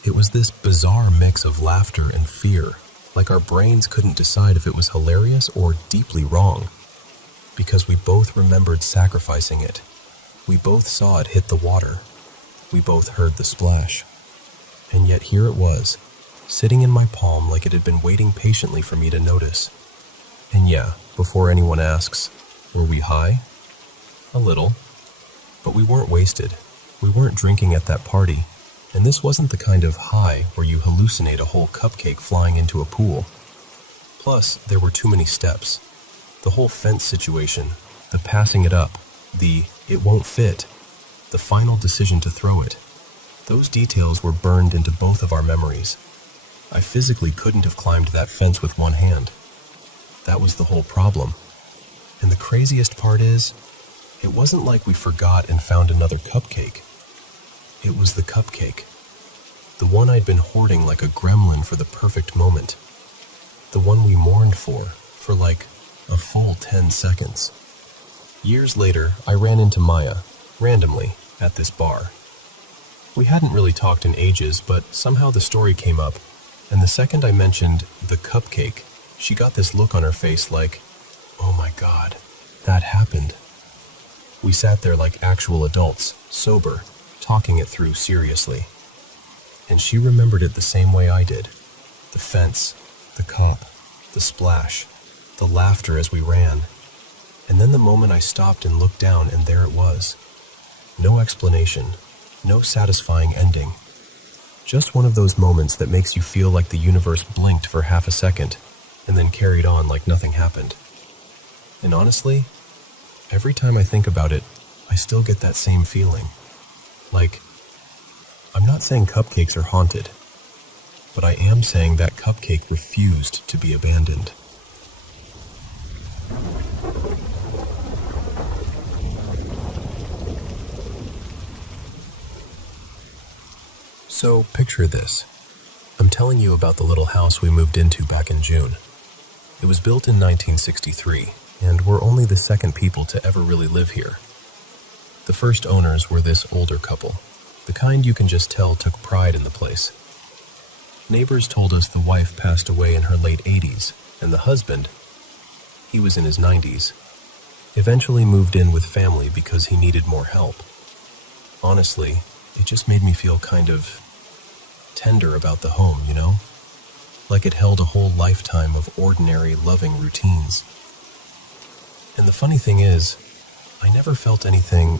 It was this bizarre mix of laughter and fear, like our brains couldn't decide if it was hilarious or deeply wrong. Because we both remembered sacrificing it. We both saw it hit the water. We both heard the splash. And yet here it was, sitting in my palm like it had been waiting patiently for me to notice. And yeah, before anyone asks, were we high? A little. But we weren't wasted. We weren't drinking at that party. And this wasn't the kind of high where you hallucinate a whole cupcake flying into a pool. Plus, there were too many steps. The whole fence situation, the passing it up, the it won't fit, the final decision to throw it. Those details were burned into both of our memories. I physically couldn't have climbed that fence with one hand. That was the whole problem. And the craziest part is, it wasn't like we forgot and found another cupcake. It was the cupcake. The one I'd been hoarding like a gremlin for the perfect moment. The one we mourned for like a full 10 seconds. Years later, I ran into Maya, randomly, at this bar. We hadn't really talked in ages, but somehow the story came up, and the second I mentioned the cupcake, she got this look on her face like, oh my God, that happened. We sat there like actual adults, sober, talking it through seriously. And she remembered it the same way I did. The fence, the cop, the splash, the laughter as we ran. And then the moment I stopped and looked down, and there it was. No explanation, no satisfying ending. Just one of those moments that makes you feel like the universe blinked for half a second and then carried on like nothing happened. And honestly, every time I think about it, I still get that same feeling. Like, I'm not saying cupcakes are haunted, but I am saying that cupcake refused to be abandoned. So, picture this. I'm telling you about the little house we moved into back in June. It was built in 1963, and we're only the second people to ever really live here. The first owners were this older couple, the kind you can just tell took pride in the place. Neighbors told us the wife passed away in her late 80s, and the husband, he was in his 90s, eventually moved in with family because he needed more help. Honestly, it just made me feel kind of tender about the home, you know? Like it held a whole lifetime of ordinary, loving routines. And the funny thing is, I never felt anything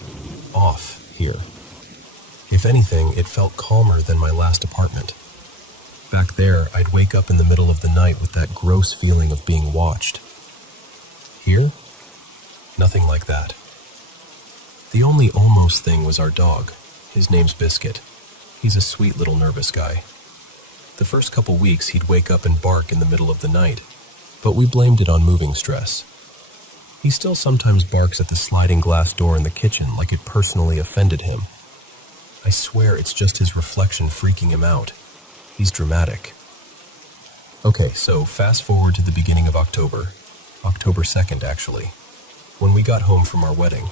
off here. If anything, it felt calmer than my last apartment. Back there, I'd wake up in the middle of the night with that gross feeling of being watched. Here? Nothing like that. The only almost thing was our dog. His name's Biscuit. He's a sweet little nervous guy. The first couple weeks he'd wake up and bark in the middle of the night, but we blamed it on moving stress. He still sometimes barks at the sliding glass door in the kitchen like it personally offended him. I swear it's just his reflection freaking him out. He's dramatic. Okay, so fast forward to the beginning of October 2nd actually, when we got home from our wedding.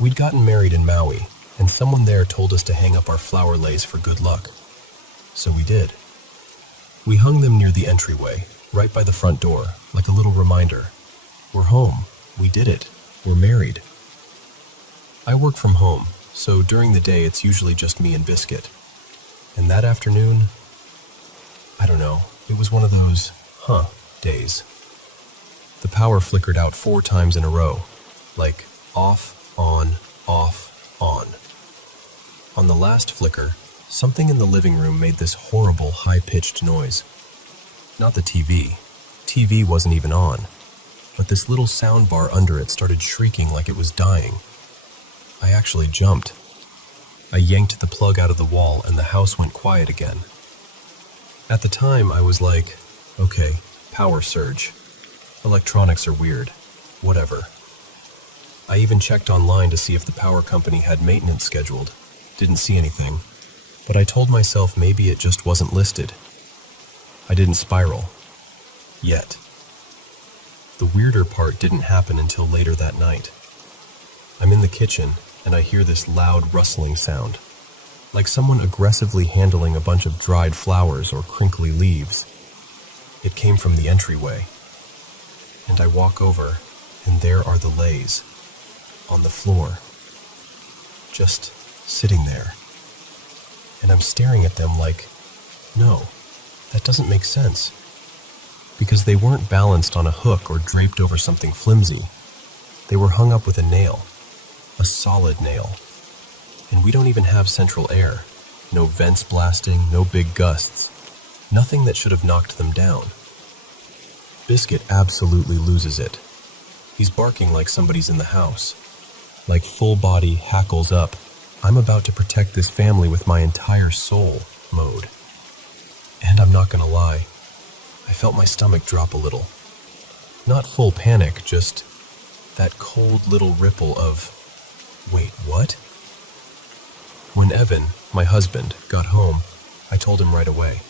We'd gotten married in Maui, and someone there told us to hang up our flower leis for good luck. So we did. We hung them near the entryway, right by the front door, like a little reminder. We're home. We did it. We're married. I work from home, so during the day it's usually just me and Biscuit. And that afternoon, I don't know, it was one of those, days. The power flickered out 4 times in a row, like off, on, off, on. On the last flicker, something in the living room made this horrible, high-pitched noise. Not the TV. TV wasn't even on. But this little sound bar under it started shrieking like it was dying. I actually jumped. I yanked the plug out of the wall and the house went quiet again. At the time, I was like, okay, power surge. Electronics are weird. Whatever. I even checked online to see if the power company had maintenance scheduled. Didn't see anything. But I told myself maybe it just wasn't listed. I didn't spiral. Yet. The weirder part didn't happen until later that night. I'm in the kitchen, and I hear this loud rustling sound, like someone aggressively handling a bunch of dried flowers or crinkly leaves. It came from the entryway. And I walk over, and there are the leis, on the floor, just sitting there. And I'm staring at them like, no, that doesn't make sense. Because they weren't balanced on a hook or draped over something flimsy. They were hung up with a nail, a solid nail. And we don't even have central air. No vents blasting, no big gusts. Nothing that should have knocked them down. Biscuit absolutely loses it. He's barking like somebody's in the house. Like full body hackles up, I'm about to protect this family with my entire soul mode. And I'm not gonna lie, I felt my stomach drop a little. Not full panic, just that cold little ripple of, wait, what? When Evan, my husband, got home, I told him right away.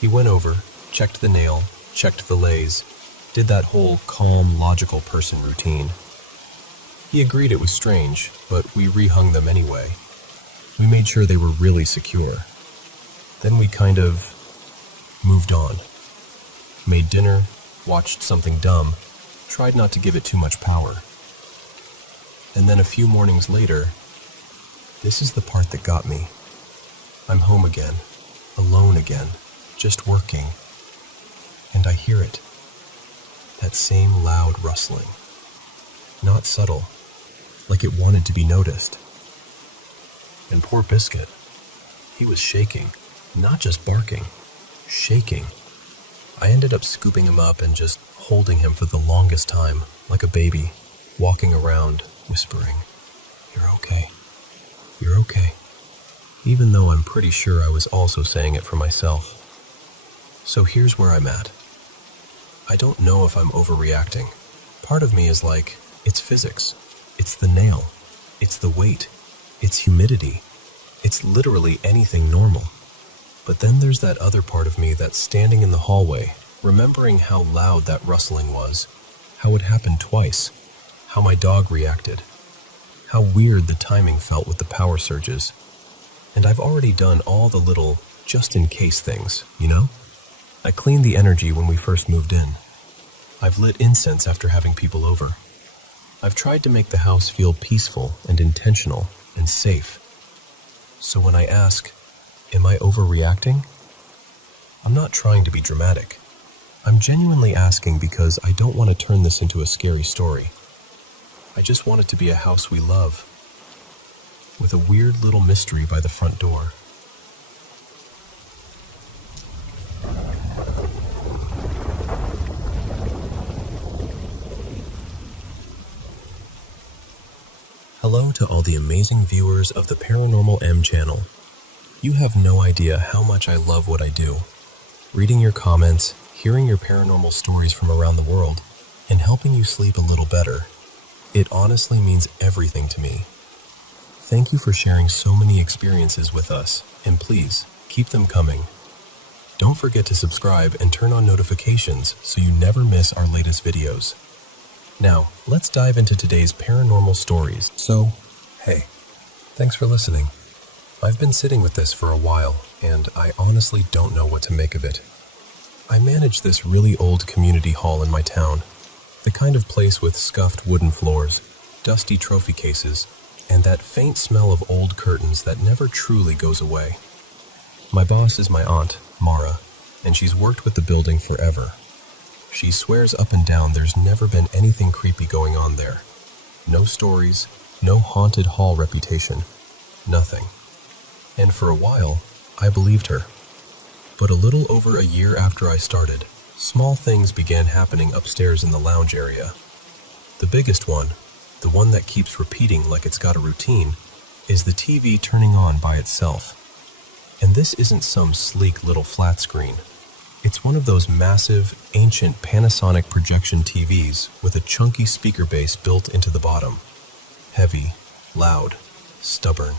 He went over, checked the nail, checked the lays, did that whole calm, logical person routine. He agreed it was strange, but we rehung them anyway. We made sure they were really secure. Then we kind of moved on. Made dinner, watched something dumb, tried not to give it too much power. And then a few mornings later, this is the part that got me. I'm home again, alone again, just working. And I hear it. That same loud rustling. Not subtle, like it wanted to be noticed. And poor Biscuit, he was shaking, not just barking, shaking. I ended up scooping him up and just holding him for the longest time, like a baby, walking around, whispering, "You're okay. You're okay." Even though I'm pretty sure I was also saying it for myself. So here's where I'm at. I don't know if I'm overreacting. Part of me is like, it's physics. It's the nail. It's the weight. It's humidity. It's literally anything normal. But then there's that other part of me that's standing in the hallway, remembering how loud that rustling was, how it happened twice, how my dog reacted, how weird the timing felt with the power surges. And I've already done all the little just-in-case things, you know? I cleaned the energy when we first moved in. I've lit incense after having people over. I've tried to make the house feel peaceful and intentional and safe. So when I ask, am I overreacting? I'm not trying to be dramatic. I'm genuinely asking because I don't want to turn this into a scary story. I just want it to be a house we love, with a weird little mystery by the front door. Hello to all the amazing viewers of the Paranormal M channel. You have no idea how much I love what I do. Reading your comments, hearing your paranormal stories from around the world, and helping you sleep a little better. It honestly means everything to me. Thank you for sharing so many experiences with us, and please, keep them coming. Don't forget to subscribe and turn on notifications so you never miss our latest videos. Now, let's dive into today's paranormal stories. So, hey, thanks for listening. I've been sitting with this for a while, and I honestly don't know what to make of it. I manage this really old community hall in my town, the kind of place with scuffed wooden floors, dusty trophy cases, and that faint smell of old curtains that never truly goes away. My boss is my aunt, Mara, and she's worked with the building forever. She swears up and down there's never been anything creepy going on there. No stories, no haunted hall reputation, nothing. And for a while, I believed her. But a little over a year after I started, small things began happening upstairs in the lounge area. The biggest one, the one that keeps repeating like it's got a routine, is the TV turning on by itself. And this isn't some sleek little flat screen. It's one of those massive, ancient Panasonic projection TVs with a chunky speaker base built into the bottom. Heavy, loud, stubborn.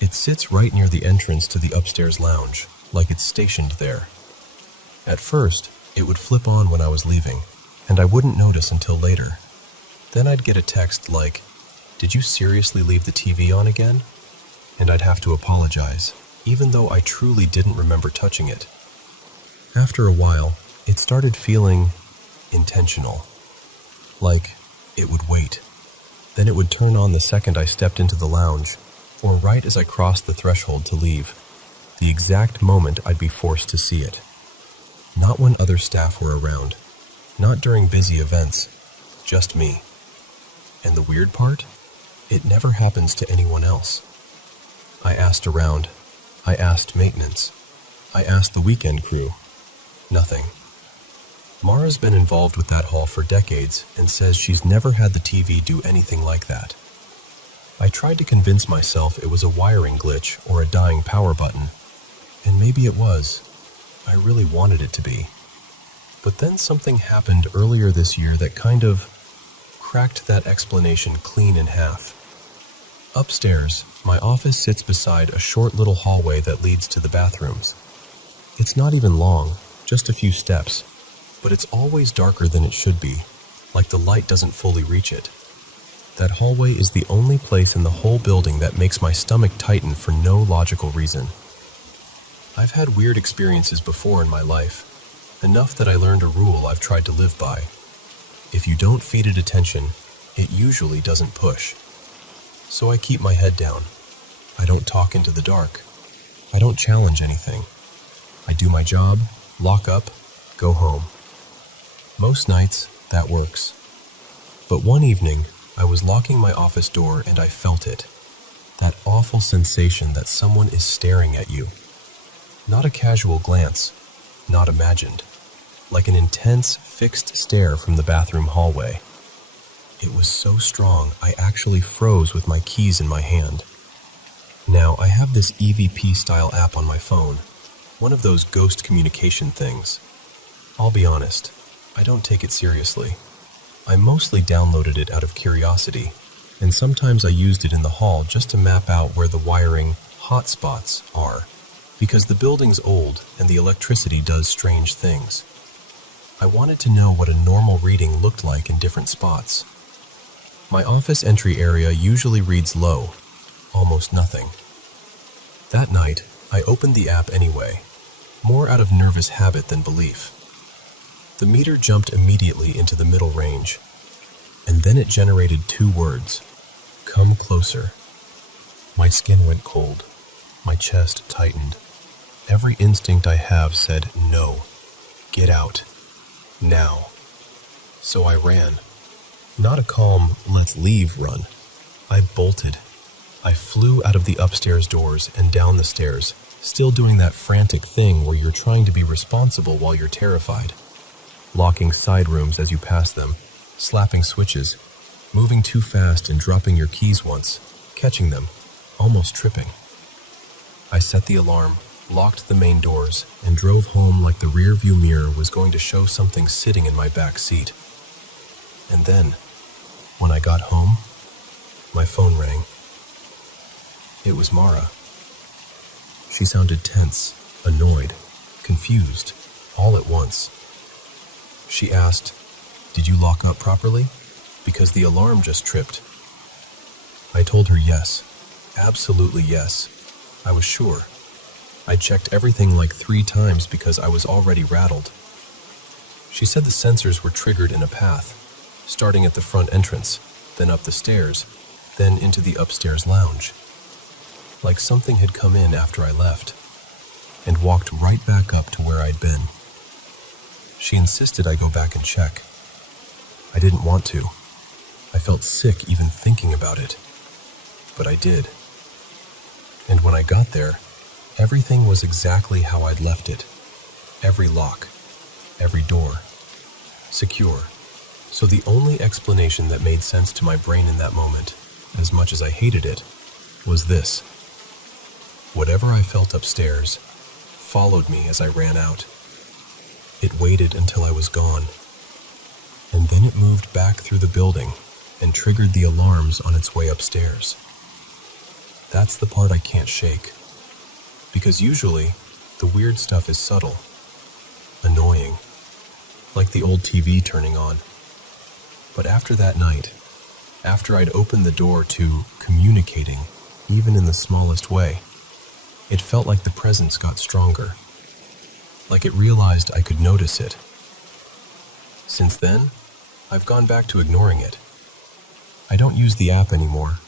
It sits right near the entrance to the upstairs lounge, like it's stationed there. At first, it would flip on when I was leaving, and I wouldn't notice until later. Then I'd get a text like, "Did you seriously leave the TV on again?" And I'd have to apologize, even though I truly didn't remember touching it. After a while, it started feeling intentional. Like it would wait. Then it would turn on the second I stepped into the lounge, or right as I crossed the threshold to leave, the exact moment I'd be forced to see it. Not when other staff were around, not during busy events, just me. And the weird part? It never happens to anyone else. I asked around. I asked maintenance. I asked the weekend crew. Nothing. Mara's been involved with that hall for decades and says she's never had the TV do anything like that. I tried to convince myself it was a wiring glitch or a dying power button, and maybe it was. I really wanted it to be. But then something happened earlier this year that kind of cracked that explanation clean in half. Upstairs, my office sits beside a short little hallway that leads to the bathrooms. It's not even long, just a few steps, but it's always darker than it should be, like the light doesn't fully reach it. That hallway is the only place in the whole building that makes my stomach tighten for no logical reason. I've had weird experiences before in my life, enough that I learned a rule I've tried to live by. If you don't feed it attention, it usually doesn't push. So I keep my head down. I don't talk into the dark. I don't challenge anything. I do my job, lock up, go home. Most nights, that works. But one evening, I was locking my office door and I felt it. That awful sensation that someone is staring at you. Not a casual glance, not imagined. Like an intense, fixed stare from the bathroom hallway. It was so strong, I actually froze with my keys in my hand. Now, I have this EVP-style app on my phone, one of those ghost communication things. I'll be honest, I don't take it seriously. I mostly downloaded it out of curiosity, and sometimes I used it in the hall just to map out where the wiring hotspots are, because the building's old and the electricity does strange things. I wanted to know what a normal reading looked like in different spots. My office entry area usually reads low, almost nothing. That night, I opened the app anyway, more out of nervous habit than belief. The meter jumped immediately into the middle range, and then it generated 2 words, "Come closer." My skin went cold, my chest tightened. Every instinct I have said, no, get out. Now. So I ran. Not a calm, let's leave run. I bolted. I flew out of the upstairs doors and down the stairs, still doing that frantic thing where you're trying to be responsible while you're terrified. Locking side rooms as you pass them, slapping switches, moving too fast and dropping your keys once, catching them, almost tripping. I set the alarm, locked the main doors, and drove home like the rear-view mirror was going to show something sitting in my back seat. And then, when I got home, my phone rang. It was Mara. She sounded tense, annoyed, confused, all at once. She asked, "Did you lock up properly? Because the alarm just tripped." I told her yes, absolutely yes. I was sure. I checked everything like 3 times because I was already rattled. She said the sensors were triggered in a path, starting at the front entrance, then up the stairs, then into the upstairs lounge. Like something had come in after I left, and walked right back up to where I'd been. She insisted I go back and check. I didn't want to. I felt sick even thinking about it. But I did. And when I got there, everything was exactly how I'd left it. Every lock, every door, secure. So the only explanation that made sense to my brain in that moment, as much as I hated it, was this. Whatever I felt upstairs followed me as I ran out. It waited until I was gone, and then it moved back through the building and triggered the alarms on its way upstairs. That's the part I can't shake, because usually the weird stuff is subtle, annoying, like the old TV turning on. But after that night, after I'd opened the door to communicating, even in the smallest way, it felt like the presence got stronger, like it realized I could notice it. Since then, I've gone back to ignoring it. I don't use the app anymore.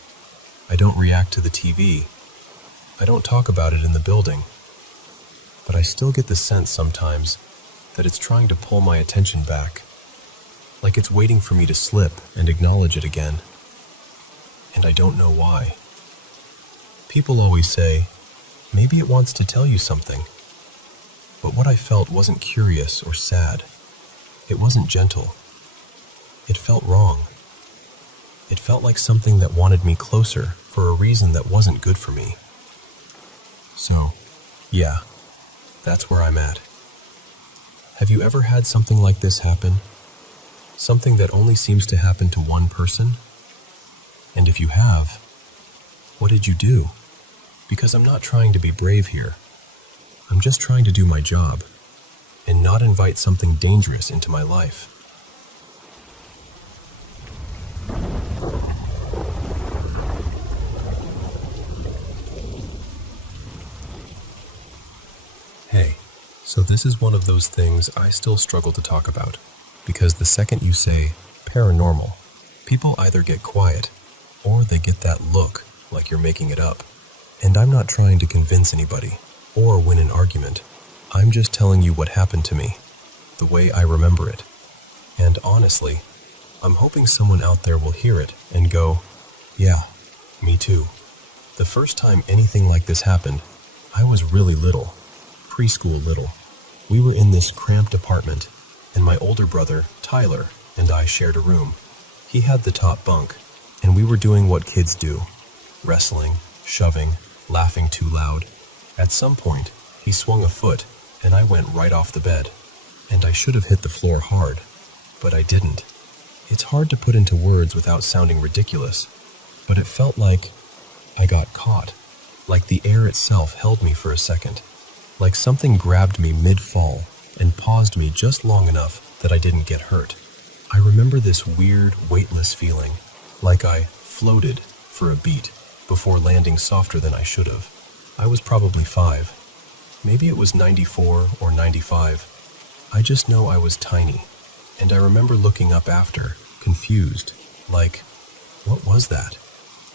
I don't react to the TV. I don't talk about it in the building. But I still get the sense sometimes that it's trying to pull my attention back, like it's waiting for me to slip and acknowledge it again. And I don't know why. People always say, maybe it wants to tell you something. But what I felt wasn't curious or sad. It wasn't gentle. It felt wrong. It felt like something that wanted me closer for a reason that wasn't good for me. So, yeah, that's where I'm at. Have you ever had something like this happen? Something that only seems to happen to one person? And if you have, what did you do? Because I'm not trying to be brave here. I'm just trying to do my job and not invite something dangerous into my life. Hey, so this is one of those things I still struggle to talk about, because the second you say paranormal, people either get quiet or they get that look like you're making it up. And I'm not trying to convince anybody or win an argument. I'm just telling you what happened to me, the way I remember it. And honestly, I'm hoping someone out there will hear it and go, yeah, me too. The first time anything like this happened, I was really little, preschool little. We were in this cramped apartment, and my older brother, Tyler, and I shared a room. He had the top bunk, and we were doing what kids do, wrestling, shoving, laughing too loud. At some point, he swung a foot, and I went right off the bed. And I should have hit the floor hard, but I didn't. It's hard to put into words without sounding ridiculous, but it felt like I got caught, like the air itself held me for a second, like something grabbed me mid-fall and paused me just long enough that I didn't get hurt. I remember this weird, weightless feeling, like I floated for a beat before landing softer than I should have. I was probably 5. Maybe it was 94 or 95. I just know I was tiny, and I remember looking up after, confused, like, what was that?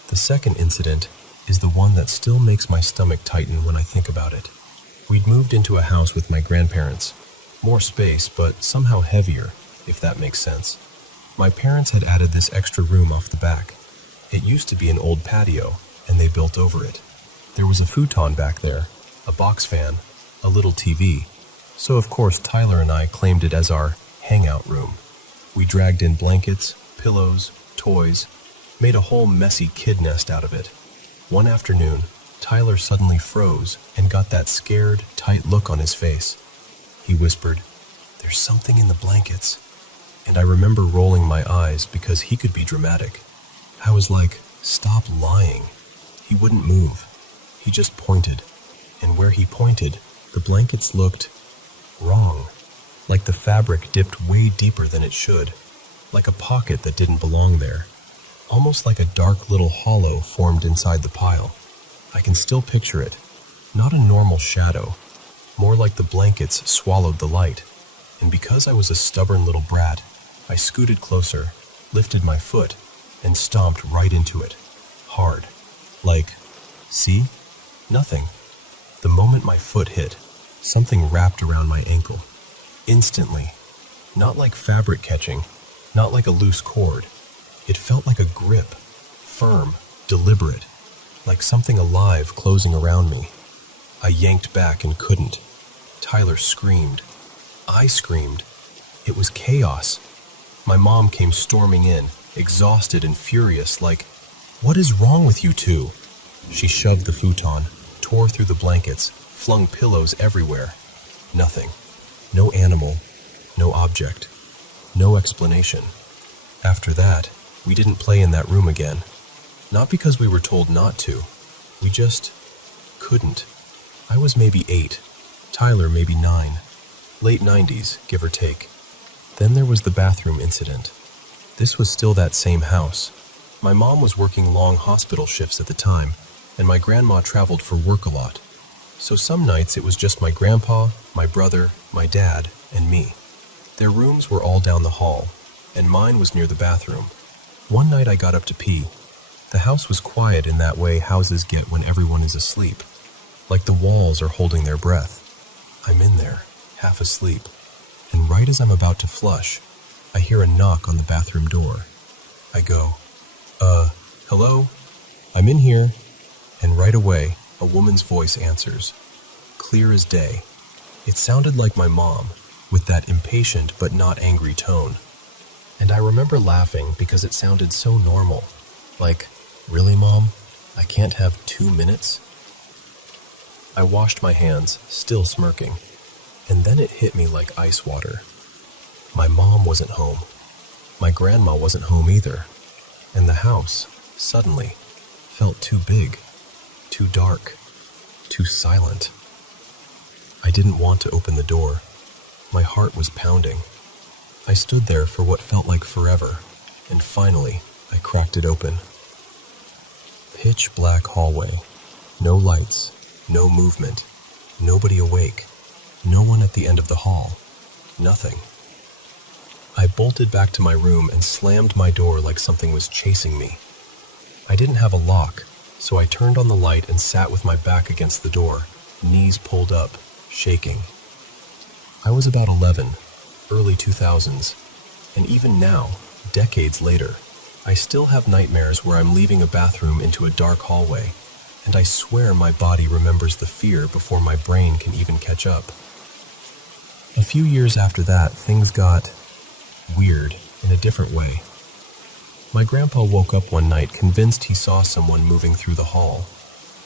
The second incident is the one that still makes my stomach tighten when I think about it. We'd moved into a house with my grandparents. More space, but somehow heavier, if that makes sense. My parents had added this extra room off the back. It used to be an old patio, and they built over it. There was a futon back there, a box fan, a little TV. So of course Tyler and I claimed it as our hangout room. We dragged in blankets, pillows, toys, made a whole messy kid nest out of it. One afternoon, Tyler suddenly froze and got that scared, tight look on his face. He whispered, "There's something in the blankets." And I remember rolling my eyes because he could be dramatic. I was like, stop lying. He wouldn't move. He just pointed. And where he pointed, the blankets looked wrong. Like the fabric dipped way deeper than it should. Like a pocket that didn't belong there. Almost like a dark little hollow formed inside the pile. I can still picture it. Not a normal shadow. More like the blankets swallowed the light. And because I was a stubborn little brat, I scooted closer, lifted my foot, and stomped right into it. Hard. Like, see? Nothing. The moment my foot hit, something wrapped around my ankle. Instantly. Not like fabric catching, not like a loose cord. It felt like a grip. Firm, deliberate. Like something alive closing around me. I yanked back and couldn't. Tyler screamed. I screamed. It was chaos. My mom came storming in, exhausted and furious, like, "What is wrong with you two?" She shoved the futon, tore through the blankets, flung pillows everywhere. Nothing. No animal. No object. No explanation. After that, we didn't play in that room again. Not because we were told not to. We just couldn't. I was maybe 8. Tyler maybe 9. Late 90s, give or take. Then there was the bathroom incident. This was still that same house. My mom was working long hospital shifts at the time, and my grandma traveled for work a lot. So some nights it was just my grandpa, my brother, my dad, and me. Their rooms were all down the hall, and mine was near the bathroom. One night I got up to pee. The house was quiet in that way houses get when everyone is asleep. Like the walls are holding their breath. I'm in there, half asleep. And right as I'm about to flush, I hear a knock on the bathroom door. I go, hello? I'm in here. And right away, a woman's voice answers. Clear as day. It sounded like my mom, with that impatient but not angry tone. And I remember laughing because it sounded so normal. Like, "Really, Mom? I can't have 2 minutes?" I washed my hands, still smirking, and then it hit me like ice water. My mom wasn't home. My grandma wasn't home either. And the house, suddenly, felt too big, too dark, too silent. I didn't want to open the door. My heart was pounding. I stood there for what felt like forever, and finally, I cracked it open. Pitch black hallway. No lights, no movement, nobody awake, no one at the end of the hall, nothing. I bolted back to my room and slammed my door like something was chasing me. I didn't have a lock, so I turned on the light and sat with my back against the door, knees pulled up, shaking. I was about 11, early 2000s, and even now, decades later, I still have nightmares where I'm leaving a bathroom into a dark hallway, and I swear my body remembers the fear before my brain can even catch up. A few years after that, things got weird in a different way. My grandpa woke up one night convinced he saw someone moving through the hall,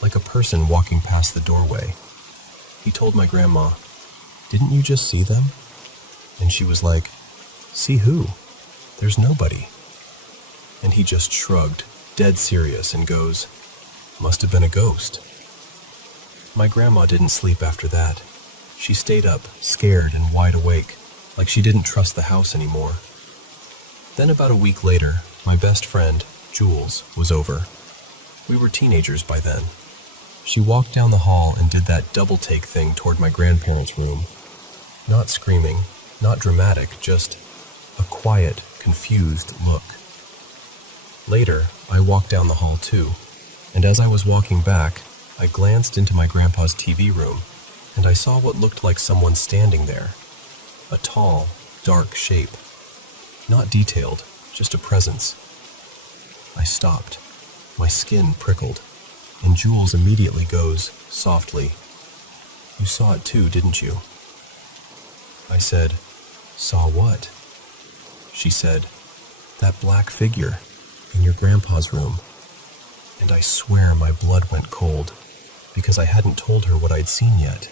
like a person walking past the doorway. He told my grandma, "Didn't you just see them?" And she was like, "See who? There's nobody." And he just shrugged, dead serious, and goes, "Must have been a ghost." My grandma didn't sleep after that. She stayed up, scared and wide awake, like she didn't trust the house anymore. Then about a week later, my best friend, Jules, was over. We were teenagers by then. She walked down the hall and did that double-take thing toward my grandparents' room. Not screaming, not dramatic, just a quiet, confused look. Later, I walked down the hall too, and as I was walking back, I glanced into my grandpa's TV room, and I saw what looked like someone standing there. A tall, dark shape. Not detailed, just a presence. I stopped. My skin prickled, and Jules immediately goes, softly, "You saw it too, didn't you?" I said, "Saw what?" She said, "That black figure in your grandpa's room." And I swear my blood went cold, because I hadn't told her what I'd seen yet.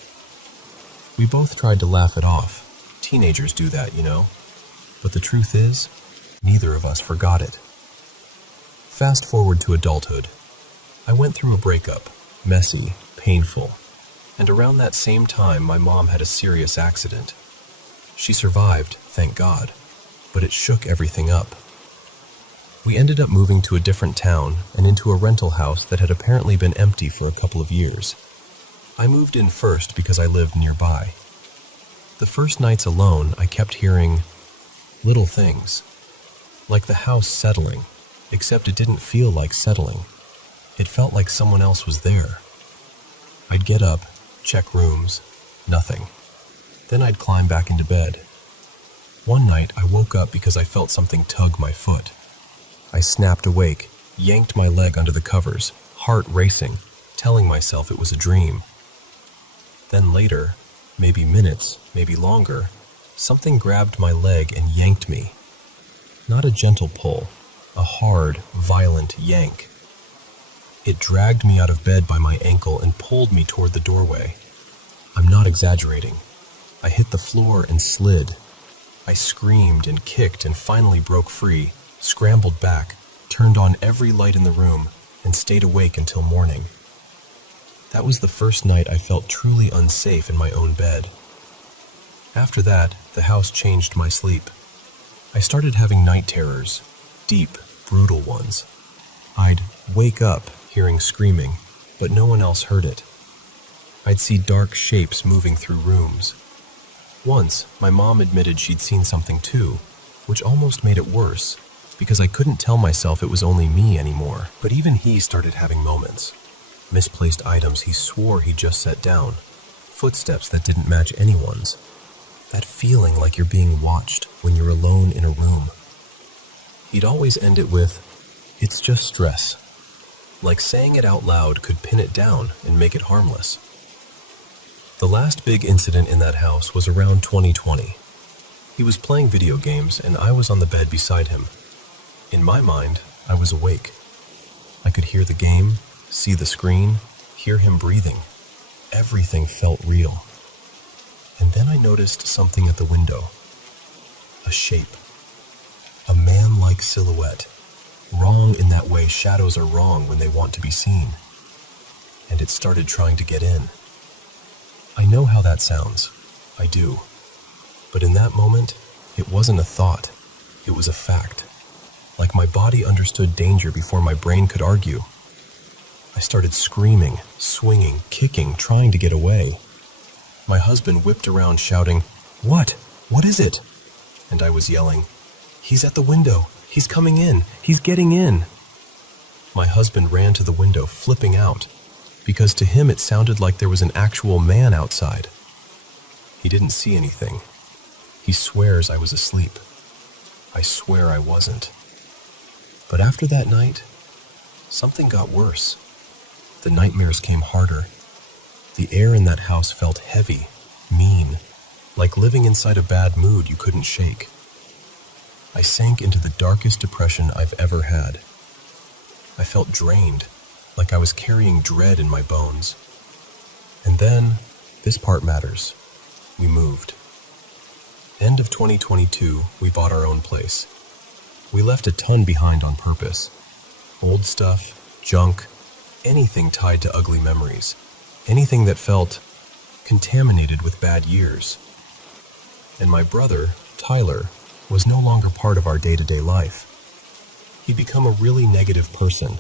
We both tried to laugh it off. Teenagers do that, you know. But the truth is, neither of us forgot it. Fast forward to adulthood. I went through a breakup, messy, painful, and around that same time my mom had a serious accident. She survived, thank God, but it shook everything up. We ended up moving to a different town and into a rental house that had apparently been empty for a couple of years. I moved in first because I lived nearby. The first nights alone, I kept hearing little things, like the house settling, except it didn't feel like settling. It felt like someone else was there. I'd get up, check rooms, nothing. Then I'd climb back into bed. One night, I woke up because I felt something tug my foot. I snapped awake, yanked my leg under the covers, heart racing, telling myself it was a dream. Then later, maybe minutes, maybe longer, something grabbed my leg and yanked me. Not a gentle pull, a hard, violent yank. It dragged me out of bed by my ankle and pulled me toward the doorway. I'm not exaggerating. I hit the floor and slid. I screamed and kicked and finally broke free, scrambled back, turned on every light in the room, and stayed awake until morning. That was the first night I felt truly unsafe in my own bed. After that, the house changed my sleep. I started having night terrors, deep, brutal ones. I'd wake up hearing screaming, but no one else heard it. I'd see dark shapes moving through rooms. Once, my mom admitted she'd seen something too, which almost made it worse, because I couldn't tell myself it was only me anymore. But even he started having moments. Misplaced items he swore he'd just set down. Footsteps that didn't match anyone's. That feeling like you're being watched when you're alone in a room. He'd always end it with, "It's just stress." Like saying it out loud could pin it down and make it harmless. The last big incident in that house was around 2020. He was playing video games and I was on the bed beside him. In my mind, I was awake. I could hear the game, see the screen, hear him breathing. Everything felt real. And then I noticed something at the window. A shape. A man-like silhouette. Wrong in that way shadows are wrong when they want to be seen. And it started trying to get in. I know how that sounds. I do. But in that moment, it wasn't a thought. It was a fact. Like my body understood danger before my brain could argue. I started screaming, swinging, kicking, trying to get away. My husband whipped around shouting, "What? What is it?" And I was yelling, "He's at the window. He's coming in. He's getting in." My husband ran to the window, flipping out, because to him it sounded like there was an actual man outside. He didn't see anything. He swears I was asleep. I swear I wasn't. But after that night, something got worse. The nightmares came harder. The air in that house felt heavy, mean, like living inside a bad mood you couldn't shake. I sank into the darkest depression I've ever had. I felt drained, like I was carrying dread in my bones. And then, this part matters. We moved. End of 2022, we bought our own place. We left a ton behind on purpose. Old stuff, junk, anything tied to ugly memories. Anything that felt contaminated with bad years. And my brother, Tyler, was no longer part of our day-to-day life. He'd become a really negative person,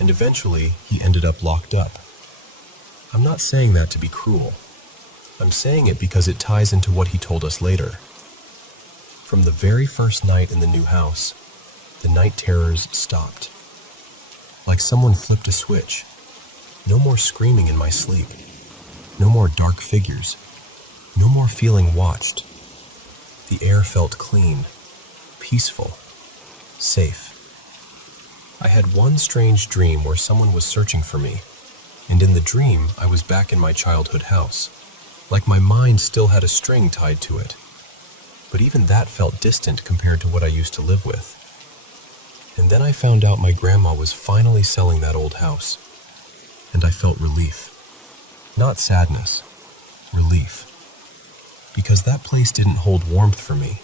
and eventually he ended up locked up. I'm not saying that to be cruel. I'm saying it because it ties into what he told us later. From the very first night in the new house, the night terrors stopped. Like someone flipped a switch. No more screaming in my sleep. No more dark figures. No more feeling watched. The air felt clean, peaceful, safe. I had one strange dream where someone was searching for me, and in the dream I was back in my childhood house, like my mind still had a string tied to it. But even that felt distant compared to what I used to live with. And then I found out my grandma was finally selling that old house, and I felt relief. Not sadness, relief. Because that place didn't hold warmth for me.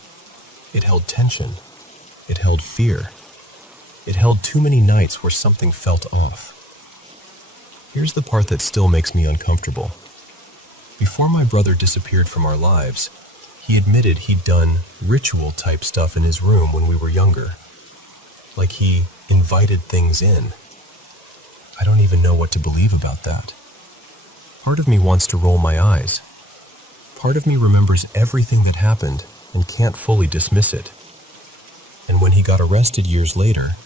It held tension. It held fear. It held too many nights where something felt off. Here's the part that still makes me uncomfortable. Before my brother disappeared from our lives, he admitted he'd done ritual-type stuff in his room when we were younger. Like he invited things in. I don't even know what to believe about that. Part of me wants to roll my eyes. Part of me remembers everything that happened and can't fully dismiss it. And when he got arrested years later,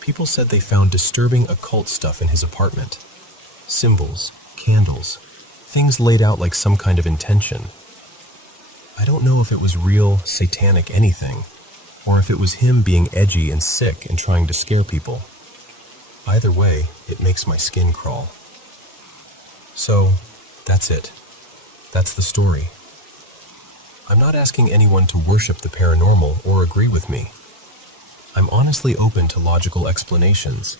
people said they found disturbing occult stuff in his apartment. Symbols, candles, things laid out like some kind of intention. I don't know if it was real, satanic anything, or if it was him being edgy and sick and trying to scare people. Either way, it makes my skin crawl. So, that's it. That's the story. I'm not asking anyone to worship the paranormal or agree with me. I'm honestly open to logical explanations.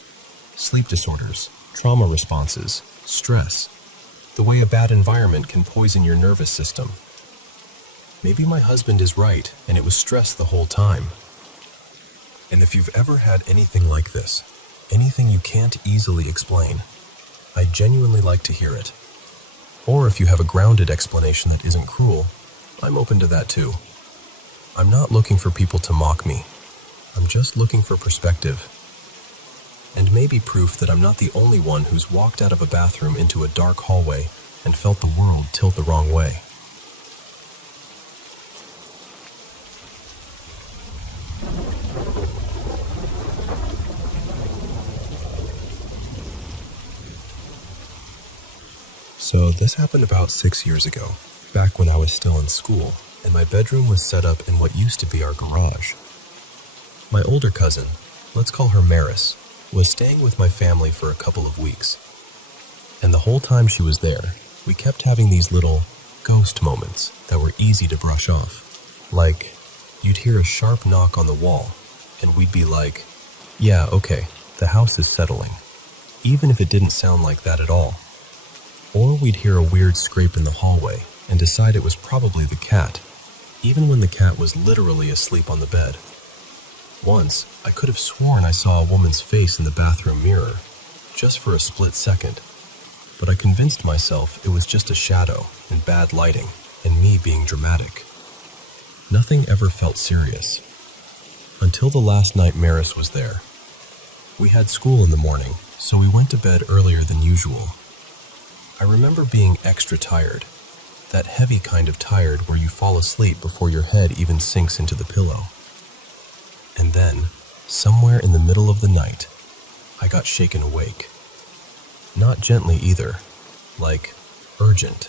Sleep disorders, trauma responses, stress, the way a bad environment can poison your nervous system. Maybe my husband is right and it was stress the whole time. And if you've ever had anything like this, anything you can't easily explain, I'd genuinely like to hear it. Or if you have a grounded explanation that isn't cruel, I'm open to that too. I'm not looking for people to mock me. I'm just looking for perspective. And maybe proof that I'm not the only one who's walked out of a bathroom into a dark hallway and felt the world tilt the wrong way. So this happened about 6 years ago, back when I was still in school, and my bedroom was set up in what used to be our garage. My older cousin, let's call her Maris, was staying with my family for a couple of weeks. And the whole time she was there, we kept having these little ghost moments that were easy to brush off. Like, you'd hear a sharp knock on the wall, and we'd be like, yeah, okay, the house is settling, even if it didn't sound like that at all. Or we'd hear a weird scrape in the hallway and decide it was probably the cat, even when the cat was literally asleep on the bed. Once, I could have sworn I saw a woman's face in the bathroom mirror, just for a split second, but I convinced myself it was just a shadow and bad lighting and me being dramatic. Nothing ever felt serious, until the last night Maris was there. We had school in the morning, so we went to bed earlier than usual. I remember being extra tired, that heavy kind of tired where you fall asleep before your head even sinks into the pillow. And then, somewhere in the middle of the night, I got shaken awake. Not gently either, like urgent.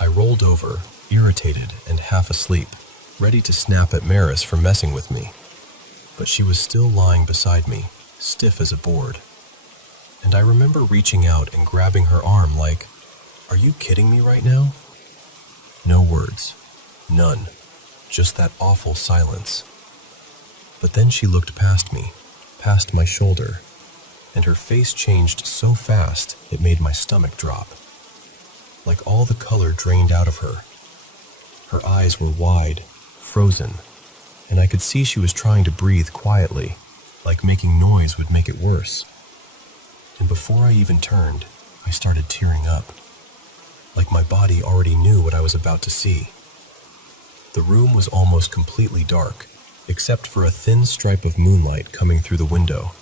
I rolled over, irritated and half asleep, ready to snap at Maris for messing with me. But she was still lying beside me, stiff as a board. And I remember reaching out and grabbing her arm like, "Are you kidding me right now?" No words. None. Just that awful silence. But then she looked past me, past my shoulder, and her face changed so fast it made my stomach drop. Like all the color drained out of her. Her eyes were wide, frozen, and I could see she was trying to breathe quietly, like making noise would make it worse. And before I even turned, I started tearing up, like my body already knew what I was about to see. The room was almost completely dark, except for a thin stripe of moonlight coming through the window.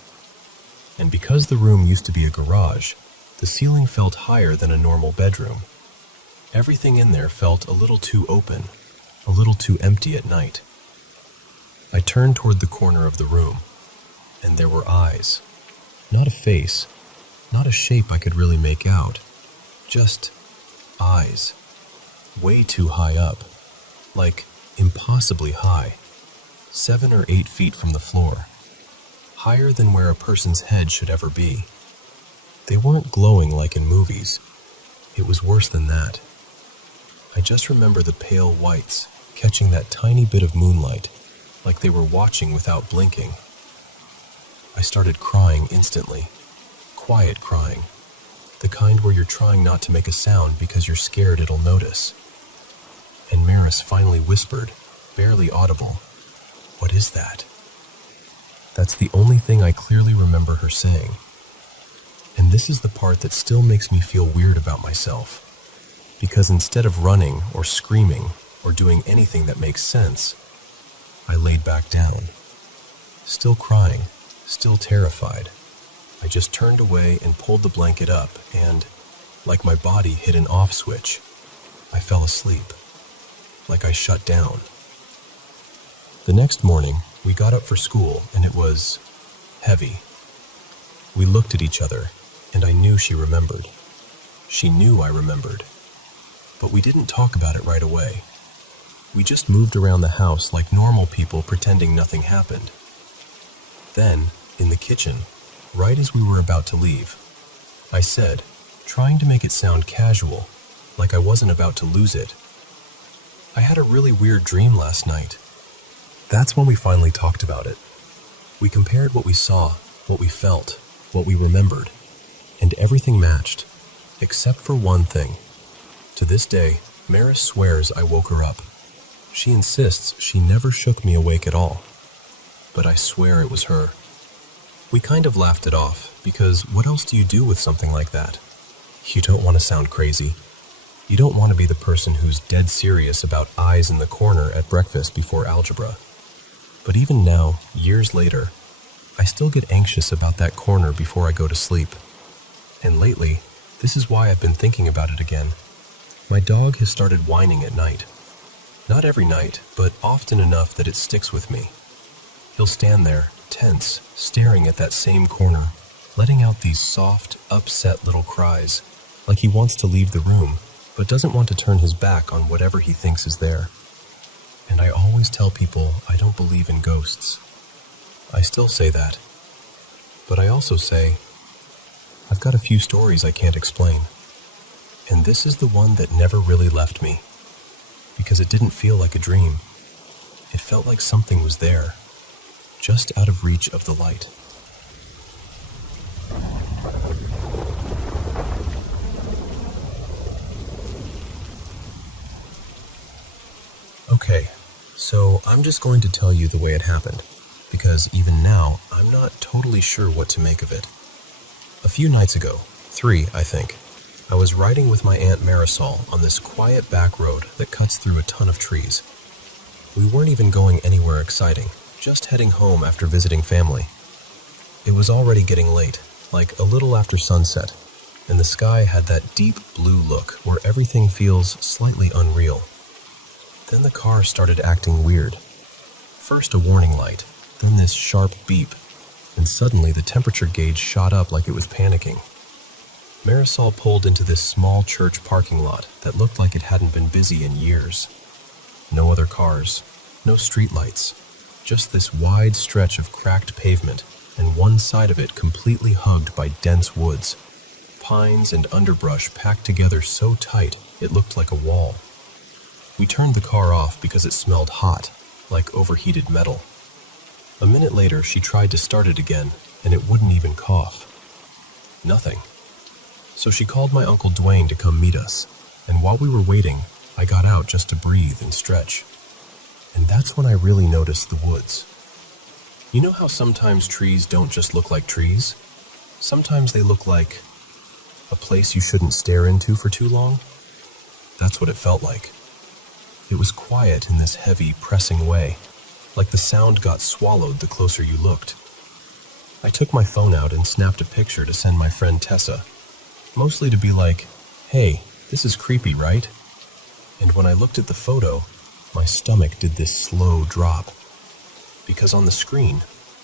And because the room used to be a garage, the ceiling felt higher than a normal bedroom. Everything in there felt a little too open, a little too empty at night. I turned toward the corner of the room, and there were eyes. Not a face, not a shape I could really make out, just eyes. Way too high up, like impossibly high, 7 or 8 feet from the floor, higher than where a person's head should ever be. They weren't glowing like in movies. It was worse than that. I just remember the pale whites catching that tiny bit of moonlight, like they were watching without blinking. I started crying instantly. Quiet crying. The kind where you're trying not to make a sound because you're scared it'll notice. And Maris finally whispered, barely audible, "What is that?" That's the only thing I clearly remember her saying. And this is the part that still makes me feel weird about myself. Because instead of running or screaming or doing anything that makes sense, I laid back down. Still crying, still terrified. I just turned away and pulled the blanket up and, like my body hit an off switch, I fell asleep. Like I shut down. The next morning, we got up for school and it was heavy. We looked at each other and I knew she remembered. She knew I remembered. But we didn't talk about it right away. We just moved around the house like normal people pretending nothing happened. Then, in the kitchen, right as we were about to leave, I said, trying to make it sound casual, like I wasn't about to lose it, "I had a really weird dream last night." That's when we finally talked about it. We compared what we saw, what we felt, what we remembered, and everything matched, except for one thing. To this day, Maris swears I woke her up. She insists she never shook me awake at all. But I swear it was her. We kind of laughed it off, because what else do you do with something like that? You don't want to sound crazy. You don't want to be the person who's dead serious about eyes in the corner at breakfast before algebra. But even now, years later, I still get anxious about that corner before I go to sleep. And lately, this is why I've been thinking about it again. My dog has started whining at night. Not every night, but often enough that it sticks with me. He'll stand there, tense, staring at that same corner, letting out these soft, upset little cries, like he wants to leave the room, but doesn't want to turn his back on whatever he thinks is there. And I always tell people I don't believe in ghosts. I still say that. But I also say, I've got a few stories I can't explain. And this is the one that never really left me, because it didn't feel like a dream. It felt like something was there, just out of reach of the light. Okay, so I'm just going to tell you the way it happened, because even now, I'm not totally sure what to make of it. A few nights ago, 3, I think, I was riding with my Aunt Marisol on this quiet back road that cuts through a ton of trees. We weren't even going anywhere exciting, just heading home after visiting family. It was already getting late, like a little after sunset, and the sky had that deep blue look where everything feels slightly unreal. Then the car started acting weird. First a warning light, then this sharp beep, and suddenly the temperature gauge shot up like it was panicking. Marisol pulled into this small church parking lot that looked like it hadn't been busy in years. No other cars, no streetlights, just this wide stretch of cracked pavement, and one side of it completely hugged by dense woods. Pines and underbrush packed together so tight it looked like a wall. We turned the car off because it smelled hot, like overheated metal. A minute later, she tried to start it again, and it wouldn't even cough. Nothing. So she called my Uncle Dwayne to come meet us, and while we were waiting, I got out just to breathe and stretch. And that's when I really noticed the woods. You know how sometimes trees don't just look like trees? Sometimes they look like a place you shouldn't stare into for too long? That's what it felt like. It was quiet in this heavy, pressing way, like the sound got swallowed the closer you looked. I took my phone out and snapped a picture to send my friend Tessa, mostly to be like, hey, this is creepy, right? And when I looked at the photo, my stomach did this slow drop. Because on the screen,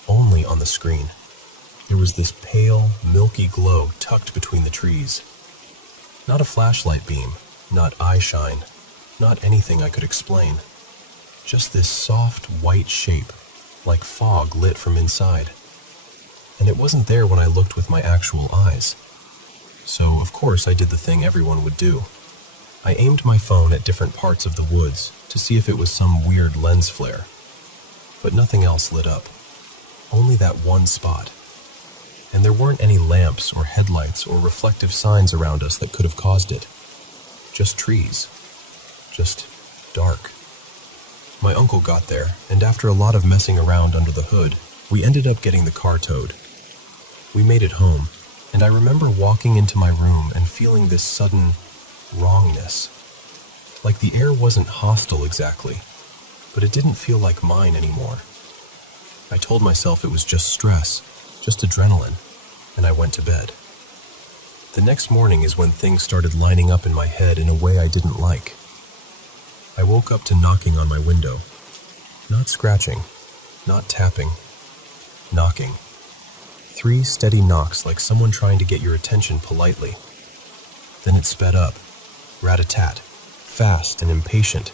only on the screen, there was this pale, milky glow tucked between the trees. Not a flashlight beam, not eye shine, not anything I could explain. Just this soft, white shape, like fog lit from inside. And it wasn't there when I looked with my actual eyes. So, of course, I did the thing everyone would do. I aimed my phone at different parts of the woods to see if it was some weird lens flare. But nothing else lit up. Only that one spot. And there weren't any lamps or headlights or reflective signs around us that could have caused it. Just trees. Just dark. My uncle got there, and after a lot of messing around under the hood, we ended up getting the car towed. We made it home, and I remember walking into my room and feeling this sudden wrongness. Like the air wasn't hostile exactly, but it didn't feel like mine anymore. I told myself it was just stress, just adrenaline, and I went to bed. The next morning is when things started lining up in my head in a way I didn't like. I woke up to knocking on my window. Not scratching, not tapping, knocking. 3 steady knocks like someone trying to get your attention politely. Then it sped up, rat-a-tat, fast and impatient.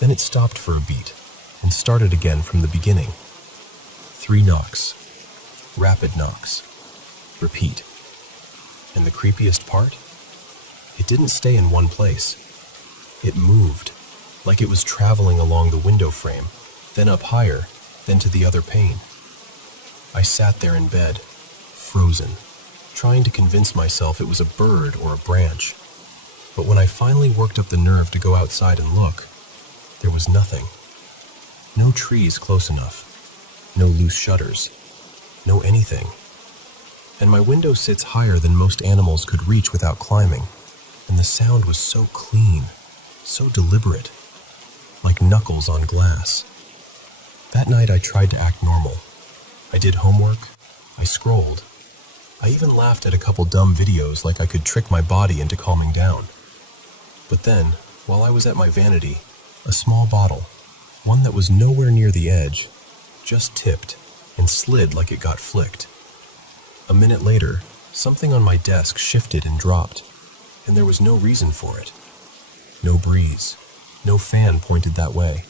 Then it stopped for a beat and started again from the beginning. 3 knocks, rapid knocks, repeat. And the creepiest part? It didn't stay in one place. It moved, like it was traveling along the window frame, then up higher, then to the other pane. I sat there in bed, frozen, trying to convince myself it was a bird or a branch. But when I finally worked up the nerve to go outside and look, there was nothing. No trees close enough, no loose shutters, no anything. And my window sits higher than most animals could reach without climbing, and the sound was so clean, so deliberate, like knuckles on glass. That night I tried to act normal. I did homework, I scrolled. I even laughed at a couple dumb videos like I could trick my body into calming down. But then, while I was at my vanity, a small bottle, one that was nowhere near the edge, just tipped and slid like it got flicked. A minute later, something on my desk shifted and dropped, and there was no reason for it. No breeze, no fan pointed that way.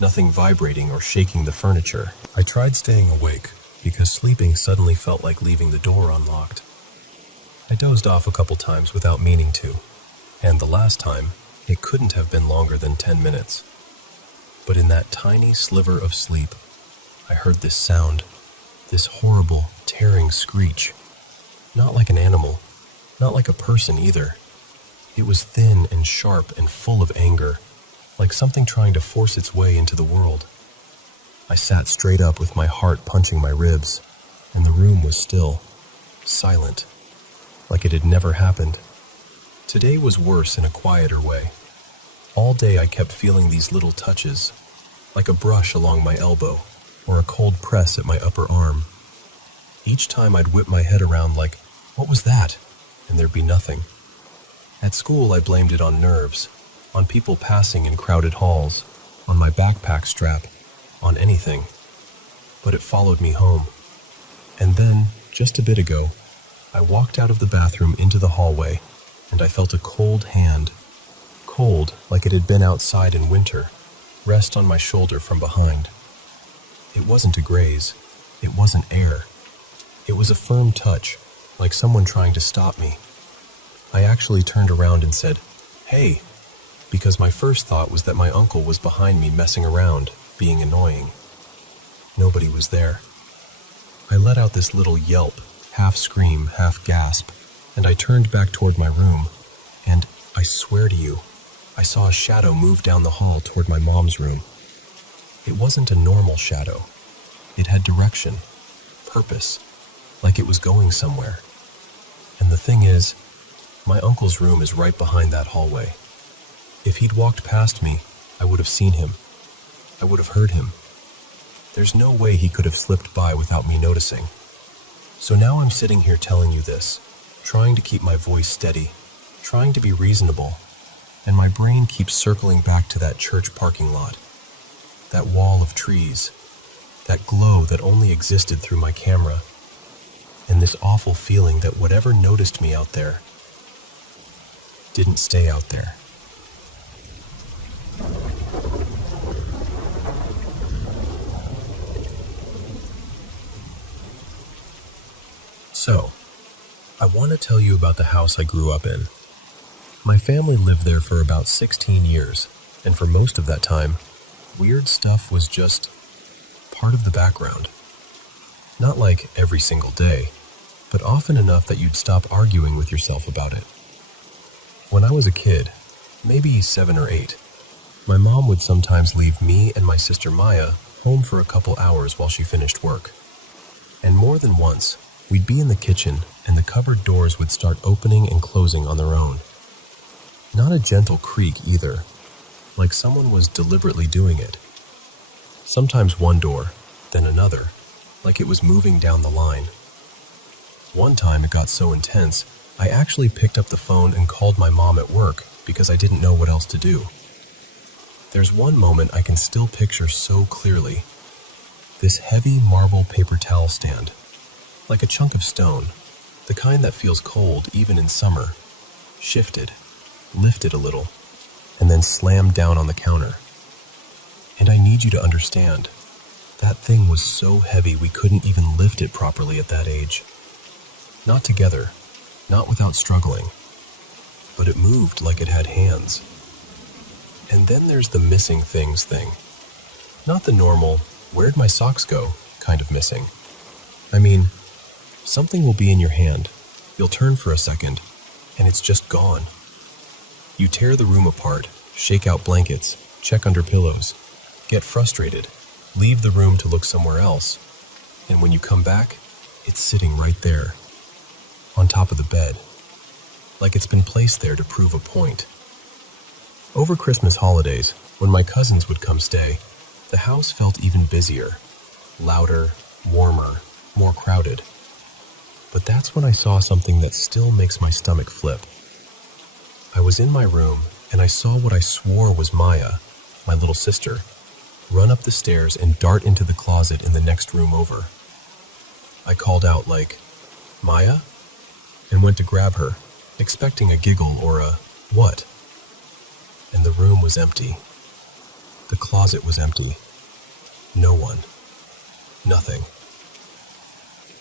Nothing vibrating or shaking the furniture. I tried staying awake, because sleeping suddenly felt like leaving the door unlocked. I dozed off a couple times without meaning to, And the last time, it couldn't have been longer than 10 minutes. But in that tiny sliver of sleep, I heard this sound, this horrible, tearing screech. Not like an animal, not like a person either. It was thin and sharp and full of anger, like something trying to force its way into the world. I sat straight up with my heart punching my ribs, and the room was still, silent, like it had never happened. Today was worse in a quieter way. All day I kept feeling these little touches, like a brush along my elbow or a cold press at my upper arm. Each time I'd whip my head around like, what was that? And there'd be nothing. At school I blamed it on nerves, on people passing in crowded halls, on my backpack strap, on anything. But it followed me home. And then, just a bit ago, I walked out of the bathroom into the hallway, and I felt a cold hand, cold like it had been outside in winter, rest on my shoulder from behind. It wasn't a graze. It wasn't air. It was a firm touch, like someone trying to stop me. I actually turned around and said, "Hey," because my first thought was that my uncle was behind me messing around, being annoying. Nobody was there. I let out this little yelp, half scream, half gasp, and I turned back toward my room, and I swear to you, I saw a shadow move down the hall toward my mom's room. It wasn't a normal shadow. It had direction, purpose, like it was going somewhere. And the thing is, my uncle's room is right behind that hallway. If he'd walked past me, I would have seen him. I would have heard him. There's no way he could have slipped by without me noticing. So now I'm sitting here telling you this, trying to keep my voice steady, trying to be reasonable, and my brain keeps circling back to that church parking lot, that wall of trees, that glow that only existed through my camera, and this awful feeling that whatever noticed me out there didn't stay out there. So, I want to tell you about the house I grew up in. My family lived there for about 16 years, and for most of that time, weird stuff was just part of the background. Not like every single day, but often enough that you'd stop arguing with yourself about it. When I was a kid, maybe 7 or 8, my mom would sometimes leave me and my sister Maya home for a couple hours while she finished work. And more than once, we'd be in the kitchen and the cupboard doors would start opening and closing on their own. Not a gentle creak either, like someone was deliberately doing it. Sometimes one door, then another, like it was moving down the line. One time it got so intense, I actually picked up the phone and called my mom at work because I didn't know what else to do. There's one moment I can still picture so clearly. This heavy marble paper towel stand, like a chunk of stone, the kind that feels cold even in summer, shifted, lifted a little, and then slammed down on the counter. And I need you to understand, that thing was so heavy we couldn't even lift it properly at that age. Not together, not without struggling, but it moved like it had hands. And then there's the missing things thing. Not the normal, where'd my socks go kind of missing. I mean, something will be in your hand, you'll turn for a second, and it's just gone. You tear the room apart, shake out blankets, check under pillows, get frustrated, leave the room to look somewhere else, and when you come back, it's sitting right there, on top of the bed, like it's been placed there to prove a point. Over Christmas holidays, when my cousins would come stay, the house felt even busier, louder, warmer, more crowded. But that's when I saw something that still makes my stomach flip. I was in my room, and I saw what I swore was Maya, my little sister, run up the stairs and dart into the closet in the next room over. I called out like, "Maya?" and went to grab her, expecting a giggle or a "what?" And the room was empty. The closet was empty. No one. Nothing.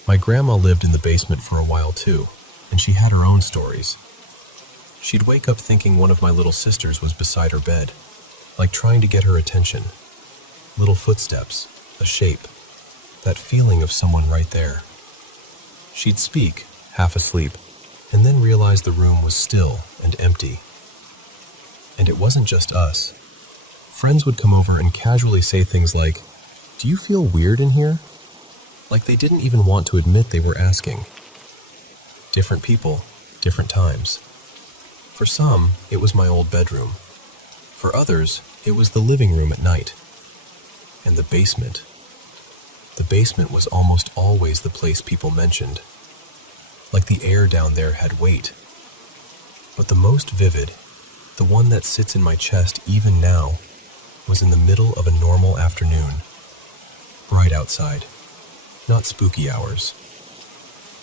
My grandma lived in the basement for a while too, and she had her own stories. She'd wake up thinking one of my little sisters was beside her bed, like trying to get her attention. Little footsteps, a shape, that feeling of someone right there. She'd speak, half asleep, and then realize the room was still and empty. And it wasn't just us. Friends would come over and casually say things like, "Do you feel weird in here?" Like they didn't even want to admit they were asking. Different people, different times. For some, it was my old bedroom. For others, it was the living room at night. And the basement. The basement was almost always the place people mentioned. Like the air down there had weight. But the most vivid, the one that sits in my chest even now, was in the middle of a normal afternoon. Bright outside. Not spooky hours.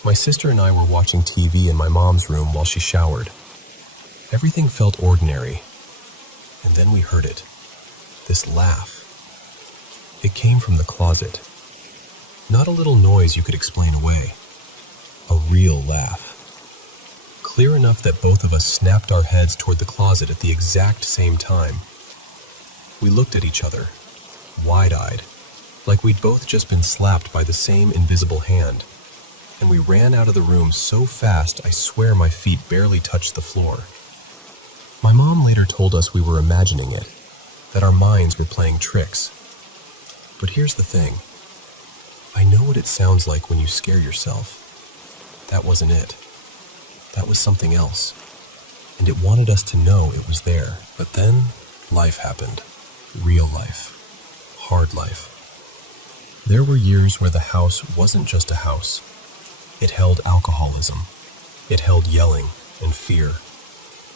My sister and I were watching TV in my mom's room while she showered. Everything felt ordinary. And then we heard it. This laugh. It came from the closet. Not a little noise you could explain away. A real laugh. Clear enough that both of us snapped our heads toward the closet at the exact same time. We looked at each other, wide-eyed, like we'd both just been slapped by the same invisible hand. And we ran out of the room so fast I swear my feet barely touched the floor. My mom later told us we were imagining it, that our minds were playing tricks. But here's the thing. I know what it sounds like when you scare yourself. That wasn't it. That was something else. And it wanted us to know it was there. But then, life happened. Real life. Hard life. There were years where the house wasn't just a house. It held alcoholism. It held yelling and fear.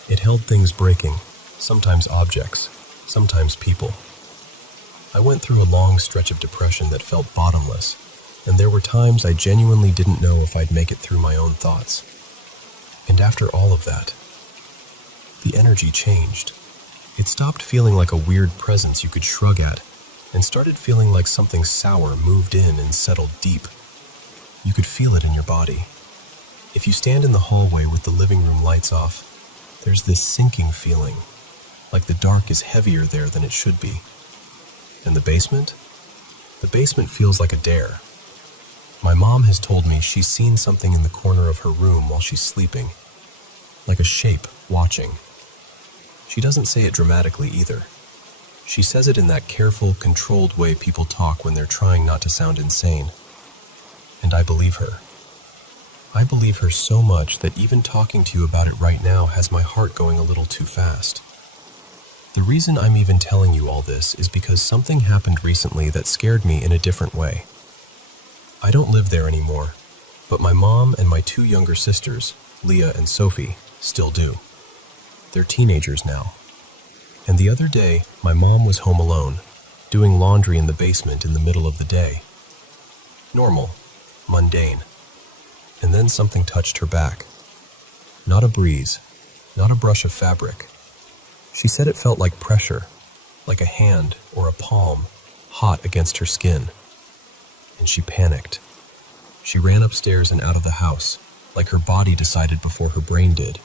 It held things breaking, sometimes objects, sometimes people. I went through a long stretch of depression that felt bottomless, and there were times I genuinely didn't know if I'd make it through my own thoughts. And after all of that, the energy changed. It stopped feeling like a weird presence you could shrug at, and started feeling like something sour moved in and settled deep. You could feel it in your body. If you stand in the hallway with the living room lights off, there's this sinking feeling, like the dark is heavier there than it should be. And the basement? The basement feels like a dare. My mom has told me she's seen something in the corner of her room while she's sleeping, like a shape watching. She doesn't say it dramatically either. She says it in that careful, controlled way people talk when they're trying not to sound insane. And I believe her. I believe her so much that even talking to you about it right now has my heart going a little too fast. The reason I'm even telling you all this is because something happened recently that scared me in a different way. I don't live there anymore, but my mom and my two younger sisters, Leah and Sophie, still do. They're teenagers now. And the other day, my mom was home alone, doing laundry in the basement in the middle of the day. Normal, mundane. And then something touched her back. Not a breeze, not a brush of fabric. She said it felt like pressure, like a hand or a palm, hot against her skin. And she panicked. She ran upstairs and out of the house, like her body decided before her brain did.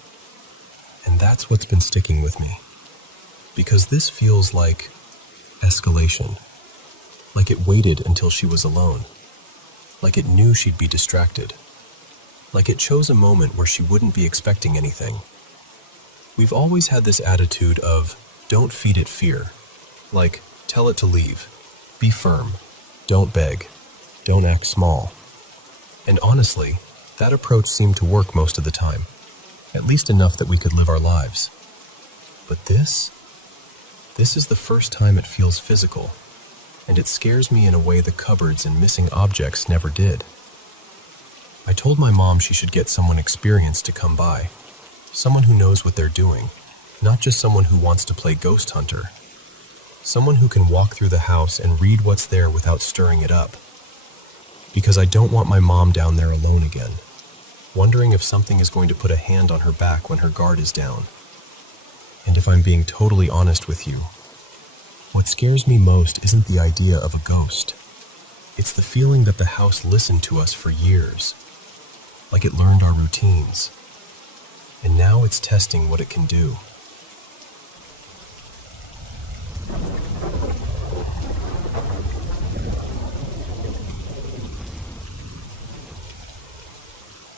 And that's what's been sticking with me. Because this feels like escalation. Like it waited until she was alone. Like it knew she'd be distracted. Like it chose a moment where she wouldn't be expecting anything. We've always had this attitude of, don't feed it fear. Like, tell it to leave. Be firm. Don't beg. Don't act small. And honestly, that approach seemed to work most of the time. At least enough that we could live our lives. But this is the first time it feels physical. And it scares me in a way the cupboards and missing objects never did. I told my mom she should get someone experienced to come by. Someone who knows what they're doing, not just someone who wants to play ghost hunter. Someone who can walk through the house and read what's there without stirring it up. Because I don't want my mom down there alone again, wondering if something is going to put a hand on her back when her guard is down. And if I'm being totally honest with you, what scares me most isn't the idea of a ghost. It's the feeling that the house listened to us for years. Like it learned our routines. and now it's testing what it can do.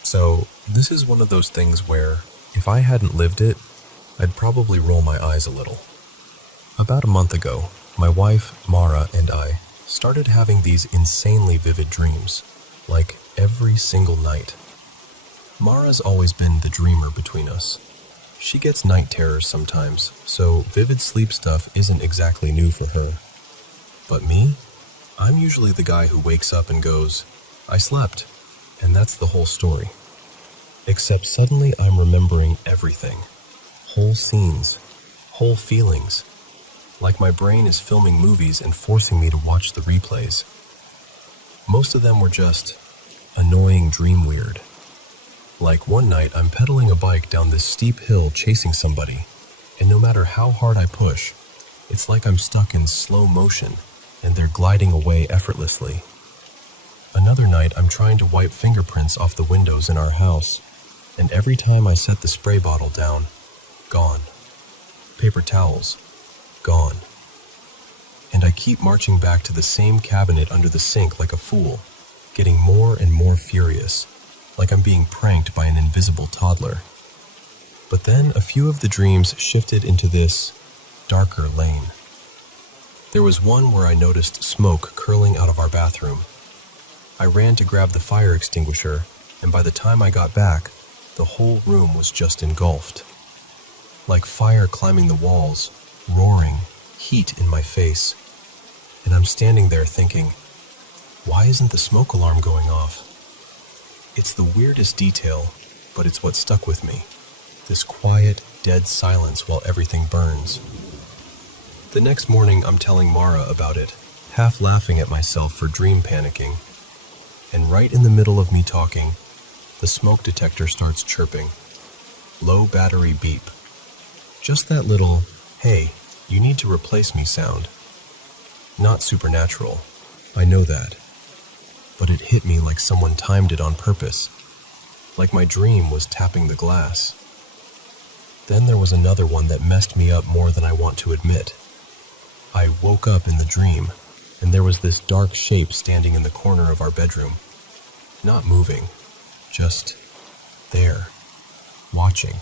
So, this is one of those things where, if I hadn't lived it, I'd probably roll my eyes a little. About a month ago, my wife, Mara, and I started having these insanely vivid dreams, like every single night. Mara's always been the dreamer between us. She gets night terrors sometimes, so vivid sleep stuff isn't exactly new for her. But me? I'm usually the guy who wakes up and goes, "I slept," and that's the whole story. Except suddenly I'm remembering everything. Whole scenes, whole feelings. Like my brain is filming movies and forcing me to watch the replays. Most of them were just annoying dream weird. Like one night I'm pedaling a bike down this steep hill chasing somebody, and no matter how hard I push, it's like I'm stuck in slow motion and they're gliding away effortlessly. Another night I'm trying to wipe fingerprints off the windows in our house, and every time I set the spray bottle down, gone. Paper towels, gone. And I keep marching back to the same cabinet under the sink like a fool, getting more and more furious, like I'm being pranked by an invisible toddler. But then a few of the dreams shifted into this darker lane. There was one where I noticed smoke curling out of our bathroom. I ran to grab the fire extinguisher, and by the time I got back, the whole room was just engulfed. Like fire climbing the walls, roaring, heat in my face. And I'm standing there thinking, why isn't the smoke alarm going off? It's the weirdest detail, but it's what stuck with me. This quiet, dead silence while everything burns. The next morning I'm telling Mara about it, half laughing at myself for dream panicking. And right in the middle of me talking, the smoke detector starts chirping. Low battery beep. Just that little, "Hey, you need to replace me" sound. Not supernatural, I know that. But it hit me like someone timed it on purpose. Like my dream was tapping the glass. Then there was another one that messed me up more than I want to admit. I woke up in the dream, and there was this dark shape standing in the corner of our bedroom. Not moving. Just there, watching.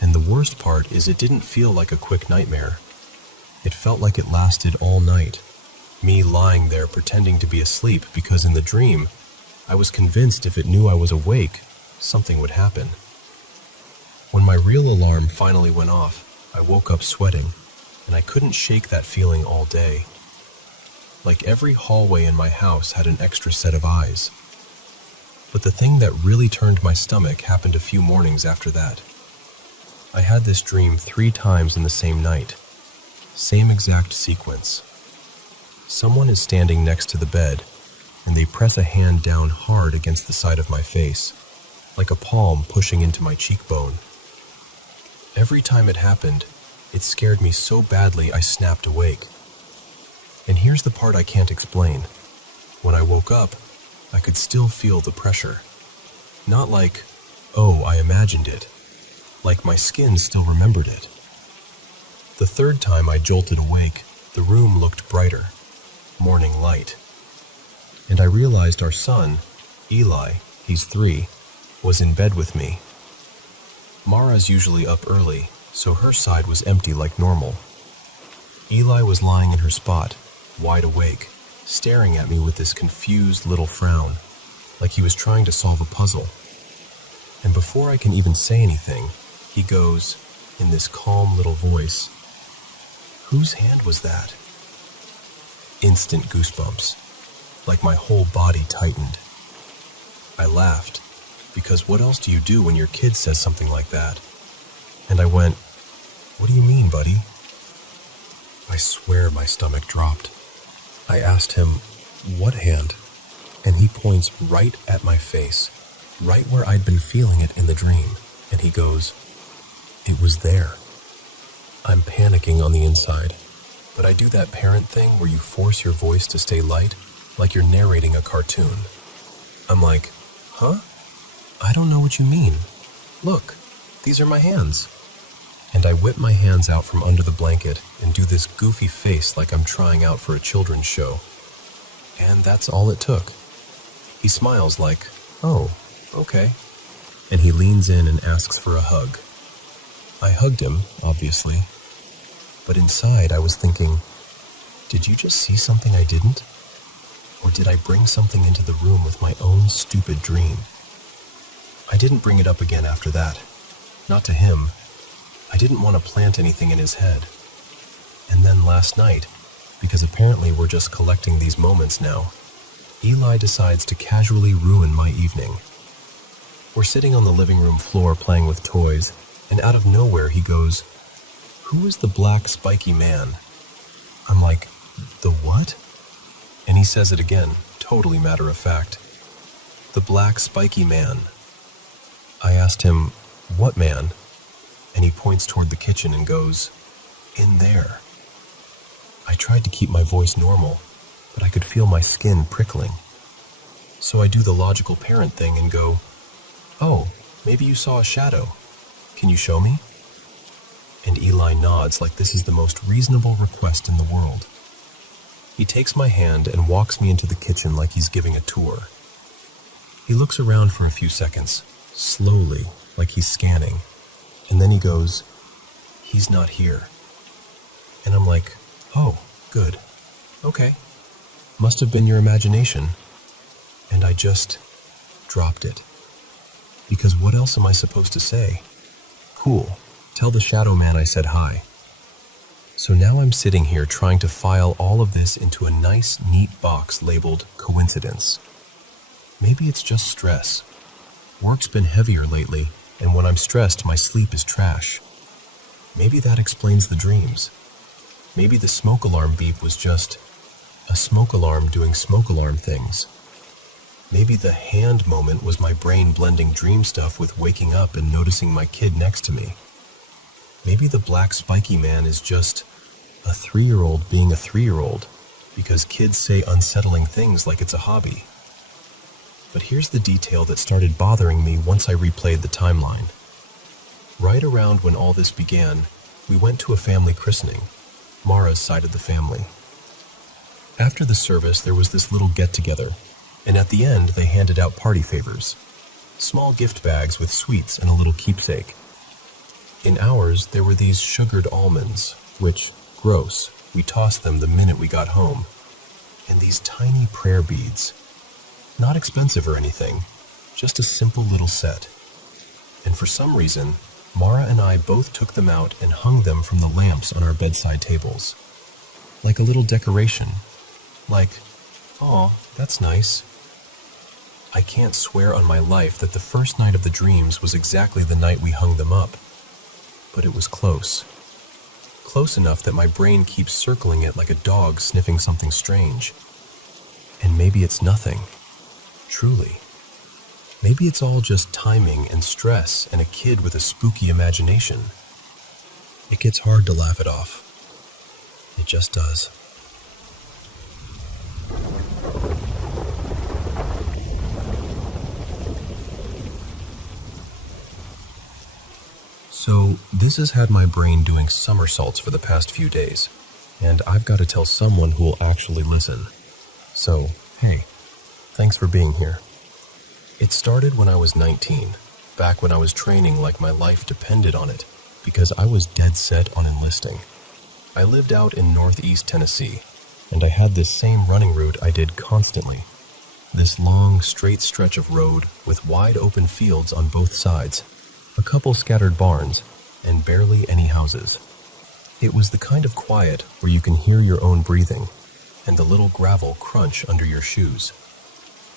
And the worst part is it didn't feel like a quick nightmare. It felt like it lasted all night. Me lying there pretending to be asleep because in the dream, I was convinced if it knew I was awake, something would happen. When my real alarm finally went off, I woke up sweating, and I couldn't shake that feeling all day. Like every hallway in my house had an extra set of eyes. But the thing that really turned my stomach happened a few mornings after that. I had this dream 3 times in the same night. Same exact sequence. Someone is standing next to the bed, and they press a hand down hard against the side of my face, like a palm pushing into my cheekbone. Every time it happened, it scared me so badly I snapped awake. And here's the part I can't explain. When I woke up, I could still feel the pressure. Not like, oh, I imagined it. Like my skin still remembered it. The 3rd time I jolted awake, the room looked brighter. Morning light. And I realized our son, Eli, he's 3, was in bed with me. Mara's usually up early, so her side was empty like normal. Eli was lying in her spot, wide awake, staring at me with this confused little frown, like he was trying to solve a puzzle. And before I can even say anything, he goes, in this calm little voice, "Whose hand was that?" Instant goosebumps, like my whole body tightened. I laughed, because what else do you do when your kid says something like that? And I went, "What do you mean, buddy?" I swear my stomach dropped. I asked him, "What hand?" And he points right at my face, right where I'd been feeling it in the dream, and he goes, "It was there." I'm panicking on the inside, but I do that parent thing where you force your voice to stay light, like you're narrating a cartoon. I'm like, "Huh? I don't know what you mean." Look, these are my hands. And I whip my hands out from under the blanket and do this goofy face like I'm trying out for a children's show. And that's all it took. He smiles like, "Oh, okay." And he leans in and asks for a hug. I hugged him, obviously. But inside I was thinking, did you just see something I didn't? Or did I bring something into the room with my own stupid dream? I didn't bring it up again after that. Not to him. I didn't want to plant anything in his head. And then last night, because apparently we're just collecting these moments now, Eli decides to casually ruin my evening. We're sitting on the living room floor playing with toys, and out of nowhere he goes, "Who is the black spiky man?" I'm like, "The what?" And he says it again, totally matter of fact. "The black spiky man." I asked him, "What man?" And he points toward the kitchen and goes, "In there." I tried to keep my voice normal, but I could feel my skin prickling. So I do the logical parent thing and go, "Oh, maybe you saw a shadow. Can you show me?" And Eli nods like this is the most reasonable request in the world. He takes my hand and walks me into the kitchen like he's giving a tour. He looks around for a few seconds, slowly, like he's scanning, and then he goes, "He's not here." And I'm like, "Oh, good. Okay. Must have been your imagination." And I just dropped it. Because what else am I supposed to say? Cool. Tell the shadow man I said hi. So now I'm sitting here trying to file all of this into a nice, neat box labeled coincidence. Maybe it's just stress. Work's been heavier lately, and when I'm stressed, my sleep is trash. Maybe that explains the dreams. Maybe the smoke alarm beep was just a smoke alarm doing smoke alarm things. Maybe the hand moment was my brain blending dream stuff with waking up and noticing my kid next to me. Maybe the black spiky man is just a 3-year-old being a 3-year-old because kids say unsettling things like it's a hobby. But here's the detail that started bothering me once I replayed the timeline. Right around when all this began, we went to a family christening, Mara's side of the family. After the service, there was this little get-together, and at the end, they handed out party favors. Small gift bags with sweets and a little keepsake. In ours, there were these sugared almonds, which, gross, we tossed them the minute we got home. And these tiny prayer beads. Not expensive or anything, just a simple little set. And for some reason, Mara and I both took them out and hung them from the lamps on our bedside tables. Like a little decoration. Like, "Aw, that's nice." I can't swear on my life that the first night of the dreams was exactly the night we hung them up. But it was close. Close enough that my brain keeps circling it like a dog sniffing something strange. And maybe it's nothing. Truly. Maybe it's all just timing and stress and a kid with a spooky imagination. It gets hard to laugh it off. It just does. So, this has had my brain doing somersaults for the past few days, and I've got to tell someone who will actually listen. So, hey, thanks for being here. It started when I was 19, back when I was training like my life depended on it, because I was dead set on enlisting. I lived out in northeast Tennessee, and I had this same running route I did constantly. This long, straight stretch of road with wide open fields on both sides. A couple scattered barns, and barely any houses. It was the kind of quiet where you can hear your own breathing, and the little gravel crunch under your shoes.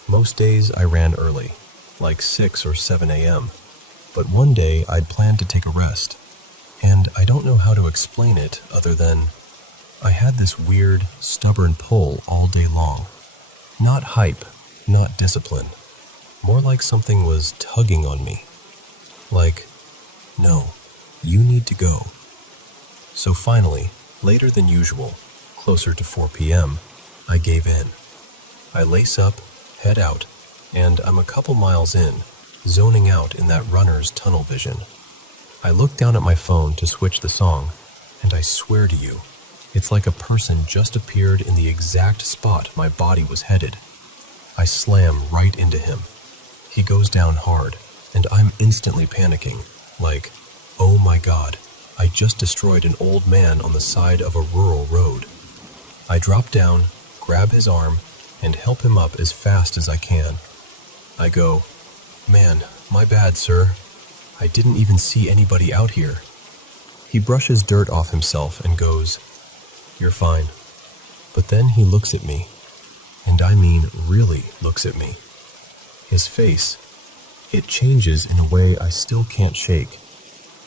Most days I ran early, like 6 or 7 a.m., but one day I'd planned to take a rest, and I don't know how to explain it other than I had this weird, stubborn pull all day long. Not hype, not discipline, more like something was tugging on me. Like, no, you need to go. So finally, later than usual, closer to 4 p.m., I gave in. I lace up, head out, and I'm a couple miles in zoning out in that runner's tunnel vision. I look down at my phone to switch the song, and I swear to you, it's like a person just appeared in the exact spot my body was headed. I slam right into him. He goes down hard, and I'm instantly panicking, like, oh my God, I just destroyed an old man on the side of a rural road. I drop down, grab his arm, and help him up as fast as I can. I go, man, my bad, sir. I didn't even see anybody out here. He brushes dirt off himself and goes, you're fine. But then he looks at me, and I mean really looks at me. His face, it changes in a way I still can't shake,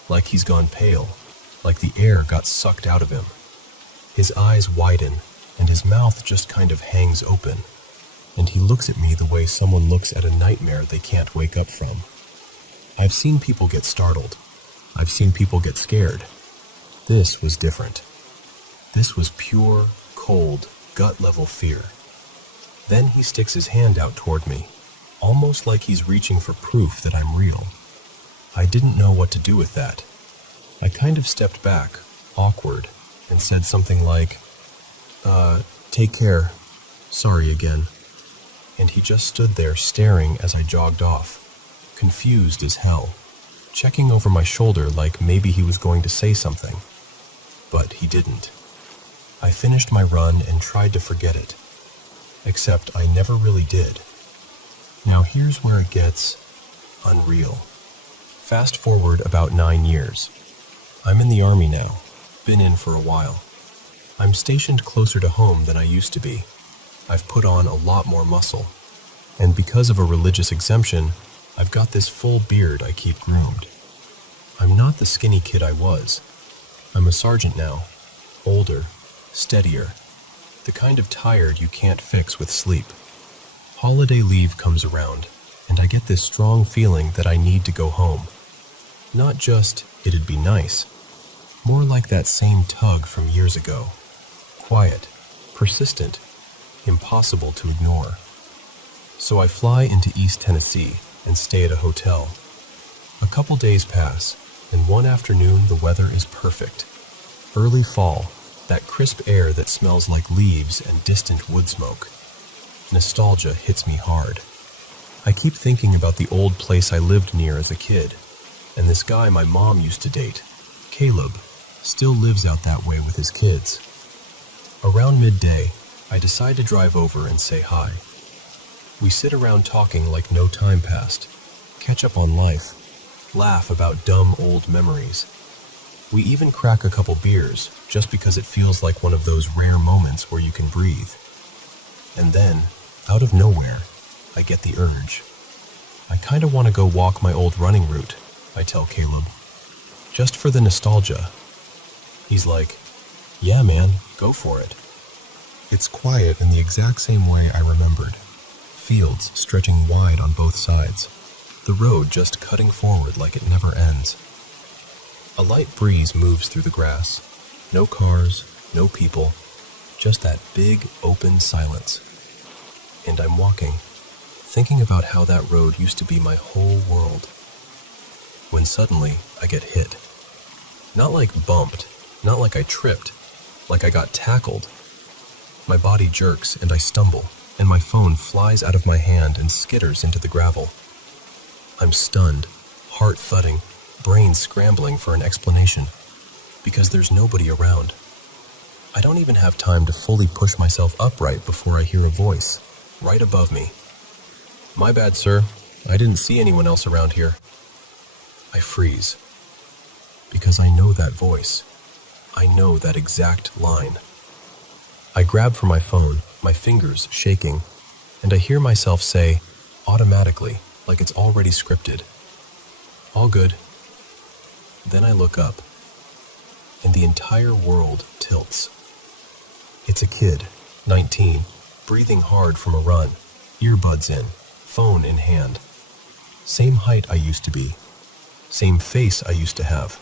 like he's gone pale, like the air got sucked out of him. His eyes widen, and his mouth just kind of hangs open, and he looks at me the way someone looks at a nightmare they can't wake up from. I've seen people get startled. I've seen people get scared. This was different. This was pure, cold, gut-level fear. Then he sticks his hand out toward me, almost like he's reaching for proof that I'm real. I didn't know what to do with that. I kind of stepped back, awkward, and said something like, take care. Sorry again. And he just stood there staring as I jogged off, confused as hell, checking over my shoulder like maybe he was going to say something. But he didn't. I finished my run and tried to forget it, except I never really did. Now here's where it gets unreal. Fast forward about 9 years. I'm in the Army now, been in for a while. I'm stationed closer to home than I used to be. I've put on a lot more muscle, and because of a religious exemption, I've got this full beard I keep groomed. I'm not the skinny kid I was. I'm a sergeant now, older, steadier, the kind of tired you can't fix with sleep. Holiday leave comes around, and I get this strong feeling that I need to go home. Not just, it'd be nice. More like that same tug from years ago. Quiet, persistent, impossible to ignore. So I fly into East Tennessee and stay at a hotel. A couple days pass, and one afternoon the weather is perfect. Early fall, that crisp air that smells like leaves and distant wood smoke. Nostalgia hits me hard. I keep thinking about the old place I lived near as a kid, and this guy my mom used to date, Caleb, still lives out that way with his kids. Around midday, I decide to drive over and say hi. We sit around talking like no time passed, catch up on life, laugh about dumb old memories. We even crack a couple beers, just because it feels like one of those rare moments where you can breathe. And then, out of nowhere, I get the urge. I kinda want to go walk my old running route, I tell Caleb. Just for the nostalgia. He's like, yeah man, go for it. It's quiet in the exact same way I remembered. Fields stretching wide on both sides. The road just cutting forward like it never ends. A light breeze moves through the grass. No cars, no people, just that big, open silence. And I'm walking, thinking about how that road used to be my whole world. When suddenly, I get hit. Not like bumped, not like I tripped, like I got tackled. My body jerks and I stumble, and my phone flies out of my hand and skitters into the gravel. I'm stunned, heart thudding, brain scrambling for an explanation, because there's nobody around. I don't even have time to fully push myself upright before I hear a voice, right above me. My bad, sir. I didn't see anyone else around here. I freeze, because I know that voice. I know that exact line. I grab for my phone, my fingers shaking, and I hear myself say, automatically, like it's already scripted, all good. Then I look up, and the entire world tilts. It's a kid, 19, breathing hard from a run, earbuds in, phone in hand. Same height I used to be, same face I used to have,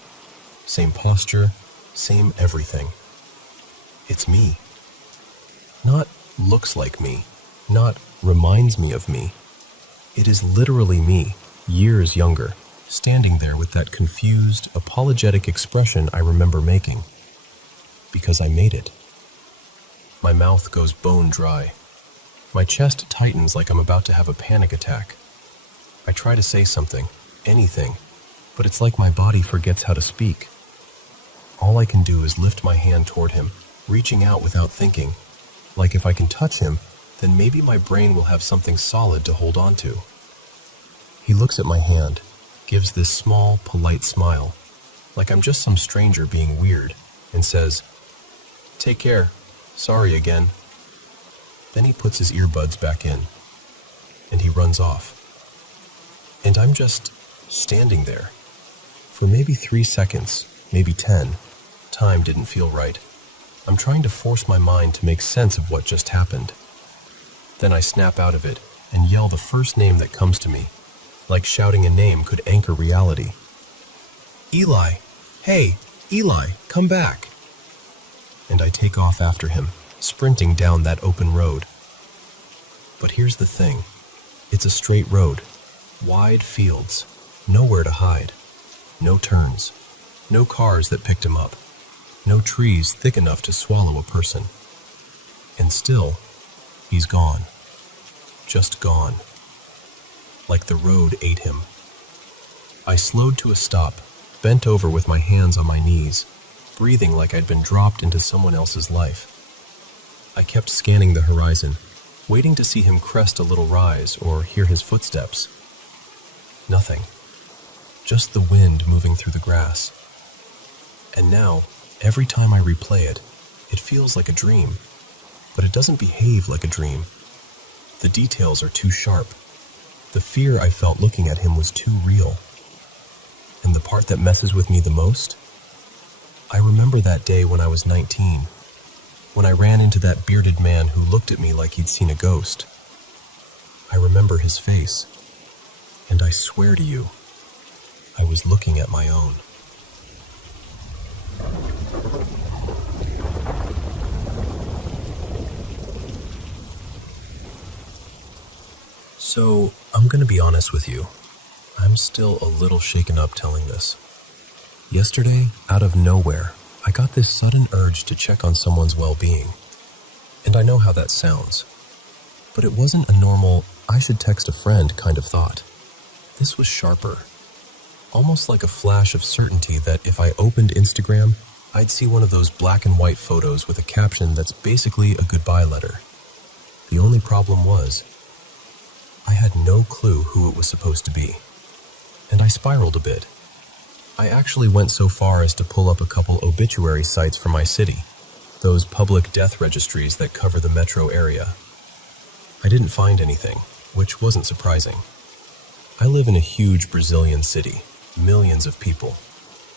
same posture, same everything. It's me. Not looks like me, not reminds me of me. It is literally me, years younger, standing there with that confused, apologetic expression I remember making. Because I made it. My mouth goes bone dry. My chest tightens like I'm about to have a panic attack. I try to say something, anything, but it's like my body forgets how to speak. All I can do is lift my hand toward him, reaching out without thinking, like if I can touch him, then maybe my brain will have something solid to hold on to. He looks at my hand, gives this small, polite smile, like I'm just some stranger being weird, and says, "Take care. Sorry again." Then he puts his earbuds back in, and he runs off. And I'm just standing there. For maybe 3 seconds, maybe 10, time didn't feel right. I'm trying to force my mind to make sense of what just happened. Then I snap out of it and yell the first name that comes to me, like shouting a name could anchor reality. "Eli! Hey, Eli, come back!" And I take off after him, sprinting down that open road. But here's the thing. It's a straight road, wide fields, nowhere to hide, no turns, no cars that picked him up, no trees thick enough to swallow a person. And still, he's gone. Just gone. Like the road ate him. I slowed to a stop, bent over with my hands on my knees, breathing like I'd been dropped into someone else's life. I kept scanning the horizon, waiting to see him crest a little rise or hear his footsteps. Nothing. Just the wind moving through the grass. And now, every time I replay it, it feels like a dream. But it doesn't behave like a dream. The details are too sharp. The fear I felt looking at him was too real. And the part that messes with me the most? I remember that day when I was 19, when I ran into that bearded man who looked at me like he'd seen a ghost. I remember his face, and I swear to you, I was looking at my own. So, I'm gonna be honest with you. I'm still a little shaken up telling this. Yesterday, out of nowhere, I got this sudden urge to check on someone's well-being. And I know how that sounds. But it wasn't a normal, I should text a friend kind of thought. This was sharper. Almost like a flash of certainty that if I opened Instagram, I'd see one of those black and white photos with a caption that's basically a goodbye letter. The only problem was, I had no clue who it was supposed to be. And I spiraled a bit. I actually went so far as to pull up a couple obituary sites for my city, those public death registries that cover the metro area. I didn't find anything, which wasn't surprising. I live in a huge Brazilian city, millions of people.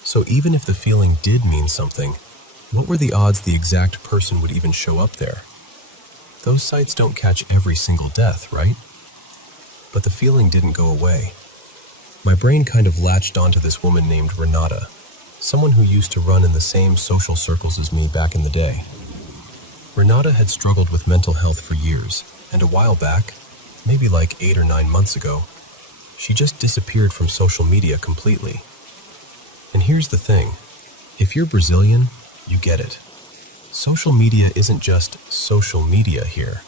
So even if the feeling did mean something, what were the odds the exact person would even show up there? Those sites don't catch every single death, right? But the feeling didn't go away. My brain kind of latched onto this woman named Renata, someone who used to run in the same social circles as me back in the day. Renata had struggled with mental health for years, and a while back, maybe like 8 or 9 months ago, she just disappeared from social media completely. And here's the thing, if you're Brazilian, you get it. Social media isn't just social media here.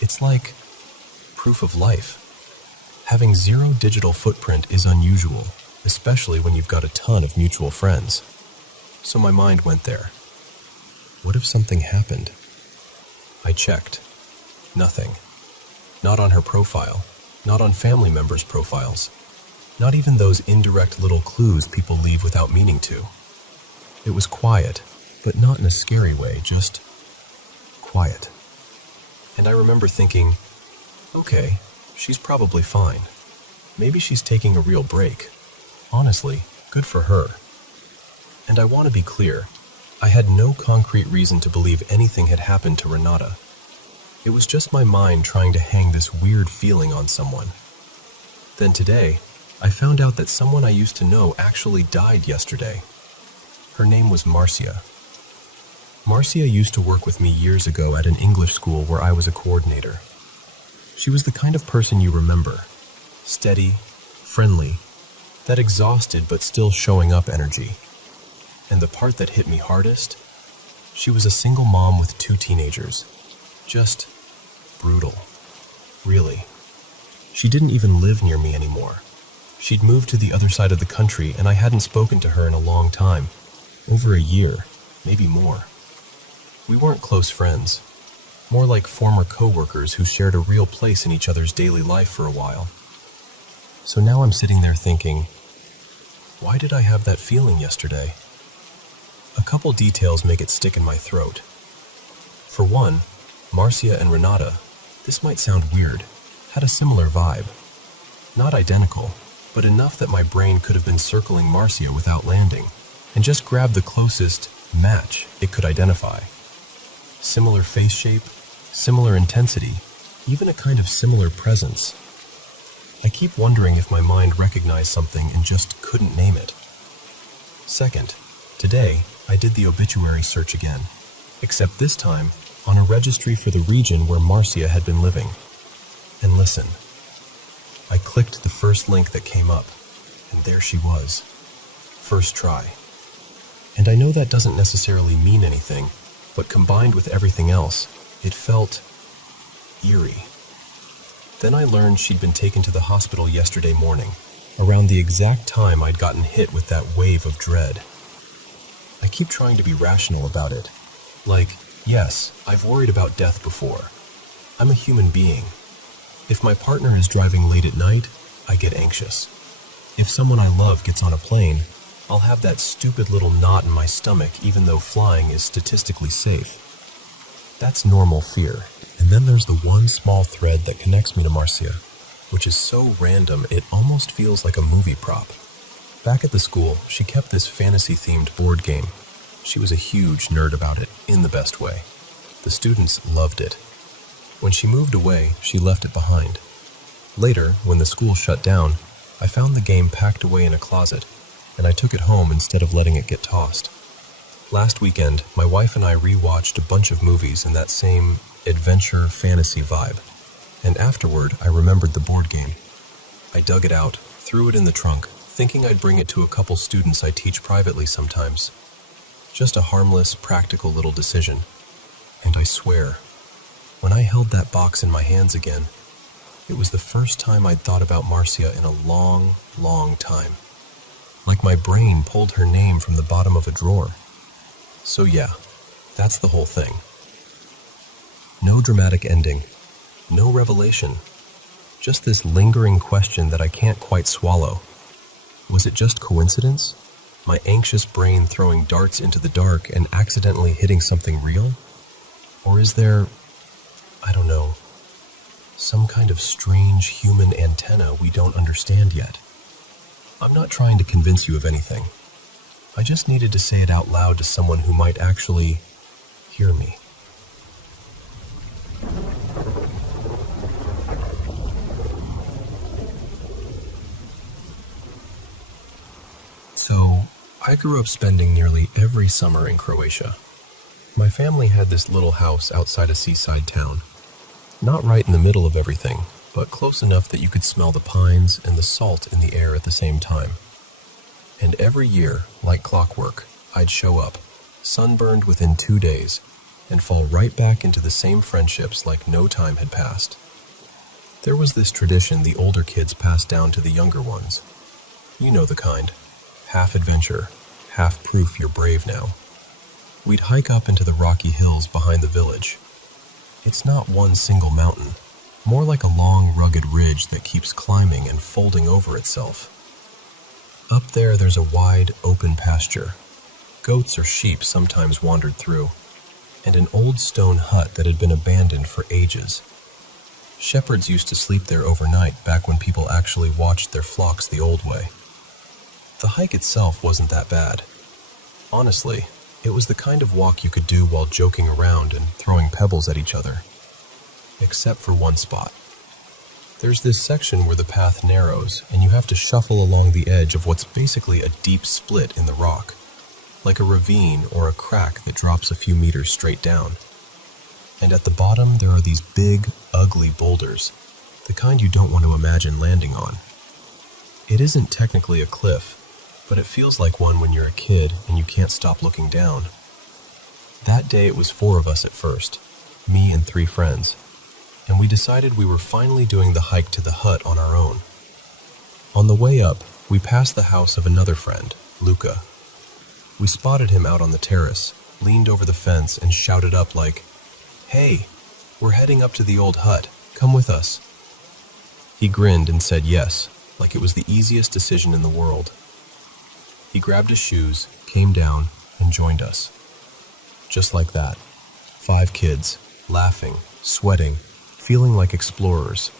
It's like proof of life. Having zero digital footprint is unusual, especially when you've got a ton of mutual friends. So my mind went there. What if something happened? I checked. Nothing. Not on her profile. Not on family members' profiles. Not even those indirect little clues people leave without meaning to. It was quiet, but not in a scary way, just quiet. And I remember thinking, okay, she's probably fine. Maybe she's taking a real break. Honestly, good for her. And I want to be clear, I had no concrete reason to believe anything had happened to Renata. It was just my mind trying to hang this weird feeling on someone. Then today, I found out that someone I used to know actually died yesterday. Her name was Marcia. Marcia used to work with me years ago at an English school where I was a coordinator. She was the kind of person you remember. Steady, friendly, that exhausted but still showing up energy. And the part that hit me hardest? She was a single mom with 2 teenagers. Just brutal. Really. She didn't even live near me anymore. She'd moved to the other side of the country, and I hadn't spoken to her in a long time. Over a year, maybe more. We weren't close friends. More like former co-workers who shared a real place in each other's daily life for a while. So now I'm sitting there thinking, why did I have that feeling yesterday? A couple details make it stick in my throat. For one, Marcia and Renata, this might sound weird, had a similar vibe. Not identical, but enough that my brain could have been circling Marcia without landing, and just grabbed the closest match it could identify. Similar face shape, similar intensity, even a kind of similar presence. I keep wondering if my mind recognized something and just couldn't name it. Second, today, I did the obituary search again, except this time on a registry for the region where Marcia had been living. And listen, I clicked the first link that came up, and there she was. First try. And I know that doesn't necessarily mean anything, but combined with everything else, it felt eerie. Then I learned she'd been taken to the hospital yesterday morning, around the exact time I'd gotten hit with that wave of dread. I keep trying to be rational about it. Like, yes, I've worried about death before. I'm a human being. If my partner is driving late at night, I get anxious. If someone I love gets on a plane, I'll have that stupid little knot in my stomach even though flying is statistically safe. That's normal fear. And then there's the one small thread that connects me to Marcia, which is so random it almost feels like a movie prop. Back at the school, she kept this fantasy-themed board game. She was a huge nerd about it, in the best way. The students loved it. When she moved away, she left it behind. Later, when the school shut down, I found the game packed away in a closet, and I took it home instead of letting it get tossed. Last weekend, my wife and I rewatched a bunch of movies in that same adventure fantasy vibe, and afterward I remembered the board game. I dug it out, threw it in the trunk, thinking I'd bring it to a couple students I teach privately sometimes. Just a harmless, practical little decision. And I swear, when I held that box in my hands again, it was the first time I'd thought about Marcia in a long, long time. Like my brain pulled her name from the bottom of a drawer. So yeah, that's the whole thing. No dramatic ending, no revelation, just this lingering question that I can't quite swallow. Was it just coincidence? My anxious brain throwing darts into the dark and accidentally hitting something real? Or is there, I don't know, some kind of strange human antenna we don't understand yet? I'm not trying to convince you of anything. I just needed to say it out loud to someone who might actually hear me. So, I grew up spending nearly every summer in Croatia. My family had this little house outside a seaside town. Not right in the middle of everything, but close enough that you could smell the pines and the salt in the air at the same time. And every year, like clockwork, I'd show up, sunburned within 2 days, and fall right back into the same friendships like no time had passed. There was this tradition the older kids passed down to the younger ones. You know the kind. Half adventure, half proof you're brave now. We'd hike up into the rocky hills behind the village. It's not one single mountain, more like a long, rugged ridge that keeps climbing and folding over itself. Up there, there's a wide, open pasture. Goats or sheep sometimes wandered through, and an old stone hut that had been abandoned for ages. Shepherds used to sleep there overnight back when people actually watched their flocks the old way. The hike itself wasn't that bad. Honestly, it was the kind of walk you could do while joking around and throwing pebbles at each other. Except for one spot. There's this section where the path narrows, and you have to shuffle along the edge of what's basically a deep split in the rock, like a ravine or a crack that drops a few meters straight down. And at the bottom there are these big, ugly boulders, the kind you don't want to imagine landing on. It isn't technically a cliff, but it feels like one when you're a kid and you can't stop looking down. That day it was 4 of us at first, me and 3 friends, and we decided we were finally doing the hike to the hut on our own. On the way up, we passed the house of another friend, Luca. We spotted him out on the terrace, leaned over the fence and shouted up like, "Hey, we're heading up to the old hut, come with us." He grinned and said yes, like it was the easiest decision in the world. He grabbed his shoes, came down, and joined us. Just like that, 5 kids, laughing, sweating, feeling like explorers.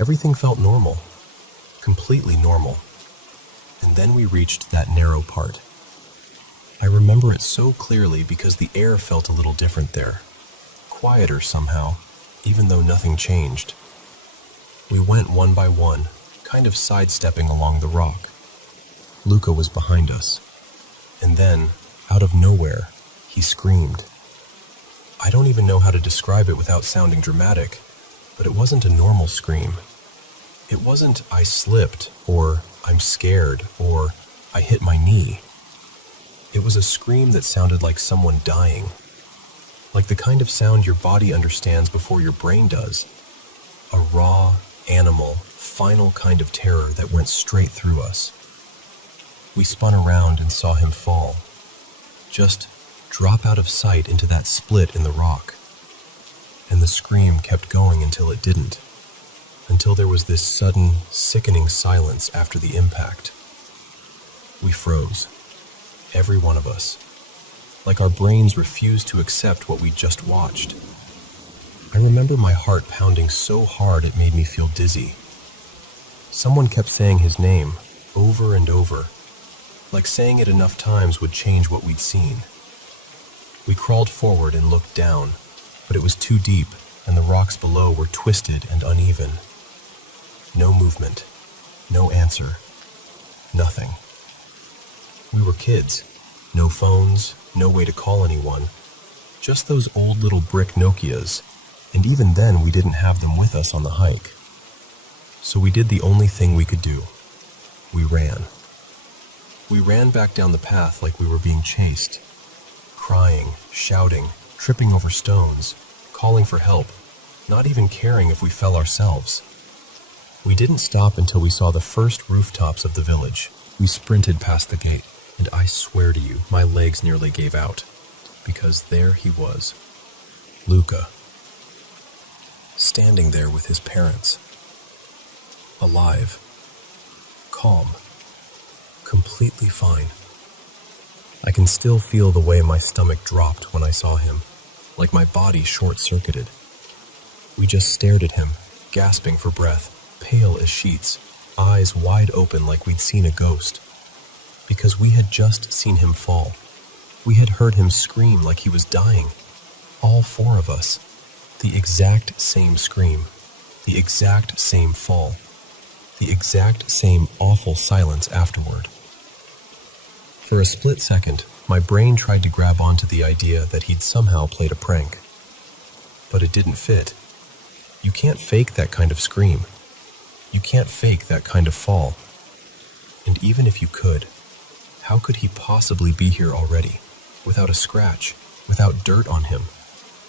Everything felt normal, completely normal. And then we reached that narrow part. I remember it so clearly because the air felt a little different there, quieter somehow, even though nothing changed. We went one by one, kind of sidestepping along the rock. Luca was behind us, and then, out of nowhere, he screamed. I don't even know how to describe it without sounding dramatic, but it wasn't a normal scream. It wasn't "I slipped," or "I'm scared," or "I hit my knee." It was a scream that sounded like someone dying, like the kind of sound your body understands before your brain does. A raw, animal, final kind of terror that went straight through us. We spun around and saw him fall, just drop out of sight into that split in the rock. And the scream kept going until it didn't, until there was this sudden, sickening silence after the impact. We froze, every one of us, like our brains refused to accept what we just watched. I remember my heart pounding so hard it made me feel dizzy. Someone kept saying his name, over and over, like saying it enough times would change what we'd seen. We crawled forward and looked down, but it was too deep, and the rocks below were twisted and uneven. No movement, no answer, nothing. We were kids, no phones, no way to call anyone, just those old little brick Nokias, and even then we didn't have them with us on the hike. So we did the only thing we could do. We ran. We ran back down the path like we were being chased, crying, shouting, tripping over stones, calling for help, not even caring if we fell ourselves. We didn't stop until we saw the first rooftops of the village. We sprinted past the gate, and I swear to you, my legs nearly gave out, because there he was, Luca, standing there with his parents, alive, calm, completely fine. I can still feel the way my stomach dropped when I saw him, like my body short-circuited. We just stared at him, gasping for breath, pale as sheets, eyes wide open like we'd seen a ghost. Because we had just seen him fall. We had heard him scream like he was dying. All 4 of us. The exact same scream. The exact same fall. The exact same awful silence afterward. For a split second, my brain tried to grab onto the idea that he'd somehow played a prank. But it didn't fit. You can't fake that kind of scream. You can't fake that kind of fall. And even if you could, how could he possibly be here already, without a scratch, without dirt on him,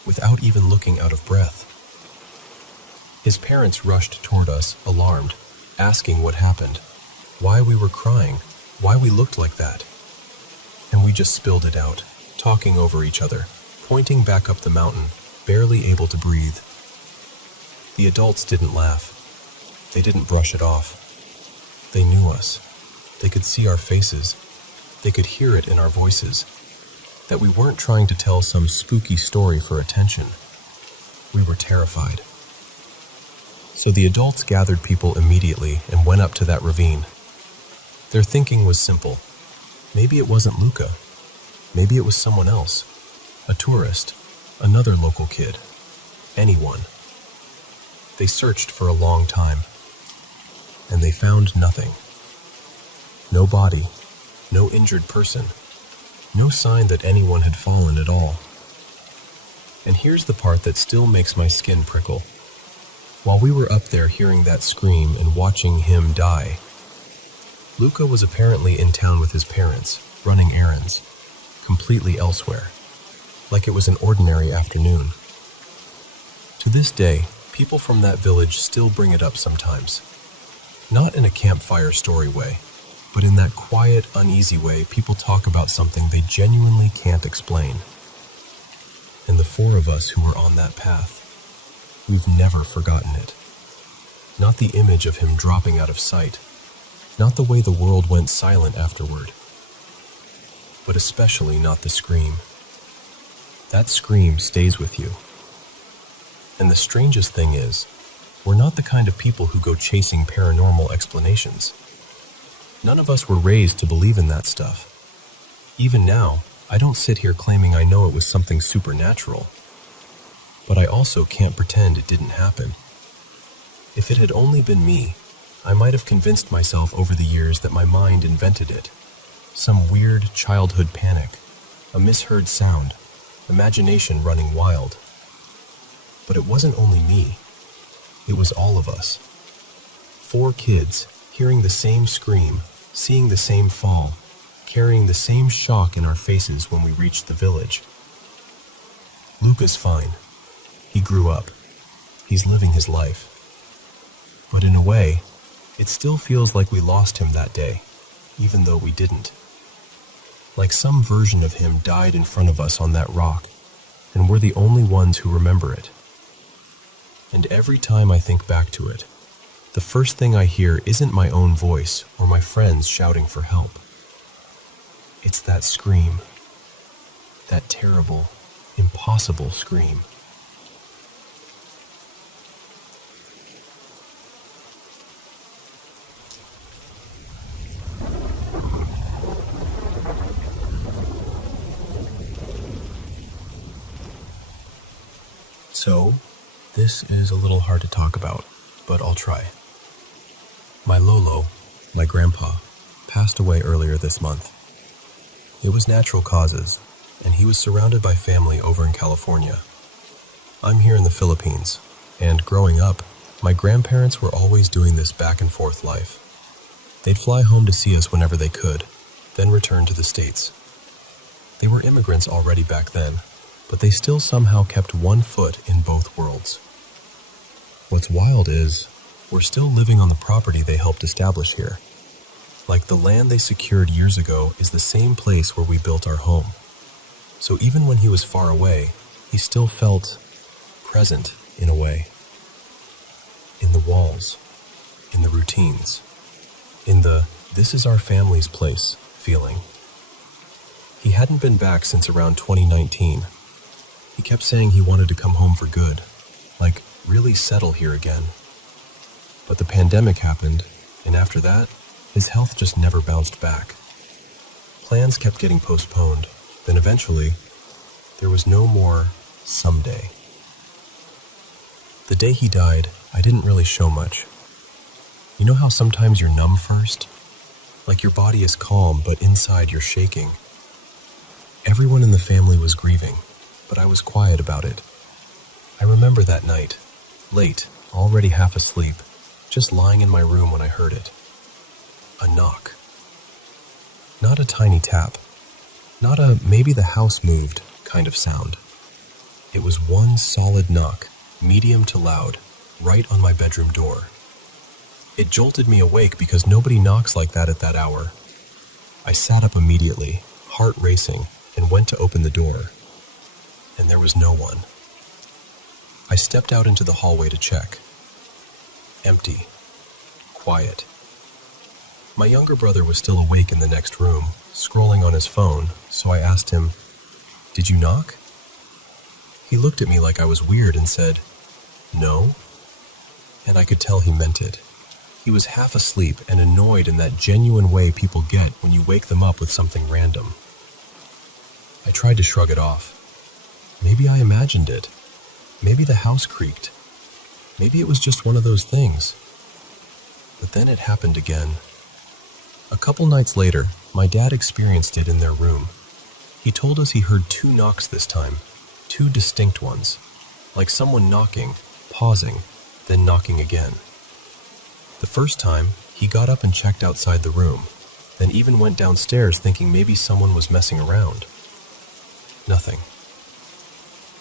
without even looking out of breath? His parents rushed toward us, alarmed, asking what happened, why we were crying, why we looked like that. And we just spilled it out, talking over each other, pointing back up the mountain, barely able to breathe. The adults didn't laugh. They didn't brush it off. They knew us. They could see our faces. They could hear it in our voices. That we weren't trying to tell some spooky story for attention. We were terrified. So the adults gathered people immediately and went up to that ravine. Their thinking was simple. Maybe it wasn't Luca. Maybe it was someone else. A tourist. Another local kid. Anyone. They searched for a long time. And they found nothing. No body. No injured person. No sign that anyone had fallen at all. And here's the part that still makes my skin prickle. While we were up there hearing that scream and watching him die, Luca was apparently in town with his parents, running errands, completely elsewhere, like it was an ordinary afternoon. To this day, people from that village still bring it up sometimes. Not in a campfire story way, but in that quiet, uneasy way people talk about something they genuinely can't explain. And the four of us who were on that path, we've never forgotten it. Not the image of him dropping out of sight, not the way the world went silent afterward, but especially not the scream. That scream stays with you. And the strangest thing is, we're not the kind of people who go chasing paranormal explanations. None of us were raised to believe in that stuff. Even now, I don't sit here claiming I know it was something supernatural. But I also can't pretend it didn't happen. If it had only been me, I might have convinced myself over the years that my mind invented it. Some weird childhood panic, a misheard sound, imagination running wild. But it wasn't only me. It was all of us. 4 kids, hearing the same scream, seeing the same fall, carrying the same shock in our faces when we reached the village. Luca's fine. He grew up. He's living his life. But in a way, it still feels like we lost him that day, even though we didn't. Like some version of him died in front of us on that rock, and we're the only ones who remember it. And every time I think back to it, the first thing I hear isn't my own voice or my friends shouting for help. It's that scream. That terrible, impossible scream. So, this is a little hard to talk about, but I'll try. My Lolo, my grandpa, passed away earlier this month. It was natural causes, and he was surrounded by family over in California. I'm here in the Philippines, and growing up, my grandparents were always doing this back and forth life. They'd fly home to see us whenever they could, then return to the States. They were immigrants already back then, but they still somehow kept one foot in both worlds. What's wild is, we're still living on the property they helped establish here. Like the land they secured years ago is the same place where we built our home. So even when he was far away, he still felt present in a way. In the walls, in the routines, in the "this is our family's place" feeling. He hadn't been back since around 2019. He kept saying he wanted to come home for good, like really settle here again. But the pandemic happened, and after that, his health just never bounced back. Plans kept getting postponed, then eventually, there was no more someday. The day he died, I didn't really show much. You know how sometimes you're numb first? Like your body is calm, but inside you're shaking. Everyone in the family was grieving, but I was quiet about it. I remember that night, late, already half asleep, just lying in my room when I heard it. A knock. Not a tiny tap. Not a "maybe the house moved" kind of sound. It was one solid knock, medium to loud, right on my bedroom door. It jolted me awake because nobody knocks like that at that hour. I sat up immediately, heart racing, and went to open the door. And there was no one. I stepped out into the hallway to check. Empty. Quiet. My younger brother was still awake in the next room, scrolling on his phone, so I asked him, "Did you knock?" He looked at me like I was weird and said, "No." And I could tell he meant it. He was half asleep and annoyed in that genuine way people get when you wake them up with something random. I tried to shrug it off. Maybe I imagined it. Maybe the house creaked. Maybe it was just one of those things. But then it happened again. A couple nights later, my dad experienced it in their room. He told us he heard 2 knocks this time, 2 distinct ones, like someone knocking, pausing, then knocking again. The first time, He got up and checked outside the room, then even went downstairs thinking maybe someone was messing around. Nothing.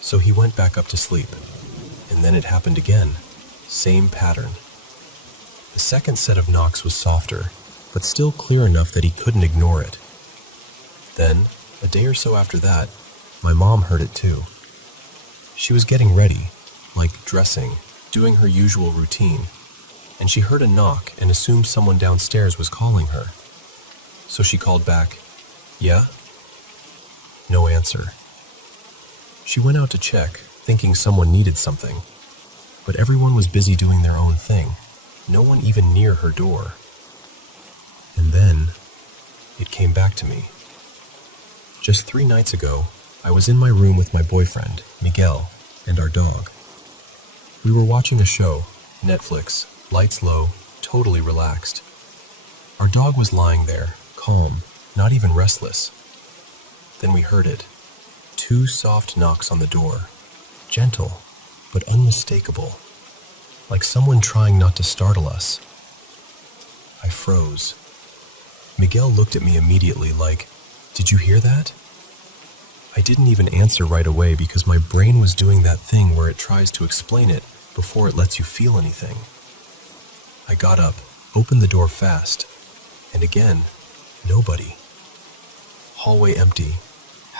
So he went back up to sleep, and then it happened again. Same pattern. The second set of knocks was softer, but still clear enough that he couldn't ignore it. Then, a day or so after that, my mom heard it too. She was getting ready, like dressing, doing her usual routine, and she heard a knock and assumed someone downstairs was calling her. So she called back, "Yeah?" No answer. She went out to check, thinking someone needed something, but everyone was busy doing their own thing, no one even near her door. And then, it came back to me. Just 3 nights ago, I was in my room with my boyfriend, Miguel, and our dog. We were watching a show, Netflix, lights low, totally relaxed. Our dog was lying there, calm, not even restless. Then we heard it. 2 soft knocks on the door, gentle, but unmistakable, like someone trying not to startle us. I froze. Miguel looked at me immediately like, "Did you hear that?" I didn't even answer right away because my brain was doing that thing where it tries to explain it before it lets you feel anything. I got up, opened the door fast, and again, nobody. Hallway empty,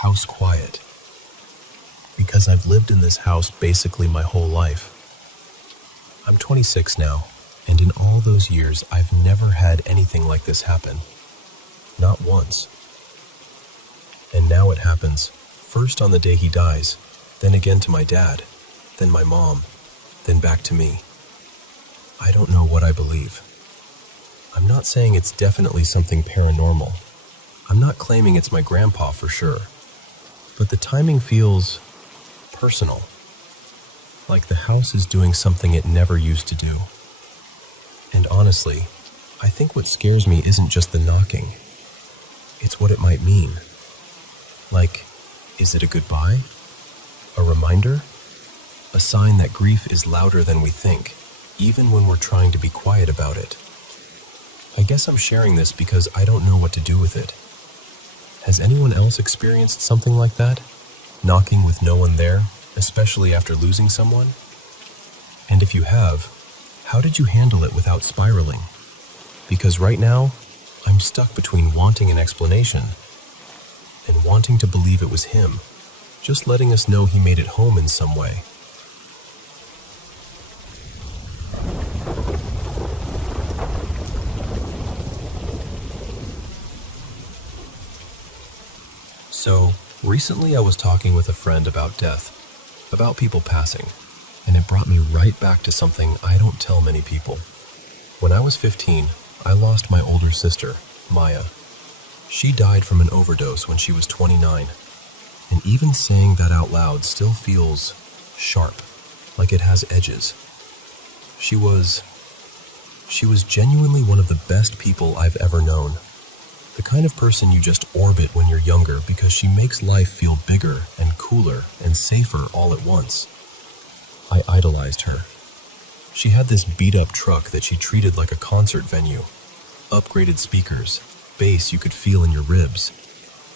house quiet. Because I've lived in this house basically my whole life. I'm 26 now, and in all those years I've never had anything like this happen. Not once. And now it happens, first on the day he dies, then again to my dad, then my mom, then back to me. I don't know what I believe. I'm not saying it's definitely something paranormal. I'm not claiming it's my grandpa for sure. But the timing feels personal. Like the house is doing something it never used to do. And honestly, I think what scares me isn't just the knocking. It's what it might mean. Like, is it a goodbye? A reminder? A sign that grief is louder than we think, even when we're trying to be quiet about it. I guess I'm sharing this because I don't know what to do with it. Has anyone else experienced something like that? Knocking with no one there, especially after losing someone? And if you have, how did you handle it without spiraling? Because right now, I'm stuck between wanting an explanation and wanting to believe it was him, just letting us know he made it home in some way. So, recently I was talking with a friend about death, about people passing, and it brought me right back to something I don't tell many people. When I was 15, I lost my older sister, Maya. She died from an overdose when she was 29, and even saying that out loud still feels sharp, like it has edges. She was genuinely one of the best people I've ever known. The kind of person you just orbit when you're younger because she makes life feel bigger and cooler and safer all at once. I idolized her. She had this beat-up truck that she treated like a concert venue. Upgraded speakers, bass you could feel in your ribs.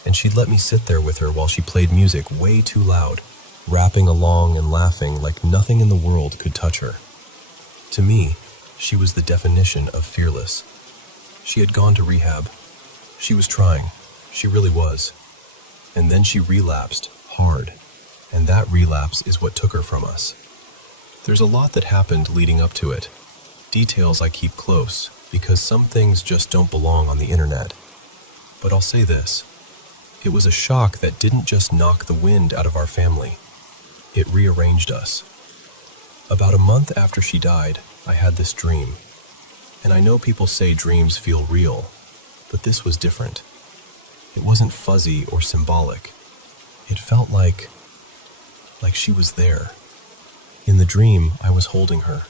And she'd let me sit there with her while she played music way too loud, rapping along and laughing like nothing in the world could touch her. To me, she was the definition of fearless. She had gone to rehab. She was trying. She really was. And then she relapsed, hard. And that relapse is what took her from us. There's a lot that happened leading up to it. Details I keep close, because some things just don't belong on the internet. But I'll say this. It was a shock that didn't just knock the wind out of our family. It rearranged us. About a month after she died, I had this dream. And I know people say dreams feel real, but this was different. It wasn't fuzzy or symbolic. It felt like she was there. In the dream, I was holding her,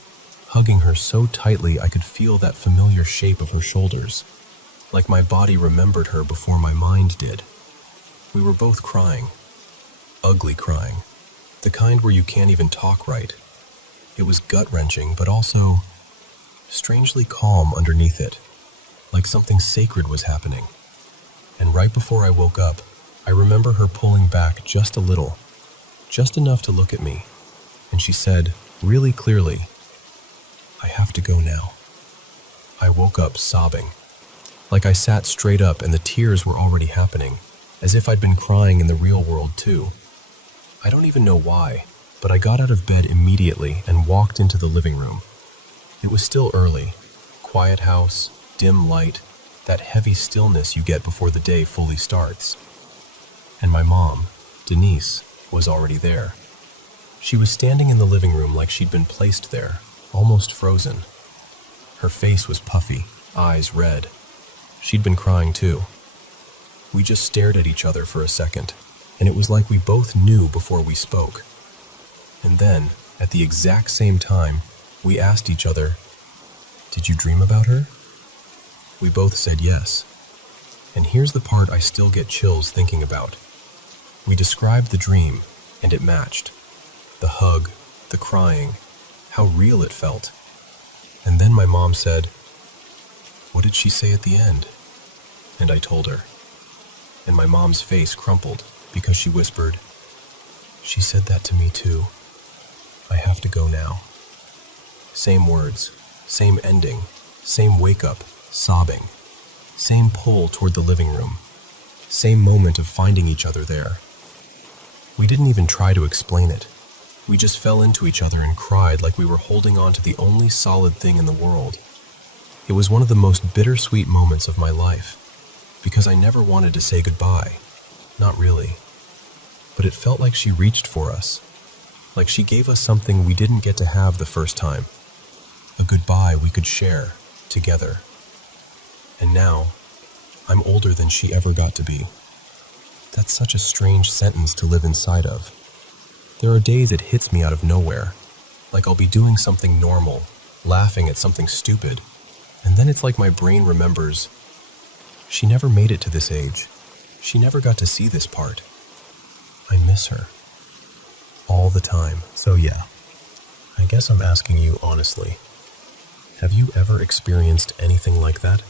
hugging her so tightly I could feel that familiar shape of her shoulders, like my body remembered her before my mind did. We were both crying, ugly crying, the kind where you can't even talk right. It was gut-wrenching, but also strangely calm underneath it, like something sacred was happening. And right before I woke up, I remember her pulling back just a little, just enough to look at me, and she said, really clearly, "I have to go now." I woke up sobbing, like I sat straight up and the tears were already happening, as if I'd been crying in the real world too. I don't even know why, but I got out of bed immediately and walked into the living room. It was still early, quiet house, dim light, that heavy stillness you get before the day fully starts. And my mom, Denise, was already there. She was standing in the living room like she'd been placed there, almost frozen. Her face was puffy, eyes red. She'd been crying too. We just stared at each other for a second, and it was like we both knew before we spoke. And then, at the exact same time, we asked each other, "Did you dream about her?" We both said yes. And here's the part I still get chills thinking about. We described the dream, and it matched. The hug, the crying, how real it felt. And then my mom said, "What did she say at the end?" And I told her. And my mom's face crumpled because she whispered, "She said that to me too. I have to go now." Same words, same ending, same wake-up, sobbing, same pull toward the living room, same moment of finding each other there. We didn't even try to explain it. We just fell into each other and cried like we were holding on to the only solid thing in the world. It was one of the most bittersweet moments of my life, because I never wanted to say goodbye. Not really. But it felt like she reached for us, like she gave us something we didn't get to have the first time. A goodbye we could share, together. And now, I'm older than she ever got to be. That's such a strange sentence to live inside of. There are days it hits me out of nowhere, like I'll be doing something normal, laughing at something stupid, and then it's like my brain remembers, she never made it to this age. She never got to see this part. I miss her. All the time. So yeah, I guess I'm asking you honestly, have you ever experienced anything like that?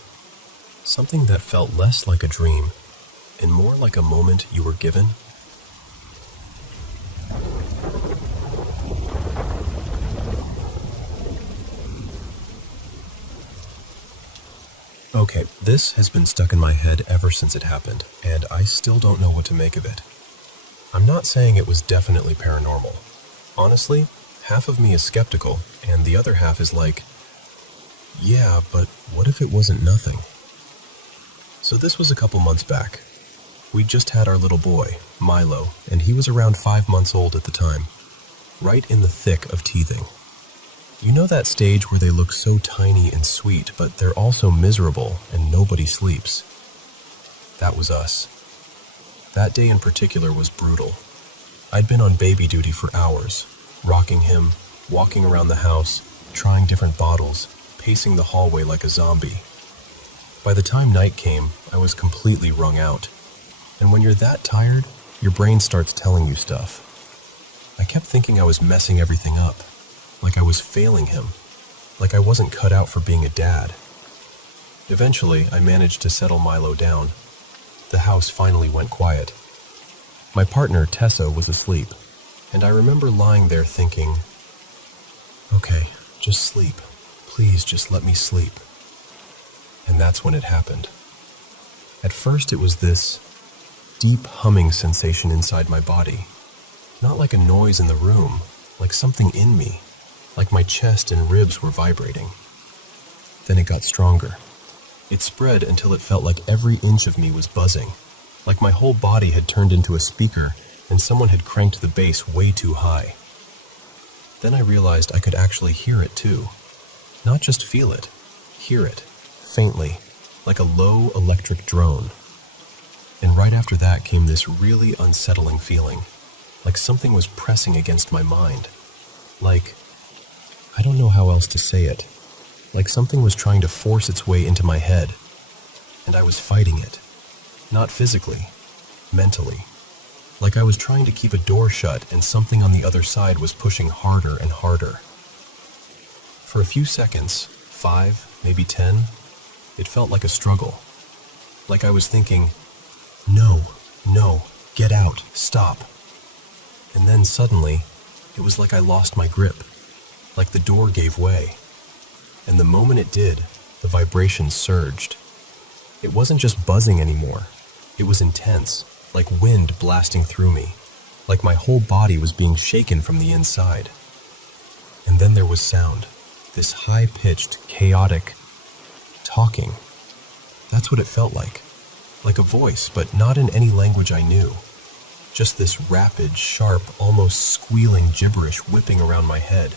Something that felt less like a dream and more like a moment you were given? Okay, this has been stuck in my head ever since it happened, and I still don't know what to make of it. I'm not saying it was definitely paranormal. Honestly, half of me is skeptical, and the other half is like, yeah, but what if it wasn't nothing? So this was a couple months back. We just had our little boy, Milo, and he was around 5 months old at the time, right in the thick of teething. You know that stage where they look so tiny and sweet, but they're also miserable and nobody sleeps? That was us. That day in particular was brutal. I'd been on baby duty for hours, rocking him, walking around the house, trying different bottles, pacing the hallway like a zombie. By the time night came, I was completely wrung out. And when you're that tired, your brain starts telling you stuff. I kept thinking I was messing everything up, like I was failing him, like I wasn't cut out for being a dad. Eventually, I managed to settle Milo down. The house finally went quiet. My partner, Tessa, was asleep, and I remember lying there thinking, okay, just sleep. Please just let me sleep. And that's when it happened. At first it was this deep humming sensation inside my body. Not like a noise in the room, like something in me, like my chest and ribs were vibrating. Then it got stronger. It spread until it felt like every inch of me was buzzing, like my whole body had turned into a speaker and someone had cranked the bass way too high. Then I realized I could actually hear it too. Not just feel it, hear it, faintly, like a low electric drone. And right after that came this really unsettling feeling, like something was pressing against my mind. Like, I don't know how else to say it, like something was trying to force its way into my head, and I was fighting it. Not physically, mentally. Like I was trying to keep a door shut and something on the other side was pushing harder and harder. For a few seconds, 5, maybe 10. It felt like a struggle. Like I was thinking, no, no, get out, stop. And then suddenly, it was like I lost my grip, like the door gave way. And the moment it did, the vibration surged. It wasn't just buzzing anymore. It was intense, like wind blasting through me, like my whole body was being shaken from the inside. And then there was sound, this high-pitched, chaotic talking. That's what it felt like a voice, but not in any language I knew. Just this rapid, sharp, almost squealing gibberish whipping around my head,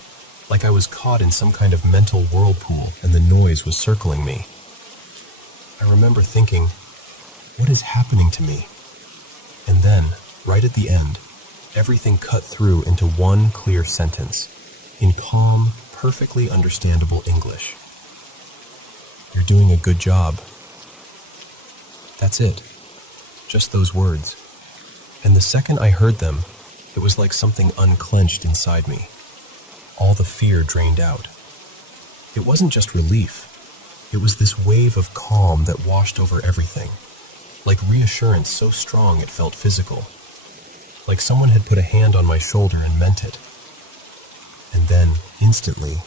like I was caught in some kind of mental whirlpool and the noise was circling me. I remember thinking, what is happening to me? And then, right at the end, everything cut through into one clear sentence, in calm, perfectly understandable English. You're doing a good job. That's it. Just those words. And the second I heard them, it was like something unclenched inside me. All the fear drained out. It wasn't just relief. It was this wave of calm that washed over everything. Like reassurance so strong it felt physical. Like someone had put a hand on my shoulder and meant it. And then, instantly,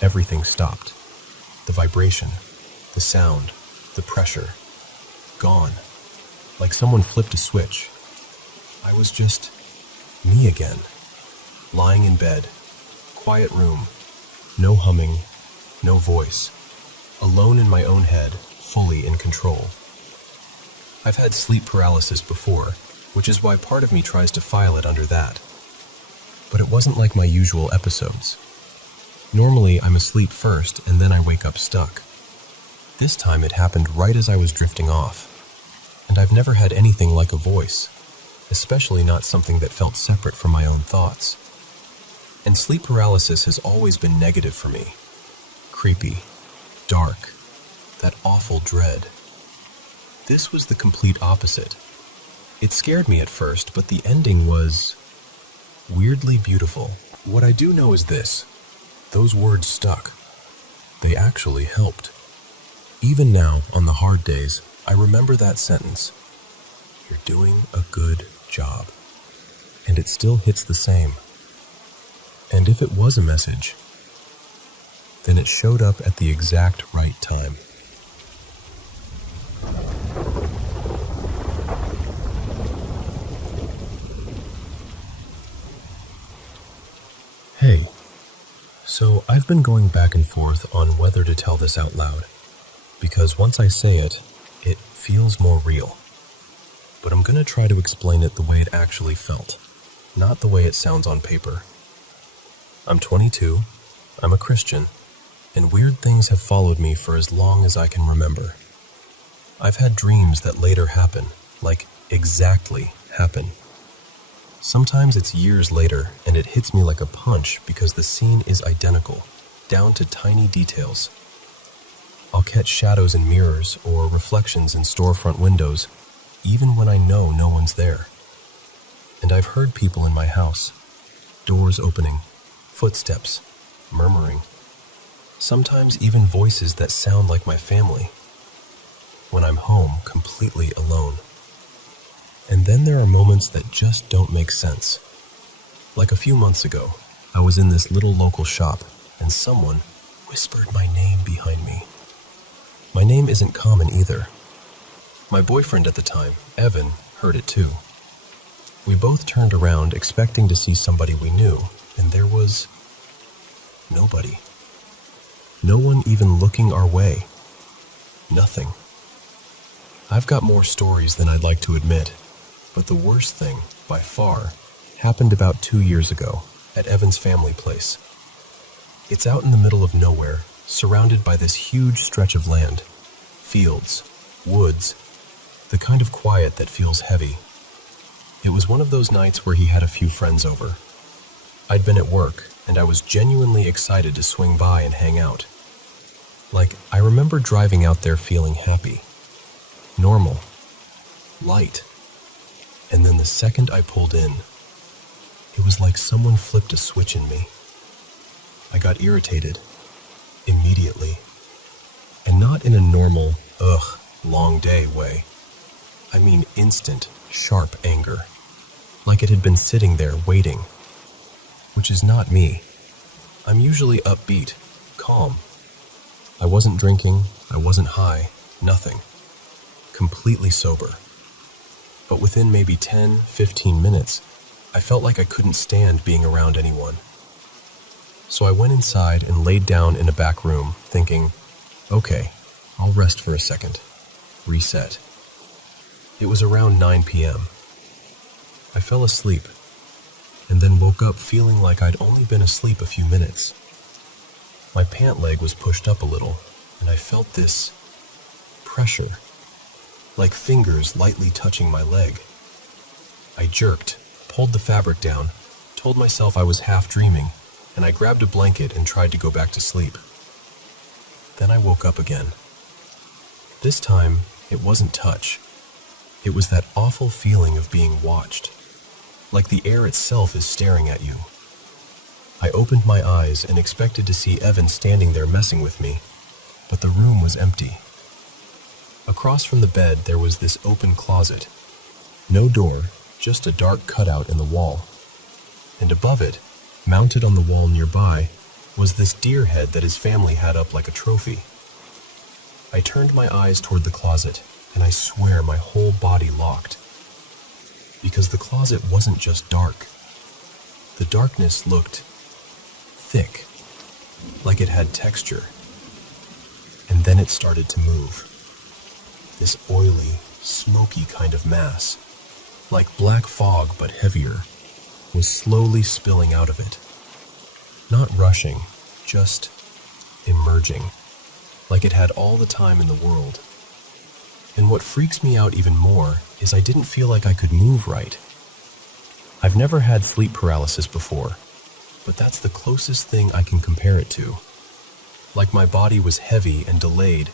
everything stopped. The vibration, the sound, the pressure, gone. Like someone flipped a switch. I was just me again, lying in bed, quiet room, no humming, no voice, alone in my own head, fully in control. I've had sleep paralysis before, which is why part of me tries to file it under that. But it wasn't like my usual episodes. Normally, I'm asleep first and then I wake up stuck. This time it happened right as I was drifting off. And I've never had anything like a voice, especially not something that felt separate from my own thoughts. And sleep paralysis has always been negative for me. Creepy, dark, that awful dread. This was the complete opposite. It scared me at first, but the ending was weirdly beautiful. What I do know is this: those words stuck. They actually helped. Even now, on the hard days, I remember that sentence. You're doing a good job. And it still hits the same. And if it was a message, then it showed up at the exact right time. Hey, so I've been going back and forth on whether to tell this out loud, because once I say it, it feels more real. But I'm gonna try to explain it the way it actually felt, not the way it sounds on paper. I'm 22, I'm a Christian, and weird things have followed me for as long as I can remember. I've had dreams that later happen, like exactly happen. Sometimes it's years later, and it hits me like a punch because the scene is identical, down to tiny details. I'll catch shadows in mirrors or reflections in storefront windows, even when I know no one's there. And I've heard people in my house, doors opening, footsteps, murmuring. Sometimes even voices that sound like my family. When I'm home, completely alone. And then there are moments that just don't make sense. Like a few months ago, I was in this little local shop, and someone whispered my name behind me. My name isn't common either. My boyfriend at the time, Evan, heard it too. We both turned around expecting to see somebody we knew, and there was nobody. No one even looking our way. Nothing. I've got more stories than I'd like to admit, but the worst thing, by far, happened about 2 years ago at Evan's family place. It's out in the middle of nowhere, surrounded by this huge stretch of land. Fields, woods, the kind of quiet that feels heavy. It was one of those nights where he had a few friends over. I'd been at work, and I was genuinely excited to swing by and hang out. Like, I remember driving out there feeling happy. Normal. Light. And then the second I pulled in, it was like someone flipped a switch in me. I got irritated. Immediately. not in a normal, long day way. I mean instant, sharp anger. Like it had been sitting there waiting. Which is not me. I'm usually upbeat, calm. I wasn't drinking, I wasn't high, nothing. Completely sober. But within maybe 10, 15 minutes, I felt like I couldn't stand being around anyone. So I went inside and laid down in a back room, thinking, okay, I'll rest for a second. Reset. It was around 9 p.m. I fell asleep, and then woke up feeling like I'd only been asleep a few minutes. My pant leg was pushed up a little, and I felt this pressure, like fingers lightly touching my leg. I jerked, pulled the fabric down, told myself I was half dreaming, and I grabbed a blanket and tried to go back to sleep. Then I woke up again. This time, it wasn't touch. It was that awful feeling of being watched, like the air itself is staring at you. I opened my eyes and expected to see Evan standing there messing with me, but the room was empty. Across from the bed there was this open closet. No door, just a dark cutout in the wall. And above it, mounted on the wall nearby, was this deer head that his family had up like a trophy. I turned my eyes toward the closet, and I swear my whole body locked. Because the closet wasn't just dark. The darkness looked thick, like it had texture. And then it started to move. This oily, smoky kind of mass, like black fog but heavier, was slowly spilling out of it. Not rushing, just emerging, like it had all the time in the world. And what freaks me out even more is I didn't feel like I could move right. I've never had sleep paralysis before, but that's the closest thing I can compare it to. Like my body was heavy and delayed,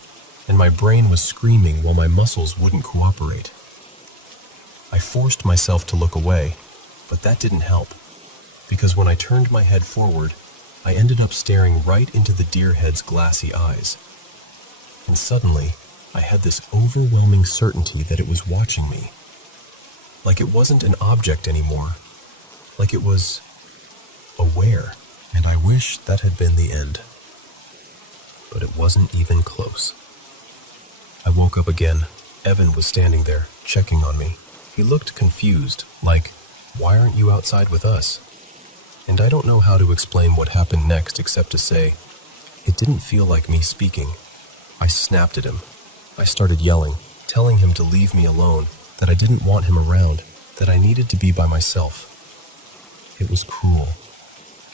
and my brain was screaming while my muscles wouldn't cooperate. I forced myself to look away, but that didn't help, because when I turned my head forward, I ended up staring right into the deer head's glassy eyes. And suddenly, I had this overwhelming certainty that it was watching me. Like it wasn't an object anymore. Like it was aware. And I wish that had been the end. But it wasn't even close. I woke up again. Evan was standing there, checking on me. He looked confused, like, why aren't you outside with us? And I don't know how to explain what happened next except to say, it didn't feel like me speaking. I snapped at him. I started yelling, telling him to leave me alone, that I didn't want him around, that I needed to be by myself. It was cruel.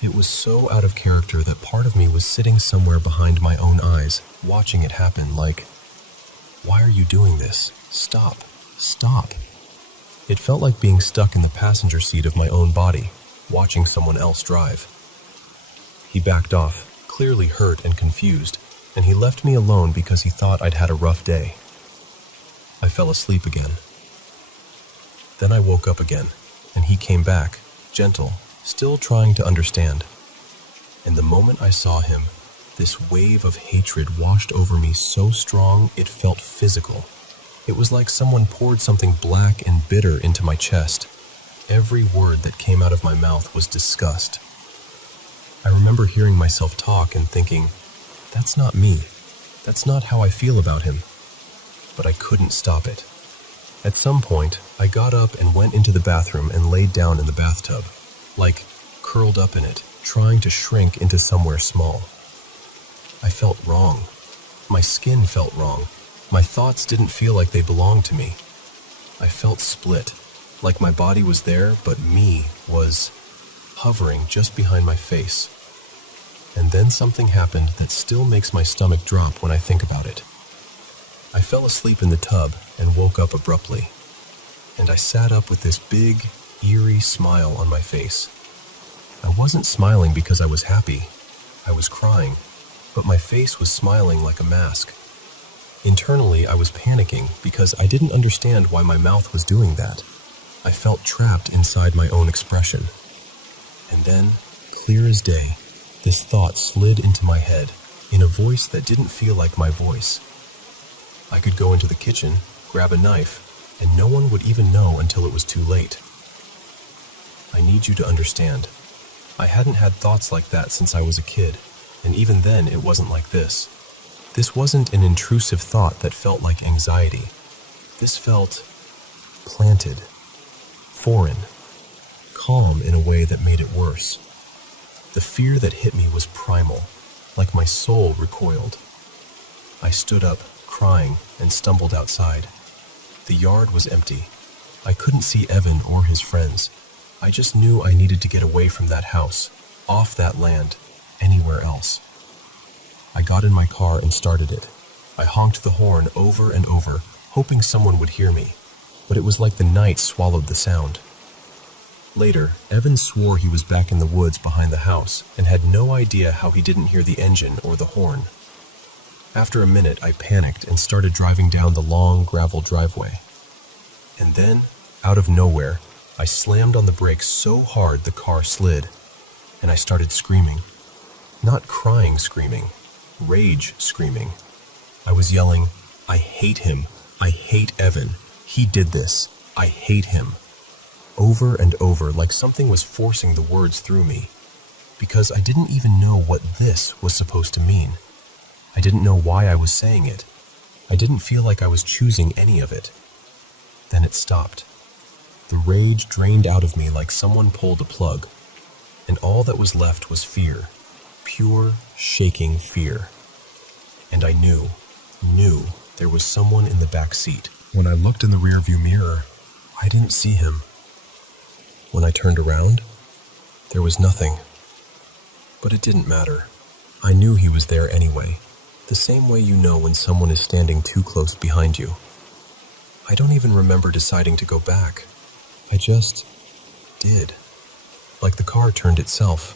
It was so out of character that part of me was sitting somewhere behind my own eyes, watching it happen, like, why are you doing this? Stop. Stop. It felt like being stuck in the passenger seat of my own body, watching someone else drive. He backed off, clearly hurt and confused, and he left me alone because he thought I'd had a rough day. I fell asleep again. Then I woke up again, and he came back, gentle, still trying to understand. And the moment I saw him, this wave of hatred washed over me so strong it felt physical. It was like someone poured something black and bitter into my chest. Every word that came out of my mouth was disgust. I remember hearing myself talk and thinking, that's not me. That's not how I feel about him. But I couldn't stop it. At some point, I got up and went into the bathroom and laid down in the bathtub, like curled up in it, trying to shrink into somewhere small. I felt wrong. My skin felt wrong. My thoughts didn't feel like they belonged to me. I felt split, like my body was there, but me was hovering just behind my face. And then something happened that still makes my stomach drop when I think about it. I fell asleep in the tub and woke up abruptly, and I sat up with this big, eerie smile on my face. I wasn't smiling because I was happy. I was crying, but my face was smiling like a mask. Internally, I was panicking because I didn't understand why my mouth was doing that. I felt trapped inside my own expression. And then, clear as day, this thought slid into my head in a voice that didn't feel like my voice. I could go into the kitchen, grab a knife, and no one would even know until it was too late. I need you to understand. I hadn't had thoughts like that since I was a kid, and even then it wasn't like this. This wasn't an intrusive thought that felt like anxiety. This felt planted, foreign, calm in a way that made it worse. The fear that hit me was primal, like my soul recoiled. I stood up, crying, and stumbled outside. The yard was empty. I couldn't see Evan or his friends. I just knew I needed to get away from that house, off that land, anywhere else. I got in my car and started it. I honked the horn over and over, hoping someone would hear me, but it was like the night swallowed the sound. Later, Evan swore he was back in the woods behind the house and had no idea how he didn't hear the engine or the horn. After a minute, I panicked and started driving down the long gravel driveway. And then, out of nowhere, I slammed on the brakes so hard the car slid, and I started screaming. Not crying screaming, rage screaming. I was yelling, "I hate him. I hate Evan. He did this. I hate him." Over and over, like something was forcing the words through me, because I didn't even know what this was supposed to mean. I didn't know why I was saying it. I didn't feel like I was choosing any of it. Then it stopped. The rage drained out of me like someone pulled a plug, and all that was left was fear, pure, shaking fear. And I knew there was someone in the back seat. When I looked in the rearview mirror, I didn't see him. When I turned around, there was nothing. But it didn't matter. I knew he was there anyway, the same way you know when someone is standing too close behind you. I don't even remember deciding to go back. I just did. Like the car turned itself.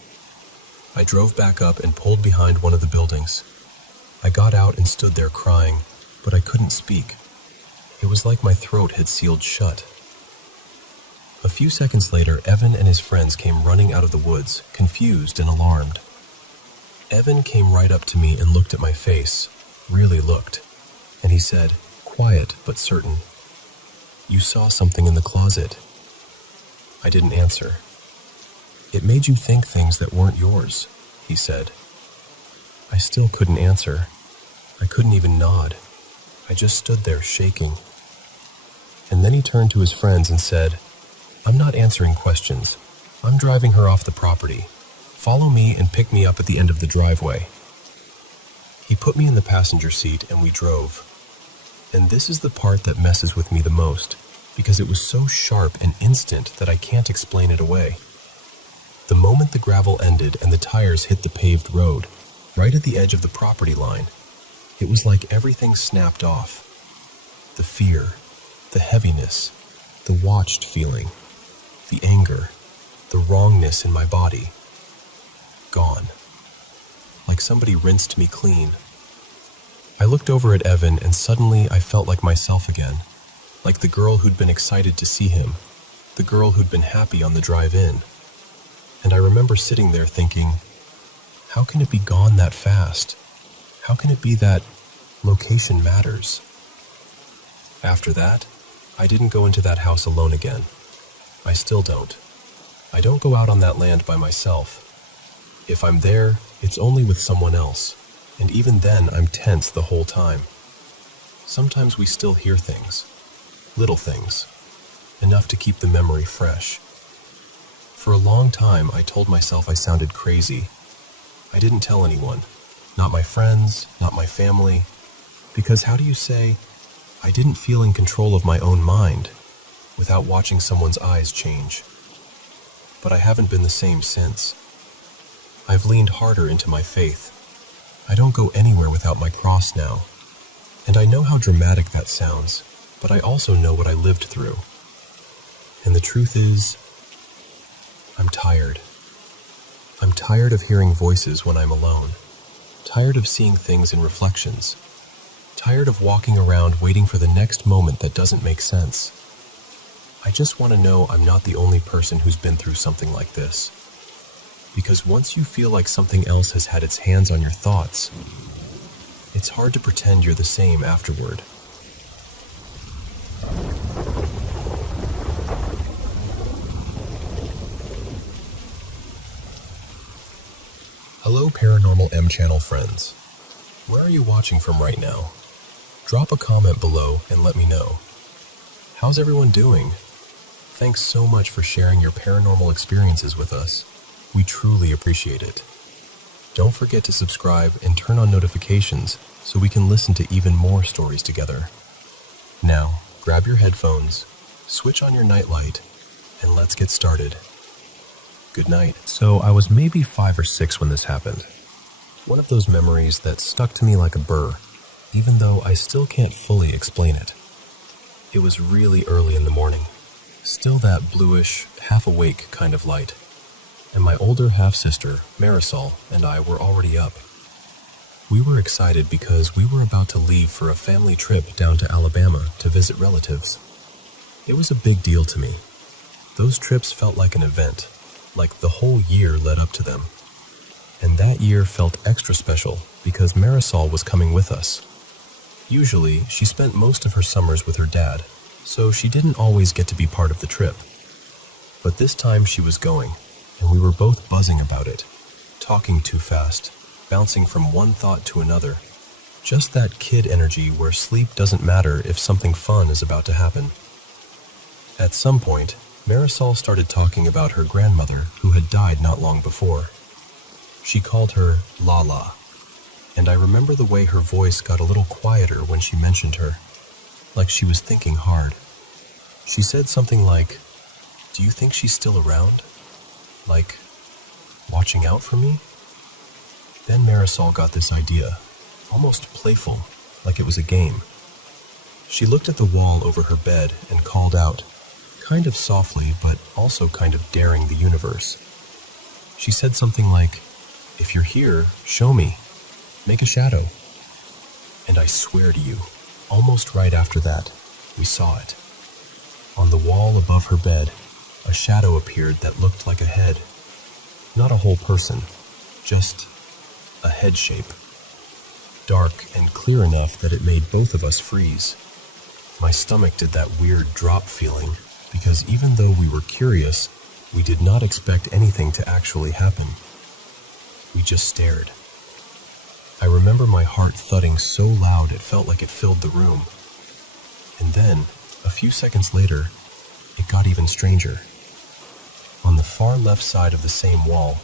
I drove back up and pulled behind one of the buildings. I got out and stood there crying, but I couldn't speak. It was like my throat had sealed shut. A few seconds later, Evan and his friends came running out of the woods, confused and alarmed. Evan came right up to me and looked at my face, really looked, and he said, quiet but certain, "You saw something in the closet." I didn't answer. "It made you think things that weren't yours," he said. I still couldn't answer. I couldn't even nod. I just stood there shaking. And then he turned to his friends and said, "I'm not answering questions. I'm driving her off the property. Follow me and pick me up at the end of the driveway." He put me in the passenger seat and we drove. And this is the part that messes with me the most, because it was so sharp and instant that I can't explain it away. The moment the gravel ended and the tires hit the paved road, right at the edge of the property line, it was like everything snapped off. The fear, the heaviness, the watched feeling, the anger, the wrongness in my body. Gone. Like somebody rinsed me clean. I looked over at Evan and suddenly I felt like myself again. Like the girl who'd been excited to see him. The girl who'd been happy on the drive in. And I remember sitting there thinking, how can it be gone that fast? How can it be that location matters? After that, I didn't go into that house alone again. I still don't. I don't go out on that land by myself. If I'm there, it's only with someone else, and even then I'm tense the whole time. Sometimes we still hear things, little things, enough to keep the memory fresh. For a long time, I told myself I sounded crazy. I didn't tell anyone, not my friends, not my family, because how do you say, I didn't feel in control of my own mind without watching someone's eyes change? But I haven't been the same since. I've leaned harder into my faith. I don't go anywhere without my cross now. And I know how dramatic that sounds, but I also know what I lived through. And the truth is, I'm tired. I'm tired of hearing voices when I'm alone. Tired of seeing things in reflections. Tired of walking around waiting for the next moment that doesn't make sense. I just want to know I'm not the only person who's been through something like this. Because once you feel like something else has had its hands on your thoughts, it's hard to pretend you're the same afterward. Paranormal M channel friends. Where are you watching from right now? Drop a comment below and let me know. How's everyone doing? Thanks so much for sharing your paranormal experiences with us. We truly appreciate it. Don't forget to subscribe and turn on notifications so we can listen to even more stories together. Now, grab your headphones, switch on your nightlight, and let's get started. Good night. So I was maybe 5 or 6 when this happened. One of those memories that stuck to me like a burr, even though I still can't fully explain it. It was really early in the morning, still that bluish, half-awake kind of light, and my older half-sister, Marisol, and I were already up. We were excited because we were about to leave for a family trip down to Alabama to visit relatives. It was a big deal to me. Those trips felt like an event, like the whole year led up to them. And that year felt extra special because Marisol was coming with us. Usually, she spent most of her summers with her dad, so she didn't always get to be part of the trip. But this time she was going, and we were both buzzing about it, talking too fast, bouncing from one thought to another. Just that kid energy where sleep doesn't matter if something fun is about to happen. At some point, Marisol started talking about her grandmother who had died not long before. She called her Lala, and I remember the way her voice got a little quieter when she mentioned her, like she was thinking hard. She said something like, "Do you think she's still around? Like, watching out for me?" Then Marisol got this idea, almost playful, like it was a game. She looked at the wall over her bed and called out, kind of softly, but also kind of daring the universe. She said something like, "If you're here, show me. Make a shadow." And I swear to you, almost right after that, we saw it. On the wall above her bed, a shadow appeared that looked like a head. Not a whole person, just a head shape. Dark and clear enough that it made both of us freeze. My stomach did that weird drop feeling, because even though we were curious, we did not expect anything to actually happen. We just stared. I remember my heart thudding so loud it felt like it filled the room. And then, a few seconds later, it got even stranger. On the far left side of the same wall,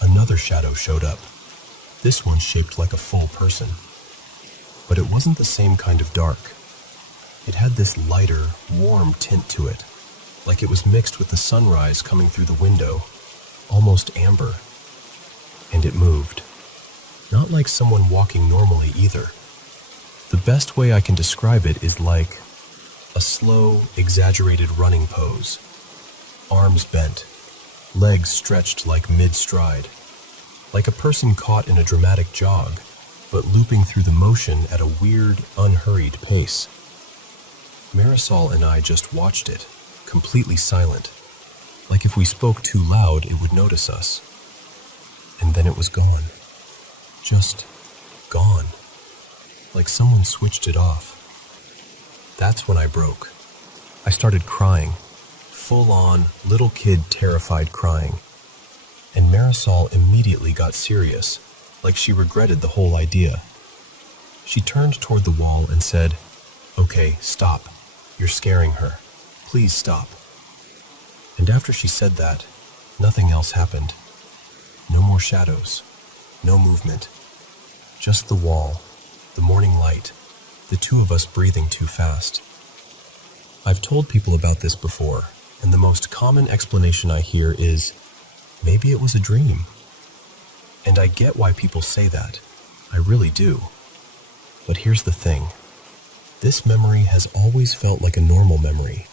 another shadow showed up. This one shaped like a full person. But it wasn't the same kind of dark. It had this lighter, warm tint to it, like it was mixed with the sunrise coming through the window, almost amber. And it moved. Not like someone walking normally either. The best way I can describe it is like a slow, exaggerated running pose. Arms bent, legs stretched like mid-stride, like a person caught in a dramatic jog, but looping through the motion at a weird, unhurried pace. Marisol and I just watched it, completely silent, like if we spoke too loud it would notice us. And then it was gone. Just gone. Like someone switched it off. That's when I broke. I started crying. Full-on, little kid terrified crying. And Marisol immediately got serious, like she regretted the whole idea. She turned toward the wall and said, "Okay, stop. You're scaring her. Please stop." And after she said that, nothing else happened. No more shadows. No movement. Just the wall, the morning light, the two of us breathing too fast. I've told people about this before, and the most common explanation I hear is, maybe it was a dream. And I get why people say that. I really do. But here's the thing. This memory has always felt like a normal memory.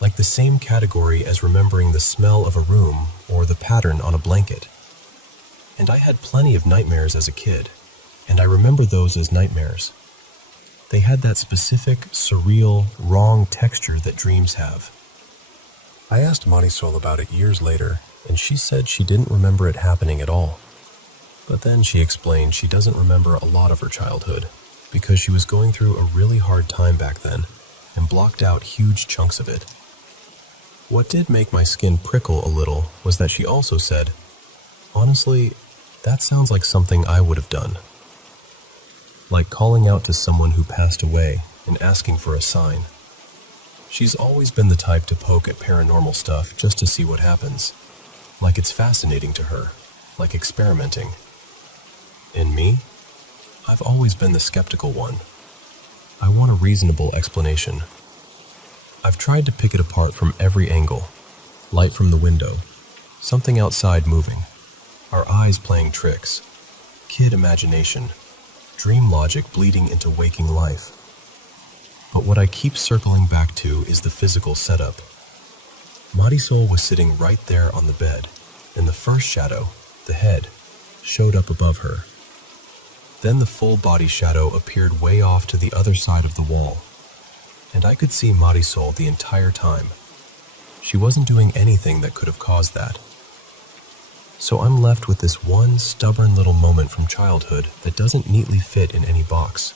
Like the same category as remembering the smell of a room or the pattern on a blanket. And I had plenty of nightmares as a kid, and I remember those as nightmares. They had that specific, surreal, wrong texture that dreams have. I asked Marisol about it years later, and she said she didn't remember it happening at all. But then she explained she doesn't remember a lot of her childhood, because she was going through a really hard time back then, and blocked out huge chunks of it. What did make my skin prickle a little was that she also said, "Honestly, That sounds like something I would have done. Like calling out to someone who passed away and asking for a sign. She's always been the type to poke at paranormal stuff just to see what happens. Like it's fascinating to her, like experimenting. And me? I've always been the skeptical one. I want a reasonable explanation. I've tried to pick it apart from every angle. Light from the window, something outside moving, our eyes playing tricks, kid imagination, dream logic bleeding into waking life. But what I keep circling back to is the physical setup. Marisol was sitting right there on the bed, and the first shadow, the head, showed up above her. Then the full body shadow appeared way off to the other side of the wall, and I could see Marisol the entire time. She wasn't doing anything that could have caused that. So I'm left with this one stubborn little moment from childhood that doesn't neatly fit in any box.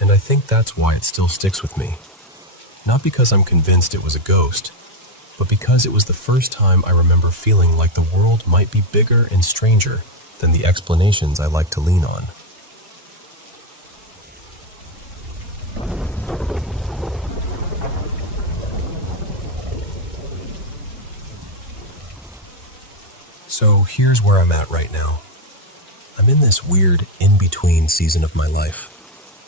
And I think that's why it still sticks with me. Not because I'm convinced it was a ghost, but because it was the first time I remember feeling like the world might be bigger and stranger than the explanations I like to lean on. So here's where I'm at right now. I'm in this weird in-between season of my life.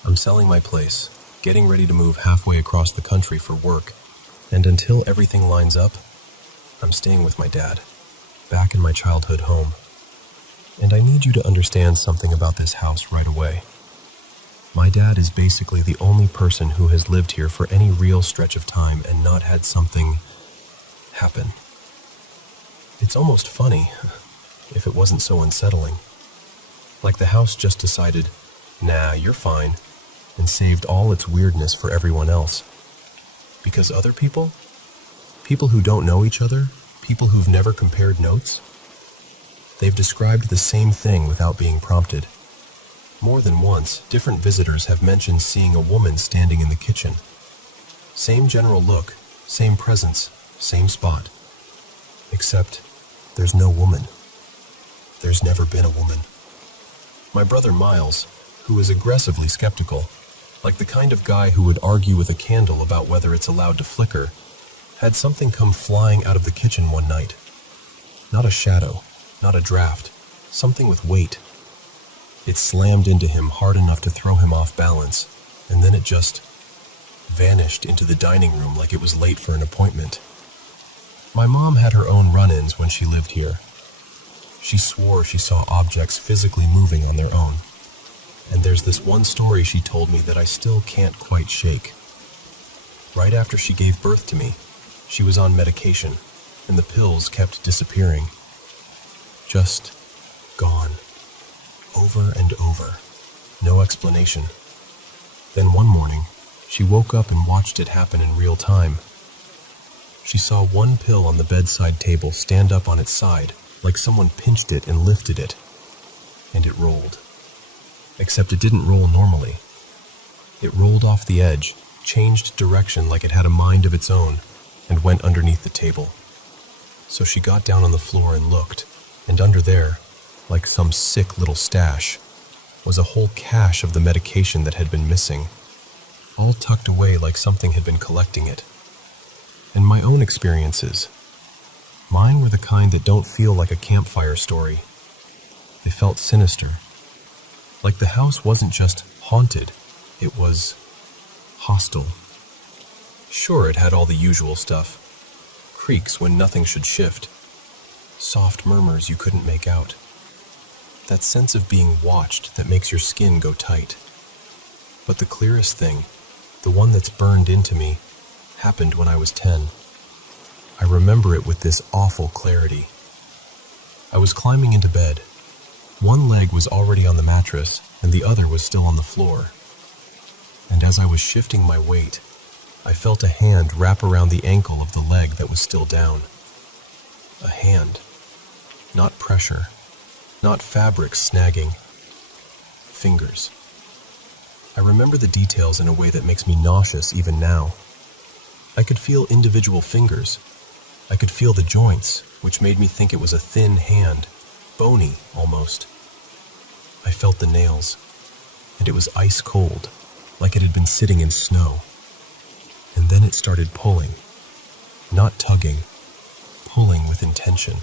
I'm selling my place, getting ready to move halfway across the country for work, and until everything lines up, I'm staying with my dad, back in my childhood home. And I need you to understand something about this house right away. My dad is basically the only person who has lived here for any real stretch of time and not had something happen. It's almost funny, if it wasn't so unsettling. Like the house just decided, nah, you're fine, and saved all its weirdness for everyone else. Because other people who don't know each other, people who've never compared notes, they've described the same thing without being prompted. More than once, different visitors have mentioned seeing a woman standing in the kitchen. Same general look, same presence, same spot. Except, there's no woman. There's never been a woman. My brother Miles, who is aggressively skeptical, like the kind of guy who would argue with a candle about whether it's allowed to flicker, had something come flying out of the kitchen one night. Not a shadow, not a draft, something with weight. It slammed into him hard enough to throw him off balance, and then it just vanished into the dining room like it was late for an appointment. My mom had her own run-ins when she lived here. She swore she saw objects physically moving on their own. And there's this one story she told me that I still can't quite shake. Right after she gave birth to me, she was on medication, and the pills kept disappearing. Just gone. Over and over. No explanation. Then one morning, she woke up and watched it happen in real time. She saw one pill on the bedside table stand up on its side, like someone pinched it and lifted it. And it rolled. Except it didn't roll normally. It rolled off the edge, changed direction like it had a mind of its own, and went underneath the table. So she got down on the floor and looked, and under there, like some sick little stash, was a whole cache of the medication that had been missing, all tucked away like something had been collecting it. And my own experiences, mine were the kind that don't feel like a campfire story. They felt sinister. Like the house wasn't just haunted, it was hostile. Sure, it had all the usual stuff. Creaks when nothing should shift. Soft murmurs you couldn't make out. That sense of being watched that makes your skin go tight. But the clearest thing, the one that's burned into me, happened when I was 10. I remember it with this awful clarity. I was climbing into bed. One leg was already on the mattress, and the other was still on the floor. And as I was shifting my weight, I felt a hand wrap around the ankle of the leg that was still down. A hand. Not pressure. Not fabric snagging. Fingers. I remember the details in a way that makes me nauseous even now. I could feel individual fingers. I could feel the joints, which made me think it was a thin hand, bony, almost. I felt the nails, and it was ice cold, like it had been sitting in snow. And then it started pulling, not tugging, pulling with intention.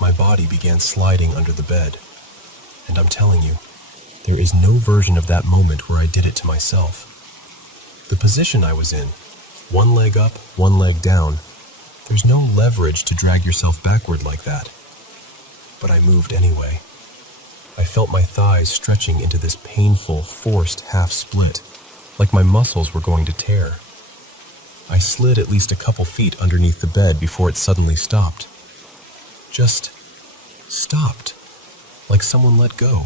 My body began sliding under the bed, and I'm telling you, there is no version of that moment where I did it to myself. The position I was in, one leg up, one leg down, there's no leverage to drag yourself backward like that. But I moved anyway. I felt my thighs stretching into this painful, forced half split, like my muscles were going to tear. I slid at least a couple feet underneath the bed before it suddenly stopped. Just stopped, like someone let go.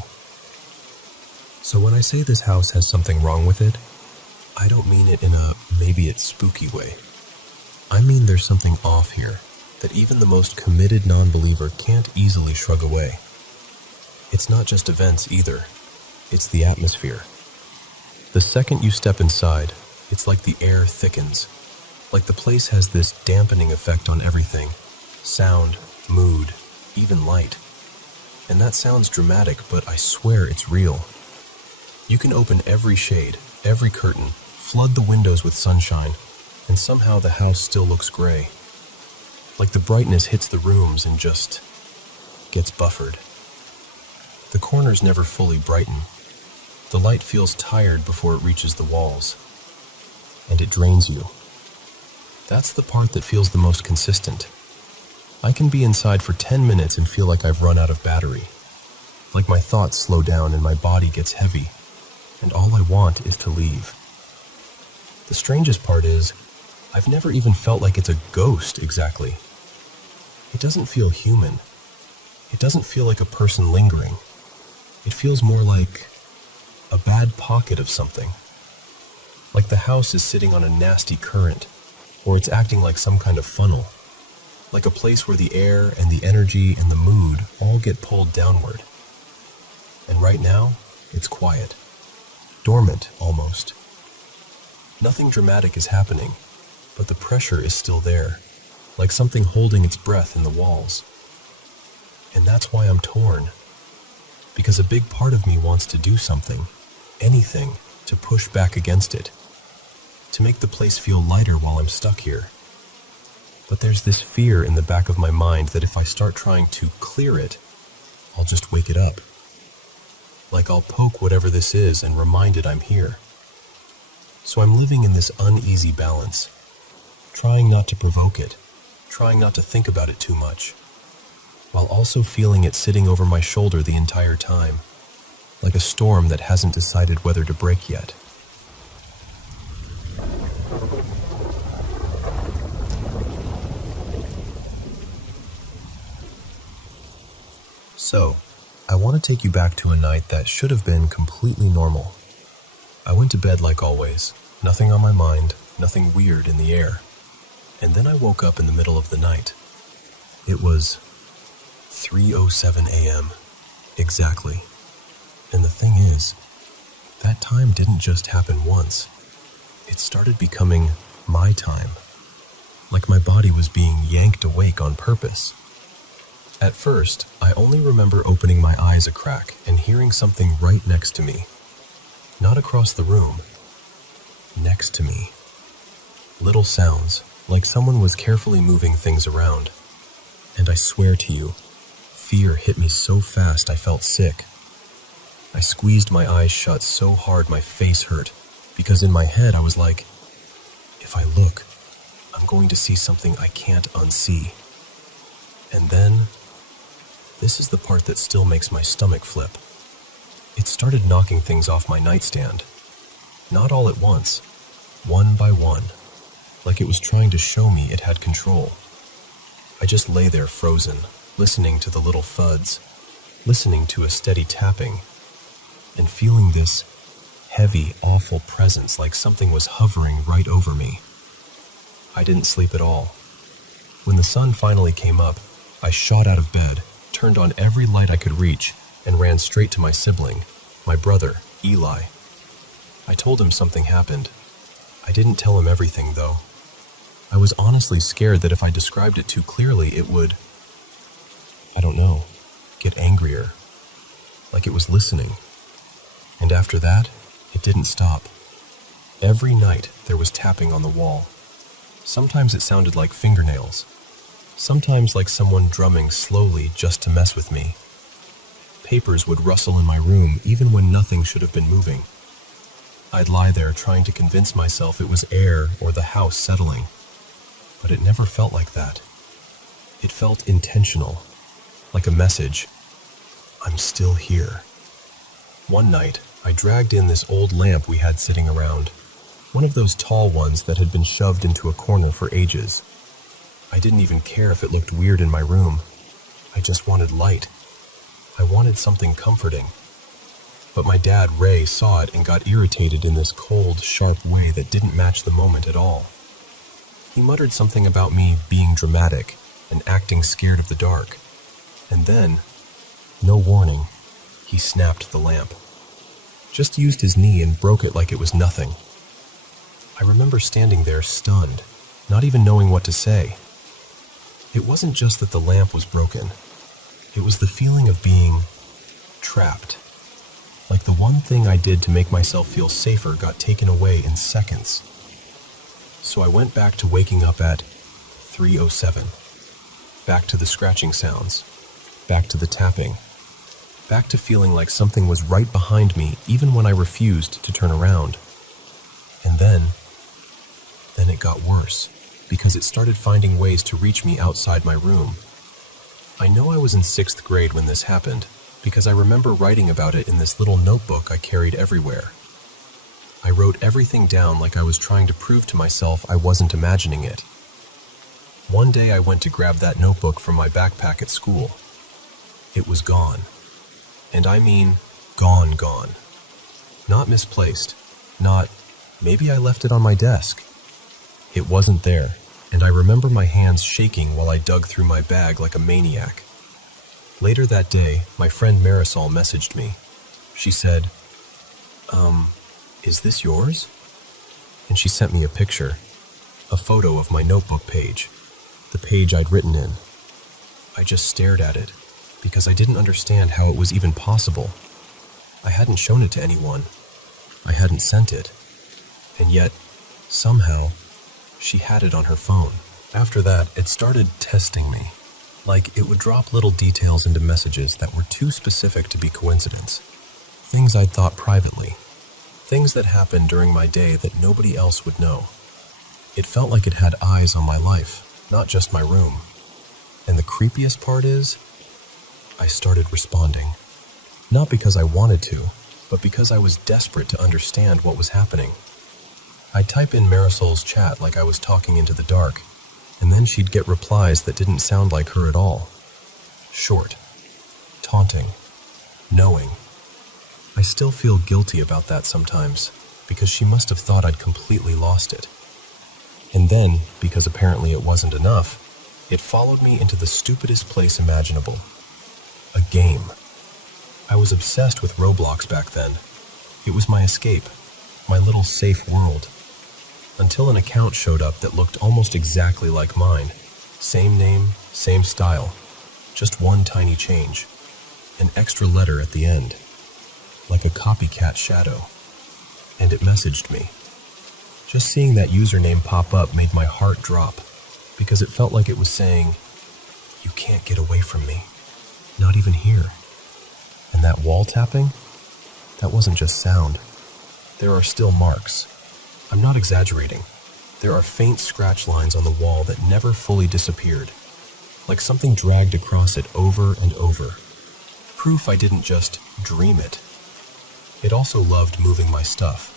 So when I say this house has something wrong with it, I don't mean it in a maybe it's spooky way. I mean there's something off here that even the most committed non-believer can't easily shrug away. It's not just events either, it's the atmosphere. The second you step inside, it's like the air thickens, like the place has this dampening effect on everything, sound, mood, even light. And that sounds dramatic, but I swear it's real. You can open every shade, every curtain, flood the windows with sunshine, and somehow the house still looks gray. Like the brightness hits the rooms and just gets buffered. The corners never fully brighten. The light feels tired before it reaches the walls, and it drains you. That's the part that feels the most consistent. I can be inside for 10 minutes and feel like I've run out of battery. Like my thoughts slow down and my body gets heavy, and all I want is to leave. The strangest part is, I've never even felt like it's a ghost exactly. It doesn't feel human. It doesn't feel like a person lingering. It feels more like a bad pocket of something. Like the house is sitting on a nasty current, or it's acting like some kind of funnel. Like a place where the air and the energy and the mood all get pulled downward. And right now, it's quiet. Dormant, almost. Nothing dramatic is happening, but the pressure is still there, like something holding its breath in the walls. And that's why I'm torn. Because a big part of me wants to do something, anything, to push back against it, to make the place feel lighter while I'm stuck here. But there's this fear in the back of my mind that if I start trying to clear it, I'll just wake it up. Like I'll poke whatever this is and remind it I'm here. So I'm living in this uneasy balance, trying not to provoke it, trying not to think about it too much, while also feeling it sitting over my shoulder the entire time, like a storm that hasn't decided whether to break yet. So, I want to take you back to a night that should have been completely normal. I went to bed like always, nothing on my mind, nothing weird in the air. And then I woke up in the middle of the night. It was 3:07 a.m. exactly. And the thing is, that time didn't just happen once. It started becoming my time. Like my body was being yanked awake on purpose. At first, I only remember opening my eyes a crack and hearing something right next to me. Not across the room. Next to me. Little sounds, like someone was carefully moving things around. And I swear to you, fear hit me so fast I felt sick. I squeezed my eyes shut so hard my face hurt, because in my head I was like, if I look, I'm going to see something I can't unsee. And then, this is the part that still makes my stomach flip. It started knocking things off my nightstand. Not all at once, one by one, like it was trying to show me it had control. I just lay there frozen, listening to the little thuds, listening to a steady tapping, and feeling this heavy, awful presence like something was hovering right over me. I didn't sleep at all. When the sun finally came up, I shot out of bed, turned on every light I could reach, and ran straight to my sibling, my brother, Eli. I told him something happened. I didn't tell him everything, though. I was honestly scared that if I described it too clearly, it would, I don't know, get angrier, like it was listening. And after that, it didn't stop. Every night there was tapping on the wall. Sometimes it sounded like fingernails, sometimes like someone drumming slowly just to mess with me. Papers would rustle in my room even when nothing should have been moving. I'd lie there trying to convince myself it was air or the house settling, but it never felt like that. It felt intentional, like a message. I'm still here. One night, I dragged in this old lamp we had sitting around, one of those tall ones that had been shoved into a corner for ages. I didn't even care if it looked weird in my room. I just wanted light. I wanted something comforting. But my dad, Ray, saw it and got irritated in this cold, sharp way that didn't match the moment at all. He muttered something about me being dramatic and acting scared of the dark. And then, no warning, he snapped the lamp. Just used his knee and broke it like it was nothing. I remember standing there stunned, not even knowing what to say. It wasn't just that the lamp was broken. It was the feeling of being trapped. Like the one thing I did to make myself feel safer got taken away in seconds. So I went back to waking up at 3:07. Back to the scratching sounds. Back to the tapping. Back to feeling like something was right behind me even when I refused to turn around. And then it got worse, because it started finding ways to reach me outside my room. I know I was in 6th grade when this happened, because I remember writing about it in this little notebook I carried everywhere. I wrote everything down like I was trying to prove to myself I wasn't imagining it. One day I went to grab that notebook from my backpack at school. It was gone. And I mean gone. Not misplaced. Not, maybe I left it on my desk. It wasn't there, and I remember my hands shaking while I dug through my bag like a maniac. Later that day, my friend Marisol messaged me. She said, is this yours? And she sent me a picture, a photo of my notebook page, the page I'd written in. I just stared at it, because I didn't understand how it was even possible. I hadn't shown it to anyone. I hadn't sent it. And yet, somehow, she had it on her phone. After that, it started testing me. Like it would drop little details into messages that were too specific to be coincidence. Things I'd thought privately. Things that happened during my day that nobody else would know. It felt like it had eyes on my life, not just my room. And the creepiest part is, I started responding. Not because I wanted to, but because I was desperate to understand what was happening. I'd type in Marisol's chat like I was talking into the dark, and then she'd get replies that didn't sound like her at all. Short, taunting, knowing. I still feel guilty about that sometimes, because she must have thought I'd completely lost it. And then, because apparently it wasn't enough, it followed me into the stupidest place imaginable. A game. I was obsessed with Roblox back then. It was my escape, my little safe world. Until an account showed up that looked almost exactly like mine. Same name, same style. Just one tiny change. An extra letter at the end. Like a copycat shadow. And it messaged me. Just seeing that username pop up made my heart drop, because it felt like it was saying, "You can't get away from me. Not even here." And that wall tapping? That wasn't just sound. There are still marks. I'm not exaggerating. There are faint scratch lines on the wall that never fully disappeared, like something dragged across it over and over. Proof I didn't just dream it. It also loved moving my stuff.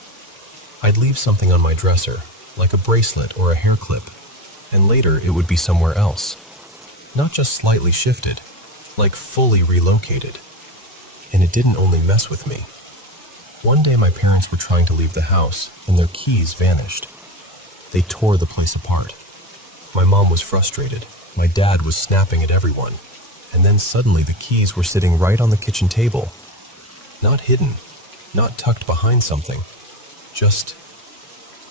I'd leave something on my dresser, like a bracelet or a hair clip, and later it would be somewhere else. Not just slightly shifted, like fully relocated. And it didn't only mess with me. One day my parents were trying to leave the house, and their keys vanished. They tore the place apart. My mom was frustrated. My dad was snapping at everyone. And then suddenly the keys were sitting right on the kitchen table. Not hidden, not tucked behind something. Just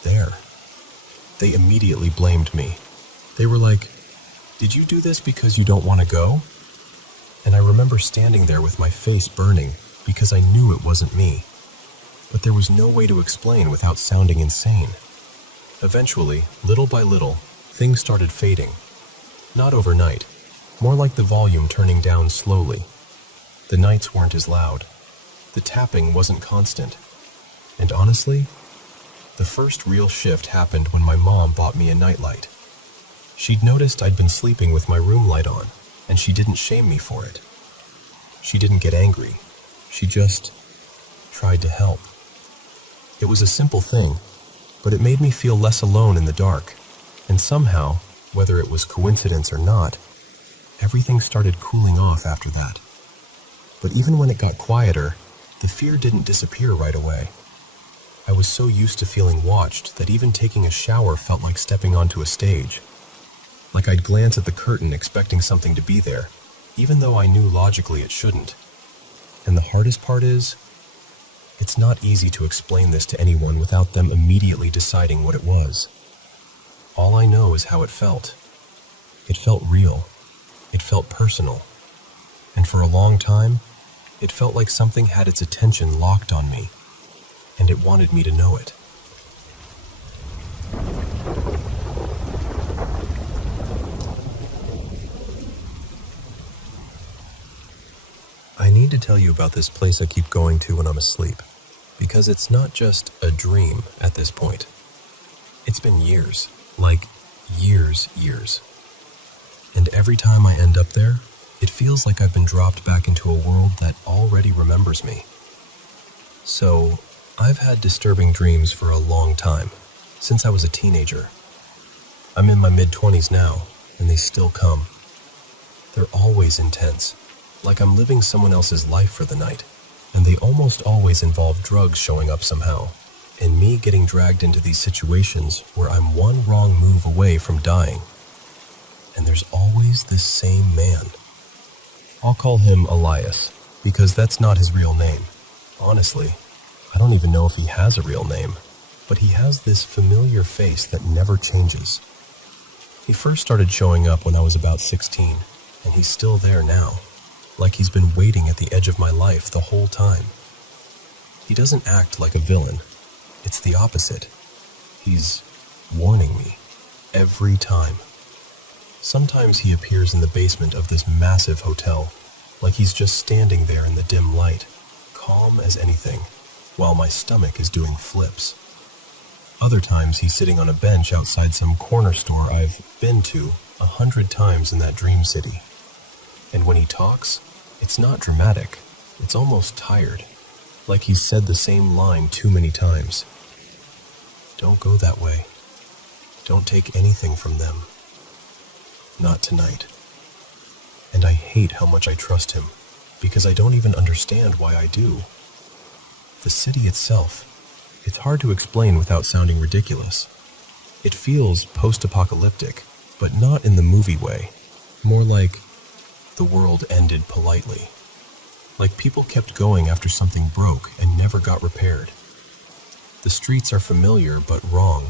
there. They immediately blamed me. They were like, "Did you do this because you don't want to go?" and I remember standing there with my face burning because I knew it wasn't me. But there was no way to explain without sounding insane. Eventually, little by little, things started fading. Not overnight, more like the volume turning down slowly. The nights weren't as loud. The tapping wasn't constant. And honestly, the first real shift happened when my mom bought me a nightlight. She'd noticed I'd been sleeping with my room light on, and she didn't shame me for it. She didn't get angry. She just tried to help. It was a simple thing, but it made me feel less alone in the dark. And somehow, whether it was coincidence or not, everything started cooling off after that. But even when it got quieter, the fear didn't disappear right away. I was so used to feeling watched that even taking a shower felt like stepping onto a stage. Like I'd glance at the curtain expecting something to be there, even though I knew logically it shouldn't. And the hardest part is, it's not easy to explain this to anyone without them immediately deciding what it was. All I know is how it felt. It felt real. It felt personal. And for a long time, it felt like something had its attention locked on me, and it wanted me to know it. I need to tell you about this place I keep going to when I'm asleep, because it's not just a dream at this point. It's been years, like years. And every time I end up there, it feels like I've been dropped back into a world that already remembers me. So, I've had disturbing dreams for a long time, since I was a teenager. I'm in my mid-20s now, and they still come. They're always intense, like I'm living someone else's life for the night, and they almost always involve drugs showing up somehow, and me getting dragged into these situations where I'm one wrong move away from dying. And there's always this same man. I'll call him Elias, because that's not his real name. Honestly, I don't even know if he has a real name, but he has this familiar face that never changes. He first started showing up when I was about 16, and he's still there now, like he's been waiting at the edge of my life the whole time. He doesn't act like a villain. It's the opposite. He's warning me every time. Sometimes he appears in the basement of this massive hotel, like he's just standing there in the dim light, calm as anything, while my stomach is doing flips. Other times he's sitting on a bench outside some corner store I've been to 100 times in that dream city. And when he talks, it's not dramatic. It's almost tired, like he's said the same line too many times. Don't go that way. Don't take anything from them. Not tonight. And I hate how much I trust him, because I don't even understand why I do. The city itself, it's hard to explain without sounding ridiculous. It feels post-apocalyptic, but not in the movie way. More like the world ended politely. Like people kept going after something broke and never got repaired. The streets are familiar but wrong.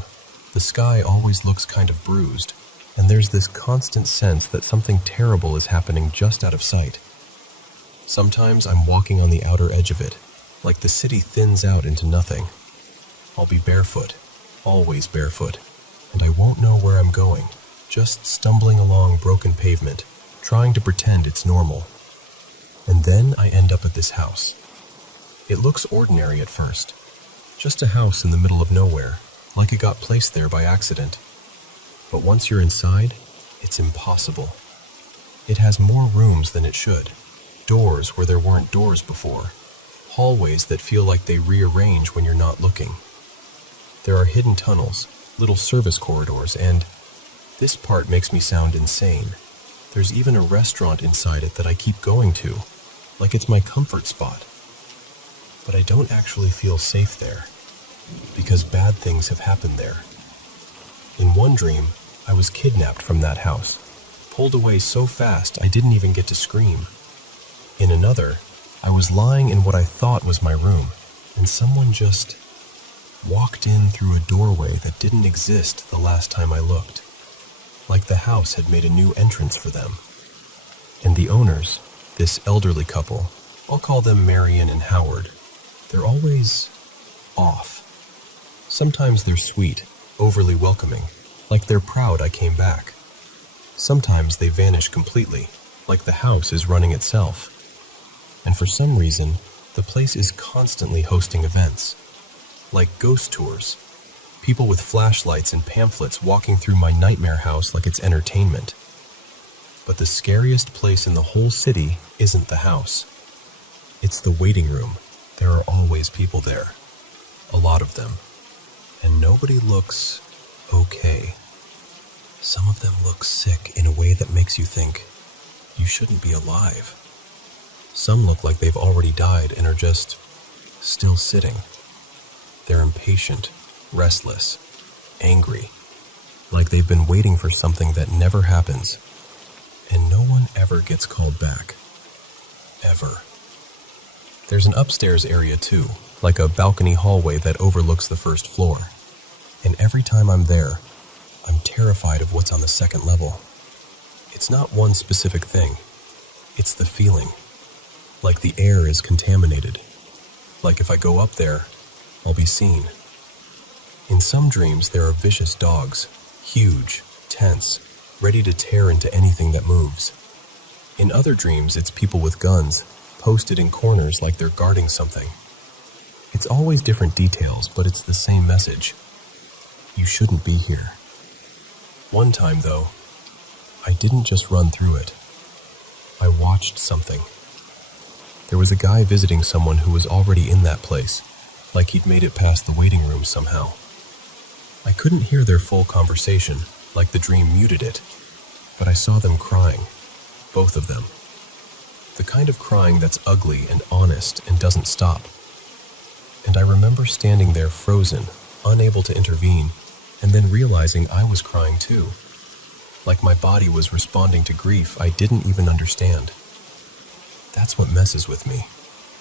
The sky always looks kind of bruised, and there's this constant sense that something terrible is happening just out of sight. Sometimes I'm walking on the outer edge of it, like the city thins out into nothing. I'll be barefoot, always barefoot, and I won't know where I'm going, just stumbling along broken pavement, trying to pretend it's normal. And then I end up at this house. It looks ordinary at first, just a house in the middle of nowhere, like it got placed there by accident. But once you're inside, it's impossible. It has more rooms than it should, doors where there weren't doors before, hallways that feel like they rearrange when you're not looking. There are hidden tunnels, little service corridors, and this part makes me sound insane. There's even a restaurant inside it that I keep going to, like it's my comfort spot. But I don't actually feel safe there, because bad things have happened there. In one dream, I was kidnapped from that house, pulled away so fast I didn't even get to scream. In another, I was lying in what I thought was my room, and someone just walked in through a doorway that didn't exist the last time I looked, like the house had made a new entrance for them. And the owners, This elderly couple, I'll call them Marion and Howard, they're always off. Sometimes they're sweet, overly welcoming, like they're proud I came back. Sometimes they vanish completely, like the house is running itself. And for some reason, the place is constantly hosting events, like ghost tours, people with flashlights and pamphlets walking through my nightmare house like it's entertainment. But the scariest place in the whole city isn't the house. It's the waiting room. There are always people there, a lot of them, and nobody looks okay. Some of them look sick in a way that makes you think, you shouldn't be alive. Some look like they've already died and are just still sitting. They're impatient, restless, angry, like they've been waiting for something that never happens, and no one ever gets called back. Ever. There's an upstairs area too, like a balcony hallway that overlooks the first floor. And every time I'm there, I'm terrified of what's on the second level. It's not one specific thing. It's the feeling. Like the air is contaminated. Like if I go up there, I'll be seen. In some dreams, there are vicious dogs, huge, tense, ready to tear into anything that moves. In other dreams, it's people with guns, posted in corners like they're guarding something. It's always different details, but it's the same message. You shouldn't be here. One time, though, I didn't just run through it. I watched something. There was a guy visiting someone who was already in that place, like he'd made it past the waiting room somehow. I couldn't hear their full conversation, like the dream muted it, but I saw them crying, both of them. The kind of crying that's ugly and honest and doesn't stop. And I remember standing there frozen, unable to intervene, and then realizing I was crying too. Like my body was responding to grief I didn't even understand. That's what messes with me.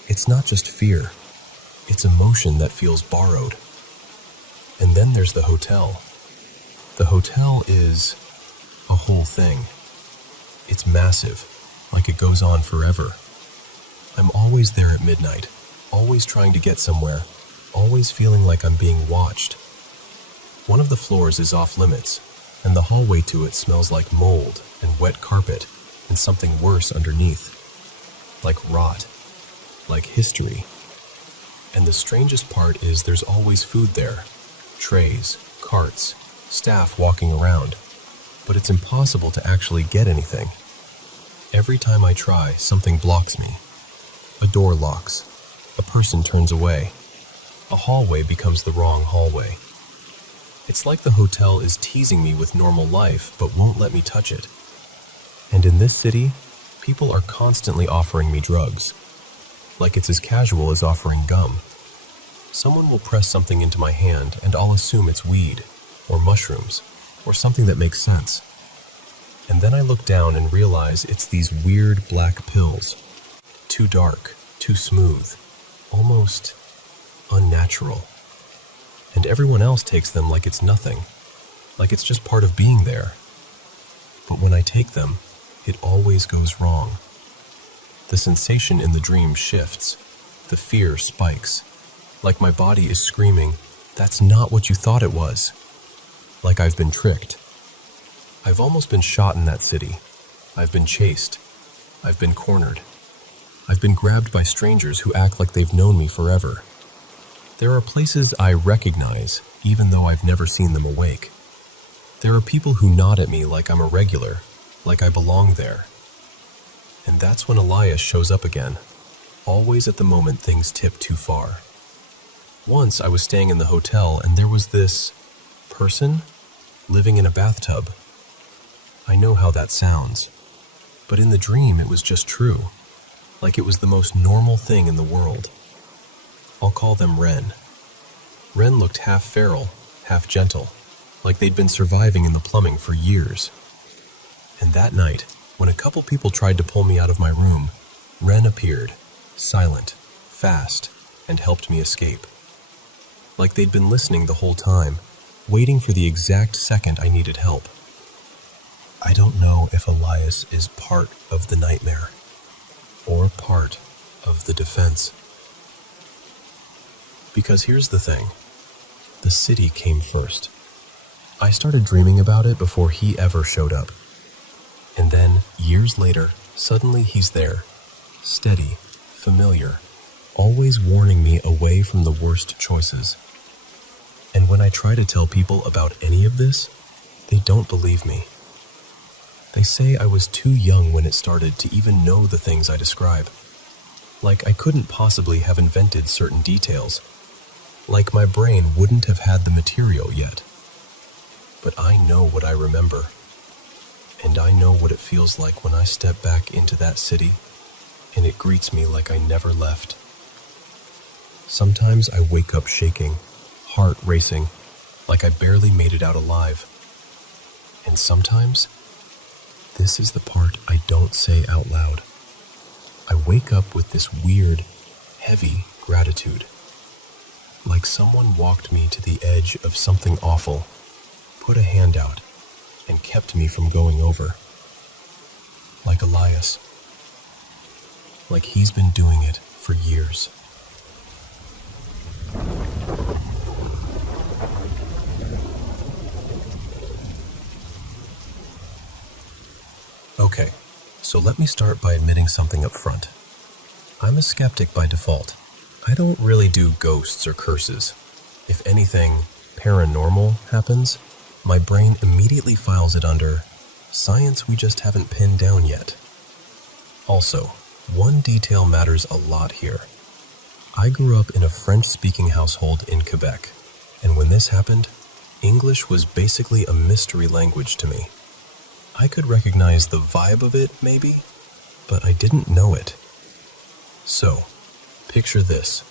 It's not just fear. It's emotion that feels borrowed. And then there's the hotel. The hotel is a whole thing. It's massive, like it goes on forever. I'm always there at midnight, always trying to get somewhere, always feeling like I'm being watched. One of the floors is off limits, and the hallway to it smells like mold and wet carpet and something worse underneath. Like rot, like history. And the strangest part is there's always food there. Trays, carts, staff walking around. But it's impossible to actually get anything. Every time I try, something blocks me. A door locks. A person turns away. A hallway becomes the wrong hallway. It's like the hotel is teasing me with normal life, but won't let me touch it. And in this city, people are constantly offering me drugs. Like it's as casual as offering gum. Someone will press something into my hand, and I'll assume it's weed, or mushrooms, or something that makes sense. And then I look down and realize it's these weird black pills. Too dark, too smooth, almost unnatural. And everyone else takes them like it's nothing, like it's just part of being there. But when I take them, it always goes wrong. The sensation in the dream shifts. The fear spikes. Like my body is screaming, "That's not what you thought it was." Like I've been tricked. I've almost been shot in that city. I've been chased. I've been cornered. I've been grabbed by strangers who act like they've known me forever. There are places I recognize, even though I've never seen them awake. There are people who nod at me like I'm a regular, like I belong there. And that's when Elias shows up again, always at the moment things tip too far. Once I was staying in the hotel and there was this person living in a bathtub. I know how that sounds, but in the dream it was just true, like it was the most normal thing in the world. I'll call them Ren. Ren looked half feral, half gentle, like they'd been surviving in the plumbing for years. And that night, when a couple people tried to pull me out of my room, Ren appeared, silent, fast, and helped me escape. Like they'd been listening the whole time, waiting for the exact second I needed help. I don't know if Elias is part of the nightmare, or part of the defense. Because here's the thing, the city came first. I started dreaming about it before he ever showed up. And then, years later, suddenly he's there, steady, familiar, always warning me away from the worst choices. And when I try to tell people about any of this, they don't believe me. They say I was too young when it started to even know the things I describe. Like I couldn't possibly have invented certain details. Like my brain wouldn't have had the material yet. But I know what I remember. And I know what it feels like when I step back into that city and it greets me like I never left. Sometimes I wake up shaking, heart racing, like I barely made it out alive. And sometimes, this is the part I don't say out loud. I wake up with this weird, heavy gratitude. Like someone walked me to the edge of something awful, put a hand out, and kept me from going over. Like Elias. Like he's been doing it for years. Okay, so let me start by admitting something up front. I'm a skeptic by default. I don't really do ghosts or curses. If anything paranormal happens, my brain immediately files it under science we just haven't pinned down yet. Also, one detail matters a lot here. I grew up in a French-speaking household in Quebec, and when this happened, English was basically a mystery language to me. I could recognize the vibe of it, maybe, but I didn't know it. So, picture this.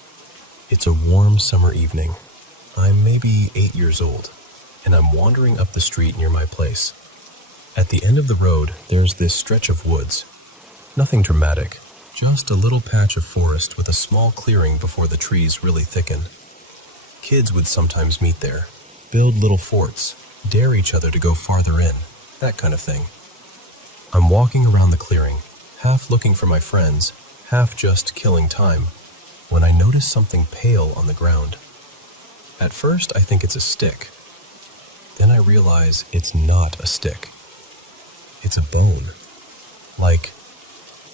It's a warm summer evening. I'm maybe 8 years old, and I'm wandering up the street near my place. At the end of the road, there's this stretch of woods. Nothing dramatic, just a little patch of forest with a small clearing before the trees really thicken. Kids would sometimes meet there, build little forts, dare each other to go farther in, that kind of thing. I'm walking around the clearing, half looking for my friends, half just killing time, when I notice something pale on the ground. At first, I think it's a stick. Then I realize it's not a stick. It's a bone. Like,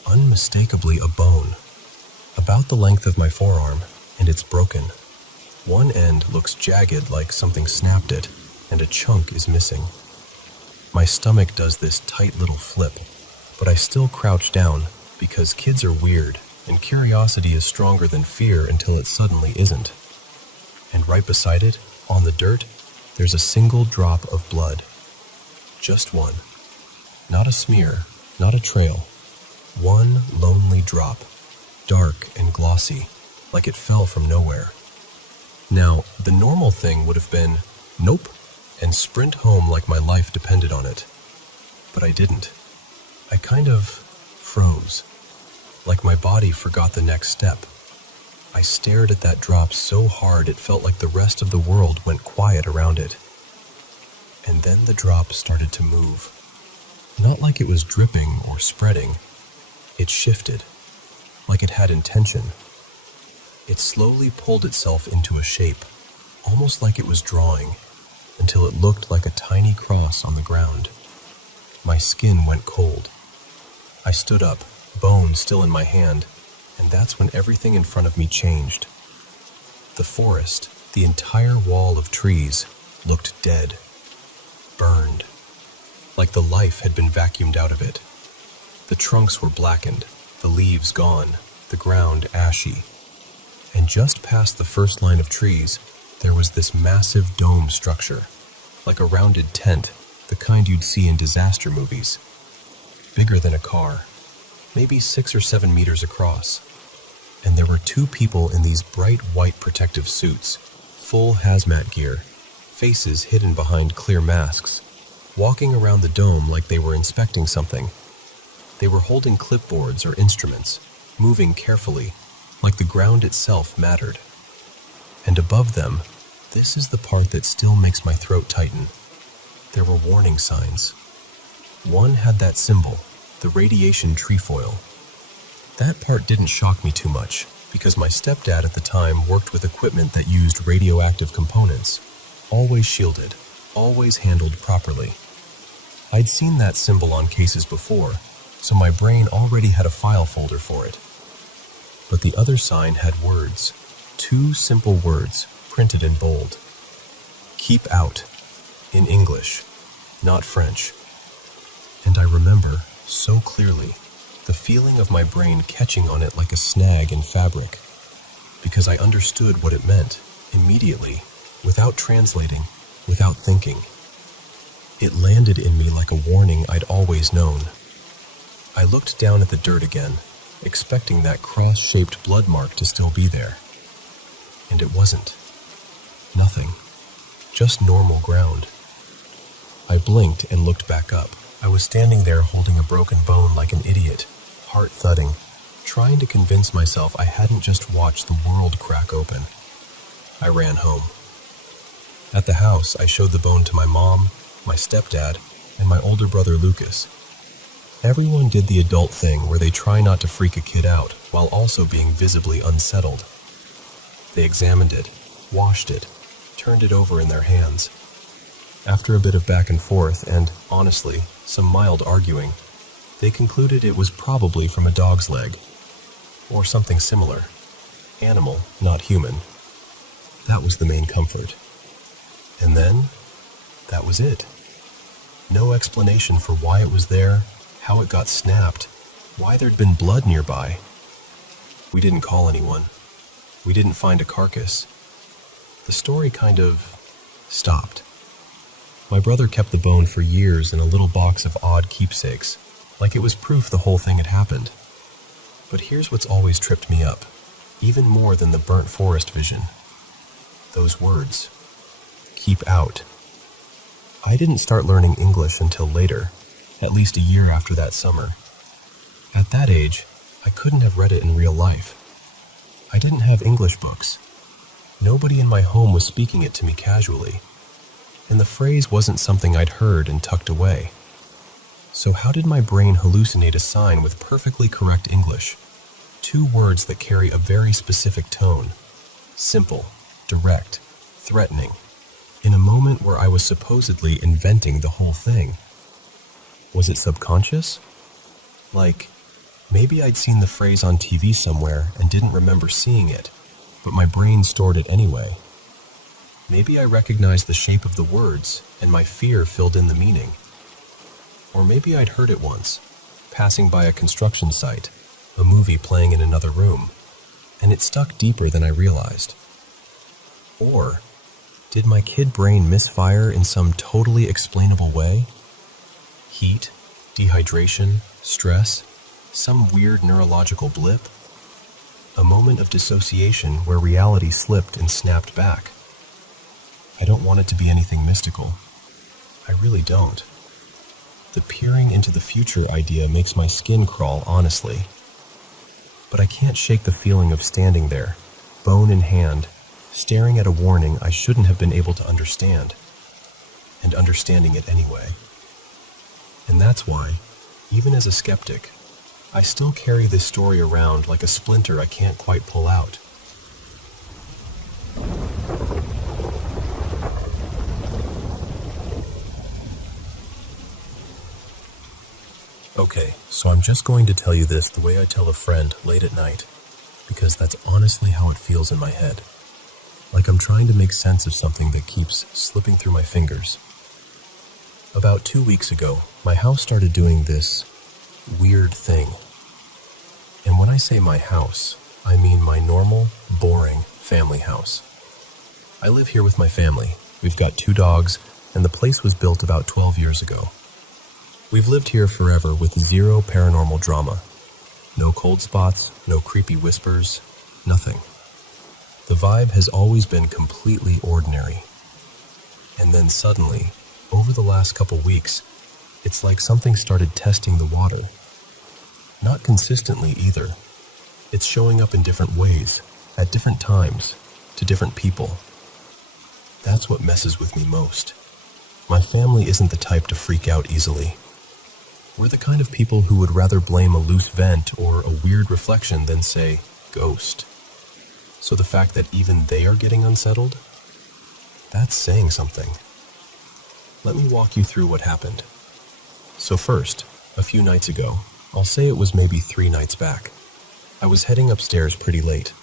unmistakably a bone. About the length of my forearm, and it's broken. One end looks jagged like something snapped it, and a chunk is missing. My stomach does this tight little flip, but I still crouch down because kids are weird, and curiosity is stronger than fear until it suddenly isn't. And right beside it, on the dirt, there's a single drop of blood. Just one. Not a smear, not a trail. One lonely drop, dark and glossy, like it fell from nowhere. Now, the normal thing would have been, nope, and sprint home like my life depended on it. But I didn't. I kind of froze, like my body forgot the next step. I stared at that drop so hard it felt like the rest of the world went quiet around it. And then the drop started to move. Not like it was dripping or spreading. It shifted, like it had intention. It slowly pulled itself into a shape, almost like it was drawing, until it looked like a tiny cross on the ground. My skin went cold. I stood up, bone still in my hand, and that's when everything in front of me changed. The forest, the entire wall of trees, looked dead, burned, like the life had been vacuumed out of it. The trunks were blackened, the leaves gone, the ground ashy. And just past the first line of trees, there was this massive dome structure, like a rounded tent, the kind you'd see in disaster movies. Bigger than a car, maybe 6 or 7 meters across. And there were 2 people in these bright white protective suits, full hazmat gear, faces hidden behind clear masks, walking around the dome like they were inspecting something. They were holding clipboards or instruments, moving carefully, like the ground itself mattered. And above them, this is the part that still makes my throat tighten. There were warning signs. One had that symbol, the radiation trefoil. That part didn't shock me too much, because my stepdad at the time worked with equipment that used radioactive components, always shielded, always handled properly. I'd seen that symbol on cases before, so my brain already had a file folder for it. But the other sign had words, 2 simple words printed in bold. Keep out, in English, not French. And I remember, so clearly, the feeling of my brain catching on it like a snag in fabric, because I understood what it meant, immediately, without translating, without thinking. It landed in me like a warning I'd always known. I looked down at the dirt again, expecting that cross-shaped blood mark to still be there. And it wasn't. Nothing. Just normal ground. I blinked and looked back up. I was standing there holding a broken bone like an idiot, heart thudding, trying to convince myself I hadn't just watched the world crack open. I ran home. At the house, I showed the bone to my mom, my stepdad, and my older brother Lucas. Everyone did the adult thing where they try not to freak a kid out while also being visibly unsettled. They examined it, washed it, turned it over in their hands. After a bit of back and forth and, honestly, some mild arguing, they concluded it was probably from a dog's leg, or something similar. Animal, not human. That was the main comfort. And then, that was it. No explanation for why it was there, how it got snapped, why there'd been blood nearby. We didn't call anyone. We didn't find a carcass. The story kind of stopped. My brother kept the bone for years in a little box of odd keepsakes, like it was proof the whole thing had happened. But here's what's always tripped me up, even more than the burnt forest vision. Those words. Keep out. I didn't start learning English until later, at least a year after that summer. At that age, I couldn't have read it in real life. I didn't have English books. Nobody in my home was speaking it to me casually, and the phrase wasn't something I'd heard and tucked away. So how did my brain hallucinate a sign with perfectly correct English? 2 words that carry a very specific tone. Simple, direct, threatening, in a moment where I was supposedly inventing the whole thing. Was it subconscious? Like, maybe I'd seen the phrase on TV somewhere and didn't remember seeing it, but my brain stored it anyway. Maybe I recognized the shape of the words and my fear filled in the meaning. Or maybe I'd heard it once, passing by a construction site, a movie playing in another room, and it stuck deeper than I realized. Or did my kid brain misfire in some totally explainable way? Heat, dehydration, stress, some weird neurological blip? A moment of dissociation where reality slipped and snapped back. I don't want it to be anything mystical. I really don't. The peering into the future idea makes my skin crawl, honestly. But I can't shake the feeling of standing there, bone in hand, staring at a warning I shouldn't have been able to understand, and understanding it anyway. And that's why, even as a skeptic, I still carry this story around like a splinter I can't quite pull out. Okay, so I'm just going to tell you this the way I tell a friend late at night, because that's honestly how it feels in my head. Like I'm trying to make sense of something that keeps slipping through my fingers. About 2 weeks ago, my house started doing this weird thing. And when I say my house, I mean my normal, boring family house. I live here with my family. We've got 2 dogs, and the place was built about 12 years ago. We've lived here forever with 0 paranormal drama. No cold spots, no creepy whispers, nothing. The vibe has always been completely ordinary. And then suddenly, over the last couple weeks, it's like something started testing the water. Not consistently either. It's showing up in different ways, at different times, to different people. That's what messes with me most. My family isn't the type to freak out easily. We're the kind of people who would rather blame a loose vent or a weird reflection than say, ghost. So the fact that even they are getting unsettled, that's saying something. Let me walk you through what happened. So first, a few nights ago, I'll say it was maybe 3 nights back, I was heading upstairs pretty late.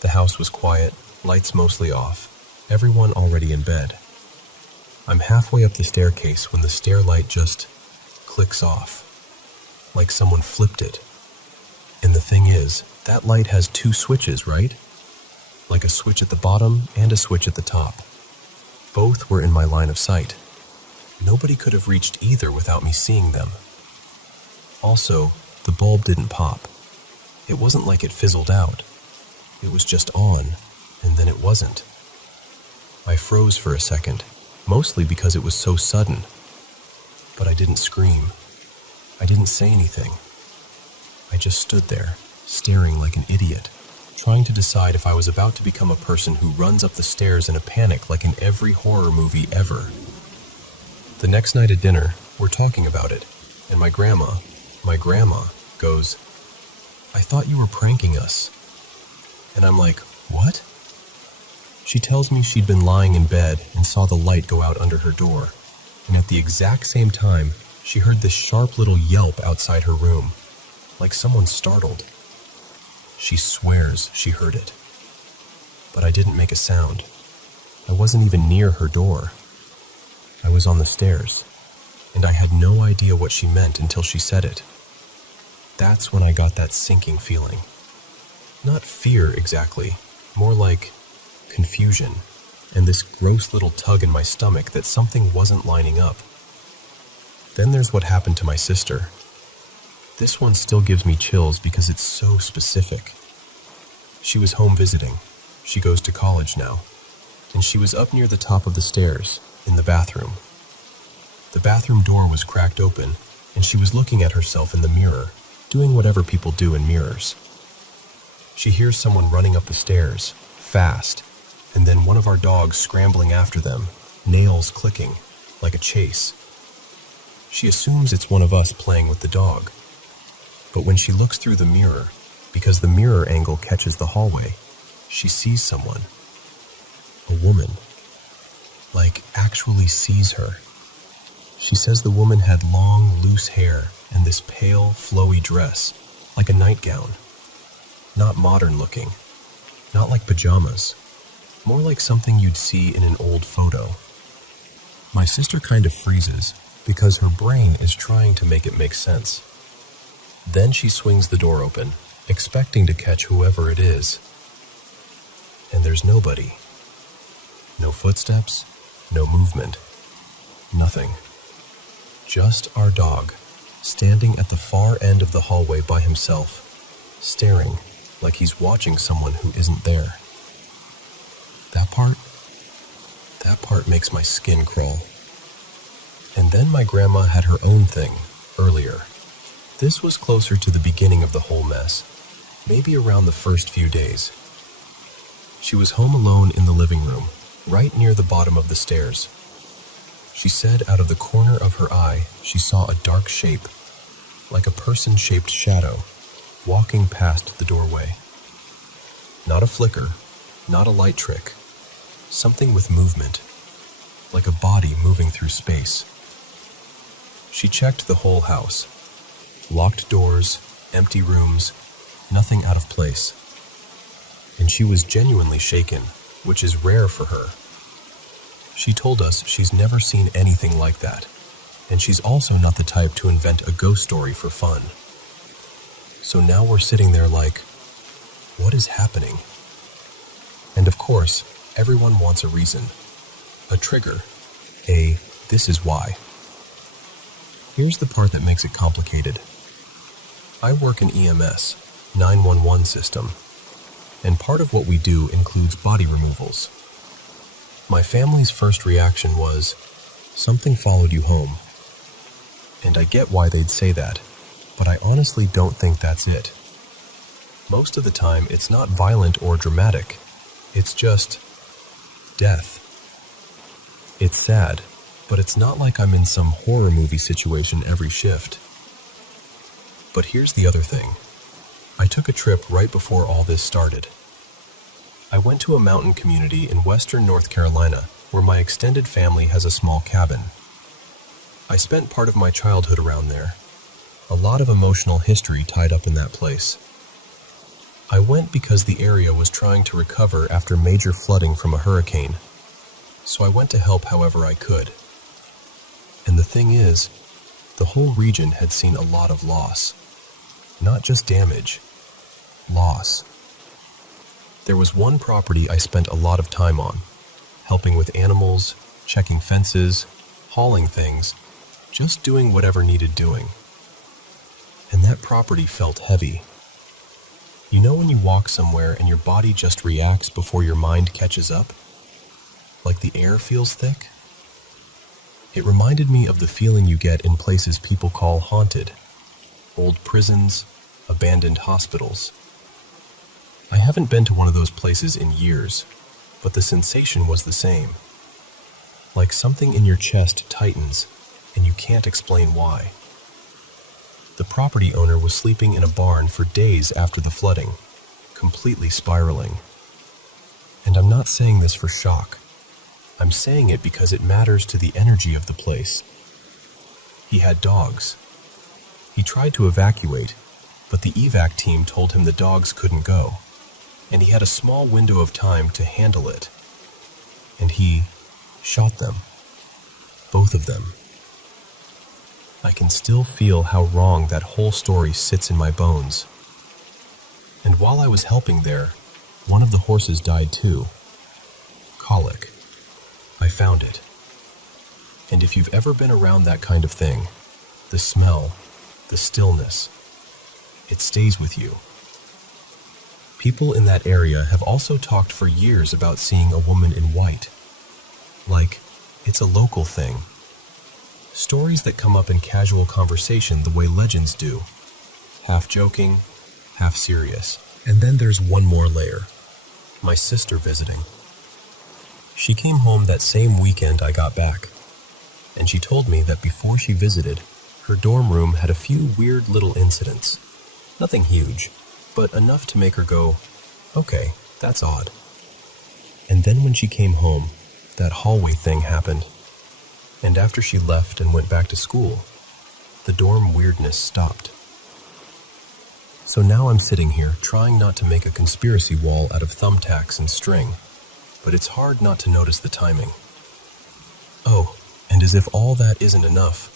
The house was quiet, lights mostly off, everyone already in bed. I'm halfway up the staircase when the stair light just clicks off, like someone flipped it. And the thing is, that light has 2 switches, right? Like a switch at the bottom and a switch at the top. Both were in my line of sight. Nobody could have reached either without me seeing them. Also, the bulb didn't pop. It wasn't like it fizzled out. It was just on, and then it wasn't. I froze for a second, mostly because it was so sudden. But I didn't scream. I didn't say anything. I just stood there, staring like an idiot, trying to decide if I was about to become a person who runs up the stairs in a panic like in every horror movie ever. The next night at dinner, we're talking about it, and my grandma goes, "I thought you were pranking us." And I'm like, "What?" She tells me she'd been lying in bed and saw the light go out under her door, and at the exact same time, she heard this sharp little yelp outside her room, like someone startled. She swears she heard it. But I didn't make a sound. I wasn't even near her door. I was on the stairs, and I had no idea what she meant until she said it. That's when I got that sinking feeling. Not fear exactly, more like confusion, and this gross little tug in my stomach that something wasn't lining up. Then there's what happened to my sister. This one still gives me chills because it's so specific. She was home visiting. She goes to college now. And she was up near the top of the stairs, in the bathroom. The bathroom door was cracked open, and she was looking at herself in the mirror, doing whatever people do in mirrors. She hears someone running up the stairs, fast, and then one of our dogs scrambling after them, nails clicking, like a chase. She assumes it's one of us playing with the dog. But when she looks through the mirror, because the mirror angle catches the hallway, she sees someone. A woman. Like, actually sees her. She says the woman had long, loose hair and this pale, flowy dress, like a nightgown. Not modern looking. Not like pajamas. More like something you'd see in an old photo. My sister kind of freezes, because her brain is trying to make it make sense. Then she swings the door open, expecting to catch whoever it is. And there's nobody. No footsteps, no movement, nothing. Just our dog, standing at the far end of the hallway by himself, staring like he's watching someone who isn't there. That part makes my skin crawl. And then my grandma had her own thing, earlier. This was closer to the beginning of the whole mess, maybe around the first few days. She was home alone in the living room, right near the bottom of the stairs. She said out of the corner of her eye, she saw a dark shape, like a person-shaped shadow, walking past the doorway. Not a flicker, not a light trick, something with movement, like a body moving through space. She checked the whole house. Locked doors, empty rooms, nothing out of place. And she was genuinely shaken, which is rare for her. She told us she's never seen anything like that, and she's also not the type to invent a ghost story for fun. So now we're sitting there like, what is happening? And of course, everyone wants a reason. A trigger. This is why. Here's the part that makes it complicated. I work in EMS, 911 system, and part of what we do includes body removals. My family's first reaction was, something followed you home. And I get why they'd say that, but I honestly don't think that's it. Most of the time, it's not violent or dramatic. It's just death. It's sad, But it's not like I'm in some horror movie situation every shift. But here's the other thing. I took a trip right before all this started. I went to a mountain community in western North Carolina where my extended family has a small cabin. I spent part of my childhood around there. A lot of emotional history tied up in that place. I went because the area was trying to recover after major flooding from a hurricane, so I went to help however I could. And the thing is, the whole region had seen a lot of loss. Not just damage, loss. There was one property I spent a lot of time on, helping with animals, checking fences, hauling things, just doing whatever needed doing. And that property felt heavy. You know when you walk somewhere and your body just reacts before your mind catches up? Like the air feels thick? It reminded me of the feeling you get in places people call haunted. Old prisons, abandoned hospitals. I haven't been to one of those places in years, but the sensation was the same. Like something in your chest tightens, and you can't explain why. The property owner was sleeping in a barn for days after the flooding, completely spiraling. And I'm not saying this for shock. I'm saying it because it matters to the energy of the place. He had dogs. He tried to evacuate, but the evac team told him the dogs couldn't go, and he had a small window of time to handle it. And he shot them. Both of them. I can still feel how wrong that whole story sits in my bones. And while I was helping there, one of the horses died too. Colic. I found it. And if you've ever been around that kind of thing, the smell, the stillness, it stays with you. People in that area have also talked for years about seeing a woman in white. Like, it's a local thing. Stories that come up in casual conversation the way legends do. Half joking, half serious. And then there's one more layer. My sister visiting. She came home that same weekend I got back, and she told me that before she visited, her dorm room had a few weird little incidents. Nothing huge, but enough to make her go, okay, that's odd. And then when she came home, that hallway thing happened. And after she left and went back to school, the dorm weirdness stopped. So now I'm sitting here trying not to make a conspiracy wall out of thumbtacks and string, but it's hard not to notice the timing. Oh, and as if all that isn't enough,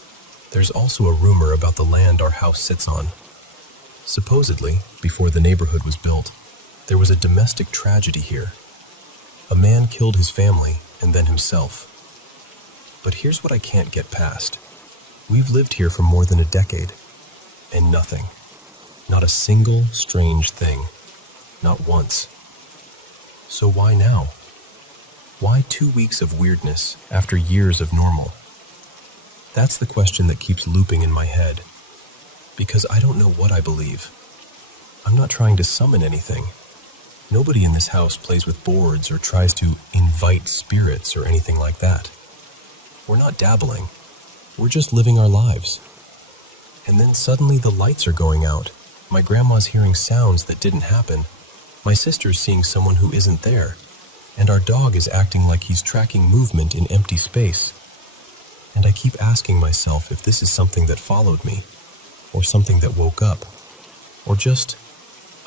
there's also a rumor about the land our house sits on. Supposedly, before the neighborhood was built, there was a domestic tragedy here. A man killed his family and then himself. But here's what I can't get past. We've lived here for more than a decade, and nothing. Not a single strange thing. Not once. So why now? Why 2 weeks of weirdness after years of normal? That's the question that keeps looping in my head. Because I don't know what I believe. I'm not trying to summon anything. Nobody in this house plays with boards or tries to invite spirits or anything like that. We're not dabbling. We're just living our lives. And then suddenly the lights are going out. My grandma's hearing sounds that didn't happen. My sister's seeing someone who isn't there. And our dog is acting like he's tracking movement in empty space. And I keep asking myself if this is something that followed me, or something that woke up, or just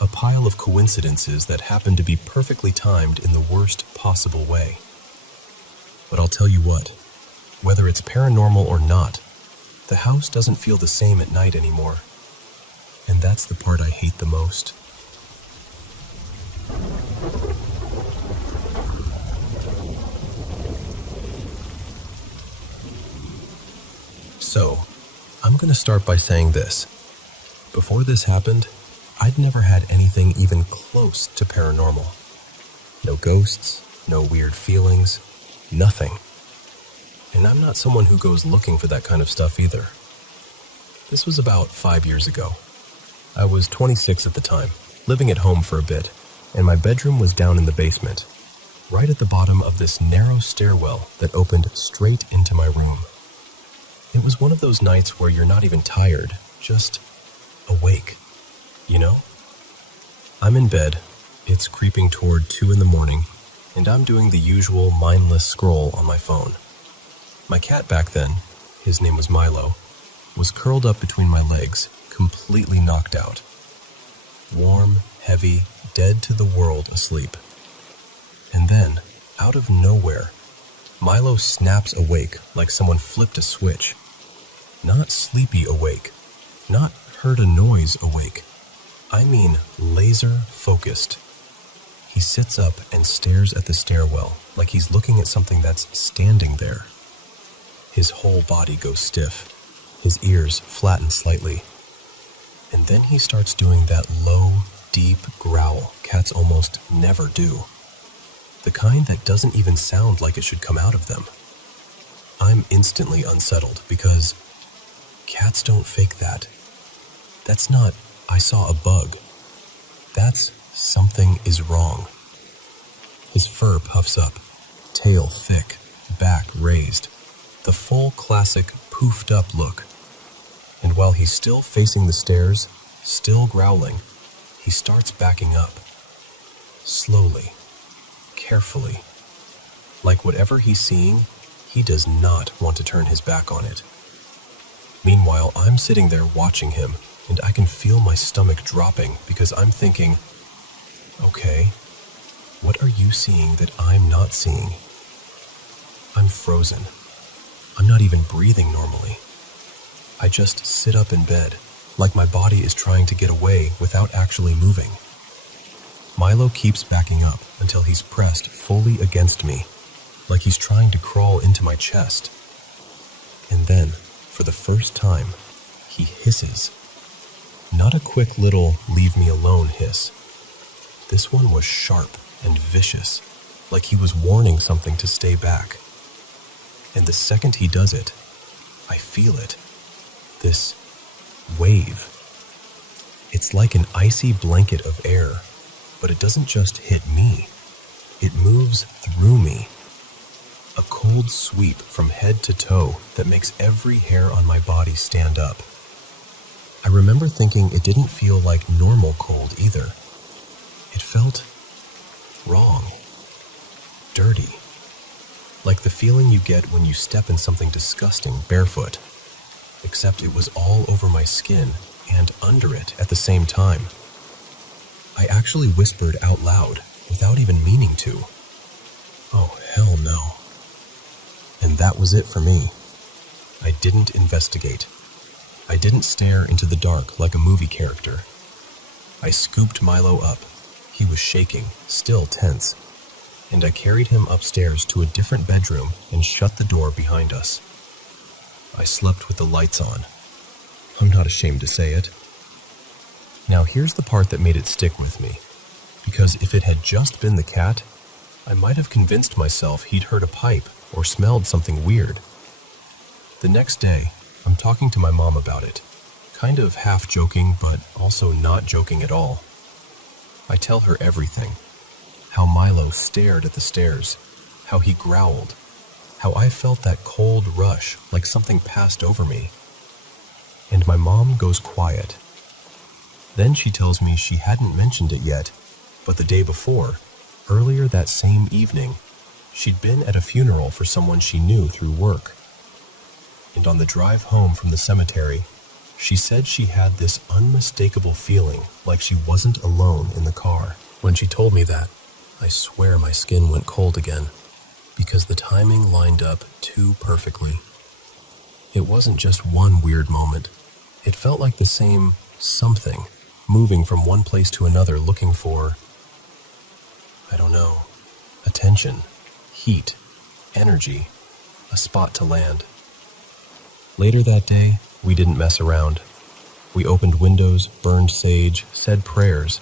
a pile of coincidences that happen to be perfectly timed in the worst possible way. But I'll tell you what, whether it's paranormal or not, the house doesn't feel the same at night anymore. And that's the part I hate the most. So, I'm going to start by saying this. Before this happened, I'd never had anything even close to paranormal. No ghosts, no weird feelings, nothing. And I'm not someone who goes looking for that kind of stuff either. This was about 5 years ago. I was 26 at the time, living at home for a bit, and my bedroom was down in the basement. right at the bottom of this narrow stairwell that opened straight into my room. It was one of those nights where you're not even tired, just awake, you know? I'm in bed, it's creeping toward 2 in the morning, and I'm doing the usual mindless scroll on my phone. My cat back then, his name was Milo, was curled up between my legs, completely knocked out. Warm, heavy, dead to the world asleep. And then, out of nowhere, Milo snaps awake like someone flipped a switch. Not sleepy awake, not heard a noise awake. I mean laser focused. He sits up and stares at the stairwell like he's looking at something that's standing there. His whole body goes stiff. His ears flatten slightly. And then he starts doing that low, deep growl cats almost never do. The kind that doesn't even sound like it should come out of them. I'm instantly unsettled because cats don't fake that. That's not, I saw a bug. That's something is wrong. His fur puffs up, tail thick, back raised. The full classic poofed up look. And while he's still facing the stairs, still growling, he starts backing up. Slowly, carefully. Like whatever he's seeing, he does not want to turn his back on it. Meanwhile, I'm sitting there watching him, and I can feel my stomach dropping because I'm thinking, okay, what are you seeing that I'm not seeing? I'm frozen. I'm not even breathing normally. I just sit up in bed, like my body is trying to get away without actually moving. Milo keeps backing up until he's pressed fully against me, like he's trying to crawl into my chest. And then, for the first time, he hisses. Not a quick little leave me alone hiss. This one was sharp and vicious, like he was warning something to stay back. And the second he does it, I feel it. This wave. It's like an icy blanket of air, but it doesn't just hit me. It moves through me. A cold sweep from head to toe that makes every hair on my body stand up. I remember thinking it didn't feel like normal cold either. It felt wrong. Dirty. Like the feeling you get when you step in something disgusting barefoot. Except it was all over my skin and under it at the same time. I actually whispered out loud without even meaning to. Oh, hell no. And that was it for me. I didn't investigate. I didn't stare into the dark like a movie character. I scooped Milo up. He was shaking, still tense. And I carried him upstairs to a different bedroom and shut the door behind us. I slept with the lights on. I'm not ashamed to say it. Now here's the part that made it stick with me. Because if it had just been the cat, I might have convinced myself he'd heard a pipe or smelled something weird. The next day, I'm talking to my mom about it. Kind of half joking, but also not joking at all. I tell her everything. How Milo stared at the stairs. How he growled. How I felt that cold rush like something passed over me. And my mom goes quiet. Then she tells me she hadn't mentioned it yet, but the day before, earlier that same evening, she'd been at a funeral for someone she knew through work. And on the drive home from the cemetery, she said she had this unmistakable feeling like she wasn't alone in the car. When she told me that, I swear my skin went cold again, because the timing lined up too perfectly. It wasn't just one weird moment. It felt like the same something, moving from one place to another looking for, I don't know, attention, heat, energy, a spot to land. Later that day, we didn't mess around. We opened windows, burned sage, said prayers,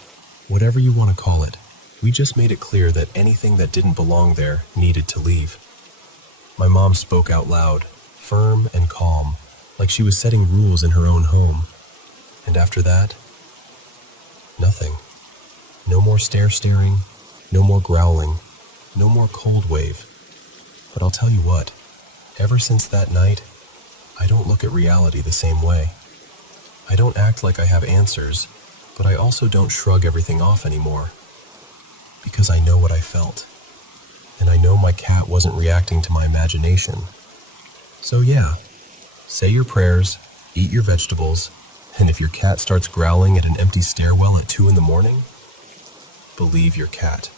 whatever you want to call it. We just made it clear that anything that didn't belong there needed to leave. My mom spoke out loud, firm and calm, like she was setting rules in her own home. And after that, nothing. No more staring, no more growling, no more cold wave. But I'll tell you what, ever since that night, I don't look at reality the same way. I don't act like I have answers, but I also don't shrug everything off anymore. Because I know what I felt. And I know my cat wasn't reacting to my imagination. So yeah, say your prayers, eat your vegetables, and if your cat starts growling at an empty stairwell at 2 a.m, believe your cat.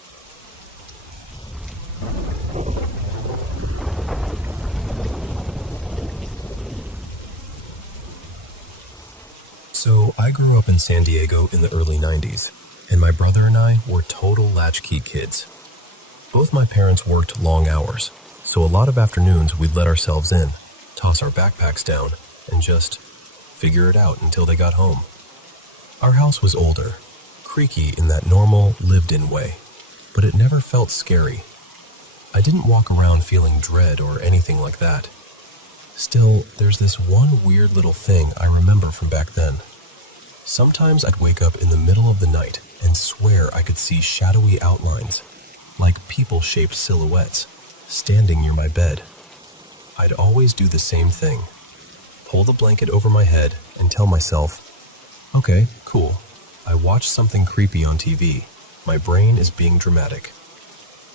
So I grew up in San Diego in the early 90s, and my brother and I were total latchkey kids. Both my parents worked long hours, so a lot of afternoons we'd let ourselves in, toss our backpacks down, and just figure it out until they got home. Our house was older, creaky in that normal, lived-in way, but it never felt scary. I didn't walk around feeling dread or anything like that. Still, there's this one weird little thing I remember from back then. Sometimes I'd wake up in the middle of the night and swear I could see shadowy outlines, like people-shaped silhouettes, standing near my bed. I'd always do the same thing. Pull the blanket over my head and tell myself, okay, cool. I watched something creepy on TV. My brain is being dramatic.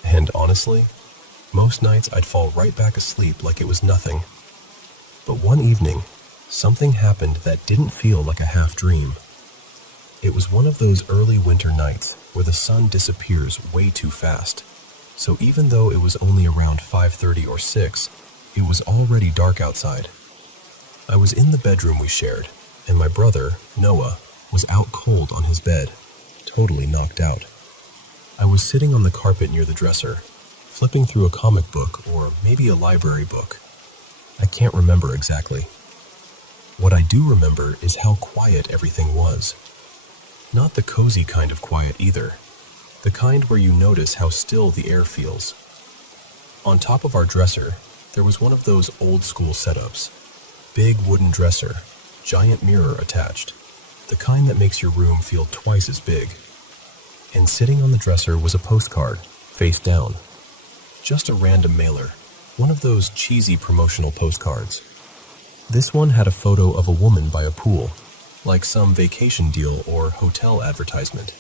And honestly, most nights I'd fall right back asleep like it was nothing. But one evening, something happened that didn't feel like a half dream. It was one of those early winter nights where the sun disappears way too fast. So even though it was only around 5:30 or 6, it was already dark outside. I was in the bedroom we shared, and my brother, Noah, was out cold on his bed, totally knocked out. I was sitting on the carpet near the dresser, flipping through a comic book or maybe a library book. I can't remember exactly. What I do remember is how quiet everything was. Not the cozy kind of quiet either. The kind where you notice how still the air feels. On top of our dresser, there was one of those old-school setups. Big wooden dresser, giant mirror attached. The kind that makes your room feel twice as big. And sitting on the dresser was a postcard, face down. Just a random mailer, one of those cheesy promotional postcards. This one had a photo of a woman by a pool, like some vacation deal or hotel advertisement.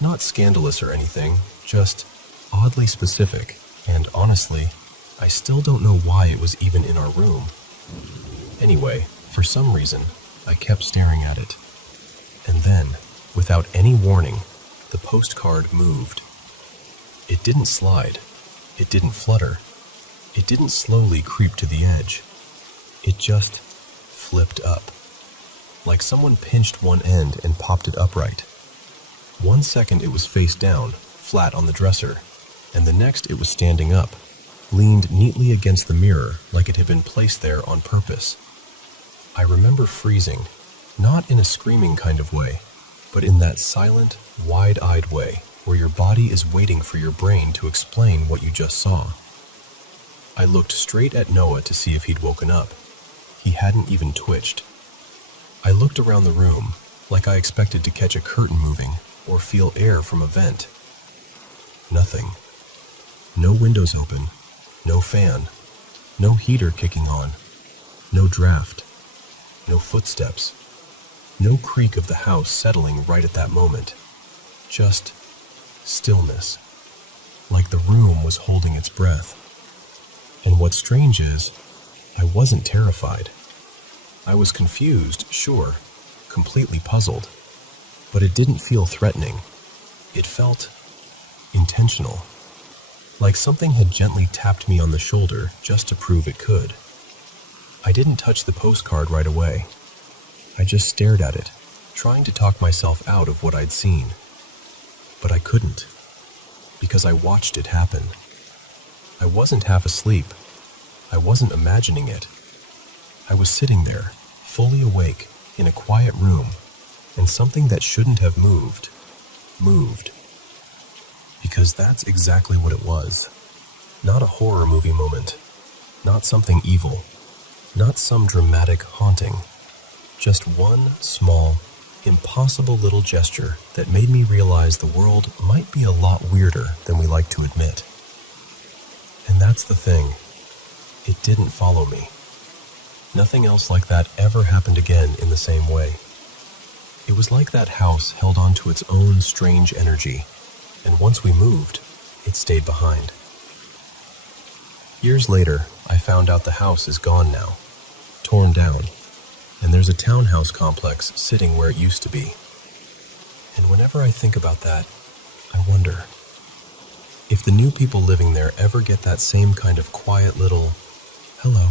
Not scandalous or anything, just oddly specific, and honestly, I still don't know why it was even in our room. Anyway, for some reason, I kept staring at it. And then, without any warning, the postcard moved. It didn't slide. It didn't flutter. It didn't slowly creep to the edge. It just flipped up. Like someone pinched one end and popped it upright. 1 second it was face down, flat on the dresser, and the next it was standing up, leaned neatly against the mirror like it had been placed there on purpose. I remember freezing, not in a screaming kind of way, but in that silent, wide-eyed way where your body is waiting for your brain to explain what you just saw. I looked straight at Noah to see if he'd woken up. He hadn't even twitched. I looked around the room, like I expected to catch a curtain moving or feel air from a vent. Nothing. No windows open, no fan, no heater kicking on, no draft, no footsteps, no creak of the house settling right at that moment. Just stillness, like the room was holding its breath. And what's strange is, I wasn't terrified. I was confused, sure, completely puzzled, but it didn't feel threatening. It felt intentional, like something had gently tapped me on the shoulder just to prove it could. I didn't touch the postcard right away. I just stared at it, trying to talk myself out of what I'd seen. But I couldn't, because I watched it happen. I wasn't half asleep. I wasn't imagining it. I was sitting there, fully awake, in a quiet room, and something that shouldn't have moved, moved. Because that's exactly what it was. Not a horror movie moment. Not something evil. Not some dramatic haunting. Just one small, impossible little gesture that made me realize the world might be a lot weirder than we like to admit. And that's the thing. It didn't follow me. Nothing else like that ever happened again in the same way. It was like that house held on to its own strange energy, and once we moved, it stayed behind. Years later, I found out the house is gone now, torn down, and there's a townhouse complex sitting where it used to be. And whenever I think about that, I wonder if the new people living there ever get that same kind of quiet little hello,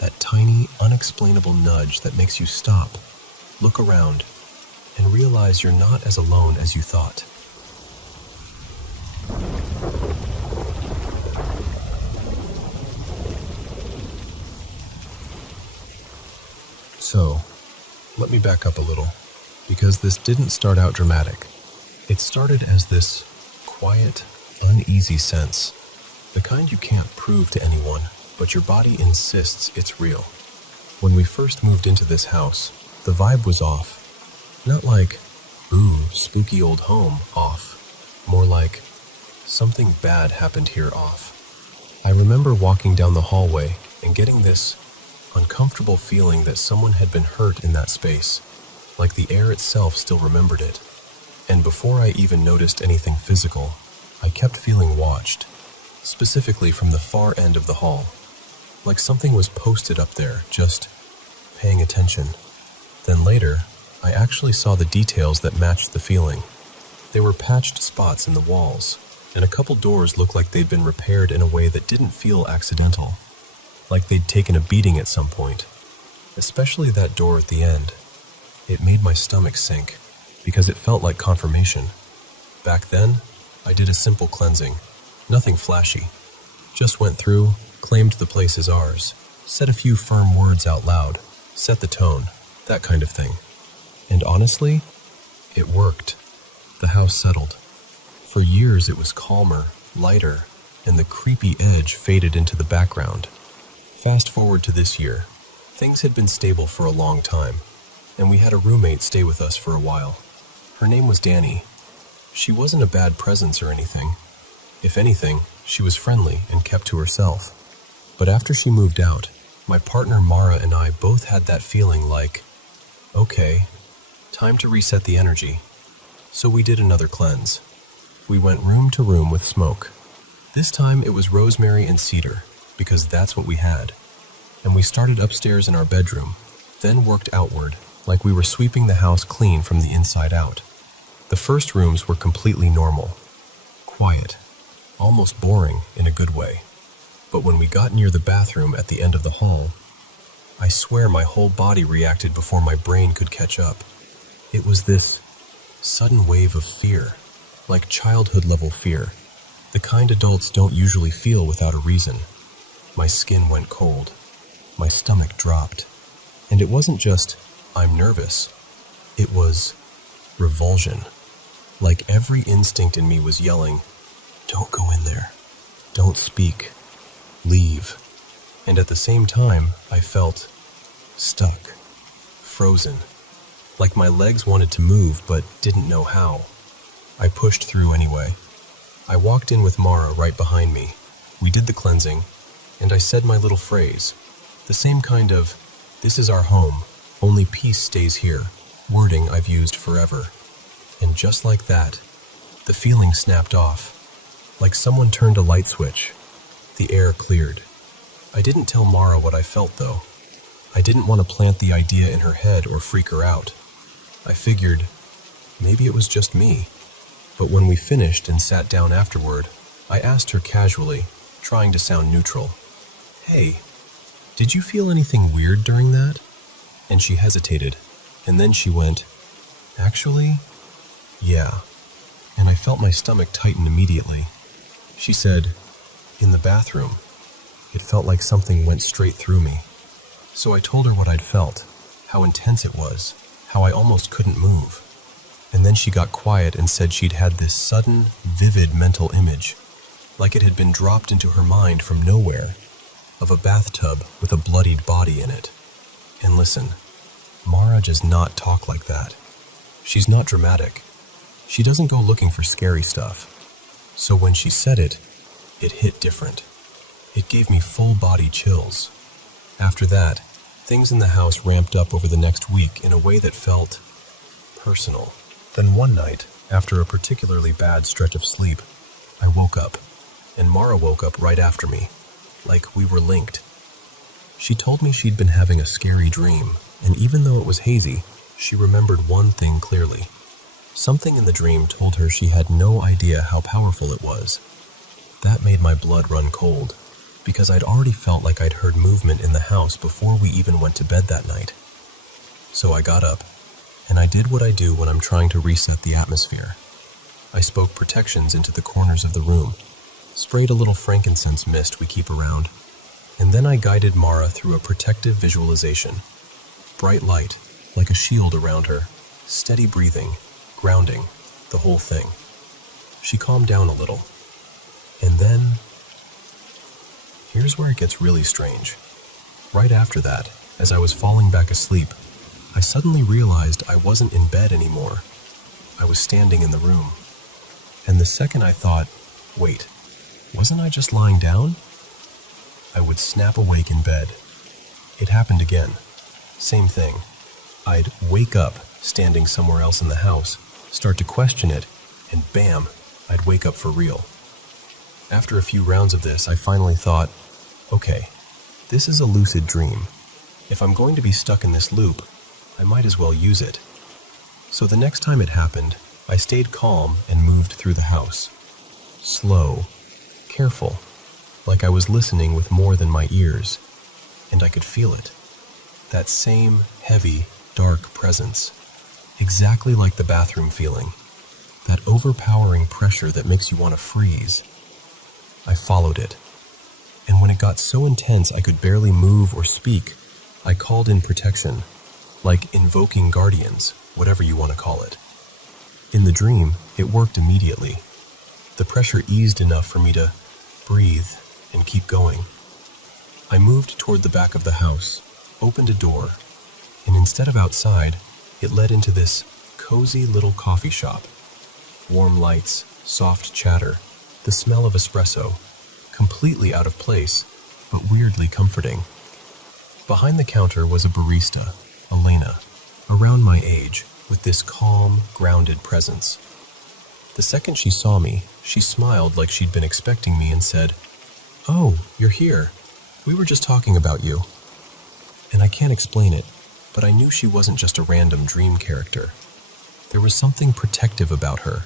that tiny, unexplainable nudge that makes you stop, look around, and realize you're not as alone as you thought. So, let me back up a little, because this didn't start out dramatic. It started as this quiet, uneasy sense, the kind you can't prove to anyone, but your body insists it's real. When we first moved into this house, the vibe was off. Not like, ooh, spooky old home off. More like, something bad happened here off. I remember walking down the hallway and getting this uncomfortable feeling that someone had been hurt in that space, like the air itself still remembered it. And before I even noticed anything physical, I kept feeling watched, specifically from the far end of the hall, like something was posted up there, just paying attention. Then later, I actually saw the details that matched the feeling. There were patched spots in the walls, and a couple doors looked like they'd been repaired in a way that didn't feel accidental, like they'd taken a beating at some point. Especially that door at the end. It made my stomach sink, because it felt like confirmation. Back then, I did a simple cleansing, nothing flashy. Just went through, claimed the place as ours, said a few firm words out loud, set the tone, that kind of thing. And honestly, it worked. The house settled. For years it was calmer, lighter, and the creepy edge faded into the background. Fast forward to this year. Things had been stable for a long time, and we had a roommate stay with us for a while. Her name was Danny. She wasn't a bad presence or anything. If anything, she was friendly and kept to herself. But after she moved out, my partner Mara and I both had that feeling like, okay, time to reset the energy. So we did another cleanse. We went room to room with smoke. This time it was rosemary and cedar, because that's what we had. And we started upstairs in our bedroom, then worked outward, like we were sweeping the house clean from the inside out. The first rooms were completely normal. Quiet. Almost boring in a good way. But when we got near the bathroom at the end of the hall, I swear my whole body reacted before my brain could catch up. It was this sudden wave of fear, like childhood-level fear, the kind adults don't usually feel without a reason. My skin went cold. My stomach dropped. And it wasn't just, I'm nervous. It was revulsion. Like every instinct in me was yelling, don't go in there. Don't speak. Leave. And at the same time, I felt stuck, frozen, like my legs wanted to move but didn't know how. I pushed through anyway. I walked in with Mara right behind me. We did the cleansing, and I said my little phrase, the same kind of, this is our home, only peace stays here, wording I've used forever. And just like that, the feeling snapped off, like someone turned a light switch. The air cleared. I didn't tell Mara what I felt, though. I didn't want to plant the idea in her head or freak her out. I figured, maybe it was just me. But when we finished and sat down afterward, I asked her casually, trying to sound neutral, hey, did you feel anything weird during that? And she hesitated, and then she went, actually, yeah. And I felt my stomach tighten immediately. She said, in the bathroom. It felt like something went straight through me. So I told her what I'd felt, how intense it was, how I almost couldn't move. And then she got quiet and said she'd had this sudden, vivid mental image, like it had been dropped into her mind from nowhere, of a bathtub with a bloodied body in it. And listen, Mara does not talk like that. She's not dramatic. She doesn't go looking for scary stuff. So when she said it, it hit different. It gave me full-body chills. After that, things in the house ramped up over the next week in a way that felt personal. Then one night, after a particularly bad stretch of sleep, I woke up, and Mara woke up right after me, like we were linked. She told me she'd been having a scary dream, and even though it was hazy, she remembered one thing clearly. Something in the dream told her she had no idea how powerful it was. That made my blood run cold, because I'd already felt like I'd heard movement in the house before we even went to bed that night. So I got up, and I did what I do when I'm trying to reset the atmosphere. I spoke protections into the corners of the room, sprayed a little frankincense mist we keep around, and then I guided Mara through a protective visualization. Bright light, like a shield around her, steady breathing, grounding, the whole thing. She calmed down a little. And then, here's where it gets really strange. Right after that, as I was falling back asleep, I suddenly realized I wasn't in bed anymore. I was standing in the room. And the second I thought, wait, wasn't I just lying down? I would snap awake in bed. It happened again. Same thing. I'd wake up standing somewhere else in the house, start to question it, and bam, I'd wake up for real. After a few rounds of this, I finally thought, okay, this is a lucid dream. If I'm going to be stuck in this loop, I might as well use it. So the next time it happened, I stayed calm and moved through the house. Slow, careful, like I was listening with more than my ears, and I could feel it. That same heavy, dark presence, exactly like the bathroom feeling, that overpowering pressure that makes you want to freeze. I followed it, and when it got so intense I could barely move or speak, I called in protection, like invoking guardians, whatever you want to call it. In the dream, it worked immediately. The pressure eased enough for me to breathe and keep going. I moved toward the back of the house, opened a door, and instead of outside, it led into this cozy little coffee shop. Warm lights, soft chatter, the smell of espresso, completely out of place, but weirdly comforting. Behind the counter was a barista, Elena, around my age, with this calm, grounded presence. The second she saw me, she smiled like she'd been expecting me and said, "Oh, you're here. We were just talking about you." And I can't explain it, but I knew she wasn't just a random dream character. There was something protective about her,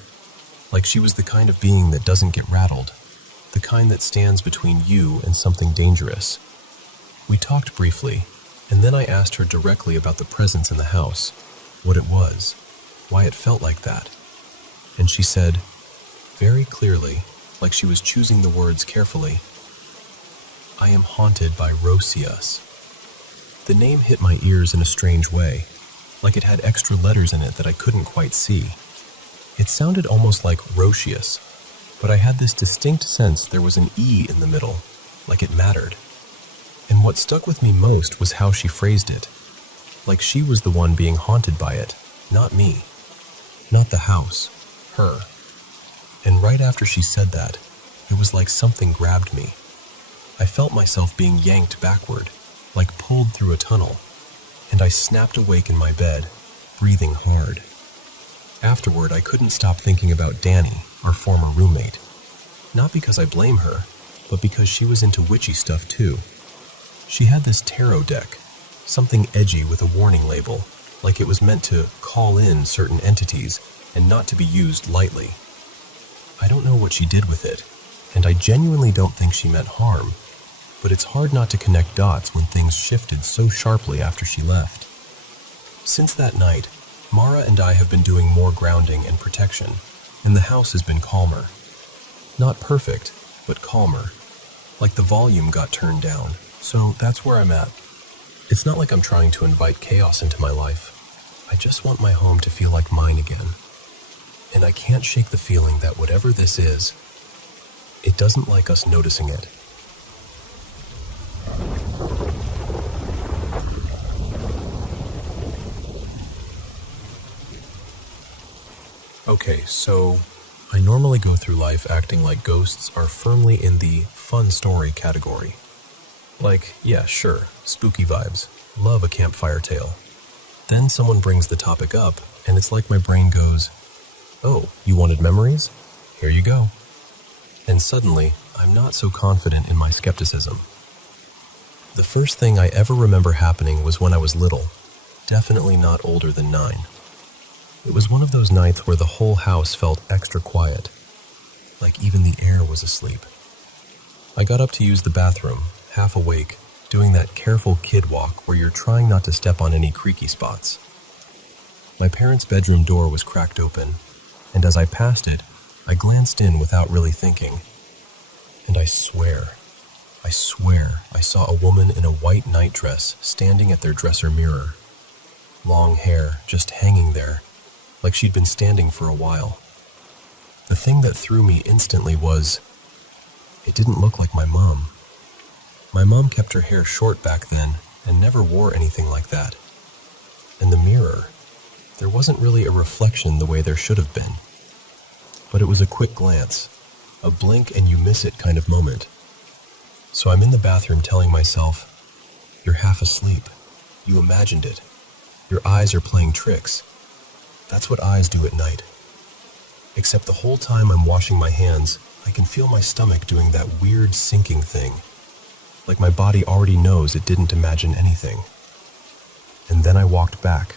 like she was the kind of being that doesn't get rattled, the kind that stands between you and something dangerous. We talked briefly, and then I asked her directly about the presence in the house, what it was, why it felt like that. And she said, very clearly, like she was choosing the words carefully, "I am haunted by Rosias." The name hit my ears in a strange way, like it had extra letters in it that I couldn't quite see. It sounded almost like Rosius, but I had this distinct sense there was an E in the middle, like it mattered. And what stuck with me most was how she phrased it, like she was the one being haunted by it, not me, not the house, her. And right after she said that, it was like something grabbed me. I felt myself being yanked backward, like pulled through a tunnel, and I snapped awake in my bed, breathing hard. Afterward, I couldn't stop thinking about Danny, our former roommate. Not because I blame her, but because she was into witchy stuff too. She had this tarot deck, something edgy with a warning label, like it was meant to call in certain entities and not to be used lightly. I don't know what she did with it, and I genuinely don't think she meant harm, but it's hard not to connect dots when things shifted so sharply after she left. Since that night, Mara and I have been doing more grounding and protection, and the house has been calmer. Not perfect, but calmer. Like the volume got turned down, so that's where I'm at. It's not like I'm trying to invite chaos into my life. I just want my home to feel like mine again. And I can't shake the feeling that whatever this is, it doesn't like us noticing it. Okay, so I normally go through life acting like ghosts are firmly in the fun story category. Like, yeah, sure, spooky vibes, love a campfire tale. Then someone brings the topic up, and it's like my brain goes, "Oh, you wanted memories? Here you go." And suddenly, I'm not so confident in my skepticism. The first thing I ever remember happening was when I was little, definitely not older than 9. It was one of those nights where the whole house felt extra quiet, like even the air was asleep. I got up to use the bathroom, half awake, doing that careful kid walk where you're trying not to step on any creaky spots. My parents' bedroom door was cracked open, and as I passed it, I glanced in without really thinking. And I swear I saw a woman in a white nightdress standing at their dresser mirror. Long hair just hanging there, like she'd been standing for a while. The thing that threw me instantly was, it didn't look like my mom. My mom kept her hair short back then and never wore anything like that. And the mirror, there wasn't really a reflection the way there should have been. But it was a quick glance, a blink and you miss it kind of moment. So I'm in the bathroom telling myself, you're half asleep. You imagined it. Your eyes are playing tricks. That's what eyes do at night. Except the whole time I'm washing my hands, I can feel my stomach doing that weird sinking thing. Like my body already knows it didn't imagine anything. And then I walked back.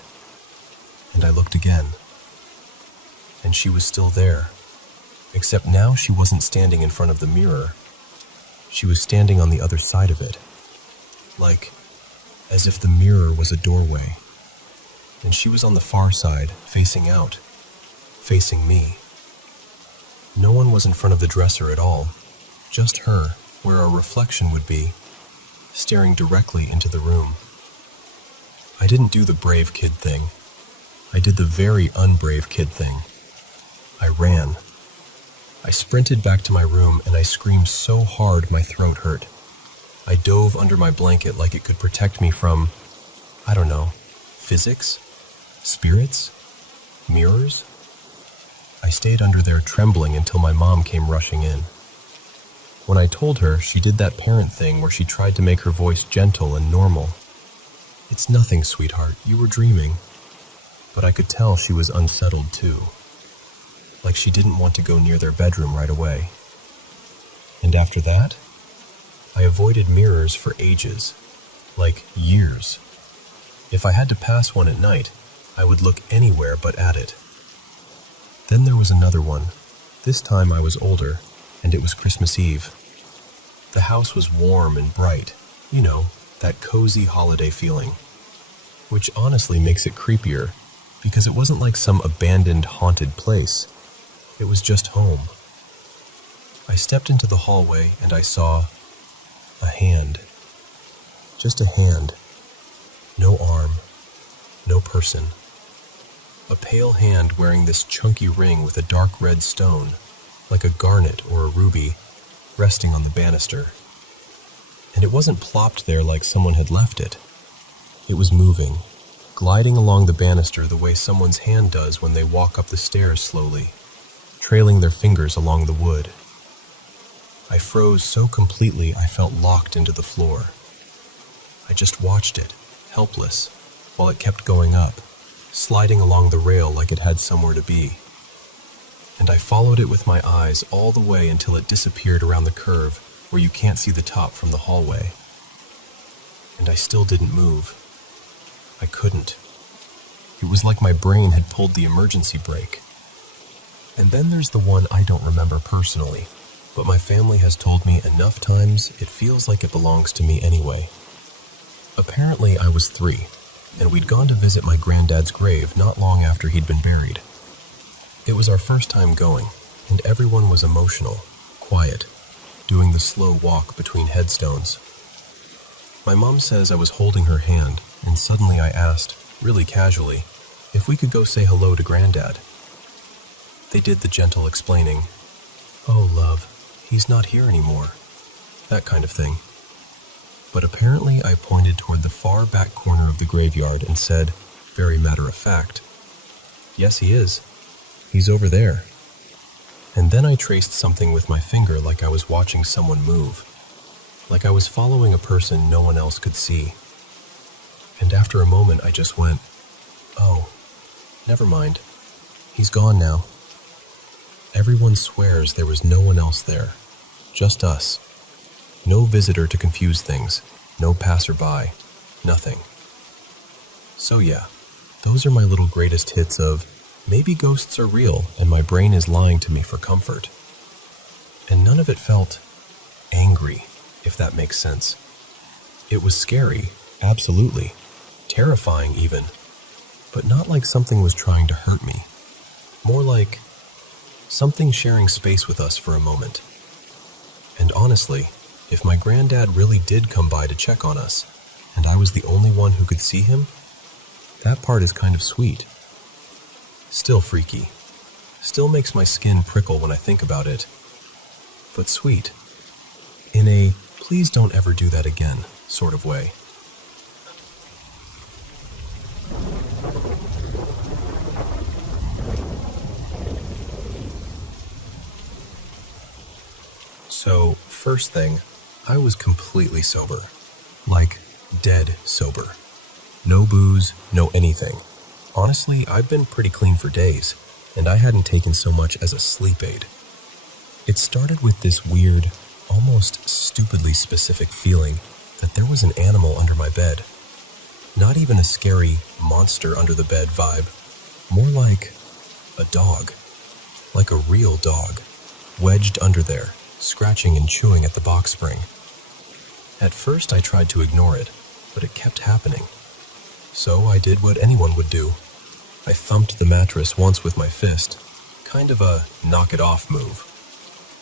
And I looked again. And she was still there. Except now she wasn't standing in front of the mirror. She was standing on the other side of it. Like, as if the mirror was a doorway. And she was on the far side, facing out. Facing me. No one was in front of the dresser at all. Just her, where a reflection would be, staring directly into the room. I didn't do the brave kid thing. I did the very unbrave kid thing. I ran. I sprinted back to my room and I screamed so hard my throat hurt. I dove under my blanket like it could protect me from, I don't know, physics? Spirits? Mirrors? I stayed under there trembling until my mom came rushing in. When I told her, she did that parent thing where she tried to make her voice gentle and normal. "It's nothing, sweetheart, you were dreaming." But I could tell she was unsettled too. Like she didn't want to go near their bedroom right away. And after that, I avoided mirrors for ages, like years. If I had to pass one at night, I would look anywhere but at it. Then there was another one. This time I was older, and it was Christmas Eve. The house was warm and bright, you know, that cozy holiday feeling. Which honestly makes it creepier, because it wasn't like some abandoned, haunted place. It was just home. I stepped into the hallway and I saw a hand. Just a hand. No arm. No person. A pale hand wearing this chunky ring with a dark red stone, like a garnet or a ruby, resting on the banister. And it wasn't plopped there like someone had left it. It was moving, gliding along the banister the way someone's hand does when they walk up the stairs slowly, trailing their fingers along the wood. I froze so completely I felt locked into the floor. I just watched it, helpless, while it kept going up, sliding along the rail like it had somewhere to be. And I followed it with my eyes all the way until it disappeared around the curve where you can't see the top from the hallway. And I still didn't move. I couldn't. It was like my brain had pulled the emergency brake. And then there's the one I don't remember personally, but my family has told me enough times it feels like it belongs to me anyway. Apparently I was 3, and we'd gone to visit my granddad's grave not long after he'd been buried. It was our first time going, and everyone was emotional, quiet, doing the slow walk between headstones. My mom says I was holding her hand, and suddenly I asked, really casually, if we could go say hello to Granddad. They did the gentle explaining, "Oh, love, he's not here anymore," that kind of thing. But apparently I pointed toward the far back corner of the graveyard and said, very matter of fact, "Yes, he is. He's over there." And then I traced something with my finger like I was watching someone move, like I was following a person no one else could see. And after a moment I just went, oh, never mind. He's gone now. Everyone swears there was no one else there, just us. No visitor to confuse things, no passerby, nothing. So yeah, those are my little greatest hits of maybe ghosts are real and my brain is lying to me for comfort. And none of it felt angry, if that makes sense. It was scary, absolutely, terrifying even, but not like something was trying to hurt me. More like something sharing space with us for a moment. And honestly, if my granddad really did come by to check on us, and I was the only one who could see him, that part is kind of sweet. Still freaky. Still makes my skin prickle when I think about it. But sweet. In a please don't ever do that again sort of way. So, first thing, I was completely sober. Like, dead sober. No booze, no anything. Honestly, I've been pretty clean for days, and I hadn't taken so much as a sleep aid. It started with this weird, almost stupidly specific feeling that there was an animal under my bed. Not even a scary monster under the bed vibe, more like a dog. Like a real dog, wedged under there, scratching and chewing at the box spring. At first I tried to ignore it, but it kept happening. So I did what anyone would do. I thumped the mattress once with my fist, kind of a knock it off move.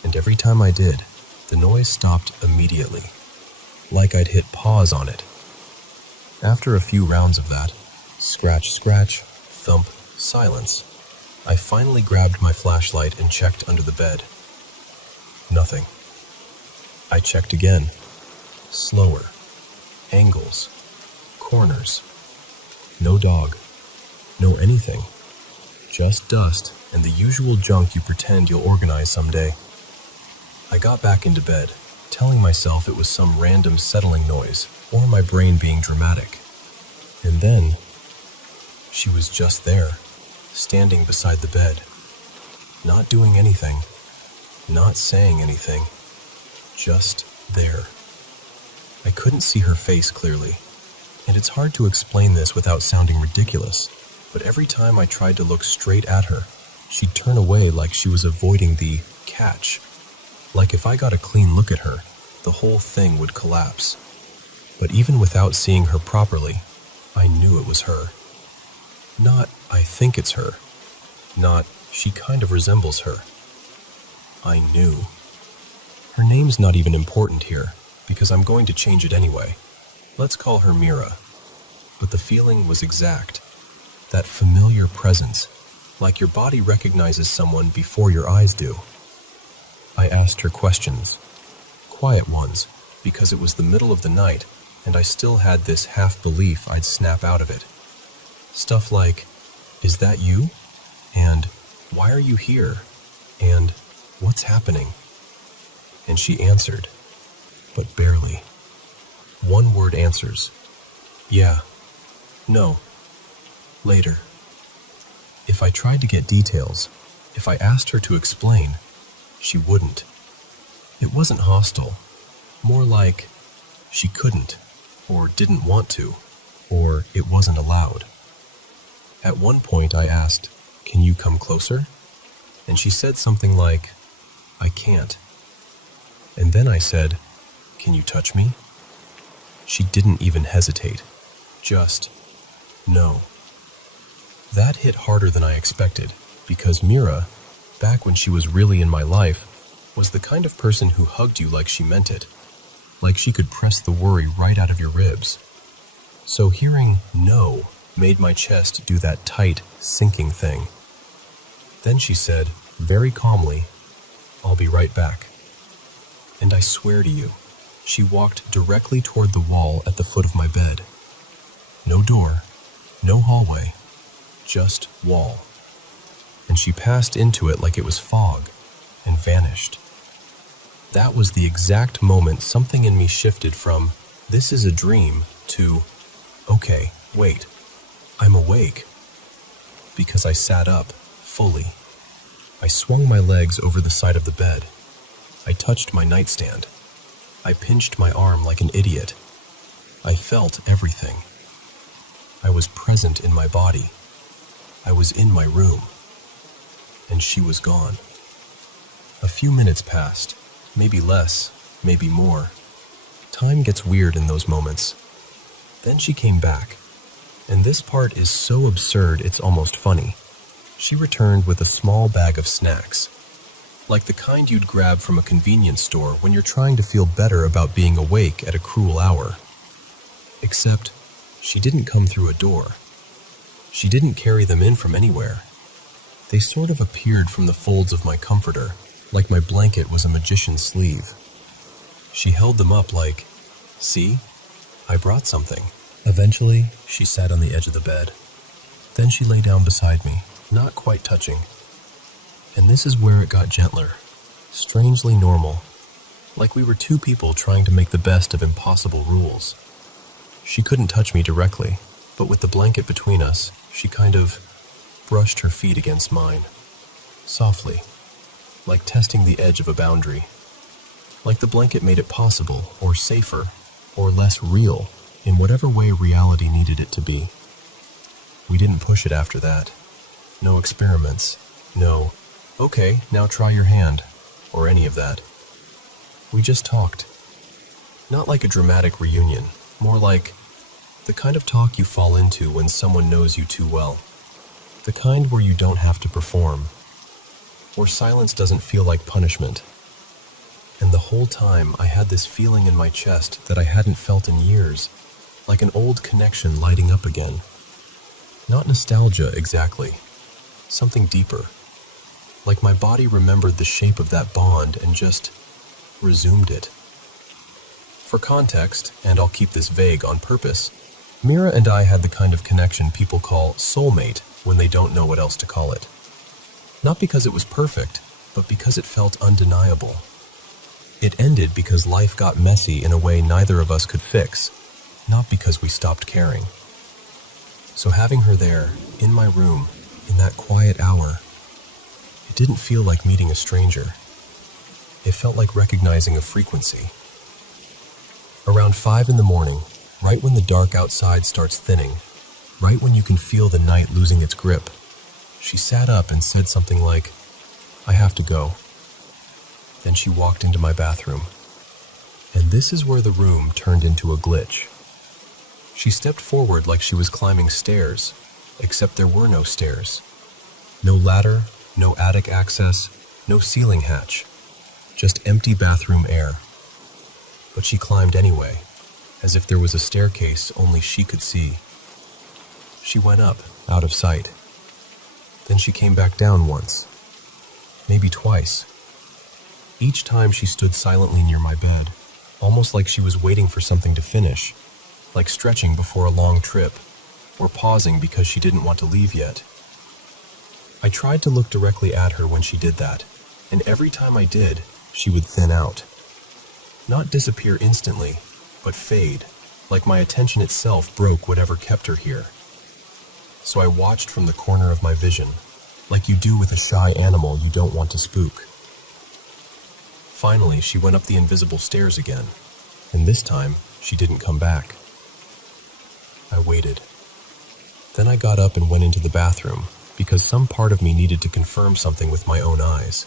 And every time I did, the noise stopped immediately, like I'd hit pause on it. After a few rounds of that, scratch, scratch, thump, silence, I finally grabbed my flashlight and checked under the bed. Nothing. I checked again. Slower. Angles. Corners. No dog. No anything. Just dust and the usual junk you pretend you'll organize someday. I got back into bed, telling myself it was some random settling noise or my brain being dramatic. And then, she was just there, standing beside the bed, not doing anything, not saying anything, just there. I couldn't see her face clearly, and it's hard to explain this without sounding ridiculous, but every time I tried to look straight at her, she'd turn away like she was avoiding the catch. Like if I got a clean look at her, the whole thing would collapse. But even without seeing her properly, I knew it was her. Not, I think it's her. Not, she kind of resembles her. I knew. Her name's not even important here, because I'm going to change it anyway. Let's call her Mira. But the feeling was exact. That familiar presence, like your body recognizes someone before your eyes do. I asked her questions, quiet ones, because it was the middle of the night, and I still had this half-belief I'd snap out of it. Stuff like, is that you? And why are you here? And what's happening? And she answered, but barely. One-word answers. Yeah. No. Later. If I tried to get details, if I asked her to explain, she wouldn't. It wasn't hostile. More like she couldn't, or didn't want to, or it wasn't allowed. At one point I asked, "Can you come closer?" And she said something like, "I can't." And then I said, "Can you touch me?" She didn't even hesitate. Just, no. That hit harder than I expected, because Mira, back when she was really in my life, was the kind of person who hugged you like she meant it, like she could press the worry right out of your ribs. So hearing no made my chest do that tight, sinking thing. Then she said, very calmly, "I'll be right back." And I swear to you, she walked directly toward the wall at the foot of my bed. No door, no hallway, just wall. And she passed into it like it was fog, and vanished. That was the exact moment something in me shifted from, "This is a dream," to, "Okay, wait, I'm awake." Because I sat up, fully. I swung my legs over the side of the bed. I touched my nightstand. I pinched my arm like an idiot. I felt everything. I was present in my body. I was in my room. And she was gone. A few minutes passed, maybe less, maybe more. Time gets weird in those moments. Then she came back, and this part is so absurd it's almost funny. She returned with a small bag of snacks, like the kind you'd grab from a convenience store when you're trying to feel better about being awake at a cruel hour. Except, she didn't come through a door. She didn't carry them in from anywhere. They sort of appeared from the folds of my comforter, like my blanket was a magician's sleeve. She held them up like, "See? I brought something." Eventually, she sat on the edge of the bed. Then she lay down beside me, not quite touching. And this is where it got gentler, strangely normal, like we were two people trying to make the best of impossible rules. She couldn't touch me directly, but with the blanket between us, she kind of brushed her feet against mine, softly, like testing the edge of a boundary. Like the blanket made it possible, or safer, or less real, in whatever way reality needed it to be. We didn't push it after that. No experiments. No, "Okay, now try your hand," or any of that. We just talked. Not like a dramatic reunion, more like the kind of talk you fall into when someone knows you too well. The kind where you don't have to perform, where silence doesn't feel like punishment. And the whole time I had this feeling in my chest that I hadn't felt in years, like an old connection lighting up again. Not nostalgia exactly, something deeper. Like my body remembered the shape of that bond and just resumed it. For context, and I'll keep this vague on purpose, Mira and I had the kind of connection people call soulmate when they don't know what else to call it. Not because it was perfect, but because it felt undeniable. It ended because life got messy in a way neither of us could fix, not because we stopped caring. So having her there, in my room, in that quiet hour, it didn't feel like meeting a stranger. It felt like recognizing a frequency. Around 5 in the morning, right when the dark outside starts thinning, right when you can feel the night losing its grip, she sat up and said something like, "I have to go." Then she walked into my bathroom. And this is where the room turned into a glitch. She stepped forward like she was climbing stairs, except there were no stairs. No ladder, no attic access, no ceiling hatch. Just empty bathroom air. But she climbed anyway, as if there was a staircase only she could see. She went up, out of sight. Then she came back down once. Maybe twice. Each time she stood silently near my bed, almost like she was waiting for something to finish, like stretching before a long trip, or pausing because she didn't want to leave yet. I tried to look directly at her when she did that, and every time I did, she would thin out. Not disappear instantly, but fade, like my attention itself broke whatever kept her here. So I watched from the corner of my vision, like you do with a shy animal you don't want to spook. Finally, she went up the invisible stairs again, and this time, she didn't come back. I waited. Then I got up and went into the bathroom, because some part of me needed to confirm something with my own eyes.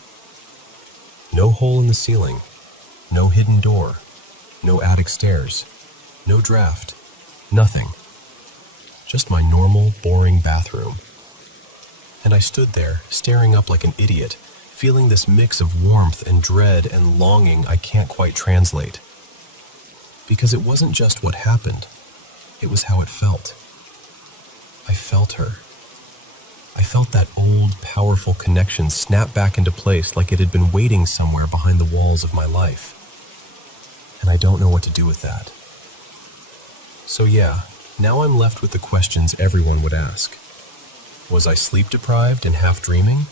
No hole in the ceiling, no hidden door, no attic stairs, no draft, nothing. Just my normal, boring bathroom. And I stood there, staring up like an idiot, feeling this mix of warmth and dread and longing I can't quite translate. Because it wasn't just what happened, it was how it felt. I felt her. I felt that old, powerful connection snap back into place like it had been waiting somewhere behind the walls of my life. And I don't know what to do with that. So yeah, now I'm left with the questions everyone would ask. Was I sleep deprived and half dreaming?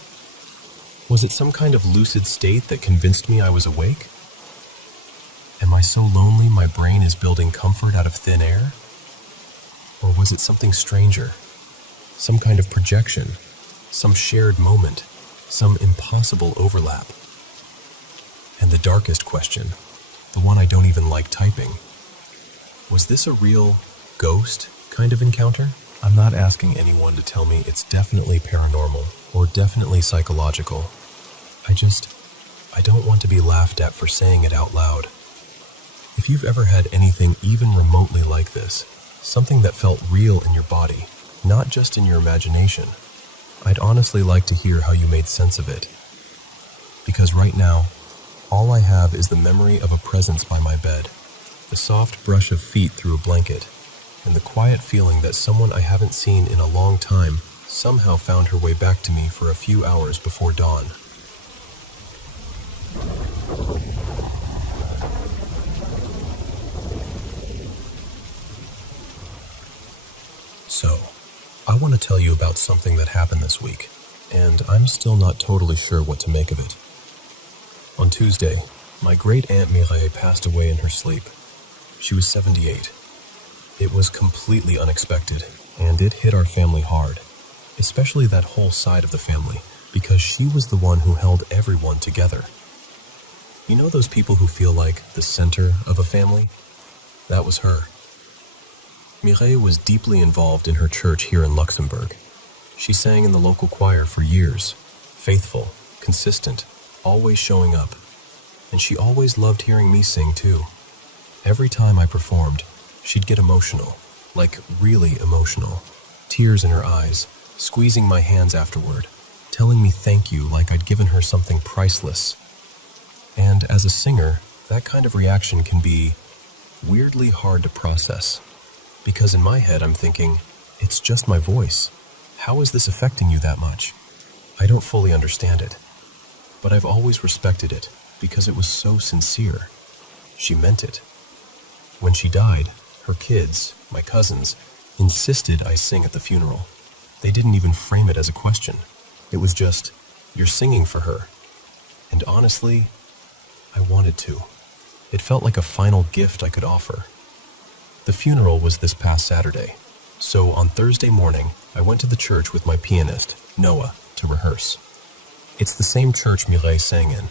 Was it some kind of lucid state that convinced me I was awake? Am I so lonely my brain is building comfort out of thin air? Or was it something stranger? Some kind of projection? Some shared moment? Some impossible overlap? And the darkest question, the one I don't even like typing, was this a real ghost kind of encounter? I'm not asking anyone to tell me it's definitely paranormal or definitely psychological. I don't want to be laughed at for saying it out loud. If you've ever had anything even remotely like this, something that felt real in your body, not just in your imagination, I'd honestly like to hear how you made sense of it. Because right now, all I have is the memory of a presence by my bed, the soft brush of feet through a blanket, and the quiet feeling that someone I haven't seen in a long time somehow found her way back to me for a few hours before dawn. So, I want to tell you about something that happened this week, and I'm still not totally sure what to make of it. On Tuesday, my great-aunt Mireille passed away in her sleep. She was 78. It was completely unexpected, and it hit our family hard, especially that whole side of the family, because she was the one who held everyone together. You know those people who feel like the center of a family? That was her. Mireille was deeply involved in her church here in Luxembourg. She sang in the local choir for years, faithful, consistent, always showing up. And she always loved hearing me sing too. Every time I performed, she'd get emotional, like really emotional, tears in her eyes, squeezing my hands afterward, telling me thank you like I'd given her something priceless. And as a singer, that kind of reaction can be weirdly hard to process. Because in my head I'm thinking, it's just my voice. How is this affecting you that much? I don't fully understand it. But I've always respected it because it was so sincere. She meant it. When she died, her kids, my cousins, insisted I sing at the funeral. They didn't even frame it as a question. It was just, you're singing for her. And honestly, I wanted to. It felt like a final gift I could offer. The funeral was this past Saturday, so on Thursday morning, I went to the church with my pianist, Noah, to rehearse. It's the same church Mireille sang in.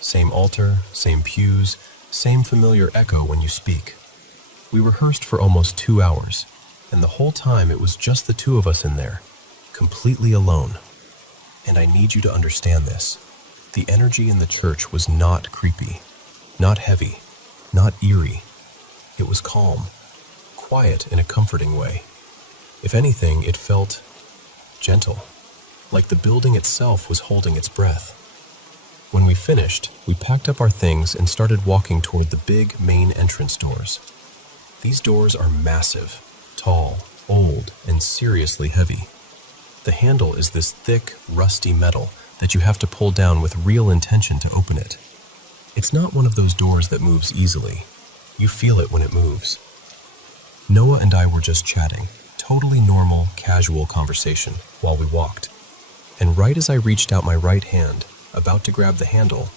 Same altar, same pews, same familiar echo when you speak. We rehearsed for almost 2 hours, and the whole time it was just the two of us in there, completely alone. And I need you to understand this. The energy in the church was not creepy, not heavy, not eerie. It was calm. Quiet in a comforting way. If anything, it felt gentle, like the building itself was holding its breath. When we finished, we packed up our things and started walking toward the big main entrance doors. These doors are massive, tall, old, and seriously heavy. The handle is this thick, rusty metal that you have to pull down with real intention to open it. It's not one of those doors that moves easily. You feel it when it moves. Noah and I were just chatting, totally normal, casual conversation, while we walked. And right as I reached out my right hand, about to grab the handle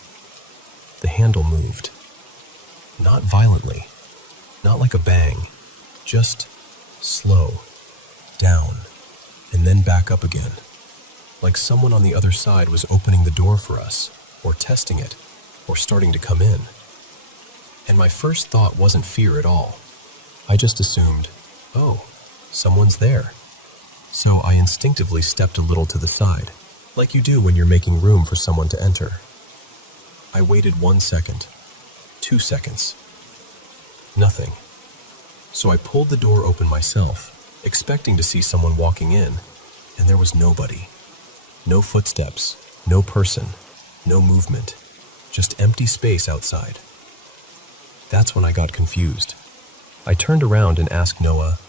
moved. Not violently, not like a bang, just slow, down, and then back up again. Like someone on the other side was opening the door for us, or testing it, or starting to come in. And my first thought wasn't fear at all. I just assumed, oh, someone's there. So I instinctively stepped a little to the side, like you do when you're making room for someone to enter. I waited 1 second, 2 seconds. Nothing. So I pulled the door open myself, expecting to see someone walking in, and there was nobody. No footsteps, no person, no movement, just empty space outside. That's when I got confused. I turned around and asked Noah,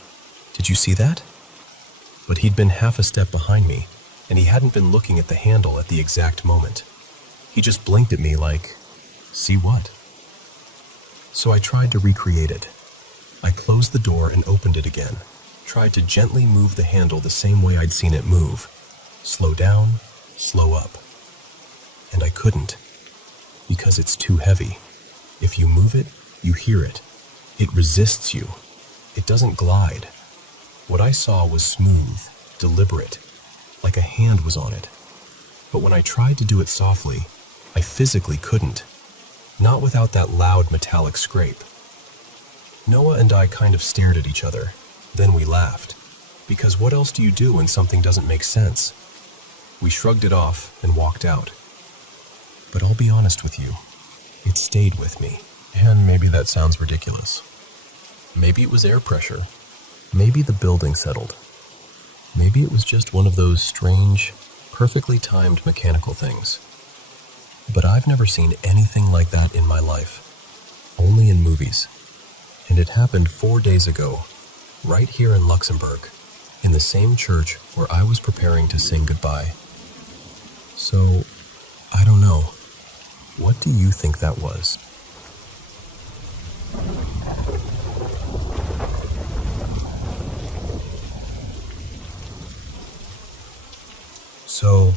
"Did you see that?" But he'd been half a step behind me, and he hadn't been looking at the handle at the exact moment. He just blinked at me like, "See what?" So I tried to recreate it. I closed the door and opened it again, tried to gently move the handle the same way I'd seen it move. Slow down, slow up. and I couldn't, because it's too heavy. If you move it, you hear it. It resists you. It doesn't glide. What I saw was smooth, deliberate, like a hand was on it. But when I tried to do it softly, I physically couldn't. Not without that loud metallic scrape. Noah and I kind of stared at each other. Then we laughed. Because what else do you do when something doesn't make sense? We shrugged it off and walked out. But I'll be honest with you, it stayed with me. And maybe that sounds ridiculous. Maybe it was air pressure. Maybe the building settled. Maybe it was just one of those strange, perfectly timed mechanical things. But I've never seen anything like that in my life. Only in movies. And it happened 4 days ago, right here in Luxembourg, in the same church where I was preparing to sing goodbye. So, I don't know. What do you think that was? So,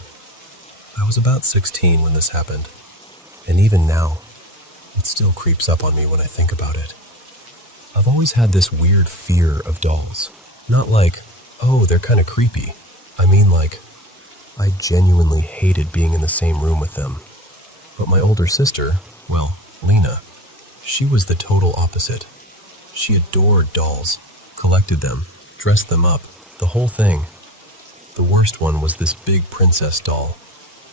I was about 16 when this happened, and even now, it still creeps up on me when I think about it. I've always had this weird fear of dolls. Not like, oh, they're kind of creepy. I mean like, I genuinely hated being in the same room with them. But my older sister, well, Lena, she was the total opposite. She adored dolls, collected them, dressed them up, the whole thing. The worst one was this big princess doll.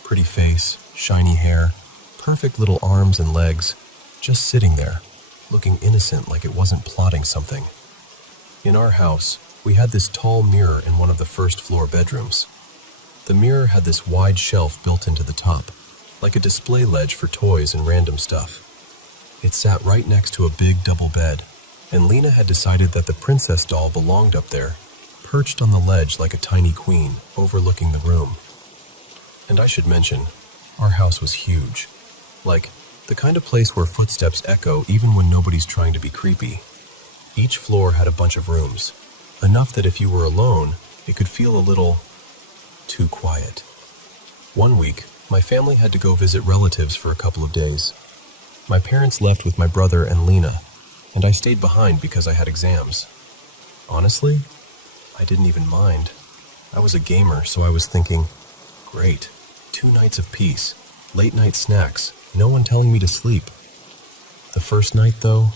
Pretty face, shiny hair, perfect little arms and legs, just sitting there, looking innocent like it wasn't plotting something. In our house, we had this tall mirror in one of the first-floor bedrooms. The mirror had this wide shelf built into the top, like a display ledge for toys and random stuff. It sat right next to a big double bed, and Lena had decided that the princess doll belonged up there, perched on the ledge like a tiny queen, overlooking the room. And I should mention, our house was huge. Like, the kind of place where footsteps echo even when nobody's trying to be creepy. Each floor had a bunch of rooms, enough that if you were alone, it could feel a little too quiet. One week, my family had to go visit relatives for a couple of days. My parents left with my brother and Lena, and I stayed behind because I had exams. Honestly, I didn't even mind. I was a gamer, so I was thinking, great, 2 nights of peace, late night snacks, no one telling me to sleep. The first night, though,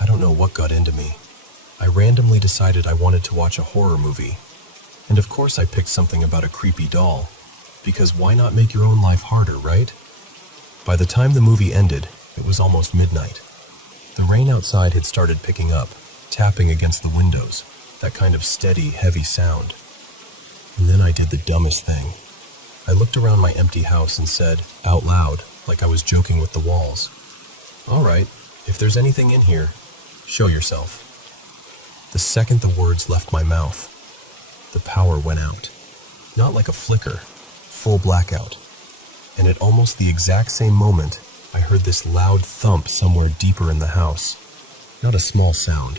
I don't know what got into me. I randomly decided I wanted to watch a horror movie. And of course I picked something about a creepy doll, because why not make your own life harder, right? By the time the movie ended, it was almost midnight. The rain outside had started picking up, tapping against the windows, that kind of steady, heavy sound. And then I did the dumbest thing. I looked around my empty house and said, out loud, like I was joking with the walls, "All right, if there's anything in here, show yourself." The second the words left my mouth, the power went out. Not like a flicker, full blackout. And at almost the exact same moment, I heard this loud thump somewhere deeper in the house. Not a small sound.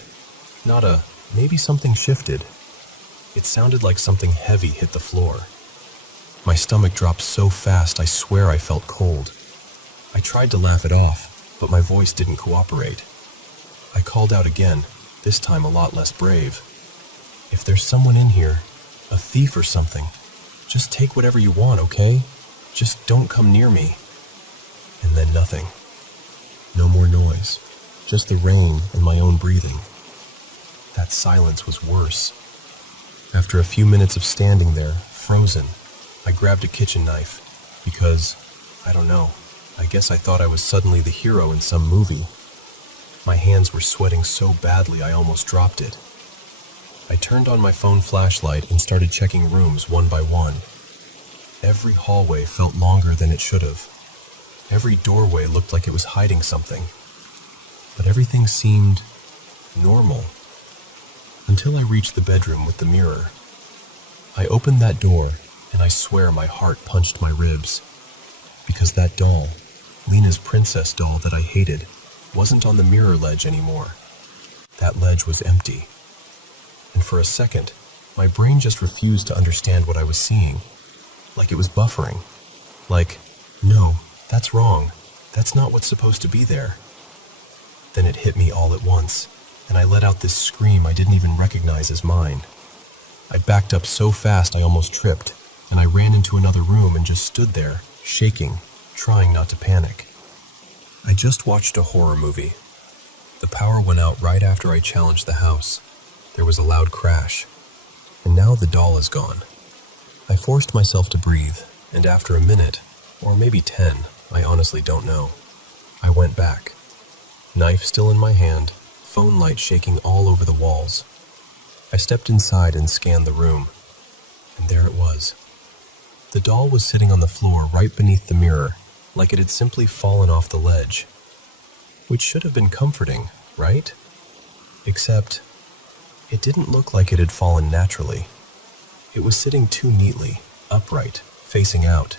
Not a, maybe something shifted. It sounded like something heavy hit the floor. My stomach dropped so fast I swear I felt cold. I tried to laugh it off, but my voice didn't cooperate. I called out again, this time a lot less brave. "If there's someone in here, a thief or something, just take whatever you want, okay? Just don't come near me." And then nothing. No more noise, just the rain and my own breathing. That silence was worse. After a few minutes of standing there, frozen, I grabbed a kitchen knife, because, I don't know, I guess I thought I was suddenly the hero in some movie. My hands were sweating so badly I almost dropped it. I turned on my phone flashlight and started checking rooms one by one. Every hallway felt longer than it should have. Every doorway looked like it was hiding something. But everything seemed normal. Until I reached the bedroom with the mirror. I opened that door, and I swear my heart punched my ribs. Because that doll, Lena's princess doll that I hated, wasn't on the mirror ledge anymore. That ledge was empty. And for a second, my brain just refused to understand what I was seeing. Like it was buffering. Like "No, that's wrong. That's not what's supposed to be there." Then it hit me all at once, and I let out this scream I didn't even recognize as mine. I backed up so fast I almost tripped, and I ran into another room and just stood there, shaking, trying not to panic. I just watched a horror movie. The power went out right after I challenged the house. There was a loud crash, and now the doll is gone. I forced myself to breathe, and after a minute, or maybe 10, I honestly don't know, I went back. Knife still in my hand, phone light shaking all over the walls. I stepped inside and scanned the room, and there it was. The doll was sitting on the floor right beneath the mirror, like it had simply fallen off the ledge. Which should have been comforting, right? Except, it didn't look like it had fallen naturally. It was sitting too neatly, upright, facing out,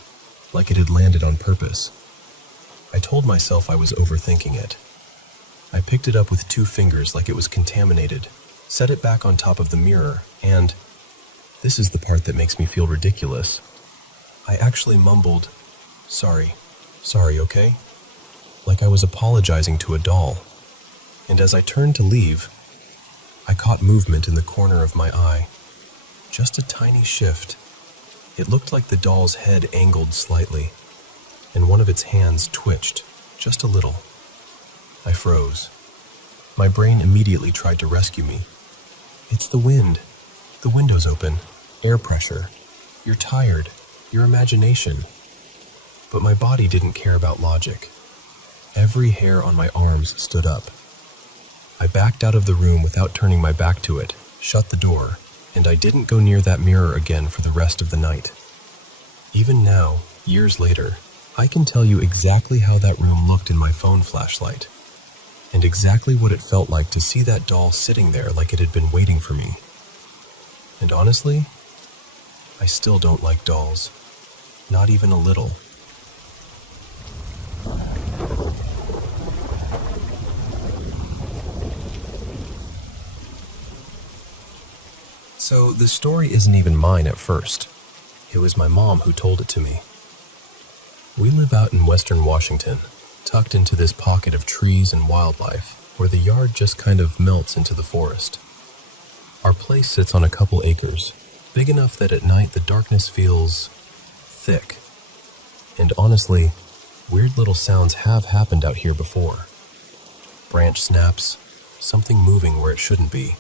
like it had landed on purpose. I told myself I was overthinking it. I picked it up with 2 fingers like it was contaminated, set it back on top of the mirror, and, this is the part that makes me feel ridiculous, I actually mumbled, sorry, okay? Like I was apologizing to a doll. And as I turned to leave, I caught movement in the corner of my eye. Just a tiny shift. It looked like the doll's head angled slightly, and one of its hands twitched, just a little. I froze. My brain immediately tried to rescue me. It's the wind. The window's open. Air pressure. You're tired. Your imagination. But my body didn't care about logic. Every hair on my arms stood up. I backed out of the room without turning my back to it, shut the door, and I didn't go near that mirror again for the rest of the night. Even now, years later, I can tell you exactly how that room looked in my phone flashlight, and exactly what it felt like to see that doll sitting there like it had been waiting for me. And honestly, I still don't like dolls. Not even a little. So the story isn't even mine at first. It was my mom who told it to me. We live out in western Washington, tucked into this pocket of trees and wildlife, where the yard just kind of melts into the forest. Our place sits on a couple acres, big enough that at night the darkness feels thick. And honestly, weird little sounds have happened out here before. Branch snaps, something moving where it shouldn't be.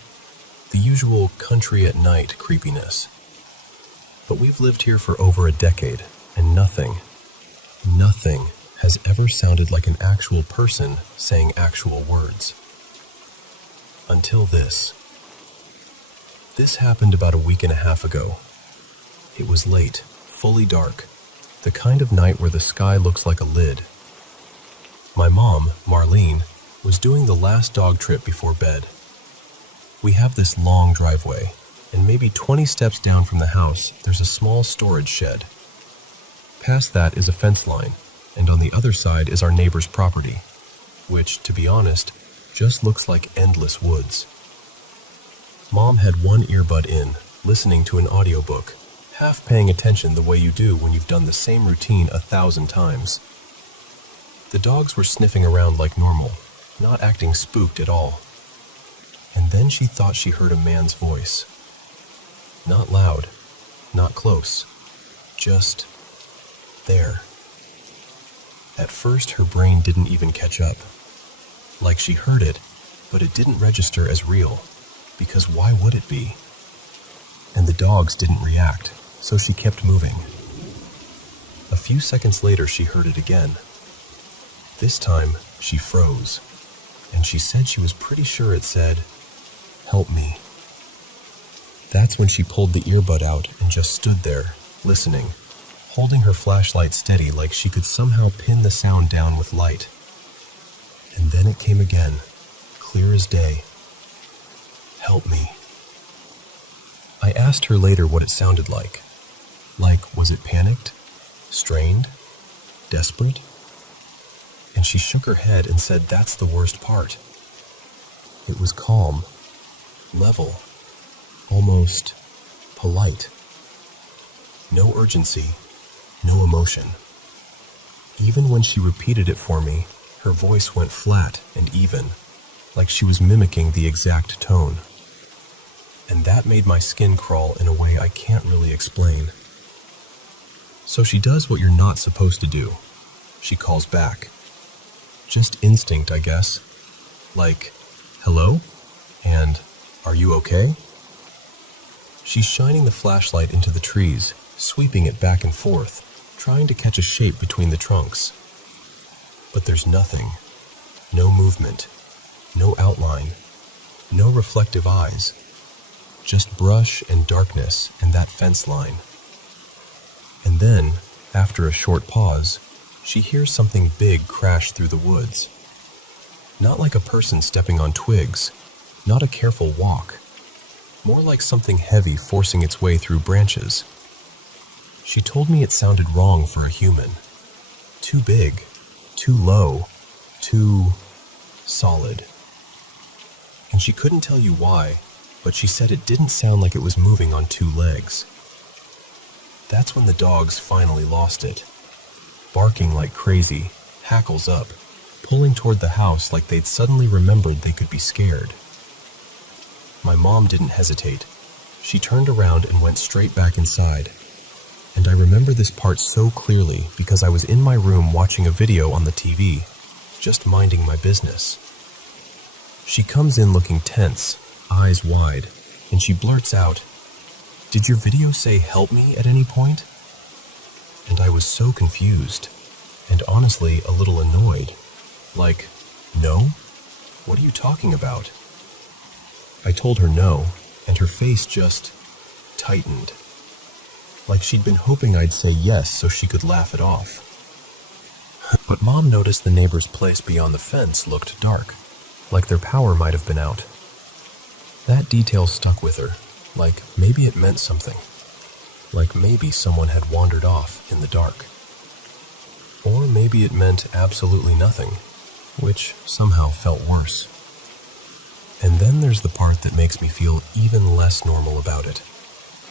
The usual country at night creepiness. But we've lived here for over a decade, and nothing has ever sounded like an actual person saying actual words. Until this. This happened about a week and a half ago. It was late, fully dark, the kind of night where the sky looks like a lid. My mom, Marlene, was doing the last dog trip before bed. We have this long driveway, and maybe 20 steps down from the house, there's a small storage shed. Past that is a fence line, and on the other side is our neighbor's property, which, to be honest, just looks like endless woods. Mom had one earbud in, listening to an audiobook, half paying attention the way you do when you've done the same routine 1,000 times. The dogs were sniffing around like normal, not acting spooked at all. And then she thought she heard a man's voice. Not loud, not close, just there. At first, her brain didn't even catch up. Like she heard it, but it didn't register as real, because why would it be? And the dogs didn't react, so she kept moving. A few seconds later, she heard it again. This time, she froze, and she said she was pretty sure it said, "Help me." That's when she pulled the earbud out and just stood there, listening, holding her flashlight steady like she could somehow pin the sound down with light. And then it came again, clear as day. "Help me." I asked her later what it sounded like. Like, was it panicked? Strained? Desperate? And she shook her head and said that's the worst part. It was calm. Level, almost polite. No urgency, no emotion. Even when she repeated it for me, her voice went flat and even, like she was mimicking the exact tone. And that made my skin crawl in a way I can't really explain. So she does what you're not supposed to do. She calls back. Just instinct, I guess. Like, hello? And, are you okay? She's shining the flashlight into the trees, sweeping it back and forth, trying to catch a shape between the trunks. But there's nothing. No movement. No outline. No reflective eyes. Just brush and darkness and that fence line. And then, after a short pause, she hears something big crash through the woods. Not like a person stepping on twigs, not a careful walk. More like something heavy forcing its way through branches. She told me it sounded wrong for a human. Too big, too low, too solid. And she couldn't tell you why, but she said it didn't sound like it was moving on two legs. That's when the dogs finally lost it. Barking like crazy, hackles up, pulling toward the house like they'd suddenly remembered they could be scared. My mom didn't hesitate. She turned around and went straight back inside. And I remember this part so clearly because I was in my room watching a video on the TV, just minding my business. She comes in looking tense, eyes wide, and she blurts out, "Did your video say help me at any point?" And I was so confused, and honestly a little annoyed. Like, no? What are you talking about? I told her no, and her face just tightened. Like she'd been hoping I'd say yes so she could laugh it off. But Mom noticed the neighbor's place beyond the fence looked dark, like their power might have been out. That detail stuck with her, like maybe it meant something. Like maybe someone had wandered off in the dark. Or maybe it meant absolutely nothing, which somehow felt worse. And then there's the part that makes me feel even less normal about it,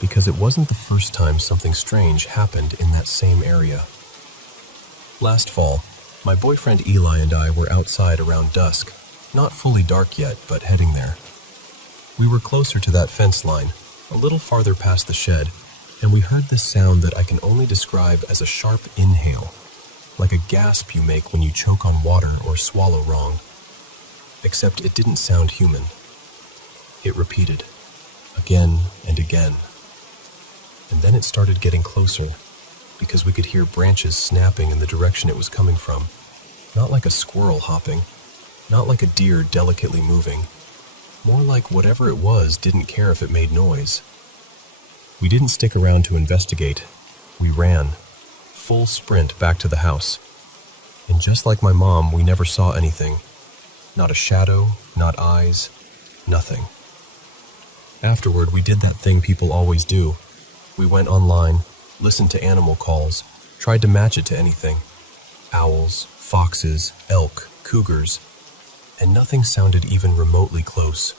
because it wasn't the first time something strange happened in that same area. Last fall, my boyfriend Eli and I were outside around dusk, not fully dark yet, but heading there. We were closer to that fence line, a little farther past the shed, and we heard this sound that I can only describe as a sharp inhale, like a gasp you make when you choke on water or swallow wrong. Except it didn't sound human. It repeated, again and again. And then it started getting closer, because we could hear branches snapping in the direction it was coming from. Not like a squirrel hopping, not like a deer delicately moving. More like whatever it was didn't care if it made noise. We didn't stick around to investigate. We ran, full sprint back to the house. And just like my mom, we never saw anything. Not a shadow, not eyes, nothing. Afterward, we did that thing people always do. We went online, listened to animal calls, tried to match it to anything. Owls, foxes, elk, cougars, and nothing sounded even remotely close.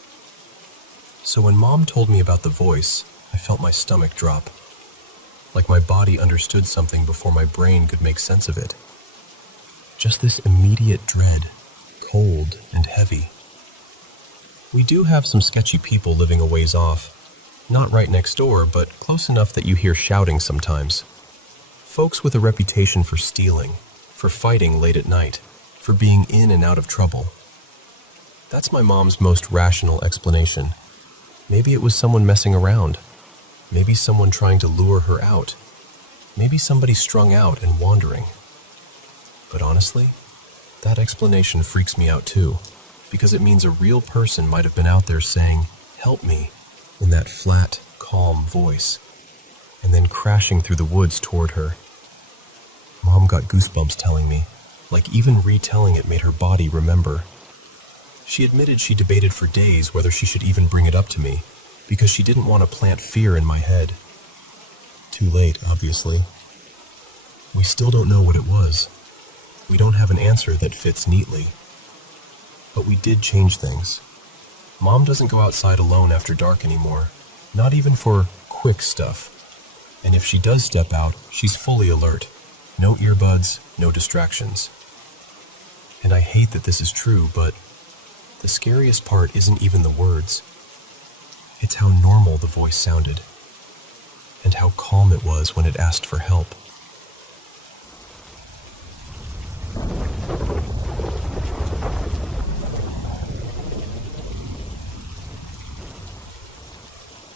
So when Mom told me about the voice, I felt my stomach drop. Like my body understood something before my brain could make sense of it. Just this immediate dread, cold and heavy. We do have some sketchy people living a ways off. Not right next door, but close enough that you hear shouting sometimes. Folks with a reputation for stealing, for fighting late at night, for being in and out of trouble. That's my mom's most rational explanation. Maybe it was someone messing around. Maybe someone trying to lure her out. Maybe somebody strung out and wandering. But honestly, that explanation freaks me out too, because it means a real person might have been out there saying, "Help me," in that flat, calm voice, and then crashing through the woods toward her. Mom got goosebumps telling me, like even retelling it made her body remember. She admitted she debated for days whether she should even bring it up to me, because she didn't want to plant fear in my head. Too late, obviously. We still don't know what it was. We don't have an answer that fits neatly. But we did change things. Mom doesn't go outside alone after dark anymore, not even for quick stuff. And if she does step out, she's fully alert. No earbuds, no distractions. And I hate that this is true, but the scariest part isn't even the words. It's how normal the voice sounded, and how calm it was when it asked for help.